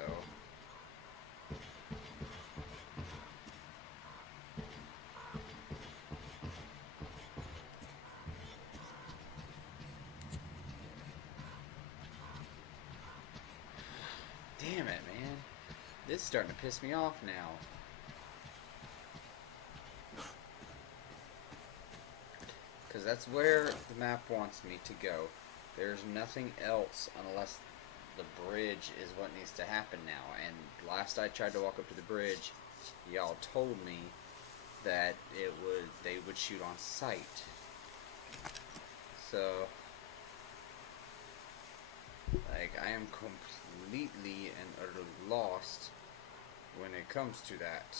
Damn it, man. This is starting to piss me off now. Because that's where the map wants me to go. There's nothing else unless the bridge is what needs to happen now. And last I tried to walk up to the bridge, y'all told me that they would shoot on sight. So, like, I am completely and utterly lost when it comes to that.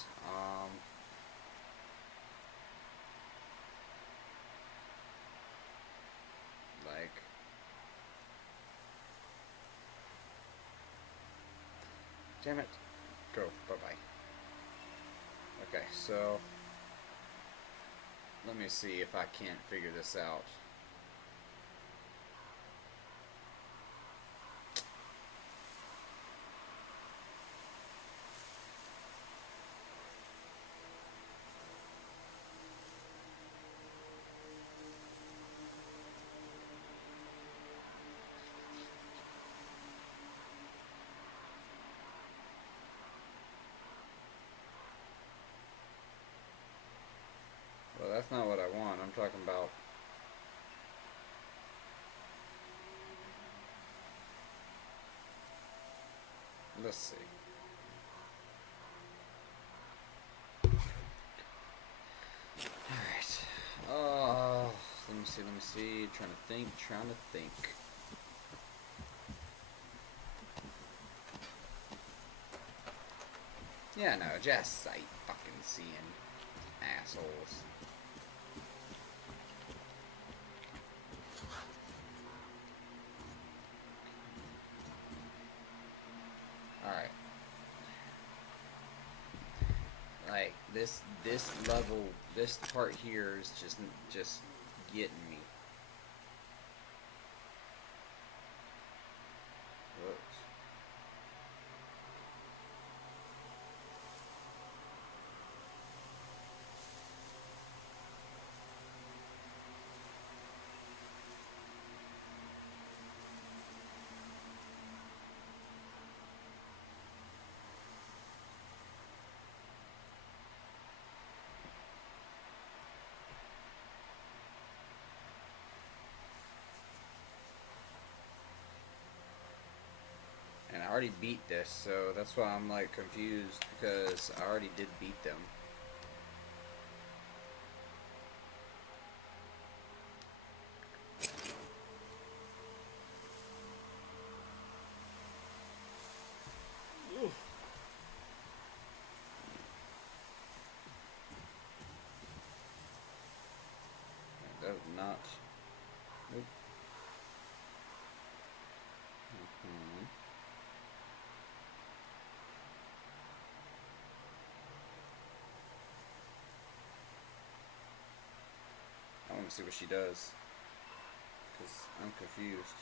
Like, damn it. Go. Bye-bye. Okay, so let me see if I can't figure this out. Well, that's not what I want. I'm talking about... Let's see. Alright. Oh, let me see. Trying to think. Yeah, no, just sight fucking seeing assholes. Alright. Like, this level, this part here is just getting me. Whoops. already beat this, so that's why I'm like confused, because I already did beat them. That was not. Nope. I want to see what she does, because I'm confused.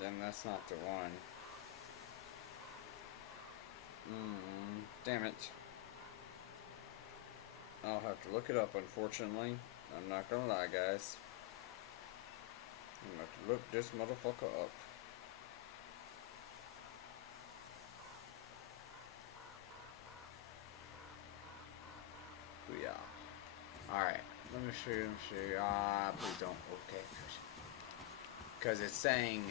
Then that's not the one. Damn it. I'll have to look it up, unfortunately. I'm not gonna lie, guys. I'm gonna have to look this motherfucker up. Booyah. Alright, let me show you, please don't, okay. Because it's saying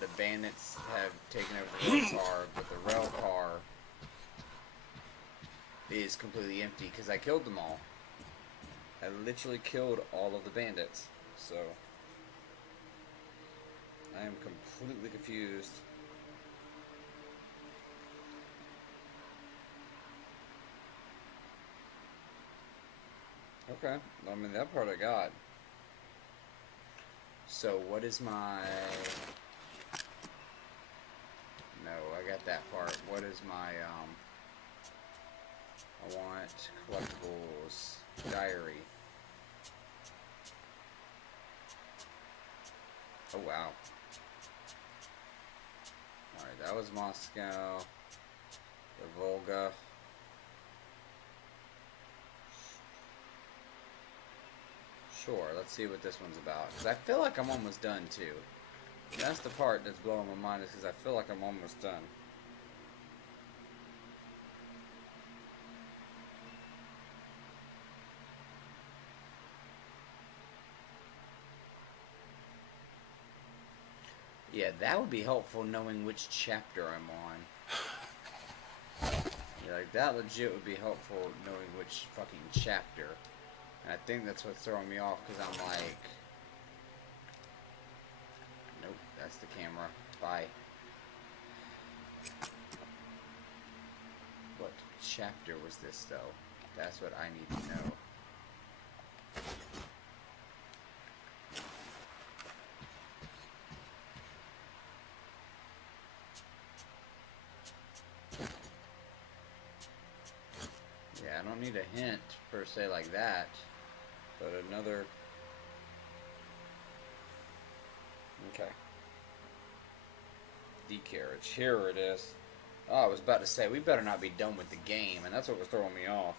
the bandits have taken over the rail car, but the rail car is completely empty because I killed them all. I literally killed all of the bandits, so I am completely confused. Okay, I mean that part I got. So what is my... No, I got that part. What is my, I want collectibles, diary. Oh, wow. Alright, that was Moscow, the Volga. Sure, let's see what this one's about. Because I feel like I'm almost done, too. That's the part that's blowing my mind, is because I feel like I'm almost done. Yeah, that would be helpful, knowing which chapter I'm on. Yeah, like, that legit would be helpful, knowing which fucking chapter. And I think that's what's throwing me off, because I'm like... Nope, that's the camera. Bye. What chapter was this, though? That's what I need to know. Yeah, I don't need a hint, per se, like that. But another... Okay. D-carriage. Here it is. Oh, I was about to say, we better not be done with the game, and that's what was throwing me off.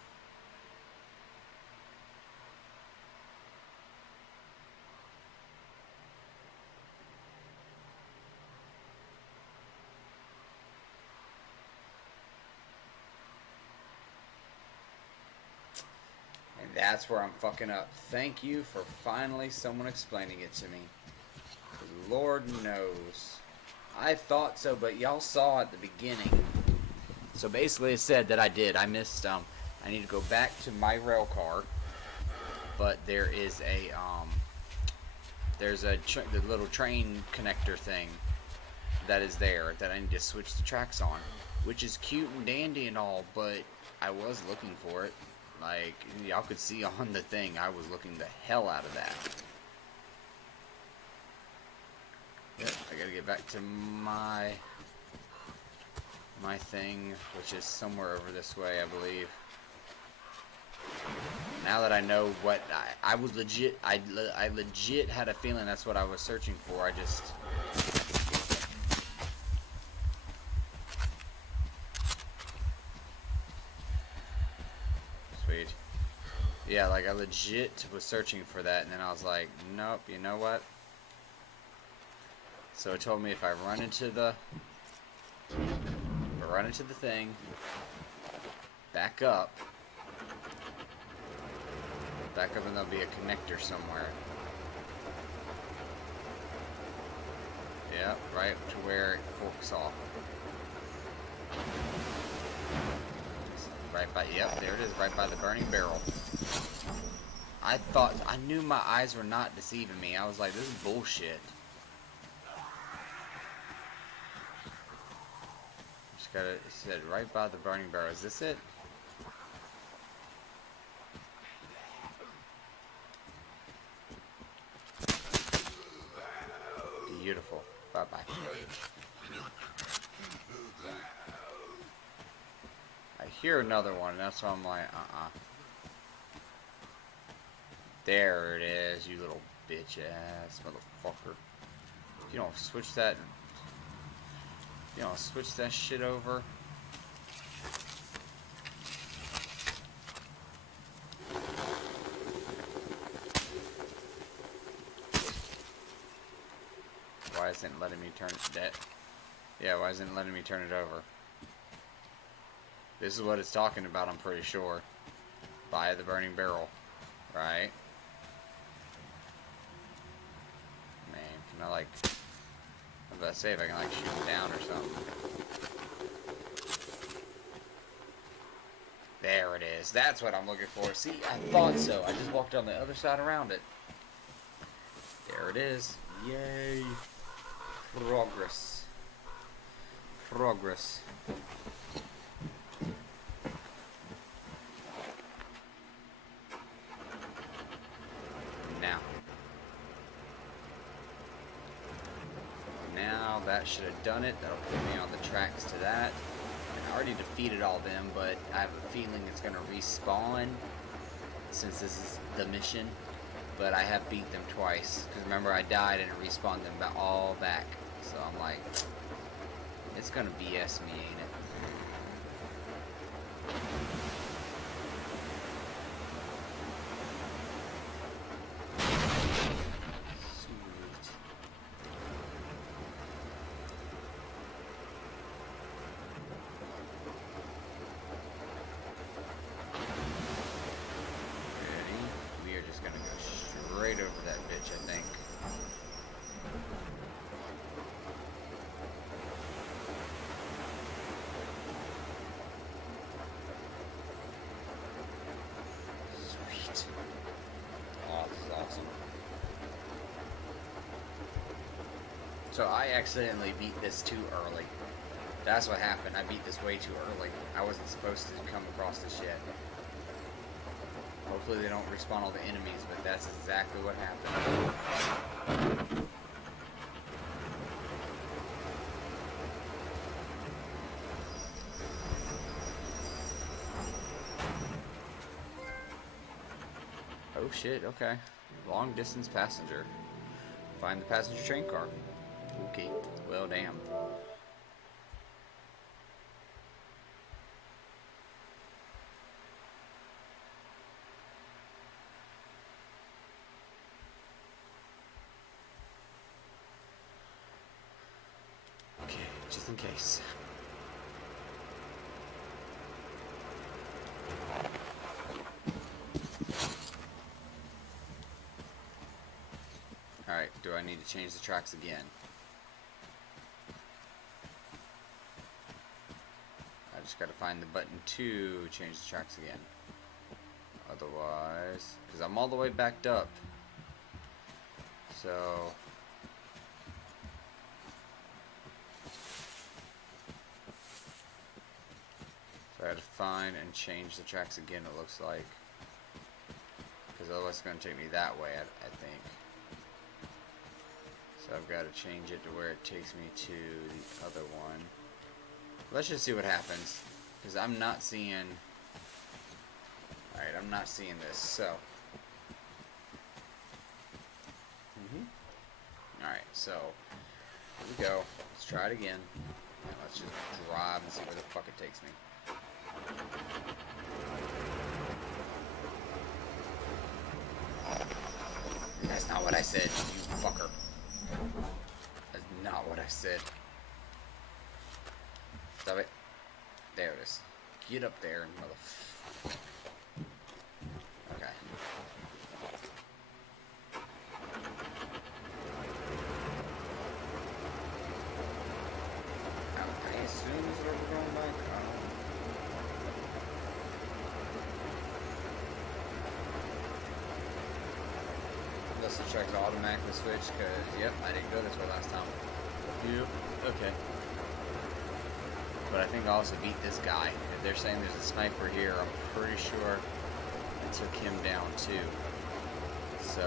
And that's where I'm fucking up. Thank you for finally someone explaining it to me. Lord knows. I thought so, but y'all saw at the beginning. So basically it said that I did. I missed, I need to go back to my rail car. But there is a, there's a, the little train connector thing that is there that I need to switch the tracks on. Which is cute and dandy and all, but I was looking for it. Like, y'all could see on the thing, I was looking the hell out of that. Yep, I gotta get back to my thing, which is somewhere over this way, I believe. Now that I know what I was legit, I legit had a feeling that's what I was searching for. I just... Sweet. Yeah, like I legit was searching for that, and then I was like, nope, you know what? So it told me if I run into the thing, back up, and there'll be a connector somewhere. Yep, right to where it forks off. Right by, yep, there it is, right by the burning barrel. I knew my eyes were not deceiving me. I was like, this is bullshit. Just gotta, it said right by the burning barrel. Is this it? Beautiful. Bye-bye. I hear another one, and that's why I'm like, There it is, you little bitch ass motherfucker. You don't switch that shit over. Why isn't it letting me turn it? Yeah, why isn't it letting me turn it over? This is what it's talking about, I'm pretty sure. By the burning barrel, right? Man, can I like... I was about to say if I can like shoot him down or something. There it is. That's what I'm looking for. See, I thought so. I just walked on the other side around it. There it is. Yay. Progress. Progress. Now that should have done it. That'll put me on the tracks to that. I already defeated all them, but I have a feeling it's gonna respawn since this is the mission. But I have beat them twice because remember I died and it respawned them all back. So I'm like, it's gonna BS me, ain't it? Right over that bitch, I think. Sweet. Oh, this is awesome. So I accidentally beat this too early. That's what happened. I beat this way too early. I wasn't supposed to come across this yet. Hopefully they don't respawn all the enemies, but that's exactly what happened. Oh shit, okay. Long distance passenger. Find the passenger train car. Okay, well damn. Just in case. Alright, do I need to change the tracks again? I just gotta find the button to change the tracks again. Otherwise, because I'm all the way backed up. So... I had to find and change the tracks again, it looks like. Because otherwise it's going to take me that way, I think. So I've got to change it to where it takes me to the other one. Let's just see what happens. Because I'm not seeing... Alright, I'm not seeing this, so... Alright, so... Here we go. Let's try it again. And let's just drive and see where the fuck it takes me. That's not what I said, you fucker. That's not what I said. Stop it. There it is. Get up there, motherfucker. Okay. I assume it's where we're going by. Unless the truck's automatically switched, because, yep, I didn't go this way last time. Yep, okay. But I think I also beat this guy. If they're saying there's a sniper here, I'm pretty sure I took him down too. So,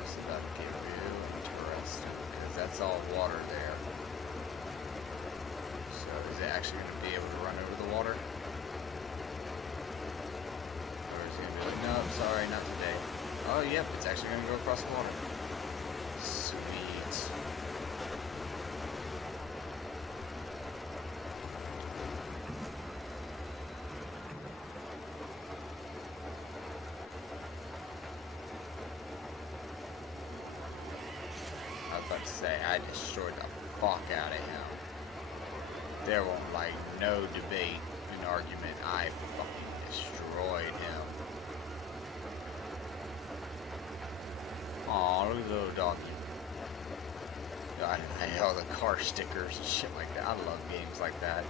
this is about to get real interesting because that's all water there. So, is it actually going to be able to run over the water? Or is it going to be like, no, sorry, not today. Oh, yep, it's actually going to go across the water. Sweet. I was about to say, I destroyed the fuck out of him. There won't, like, no debate, an argument. I fucking destroyed him. Aw, look at the little doggy. I all the car stickers and shit like that. I love games like that.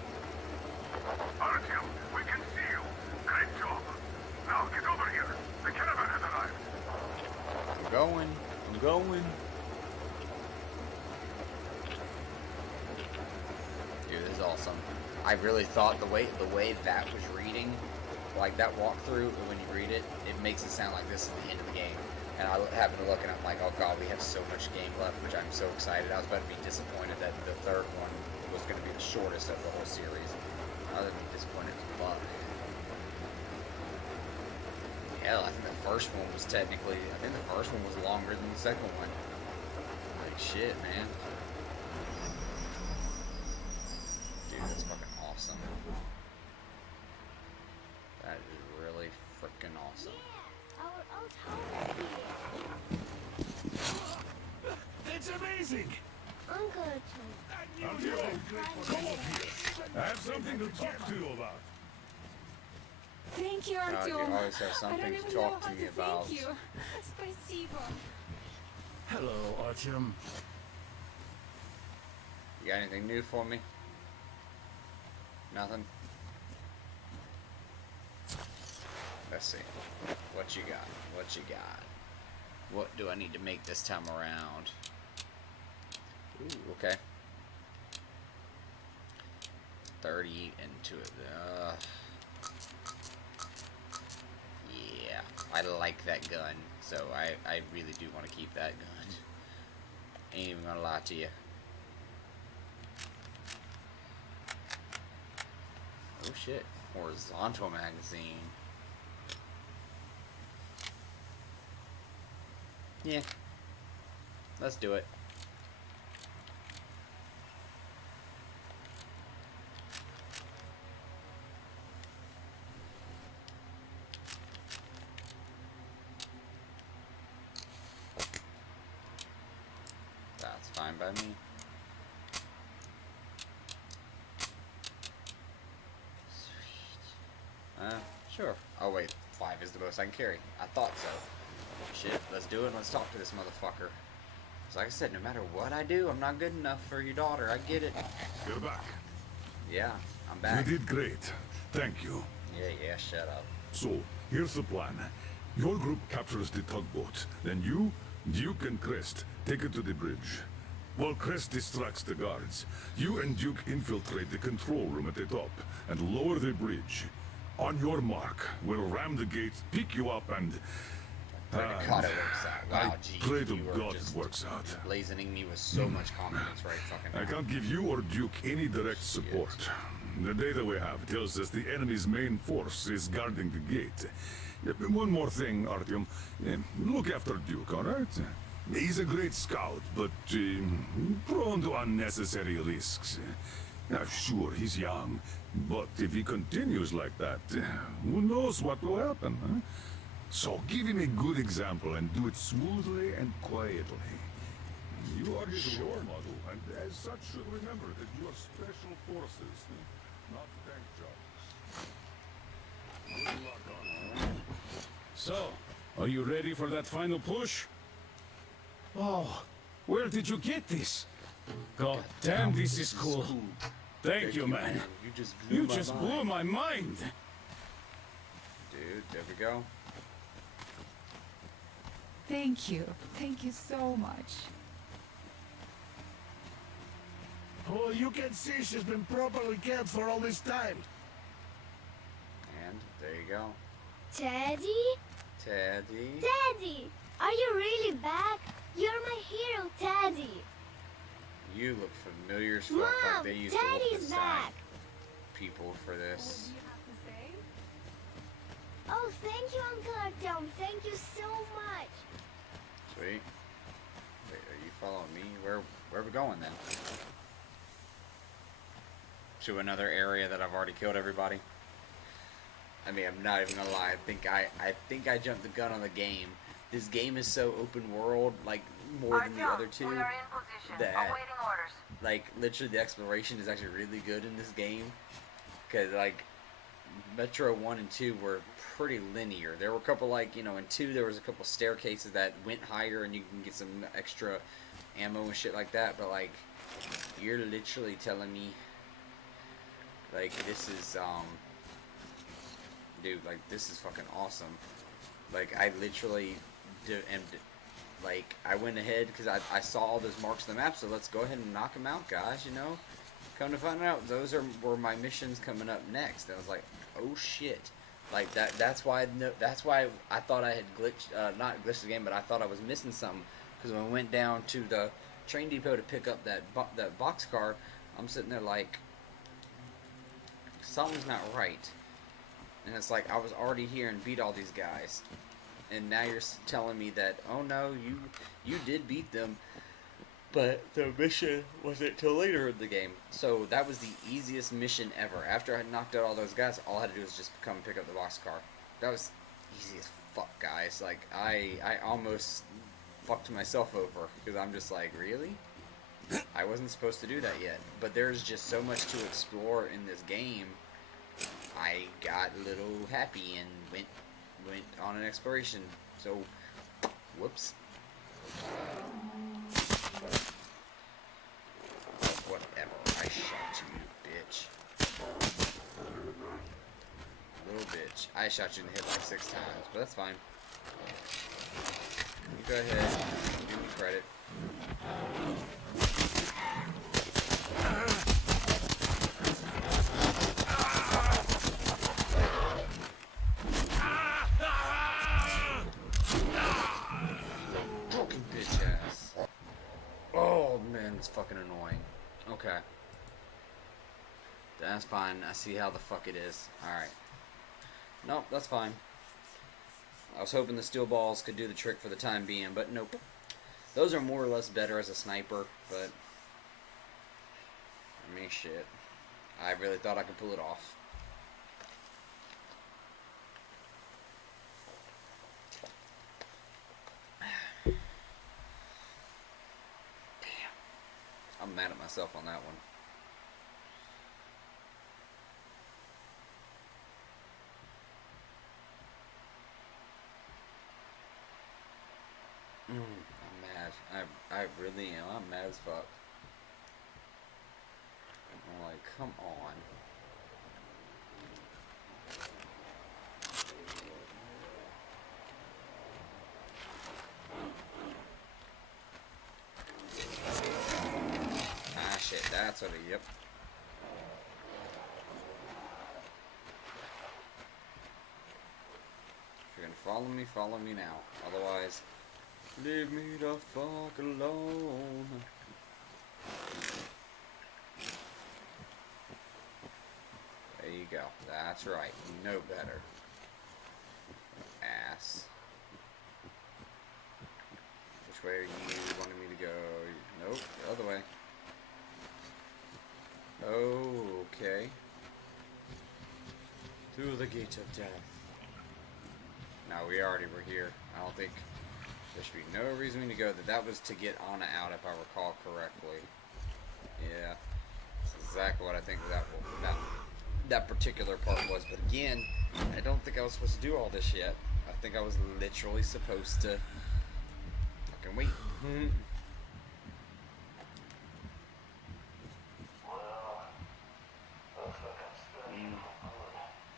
Artyom, we can see you. Great job. Now get over here. The caravan has arrived. I'm going. Dude, this is awesome. I really thought the way that was reading, like that walkthrough, when you read it, it makes it sound like this is the end of the game. And I happened to look and I'm like, oh god, we have so much game left, which I'm so excited. I was about to be disappointed that the third one was going to be the shortest of the whole series. I was going to be disappointed as fuck. Hell, I think the first one was longer than the second one. Like, shit, man. Dude, that's fucking awesome. That is really freaking awesome. It's amazing. I'm good. Artyom, come up here. I have something to talk to you about. Thank you, You Artyom. always have something I don't to even talk know to me how about. Thank you. Спасибо. Hello, Artyom. You got anything new for me? Nothing? Let's see. What you got? What you got? What do I need to make this time around? Ooh, okay. 30 into it. Yeah, I like that gun, so I really do want to keep that gun. Ain't even gonna lie to you. Oh shit, horizontal magazine. Yeah, let's do it. That's fine by me. Sweet. Sure. Oh wait, 5 is the most I can carry. I thought so. Shit, let's do it. Let's talk to this motherfucker. So like I said, no matter what I do, I'm not good enough for your daughter. I get it. You're back. Yeah, I'm back. You did great. Thank you. Yeah, shut up. So, here's the plan. Your group captures the tugboat. Then you, Duke, and Crest take it to the bridge. While Crest distracts the guards, you and Duke infiltrate the control room at the top and lower the bridge. On your mark, we'll ram the gate, pick you up, and... God, it works out. Wow, I geez, pray to you are God just it works out. blazoning me with so much confidence right fucking I now. can't give you or Duke any direct support. The data we have tells us the enemy's main force is guarding the gate. One more thing, Artyom. Look after Duke, alright? He's a great scout, but prone to unnecessary risks. Now, sure, he's young, but if he continues like that, who knows what will happen, huh? So give him a good example and do it smoothly and quietly. You are his role model, and as such should remember that you are special forces, not tank jobs. Good luck on it. So, are you ready for that final push? Oh, where did you get this? God damn, this is cool. Thank you, man. You just blew my mind. Dude, there we go. Thank you. Thank you so much. Oh, you can see she's been properly cared for all this time. And there you go. Teddy? Teddy. Teddy! Are you really back? You're my hero, Teddy. You look familiar as fuck. Mom, Like they used to look Teddy's the back. same people for this. Oh, thank you, Uncle Artyom. Thank you so much. Sweet. Wait, are you following me? Where are we going then? To another area that I've already killed everybody. I mean, I'm not even gonna lie. I think I jumped the gun on the game. This game is so open world, like more than the other two, We are in position. that Awaiting orders. like literally the exploration is actually really good in this game. Cause like Metro 1 and 2 were pretty linear. There were a couple like, in 2 there was a couple staircases that went higher and you can get some extra ammo and shit like that, but like you're literally telling me like this is dude, like this is fucking awesome. Like I literally I went ahead because I saw all those marks on the map, so let's go ahead and knock them out, guys. Come to find out, those were my missions coming up next. I was like, oh shit, like that's why I thought I had glitched, not glitched the game, but I thought I was missing something, because when I went down to the train depot to pick up that boxcar, I'm sitting there like something's not right, and it's like I was already here and beat all these guys, and now you're telling me that, oh no, you did beat them, but the mission wasn't till later in the game. So that was the easiest mission ever. After I had knocked out all those guys, all I had to do was just come and pick up the boxcar. That was easy as fuck, guys. Like I almost fucked myself over because I'm just like, really? I wasn't supposed to do that yet. But there's just so much to explore in this game. I got a little happy and went on an exploration. So, whoops. Whatever. I shot you, bitch. Little bitch. I shot you in the head like 6 times, but that's fine. You go ahead. Give me credit. Broken bitch ass. Oh man, it's fucking annoying. Okay. That's fine. I see how the fuck it is. Alright. Nope, that's fine. I was hoping the steel balls could do the trick for the time being, but nope. Those are more or less better as a sniper, but I mean, shit. I really thought I could pull it off. I'm mad at myself on that one. I'm mad. I really am. I'm mad as fuck. I'm like, come on. Ah, shit. That's what it, yep. If you're gonna follow me now. Otherwise, leave me the fuck alone. There you go. That's right. You know better. Ass. Which way are you wanting me to go? Nope. The other way. Okay. Through the gate of death. No, we already were here. I don't think there should be no reason we need to go there. That was to get Anna out, if I recall correctly. Yeah. That's exactly what I think that particular part was. But again, I don't think I was supposed to do all this yet. I think I was literally supposed to fucking wait.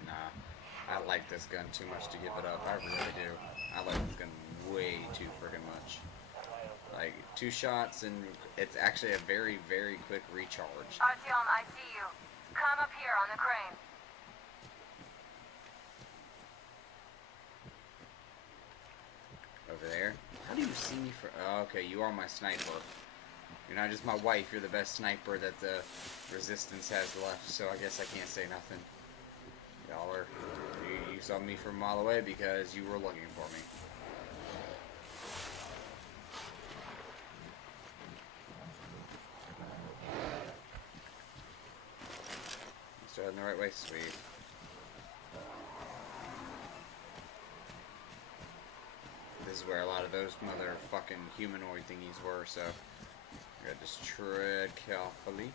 Nah, I like this gun too much to give it up. I really do. I like this gun way too friggin' much. Like, 2 shots and it's actually a very, very quick recharge. Artyom, I see you. Come up here on the crane. Over there? How do you see me for... Oh, okay, you are my sniper. You're not just my wife, you're the best sniper that the Resistance has left, so I guess I can't say nothing. Y'all are... You saw me from a mile away because you were looking for me. Still heading the right way? Sweet. This is where a lot of those motherfucking humanoid thingies were, so I gotta just tread carefully.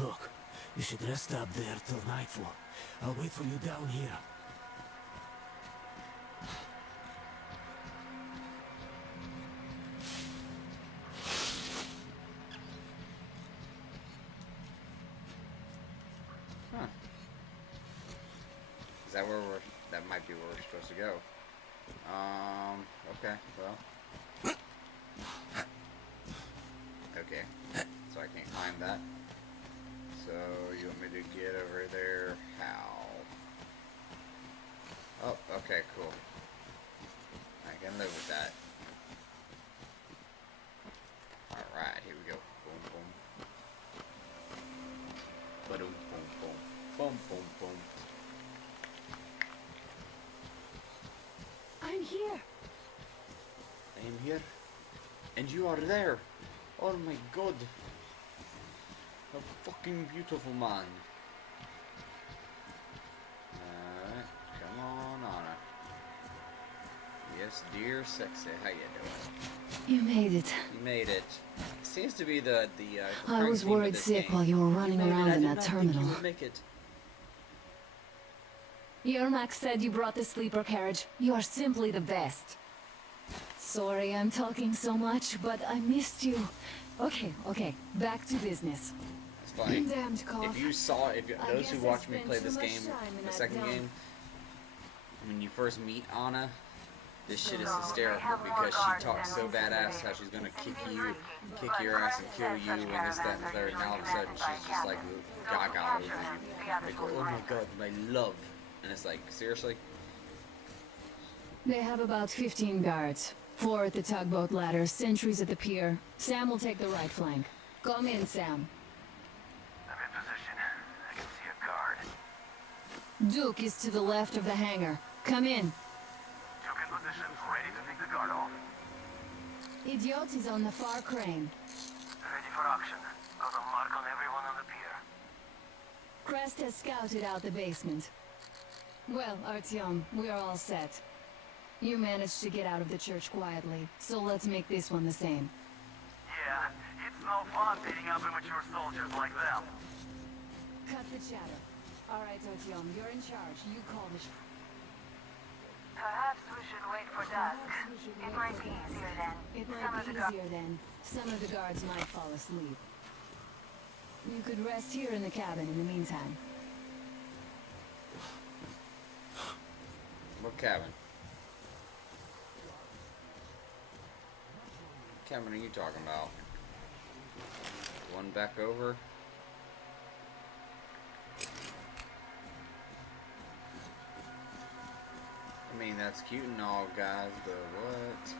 Look, you should rest up there till nightfall. I'll wait for you down here. Huh. Is that where that might be where we're supposed to go. Okay, well. Okay, so I can't climb that. So, you want me to get over there? How? Oh, okay, cool. I can live with that. Alright, here we go. Boom, boom. Ba-dum, boom, boom. Boom, boom, boom. I'm here. I am here. And you are there. Oh my god. A fucking beautiful man. Alright, come on, Anna. Yes, dear sexy, how you doing? You made it. You made it. Seems to be the I was worried sick while you were running around in that terminal. You would make it. Yermak said you brought the sleeper carriage. You are simply the best. Sorry I'm talking so much, but I missed you. Okay, back to business. It's funny. Damned cough. If you saw, those who watched me play this game, the second game, when you first meet Anna, this shit is hysterical because she talks so badass how she's gonna kick your ass and kill you and this, that, and the third, and all of a sudden she's just like gaga over you. Like, oh my god, my love. And it's like, seriously? They have about 15 guards. 4 at the tugboat ladder, sentries at the pier. Sam will take the right flank. Come in, Sam. I'm in position. I can see a guard. Duke is to the left of the hangar. Come in. Duke in position, ready to take the guard off. Idiot is on the far crane. Ready for action. Got a mark on everyone on the pier. Crest has scouted out the basement. Well, Artyom, we are all set. You managed to get out of the church quietly, so let's make this one the same. Yeah, it's no fun beating up immature soldiers like them. Cut the chatter. All right, Artyom, you're in charge. You call the shots. Perhaps we should wait for dusk. It might be easier then. It might be easier then. Some of the guards might fall asleep. You could rest here in the cabin in the meantime. What cabin? What cabin are you talking about? One back over? I mean, that's cute and all, guys, but what?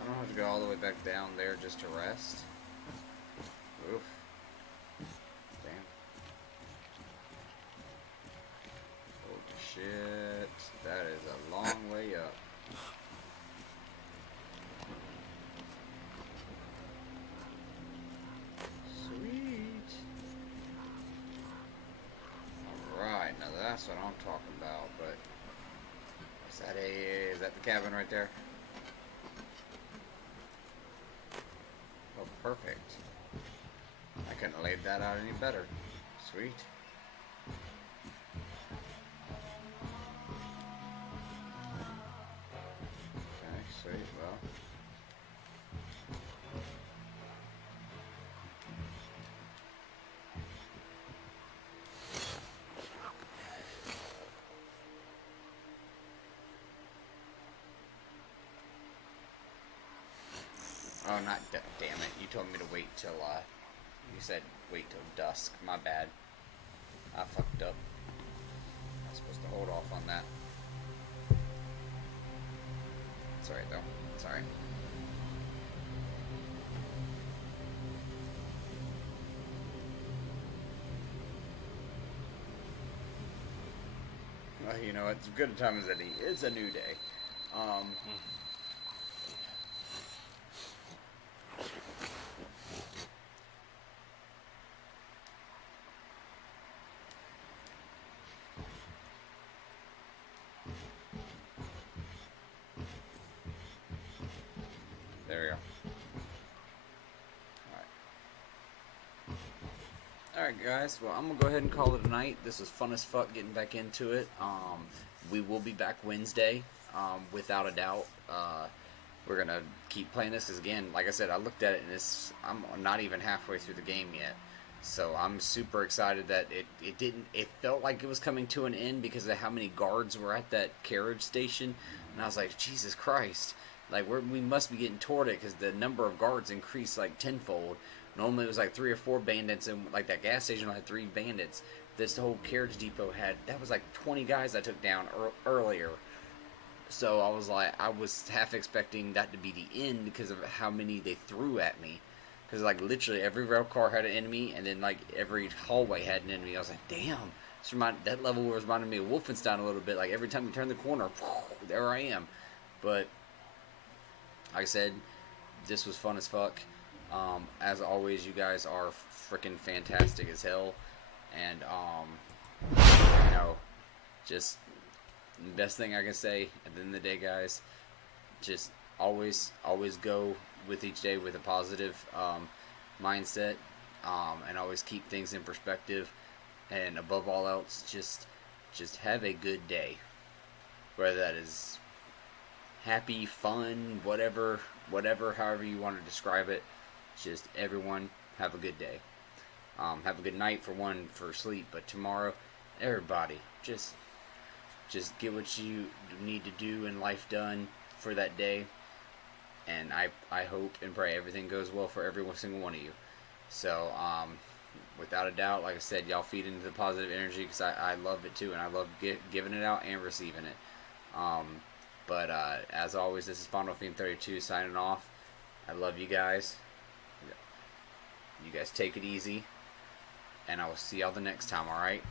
I don't have to go all the way back down there just to rest. Oof. Damn. Holy shit. That is a long way up. that's what I'm talking about, but is that the cabin right there? Oh, perfect. I couldn't have laid that out any better. Sweet. Okay, sweet, well. Oh, not damn it. You told me to wait till, you said wait till dusk. My bad. I fucked up. I was supposed to hold off on that. It's alright, though. It's alright. Well, you know, it's as good a time as any. It's a new day. There we go. Alright guys, well I'm gonna go ahead and call it a night. This was fun as fuck getting back into it. We will be back Wednesday, without a doubt. We're gonna keep playing this because again, like I said, I looked at it and I'm not even halfway through the game yet. So I'm super excited that it felt like it was coming to an end because of how many guards were at that carriage station. And I was like, Jesus Christ. Like, we must be getting toward it because the number of guards increased like tenfold. Normally it was like 3 or 4 bandits, and like that gas station had 3 bandits. This whole carriage depot that was like 20 guys I took down earlier. So I was like, I was half expecting that to be the end because of how many they threw at me. Because like literally every rail car had an enemy, and then like every hallway had an enemy. I was like, damn. That level was reminding me of Wolfenstein a little bit. Like every time you turn the corner, there I am. But like I said, this was fun as fuck. As always, you guys are freaking fantastic as hell. And, you know, just the best thing I can say at the end of the day, guys, just always go with each day with a positive mindset, and always keep things in perspective. And above all else, just have a good day. Whether that is happy, fun, whatever, however you want to describe it. Just everyone have a good day. Have a good night for sleep, but tomorrow, everybody, just get what you need to do in life done for that day. And I hope and pray everything goes well for every single one of you. So, without a doubt, like I said, y'all feed into the positive energy because I love it too, and I love giving it out and receiving it. But as always, this is Final Fiend 32 signing off. I love you guys. You guys take it easy, and I will see y'all the next time, alright?